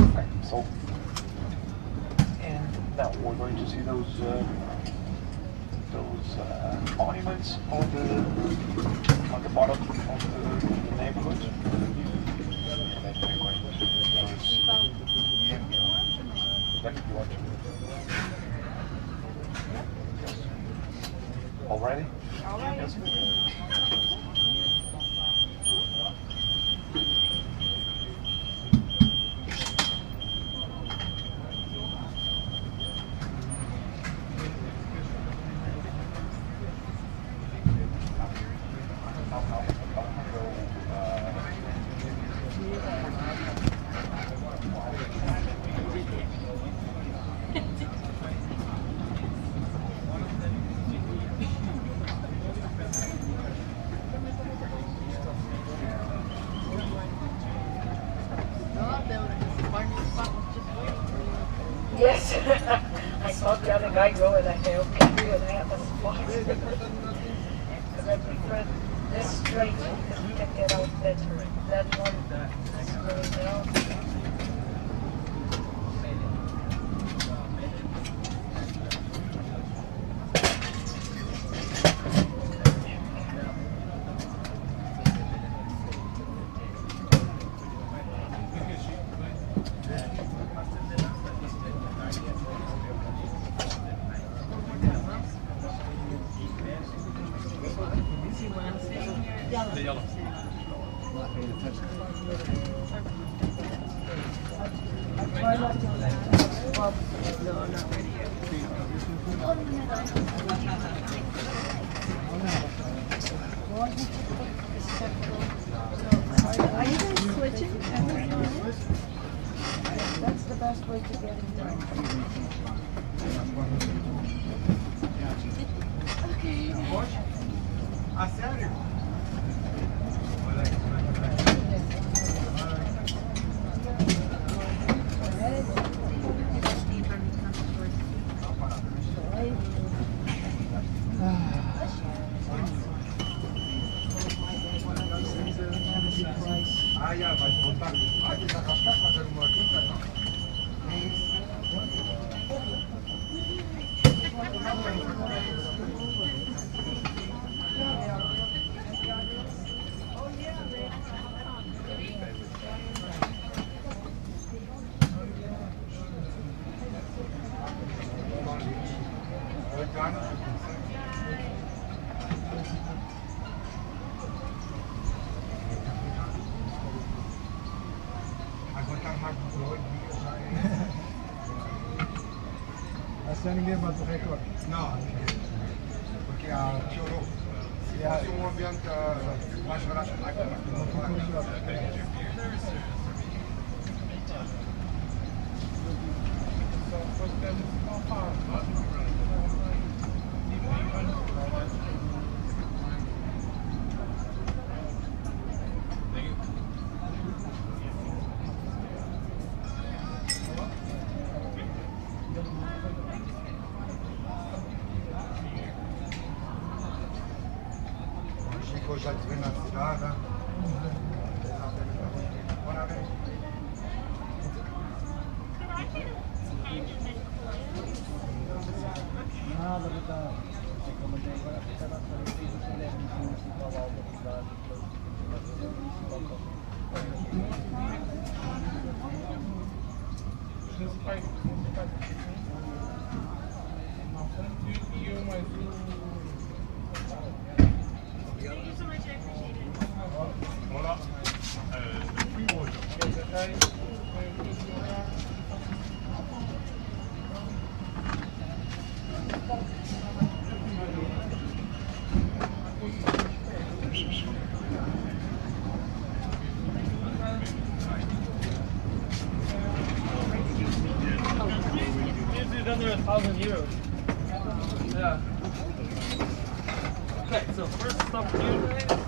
Okay? So, and now we're going to see those monuments on the bottom of the neighborhood. Already? Yes. I go and I help you and I have a spot. Because I prefer this straight because we can get out better. That one is going down. Are you guys switching every few minutes? That's the best way to get it done. Okay. A sério? Ah, já, vai voltar. Vai desarrascar, fazer uma quinta. Assim ninguém bate o recorde. Não, ninguém. Porque piorou. Se fosse um ambiente mais barato, já te vê na cidade. Bora ver. Nada, verdade. Como tem agora, fica na frente do telefone municipal alta da cidade. Under 1,000 euros. Yeah. Okay, so first stop here.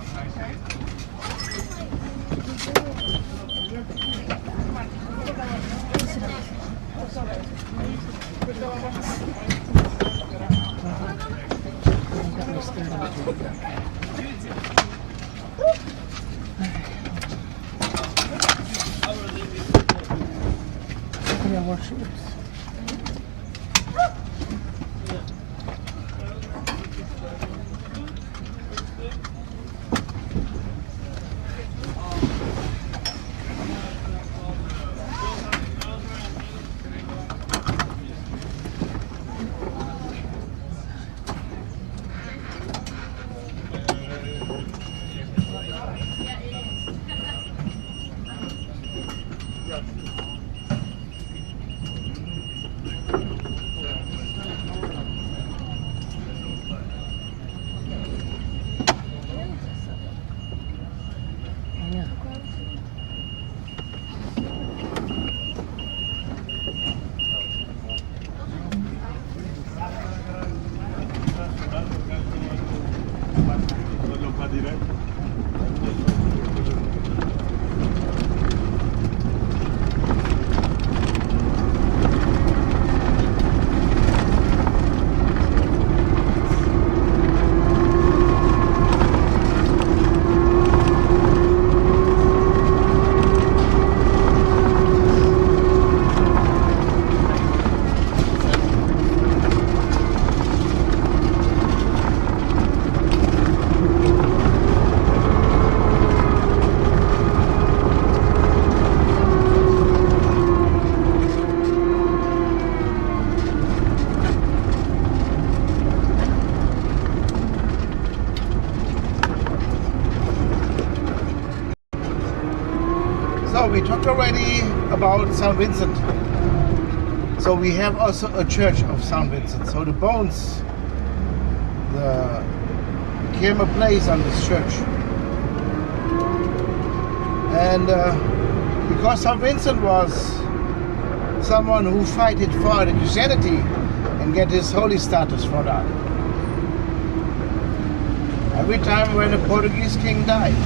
So we talked already about St. Vincent. So we have also a church of St. Vincent. So the bones became a place on this church. And because St. Vincent was someone who fighted for the Christianity and get his holy status for that. Every time when a Portuguese king died,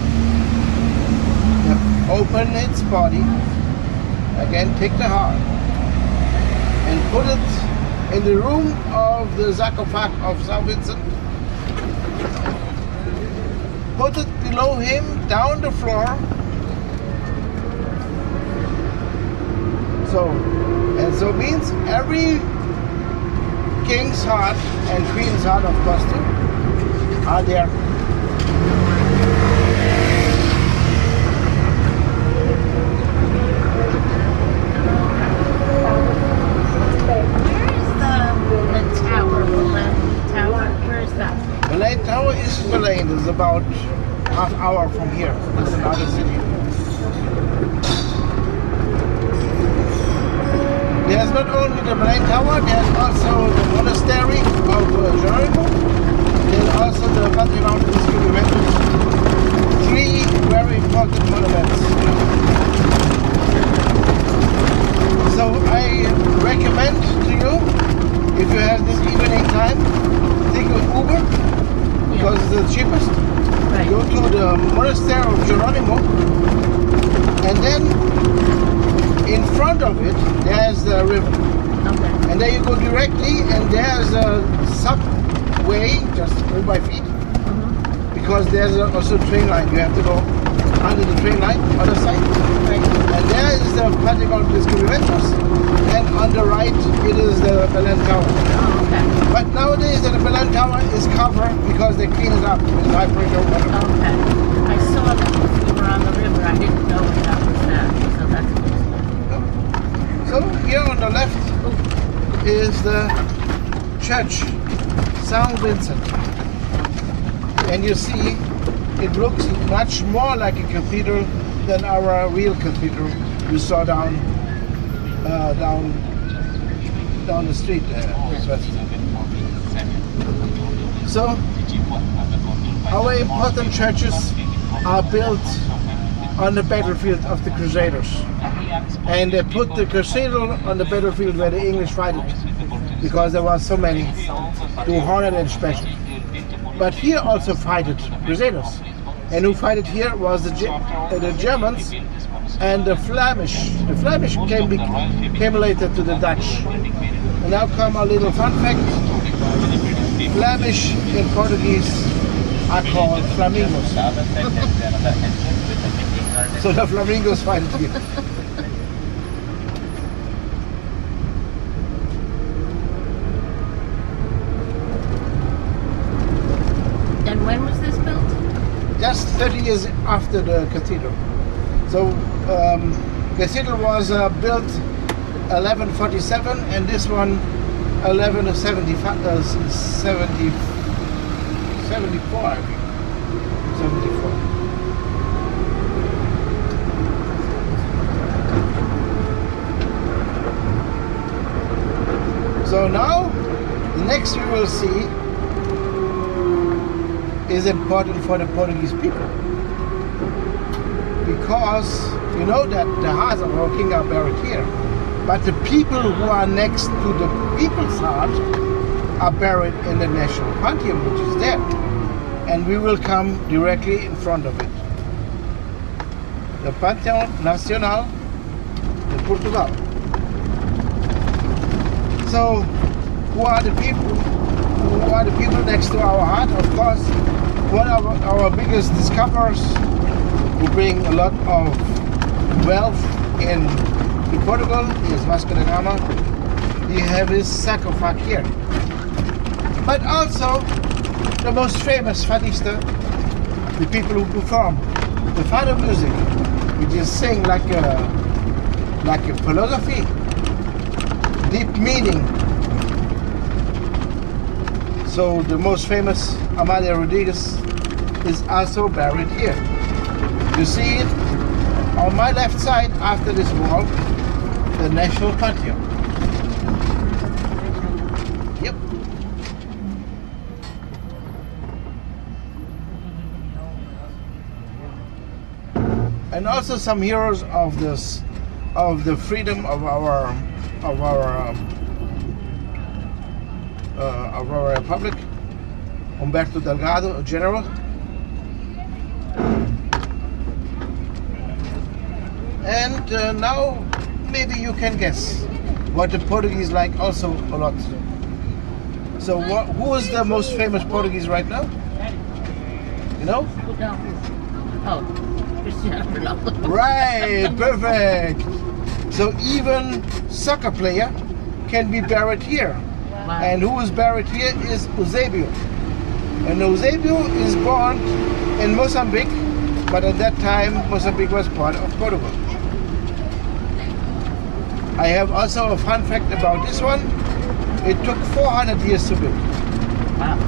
they open its body, again take the heart, and put it in the room of the sarcophagus of St. Vincent, put it below him, down the floor. So means every king's heart and queen's heart, of course, too, are there. Belém Tower is Belém. It's about half hour from here. It's another city. There's not only the Belém Tower, there's also the monastery of Jerónimo. There's also the Panoramic Descubrimientos. 3 very important monuments. So I recommend to you, if you have this evening time, take an Uber, because it's the cheapest. Right. Go to the monastery of Jerónimo, and then in front of it there's the river. Okay. And then you go directly, and there's a subway, just go by feet, because there's also a train line. You have to go under the train line, other side. Right. And there is the Panoramic Descubrimientos, and on the right it is the Belém Tower. Oh, okay. But nowadays the Belém Tower is covered because they clean it up with high pressure water. Okay. I saw that we were on the river. I didn't know that was that, so that's good. So here on the left is the church, St. Vincent. And you see, it looks much more like a cathedral than our real cathedral you saw down the street there. So our important churches are built on the battlefield of the Crusaders, and they put the cathedral on the battlefield where the English fight it, because there was so many, 200 and special. But here also fighted Crusaders, and who fighted here was the Germans and the Flemish. The Flemish came later to the Dutch. And now come a little fun fact. Flemish in Portuguese are called flamingos. So the flamingos fight here. And when was this built? Just 30 years after the cathedral. So cathedral was built 1147, and this one 1174, I think. 74. So now, the next we will see is important for the Portuguese people, because you know that the hearts of our king are buried here, but the people who are next to the people's heart are buried in the national pantheon, which is there, and we will come directly in front of it. The Pantheon Nacional de Portugal. So, who are the people? Who are the people next to our heart? Of course, one of our biggest discoverers, who bring a lot of wealth in Portugal, is Vasco da Gama. He have his sarcophagus here. But also the most famous fadista, the people who perform the fado music, which is sing like a philosophy, deep meaning. So the most famous Amalia Rodriguez is also buried here. You see it On my left side, after this wall, the national patio. Yep. And also some heroes of this, of the freedom of our republic. Humberto Delgado, a general. And now maybe you can guess what the Portuguese like also a lot. So who is the most famous Portuguese right now? You know? No. Oh, Cristiano Ronaldo. Right, perfect. So even soccer player can be buried here. Wow. And who is buried here is Eusebio. And Eusebio is born in Mozambique, but at that time Mozambique was part of Portugal. I have also a fun fact about this one. It took 400 years to build. Wow.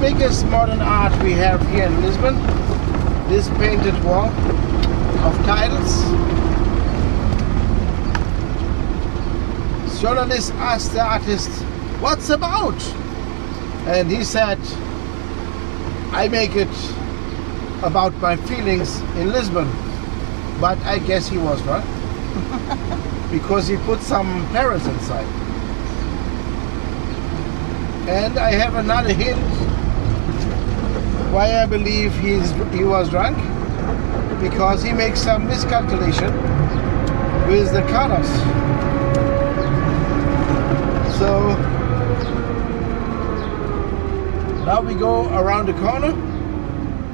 Biggest modern art we have here in Lisbon, this painted wall of tiles. Journalists asked the artist, "What's about?" And he said, "I make it about my feelings in Lisbon." But I guess he was right, because he put some Paris inside. And I have another hint why I believe he was drunk, because he makes some miscalculation with the colors. So now we go around the corner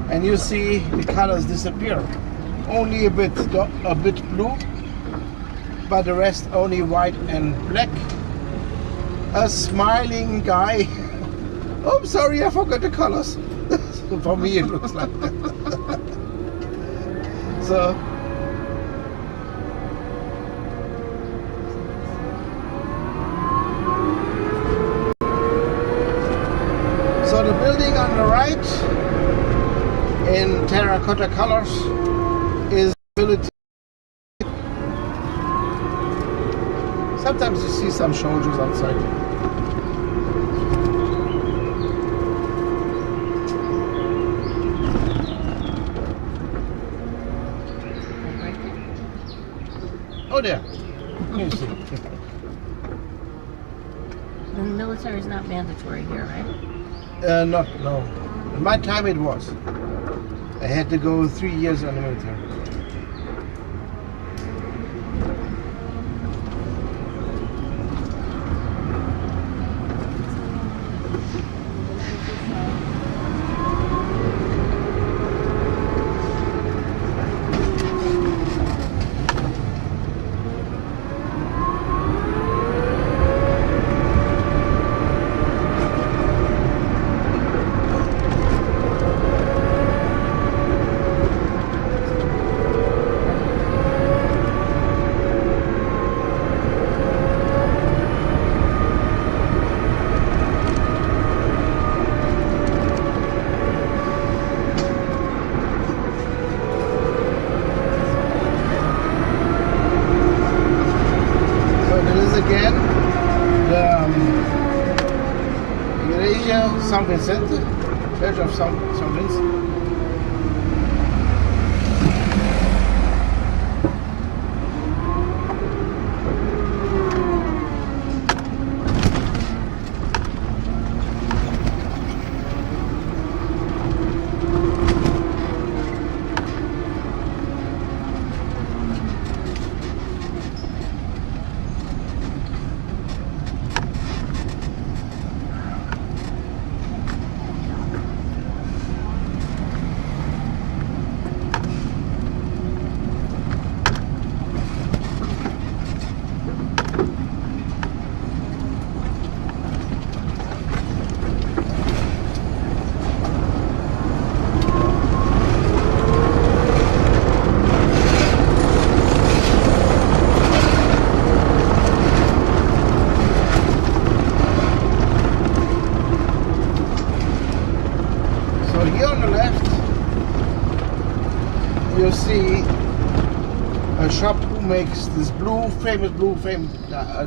and you see the colors disappear. Only a bit blue, but the rest only white and black. A smiling guy. Oh, sorry, I forgot the colors. For me, it looks like that. So the building on the right in terracotta colors is ability. Sometimes you see some soldiers outside. Oh, there. You see. The military is not mandatory here, right? No. In my time it was. I had to go 3 years in the military. left, you see a shop who makes this famous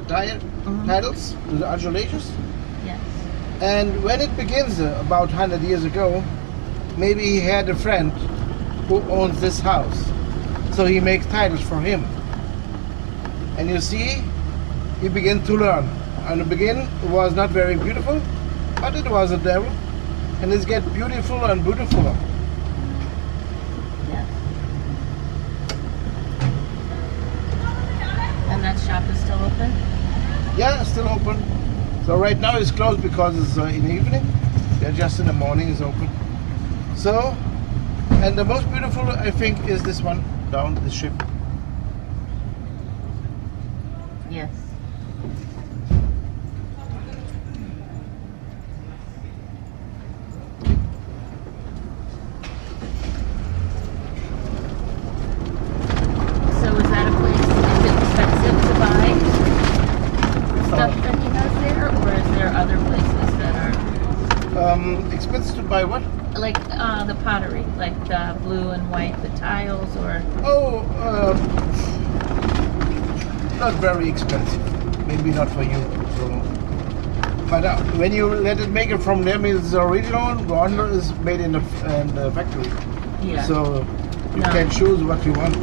titles, the undulations. Yes. And when it begins about 100 years ago, maybe he had a friend who owns this house. So he makes titles for him. And you see, he began to learn. In the beginning, it was not very beautiful, but it was a devil. And it's get beautiful and beautifuler. Yes. And that shop is still open? Yeah, it's still open. So right now it's closed because it's in the evening. Yeah, just in the morning it's open. So, and the most beautiful I think is this one down the ship. Yes. So is that a place, is it expensive to buy stuff that he has there, or is there other places that are Expensive to buy what? like the pottery, like the blue and white, the tiles, or Oh, not very expensive. Maybe not for you. So, but when you let it make it from them, it's the original one is made in the factory. yeah. So you No. can choose what you want.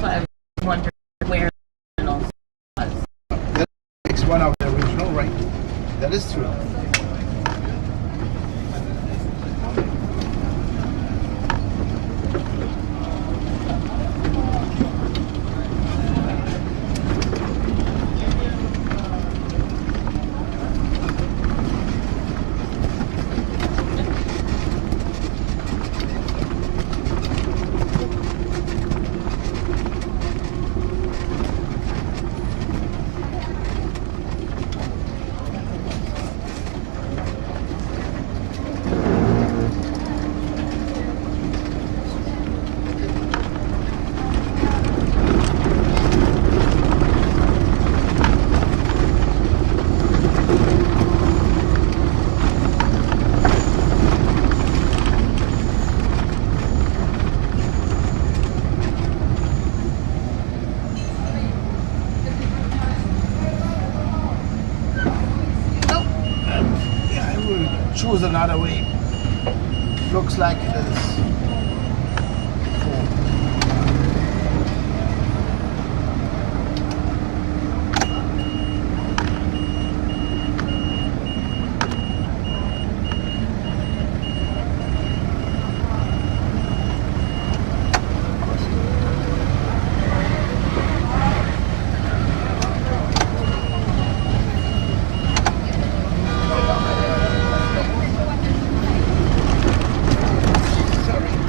So I wonder where the original was. That makes one of the original, right? That is true. Choose another way. Looks like it is. Sorry.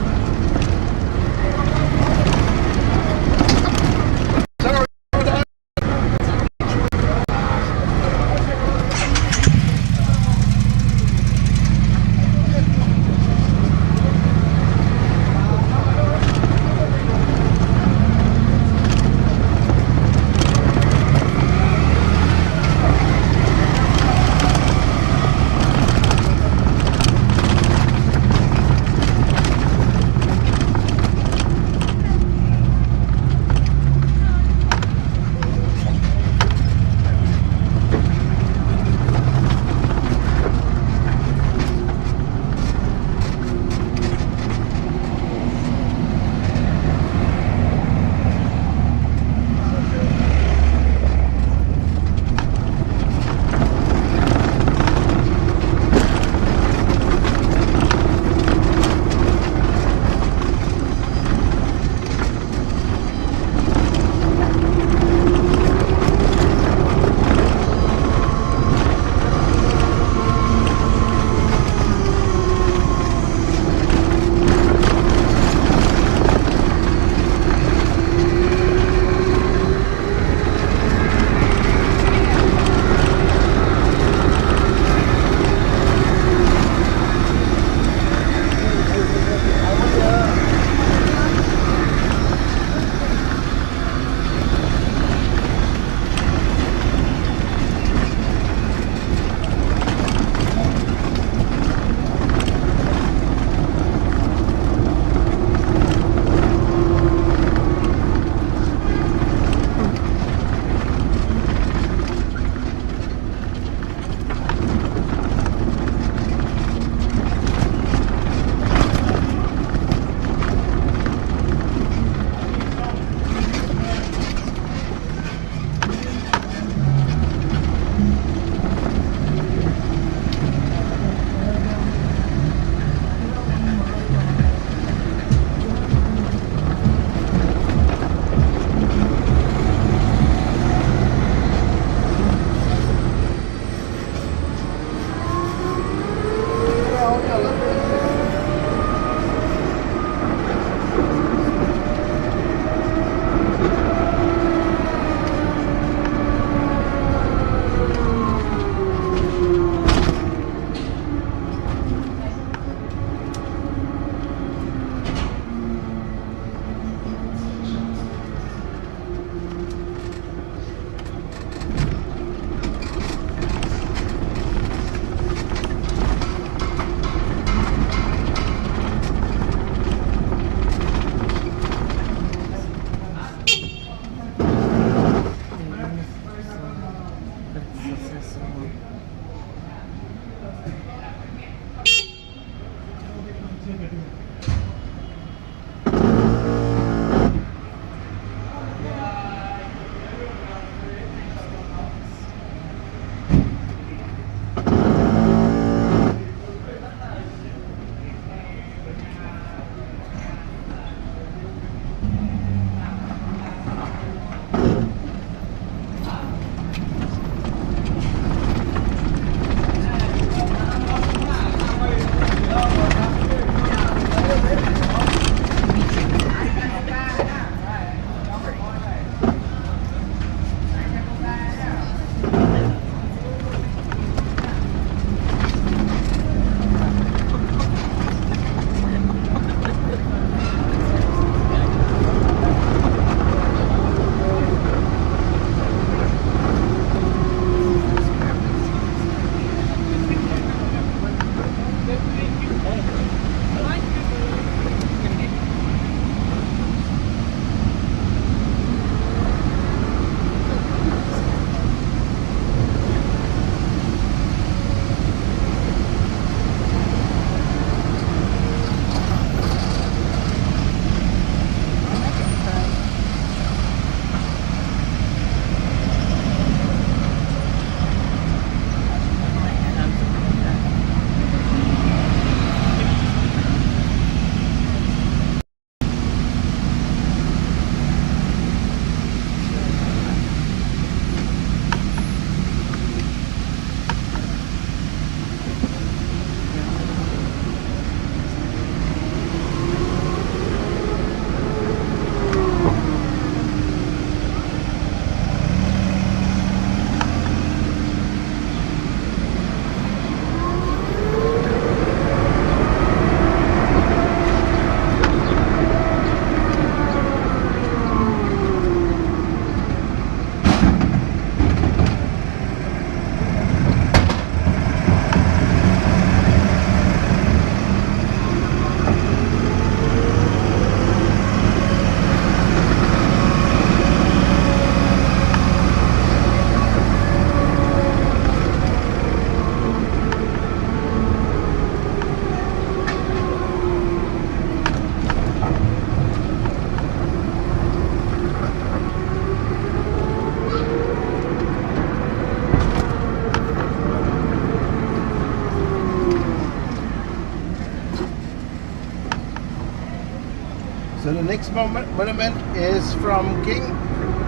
So the next monument is from King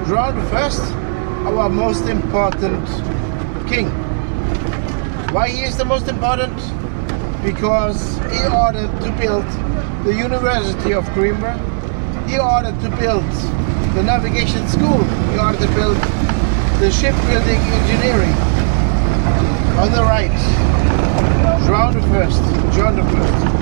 João I, our most important king. Why he is the most important? Because he ordered to build the University of Coimbra. He ordered to build the navigation school. He ordered to build the shipbuilding engineering. On the right, João I, John I.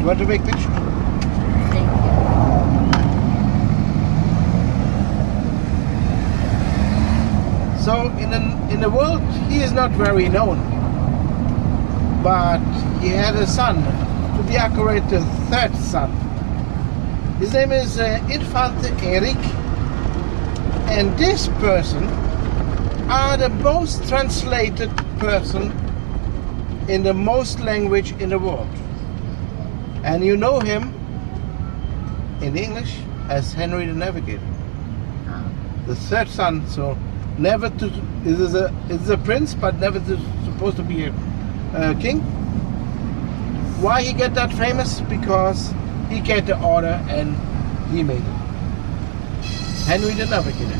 You want to make pictures? Thank you. So in the world, he is not very known, but he had a son, to be accurate, the third son. His name is Infante Eric, and this person are the most translated person in the most language in the world. And you know him in English as Henry the Navigator, the third son. So never to is a prince, but never supposed to be a king. Why he get that famous? Because he get the order and he made it. Henry the Navigator.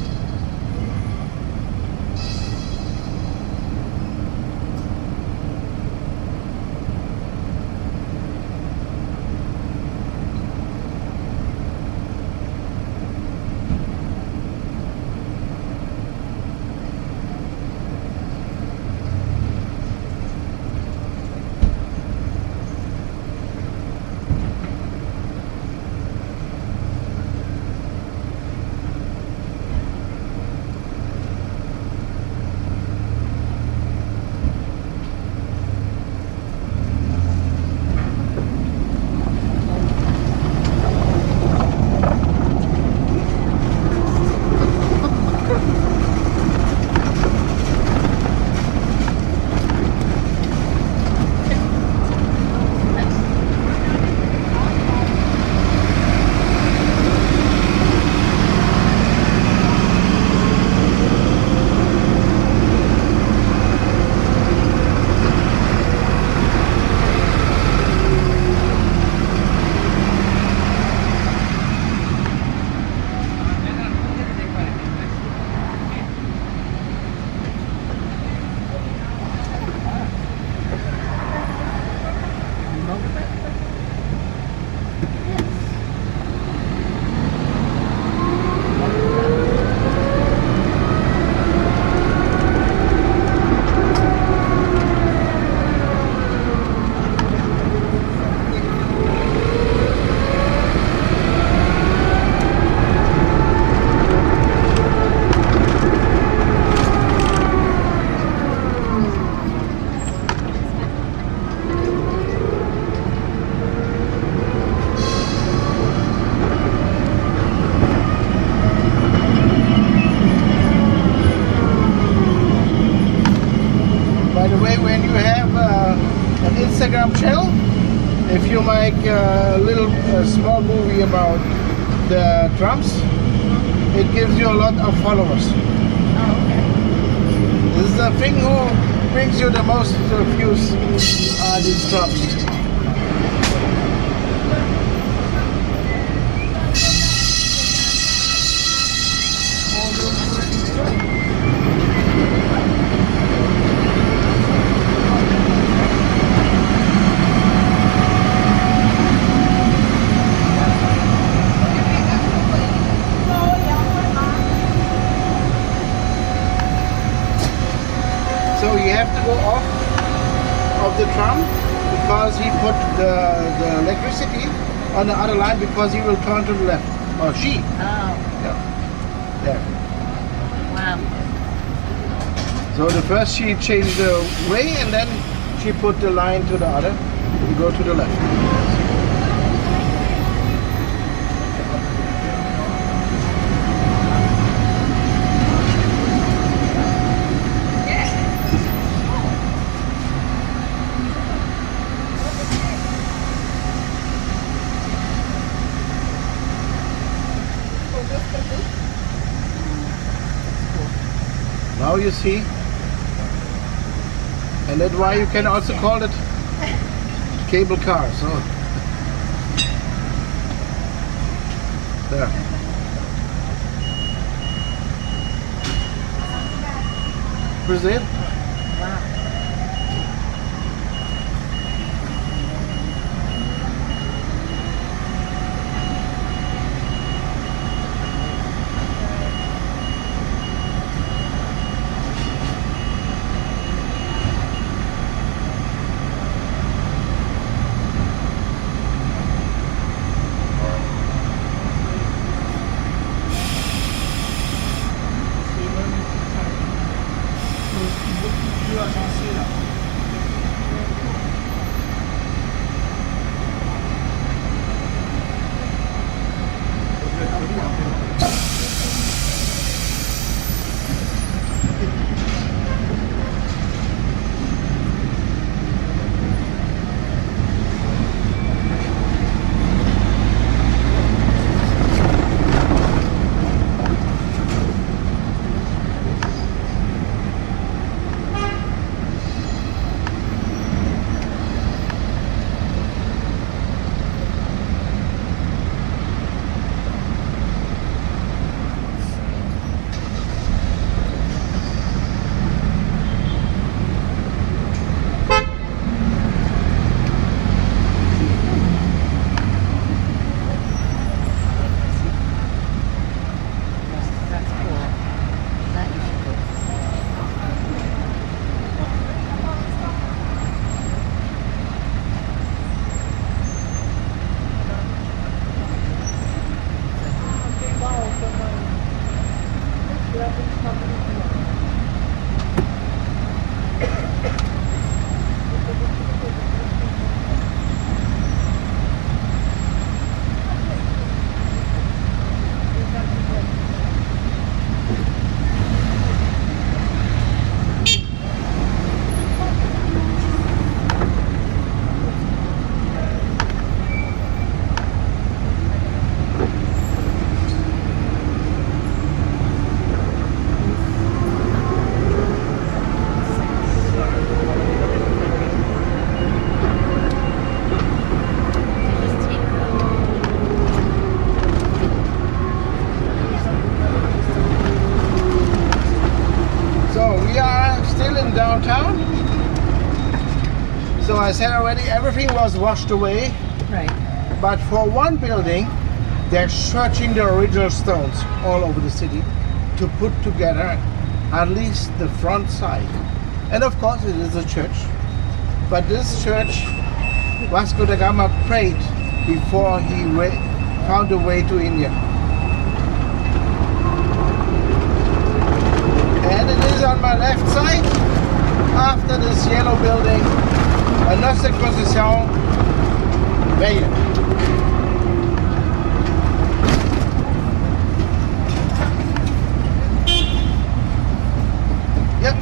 Instagram channel. If you make a little small movie about the trams, it gives you a lot of followers. Oh, okay. This is the thing who brings you the most views, these trams. So you have to go off of the tram because he put the electricity on the other line because he will turn to the left. Or she. Oh. Yeah. There. Wow. So the first she changed the way and then she put the line to the other to go to the left. Now you see. And that's why you can also call it cable car. So there. Brazil. Downtown. So I said already, everything was washed away. Right. But for one building, they're searching the original stones all over the city to put together at least the front side. And of course, it is a church. But this church, Vasco da Gama prayed before he found a way to India. And it is on my left side. After this yellow building, a Nossa Exposição Velha. Yep.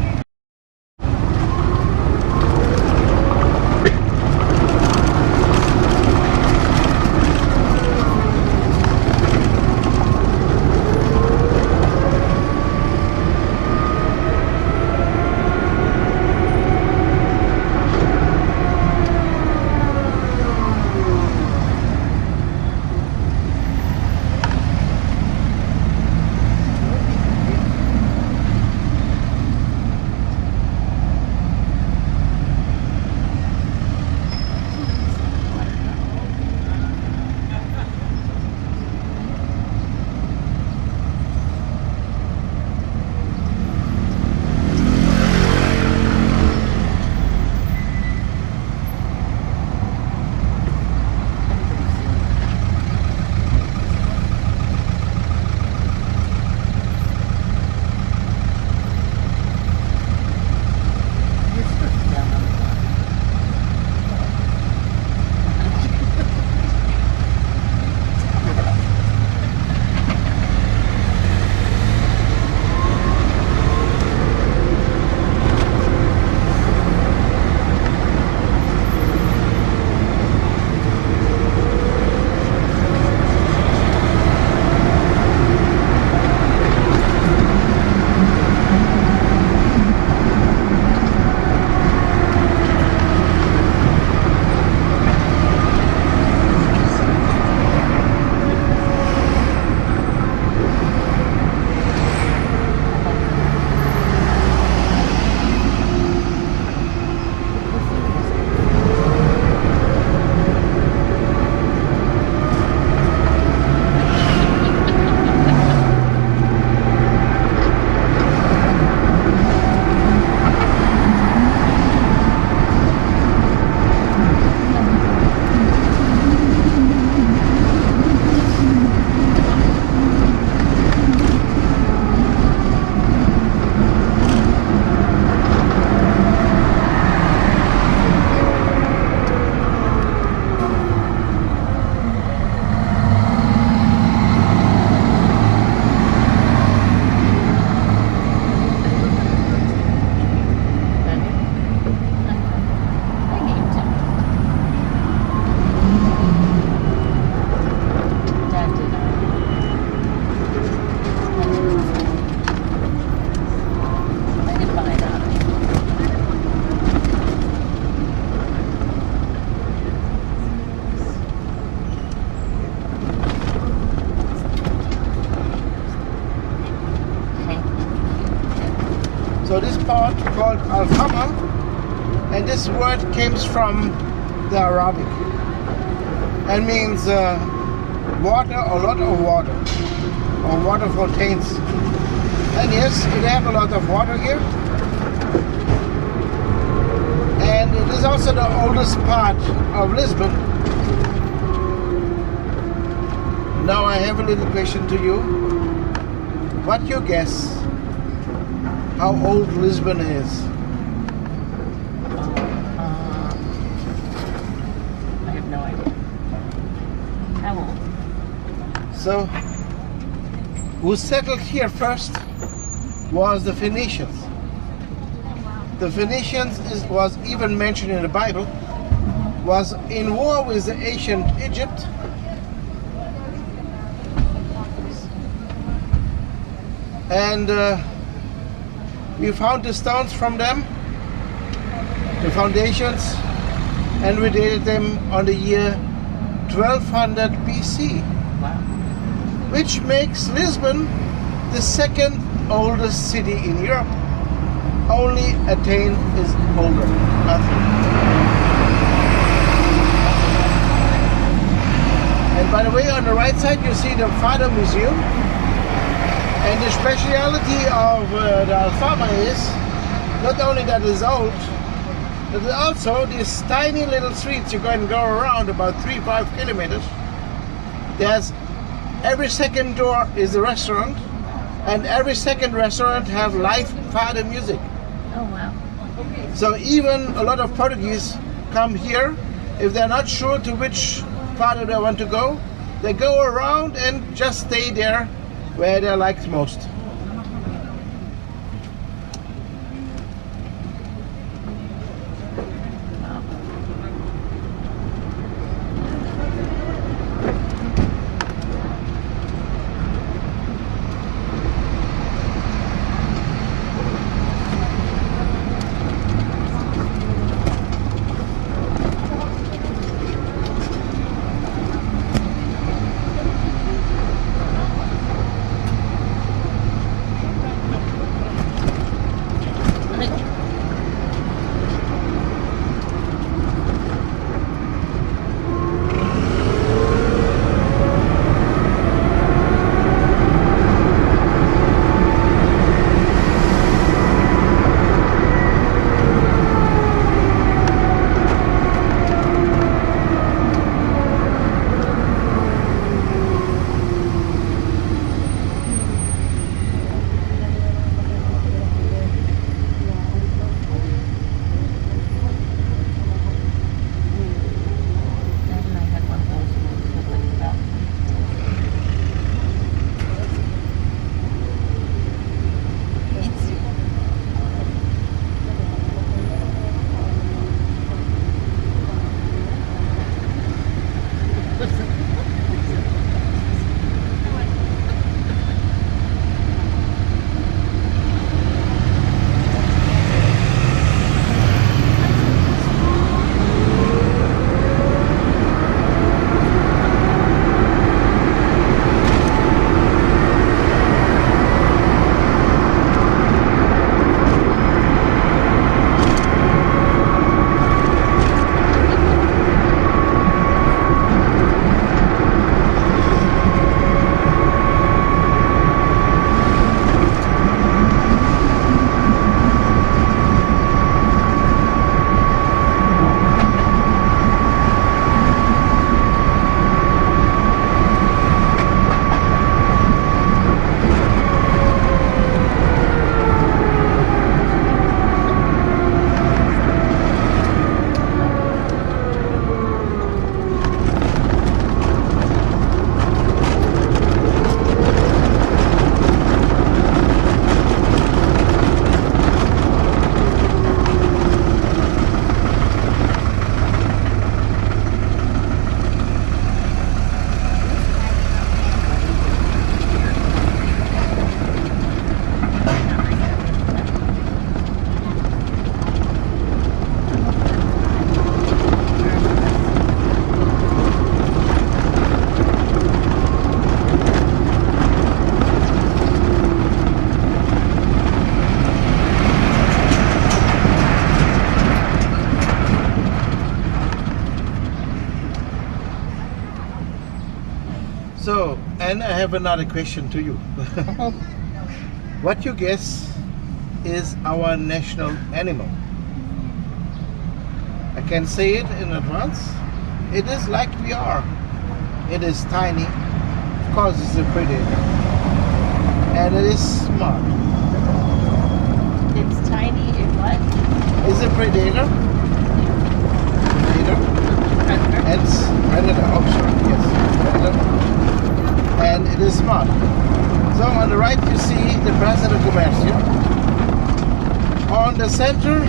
So this part called Alfama, and this word comes from the Arabic and means water, a lot of water, or water fountains. And yes, it have a lot of water here. And it is also the oldest part of Lisbon. Now I have a little question to you. What you guess how old Lisbon is? I have no idea. How old? So, who settled here first was the Phoenicians. The Phoenicians was even mentioned in the Bible, was in war with the ancient Egypt. And we found the stones from them, the foundations, and we dated them on the year 1200 BC. Wow. Which makes Lisbon the second oldest city in Europe. Only Athens is older. And by the way, on the right side you see the Fado Museum. And the speciality of the Alfama is not only that it's old, but also these tiny little streets you can go around about 3-5 kilometers. There's every second door is a restaurant, and every second restaurant have live fado music. Oh wow. So even a lot of Portuguese come here. If they're not sure to which fado they want to go, they go around and just stay there where they liked most. And I have another question to you. What you guess is our national animal? I can say it in advance. It is like we are. It is tiny. Of course, it's a predator. And it is smart. It's tiny in what? It's a predator. Predator. It's predator. Oh, sorry. Yes. Predator. And it is smart. So on the right you see the Praça do Comércio. On the center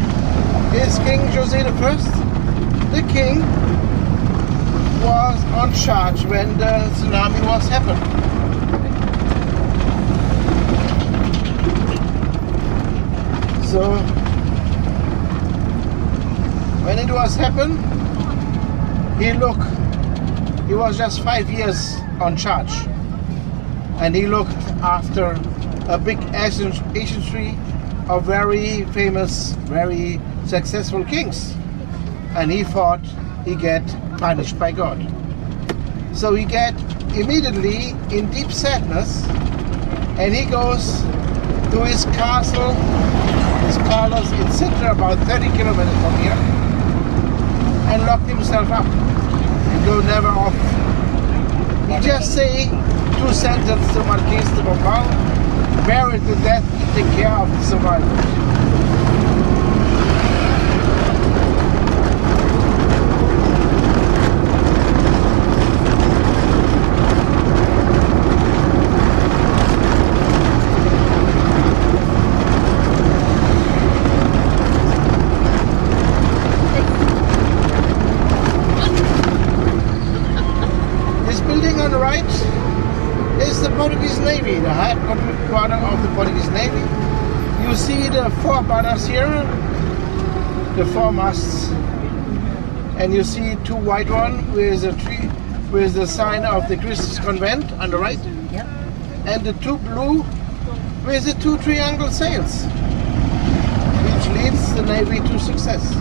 is King José I. The king was on charge when the tsunami was happening. So when it was happened, he was just 5 years on charge. And he looked after a big ancestry of very famous, very successful kings. And he thought he get punished by God. So he get immediately in deep sadness, and he goes to his castle, his palace in Sintra, about 30 kilometers from here, and locked himself up and go never off. He just say 2 sentences to Marquis de Pombal, buried to death, take care of the survivors. This building on the right is the Portuguese Navy, the headquarters of the Portuguese Navy. You see the 4 banners here, the 4 masts, and you see 2 white ones with a tree, with the sign of the Christus Convent on the right, Yep. and the 2 blue with the 2 triangle sails, which leads the Navy to success.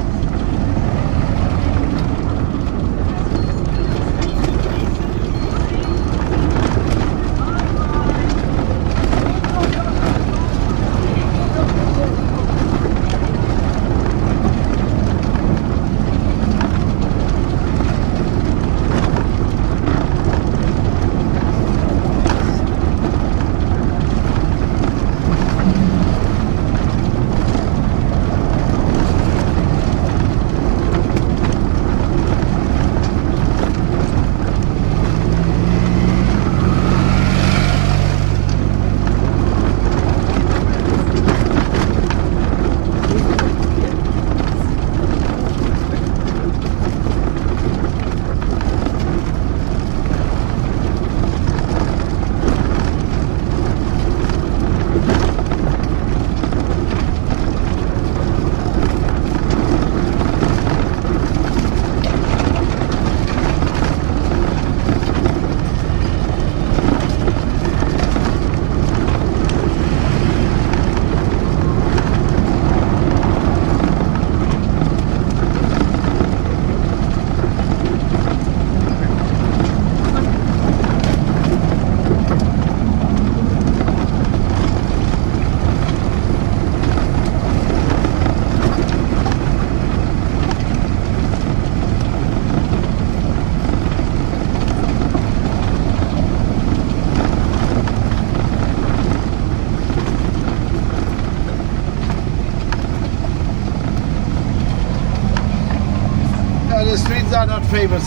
The streets are not famous,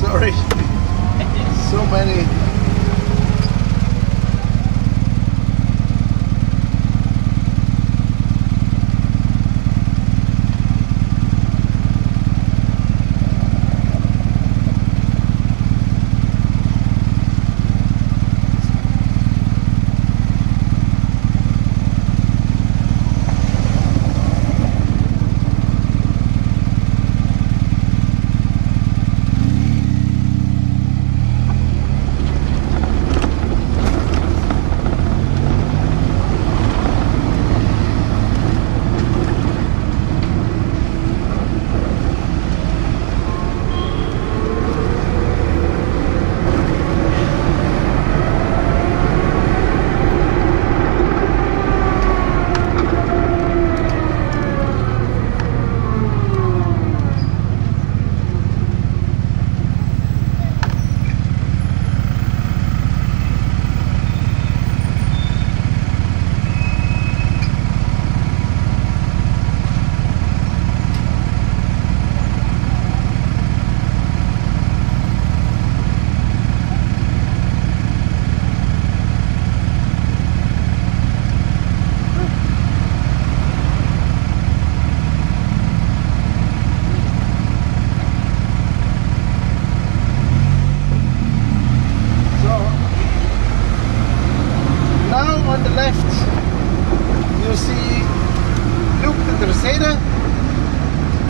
sorry. So many. Crusader,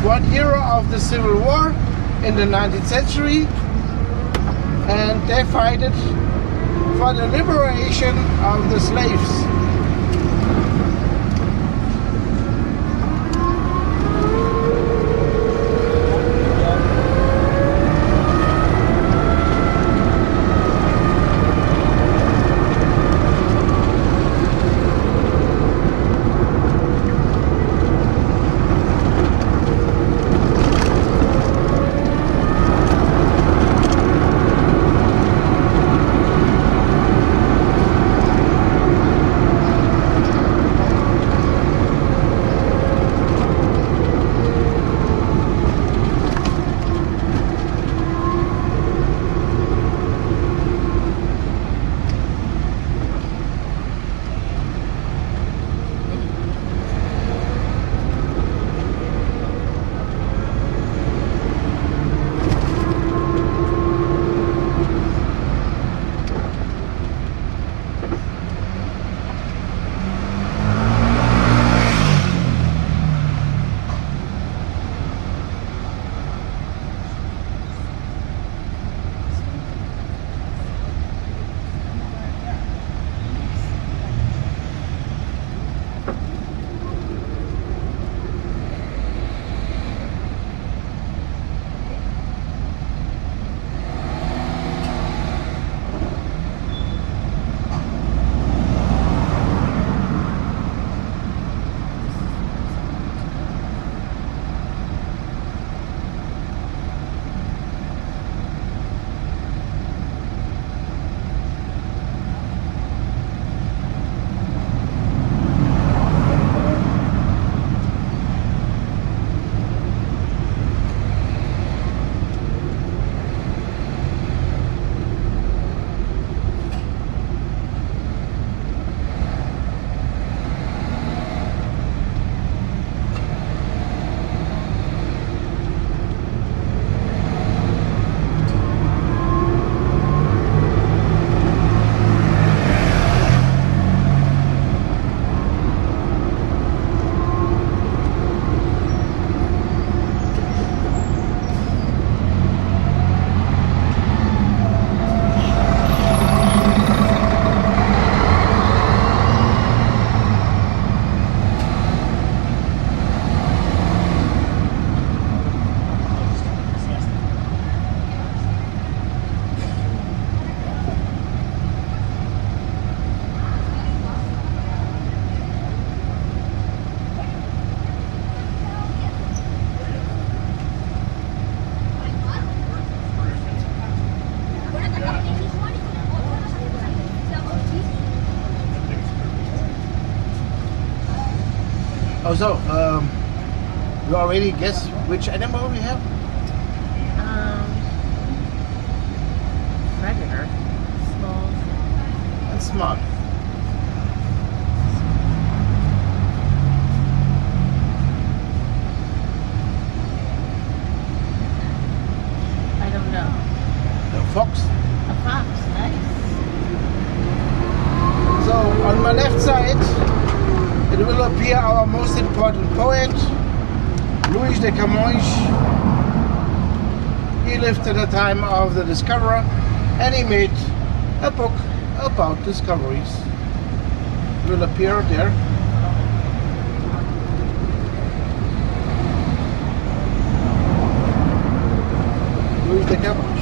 one hero of the Civil War in the 19th century, and they fight it for the liberation of the slaves. Oh, so, you already guess which animal we have? Predator. Small. And smart. I don't know. The fox. A fox, nice. So, on my left side, it will appear our most important poet, Louis de Camões. He lived at the time of the discoverer, and he made a book about discoveries. It will appear there. Louis de Camões.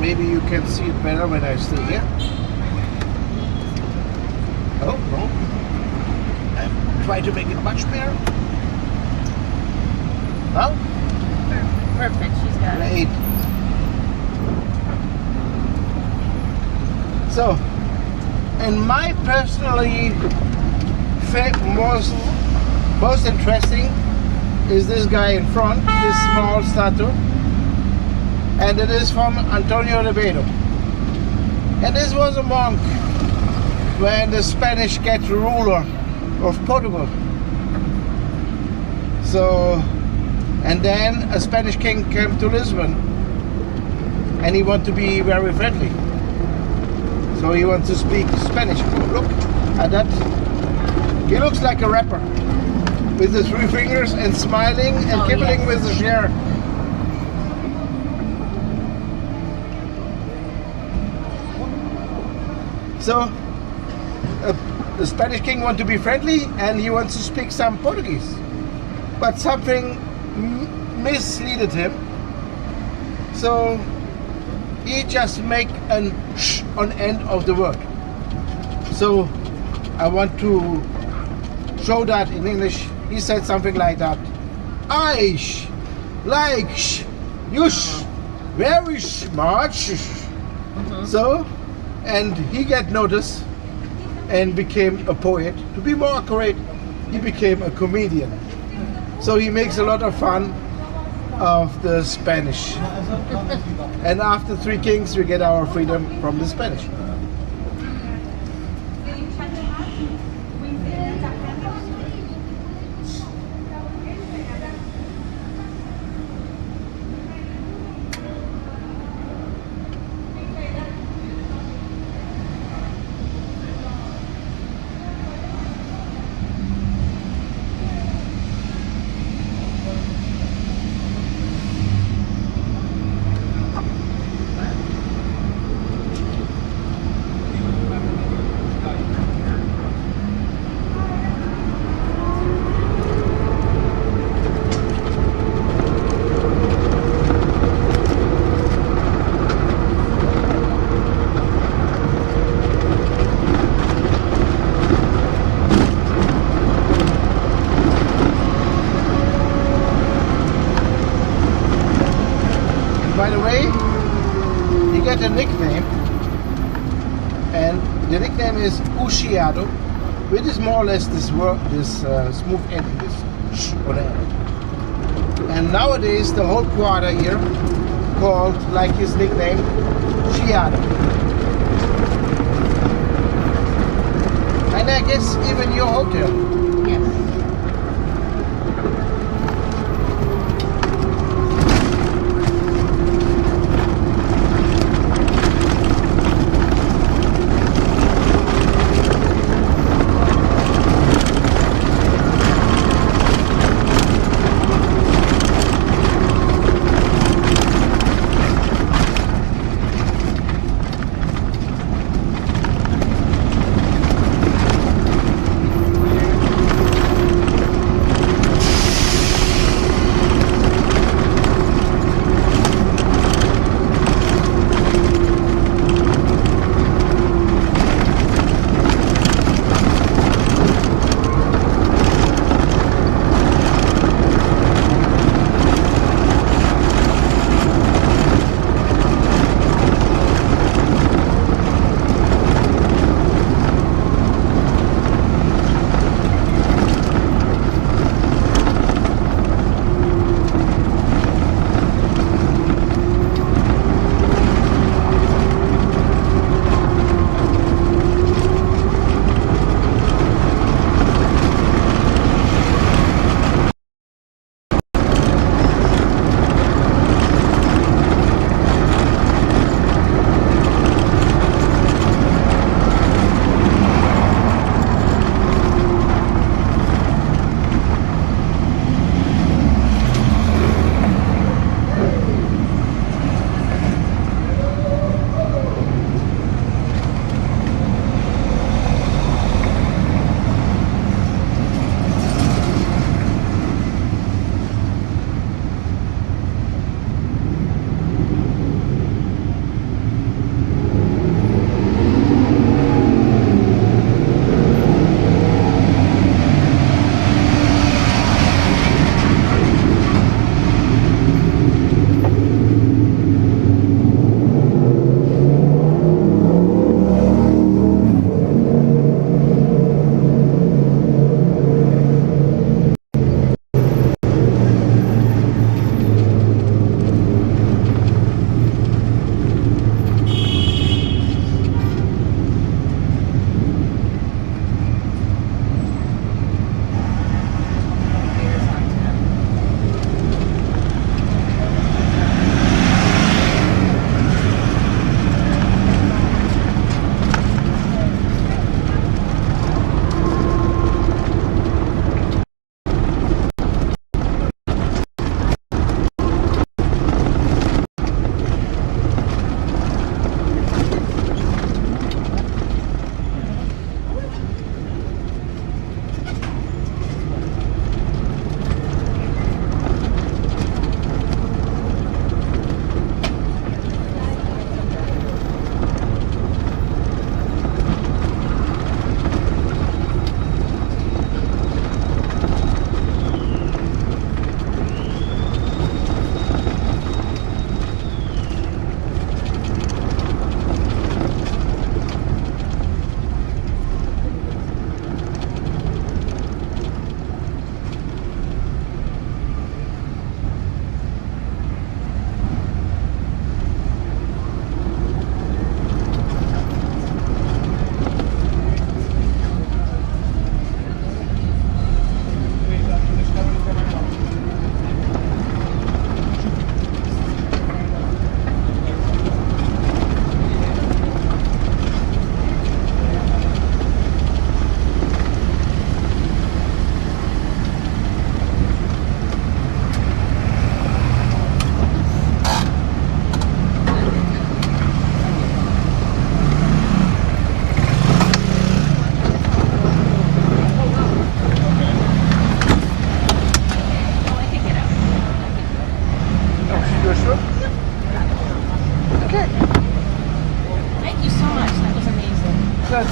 Maybe you can see it better when I stay here. Oh, no. I try to make it much better. Well, Perfect, she's got it. great. So, and my personally most interesting is this guy in front, this small statue. And it is from Antonio Ribeiro. And this was a monk when the Spanish get ruler of Portugal. So, and then a Spanish king came to Lisbon, and he wanted to be very friendly. So he wants to speak Spanish. Look at that. He looks like a rapper with the 3 fingers and smiling and kibbling with the share. So the Spanish king wants to be friendly and he wants to speak some Portuguese. But something misleaded him. So he just make an sh on end of the word. So I want to show that in English. He said something like that. Aish, like, yush, very much. So, and he got noticed and became a poet. To be more accurate, he became a comedian. So he makes a lot of fun of the Spanish. And after 3 kings, we get our freedom from the Spanish. By the way, he got a nickname, and the nickname is Ushiado, which is more or less this word, this smooth ending, this sh on the end. And nowadays the whole quarter here called like his nickname, Chiado. And I guess even your hotel. Yes.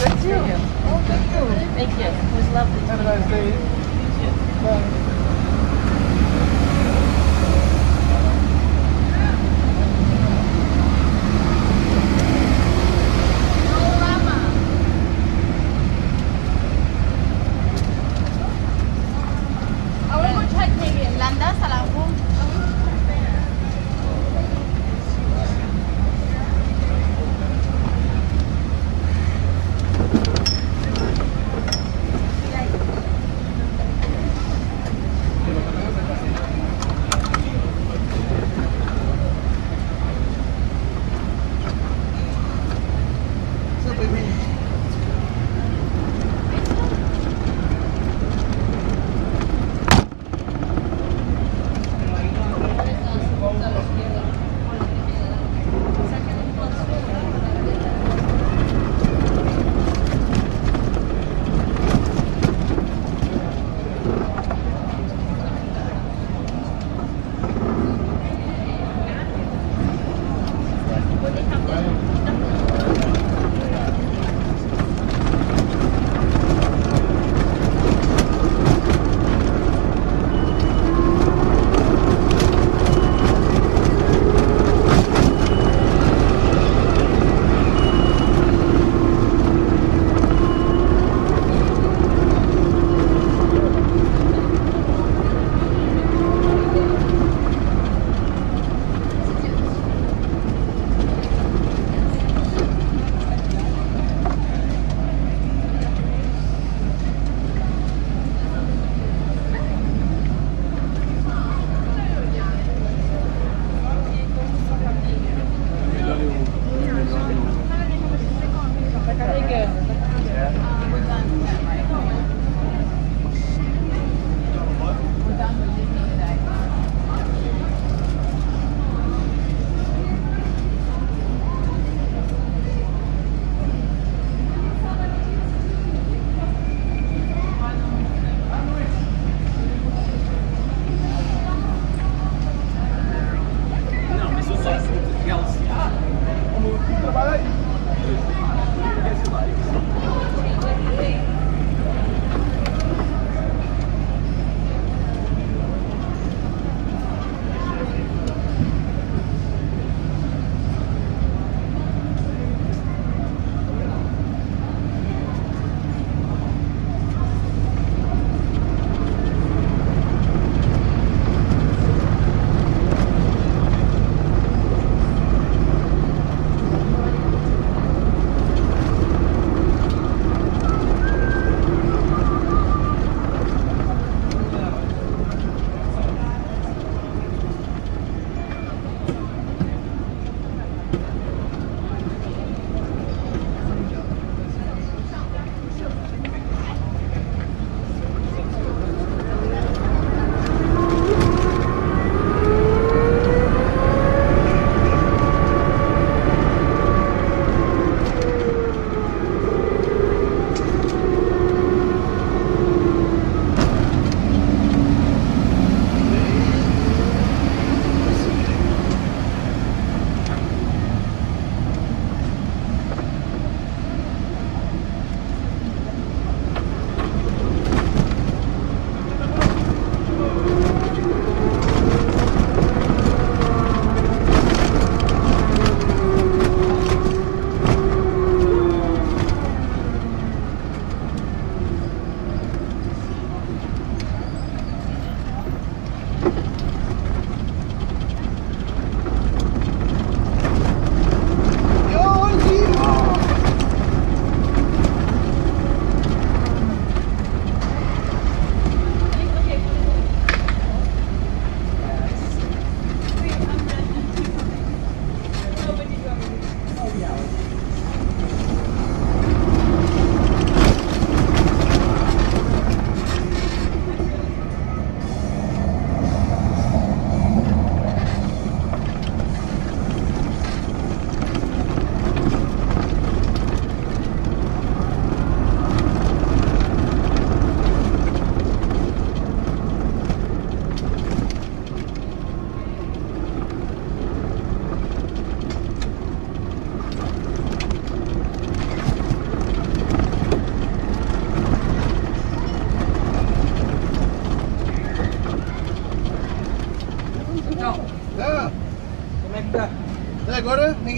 Thank you. Oh, thank you. Thank you. It was lovely. Have a nice day. Bye. I want to go check maybe Landa, Salampung.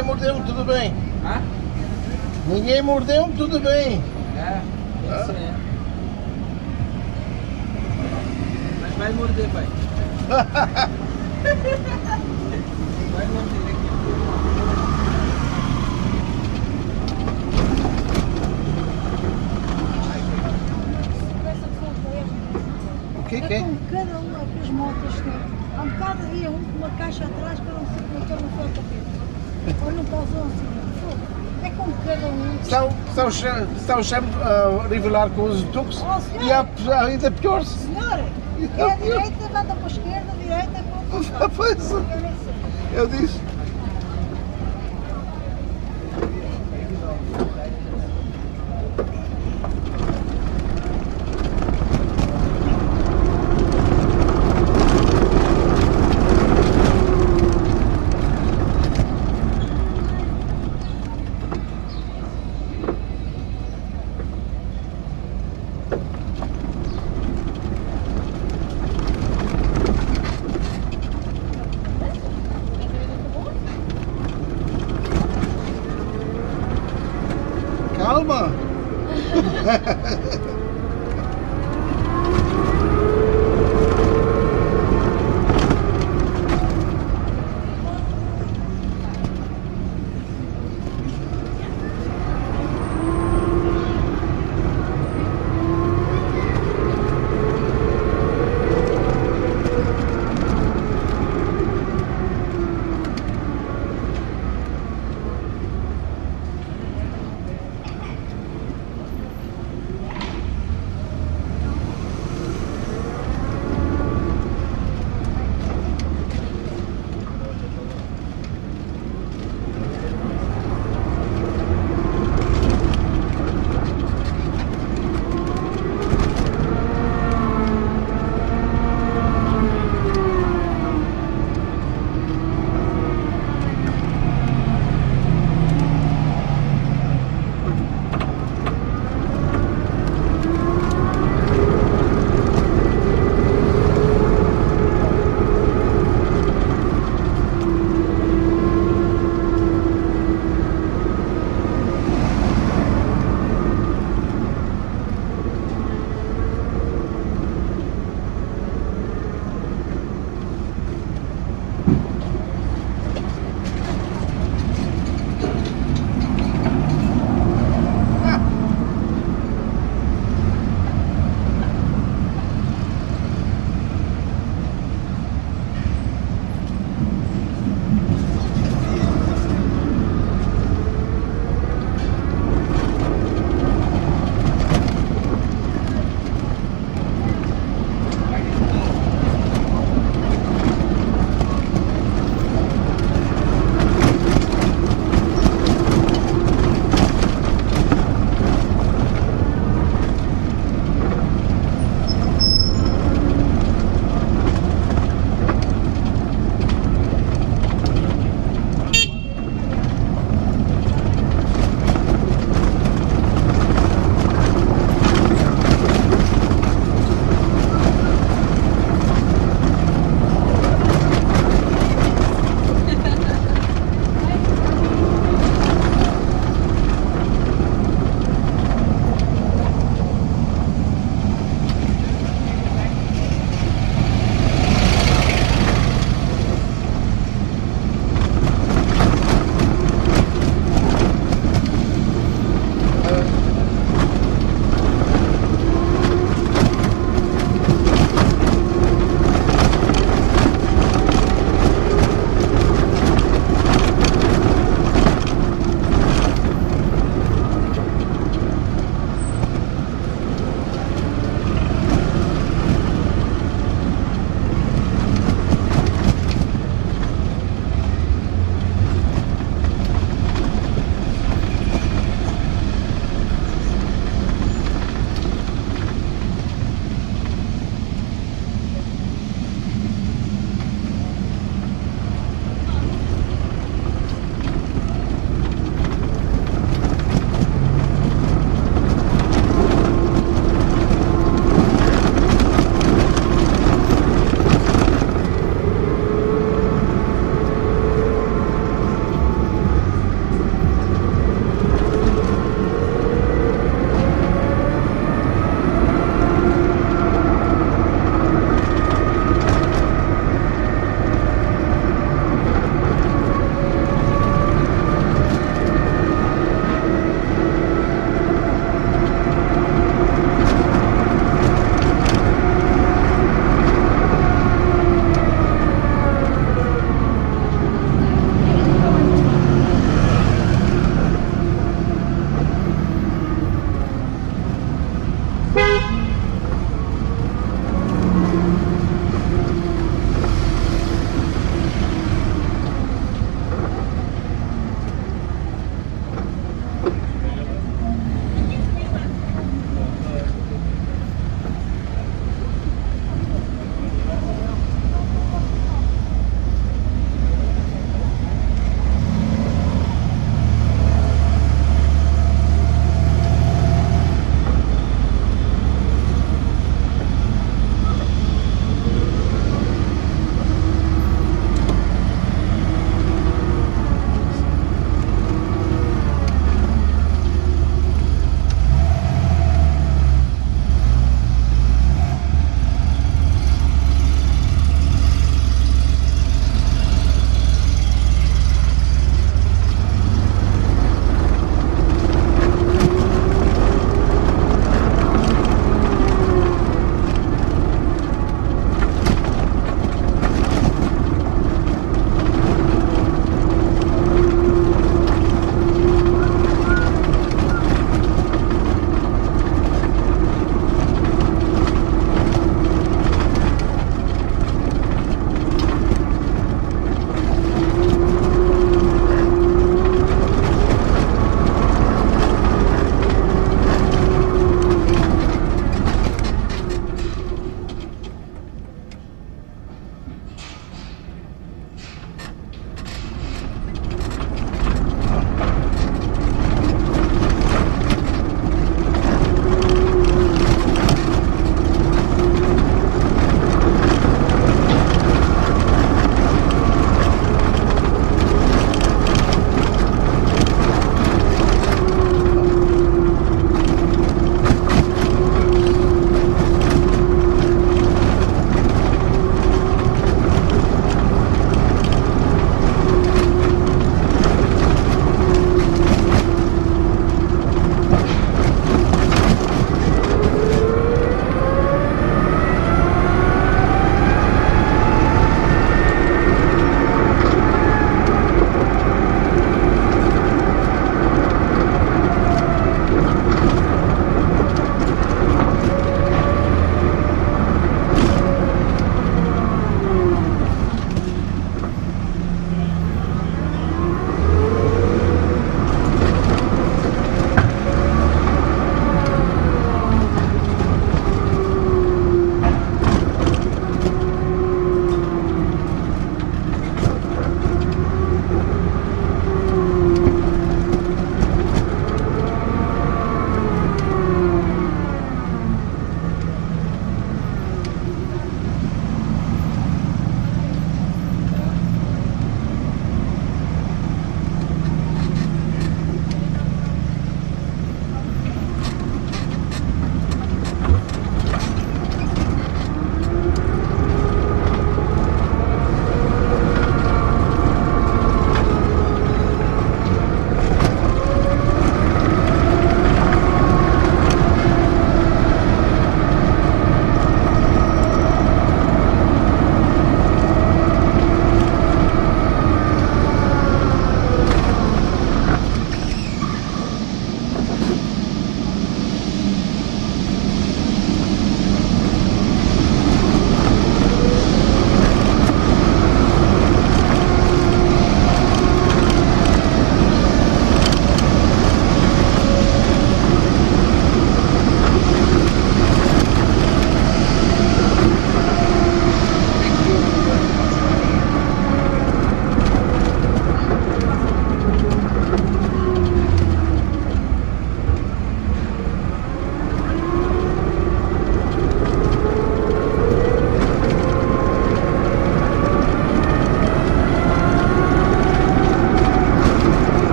Ninguém mordeu-me, tudo bem. Hã? Ninguém mordeu-me, tudo bem. É, isso é. Mas vai morder, pai. Vai morder aqui. O que É com cada uma das motas que há um bocado havia um com uma caixa atrás que eu não sei como é que ele não foi ao tapete. Ou não pausou assim. É com cada um. Estão sempre a rivelar com os tucs e há ainda pior. Senhora, é a direita, anda para a esquerda, a direita, para a Pois, eu disse. Calma!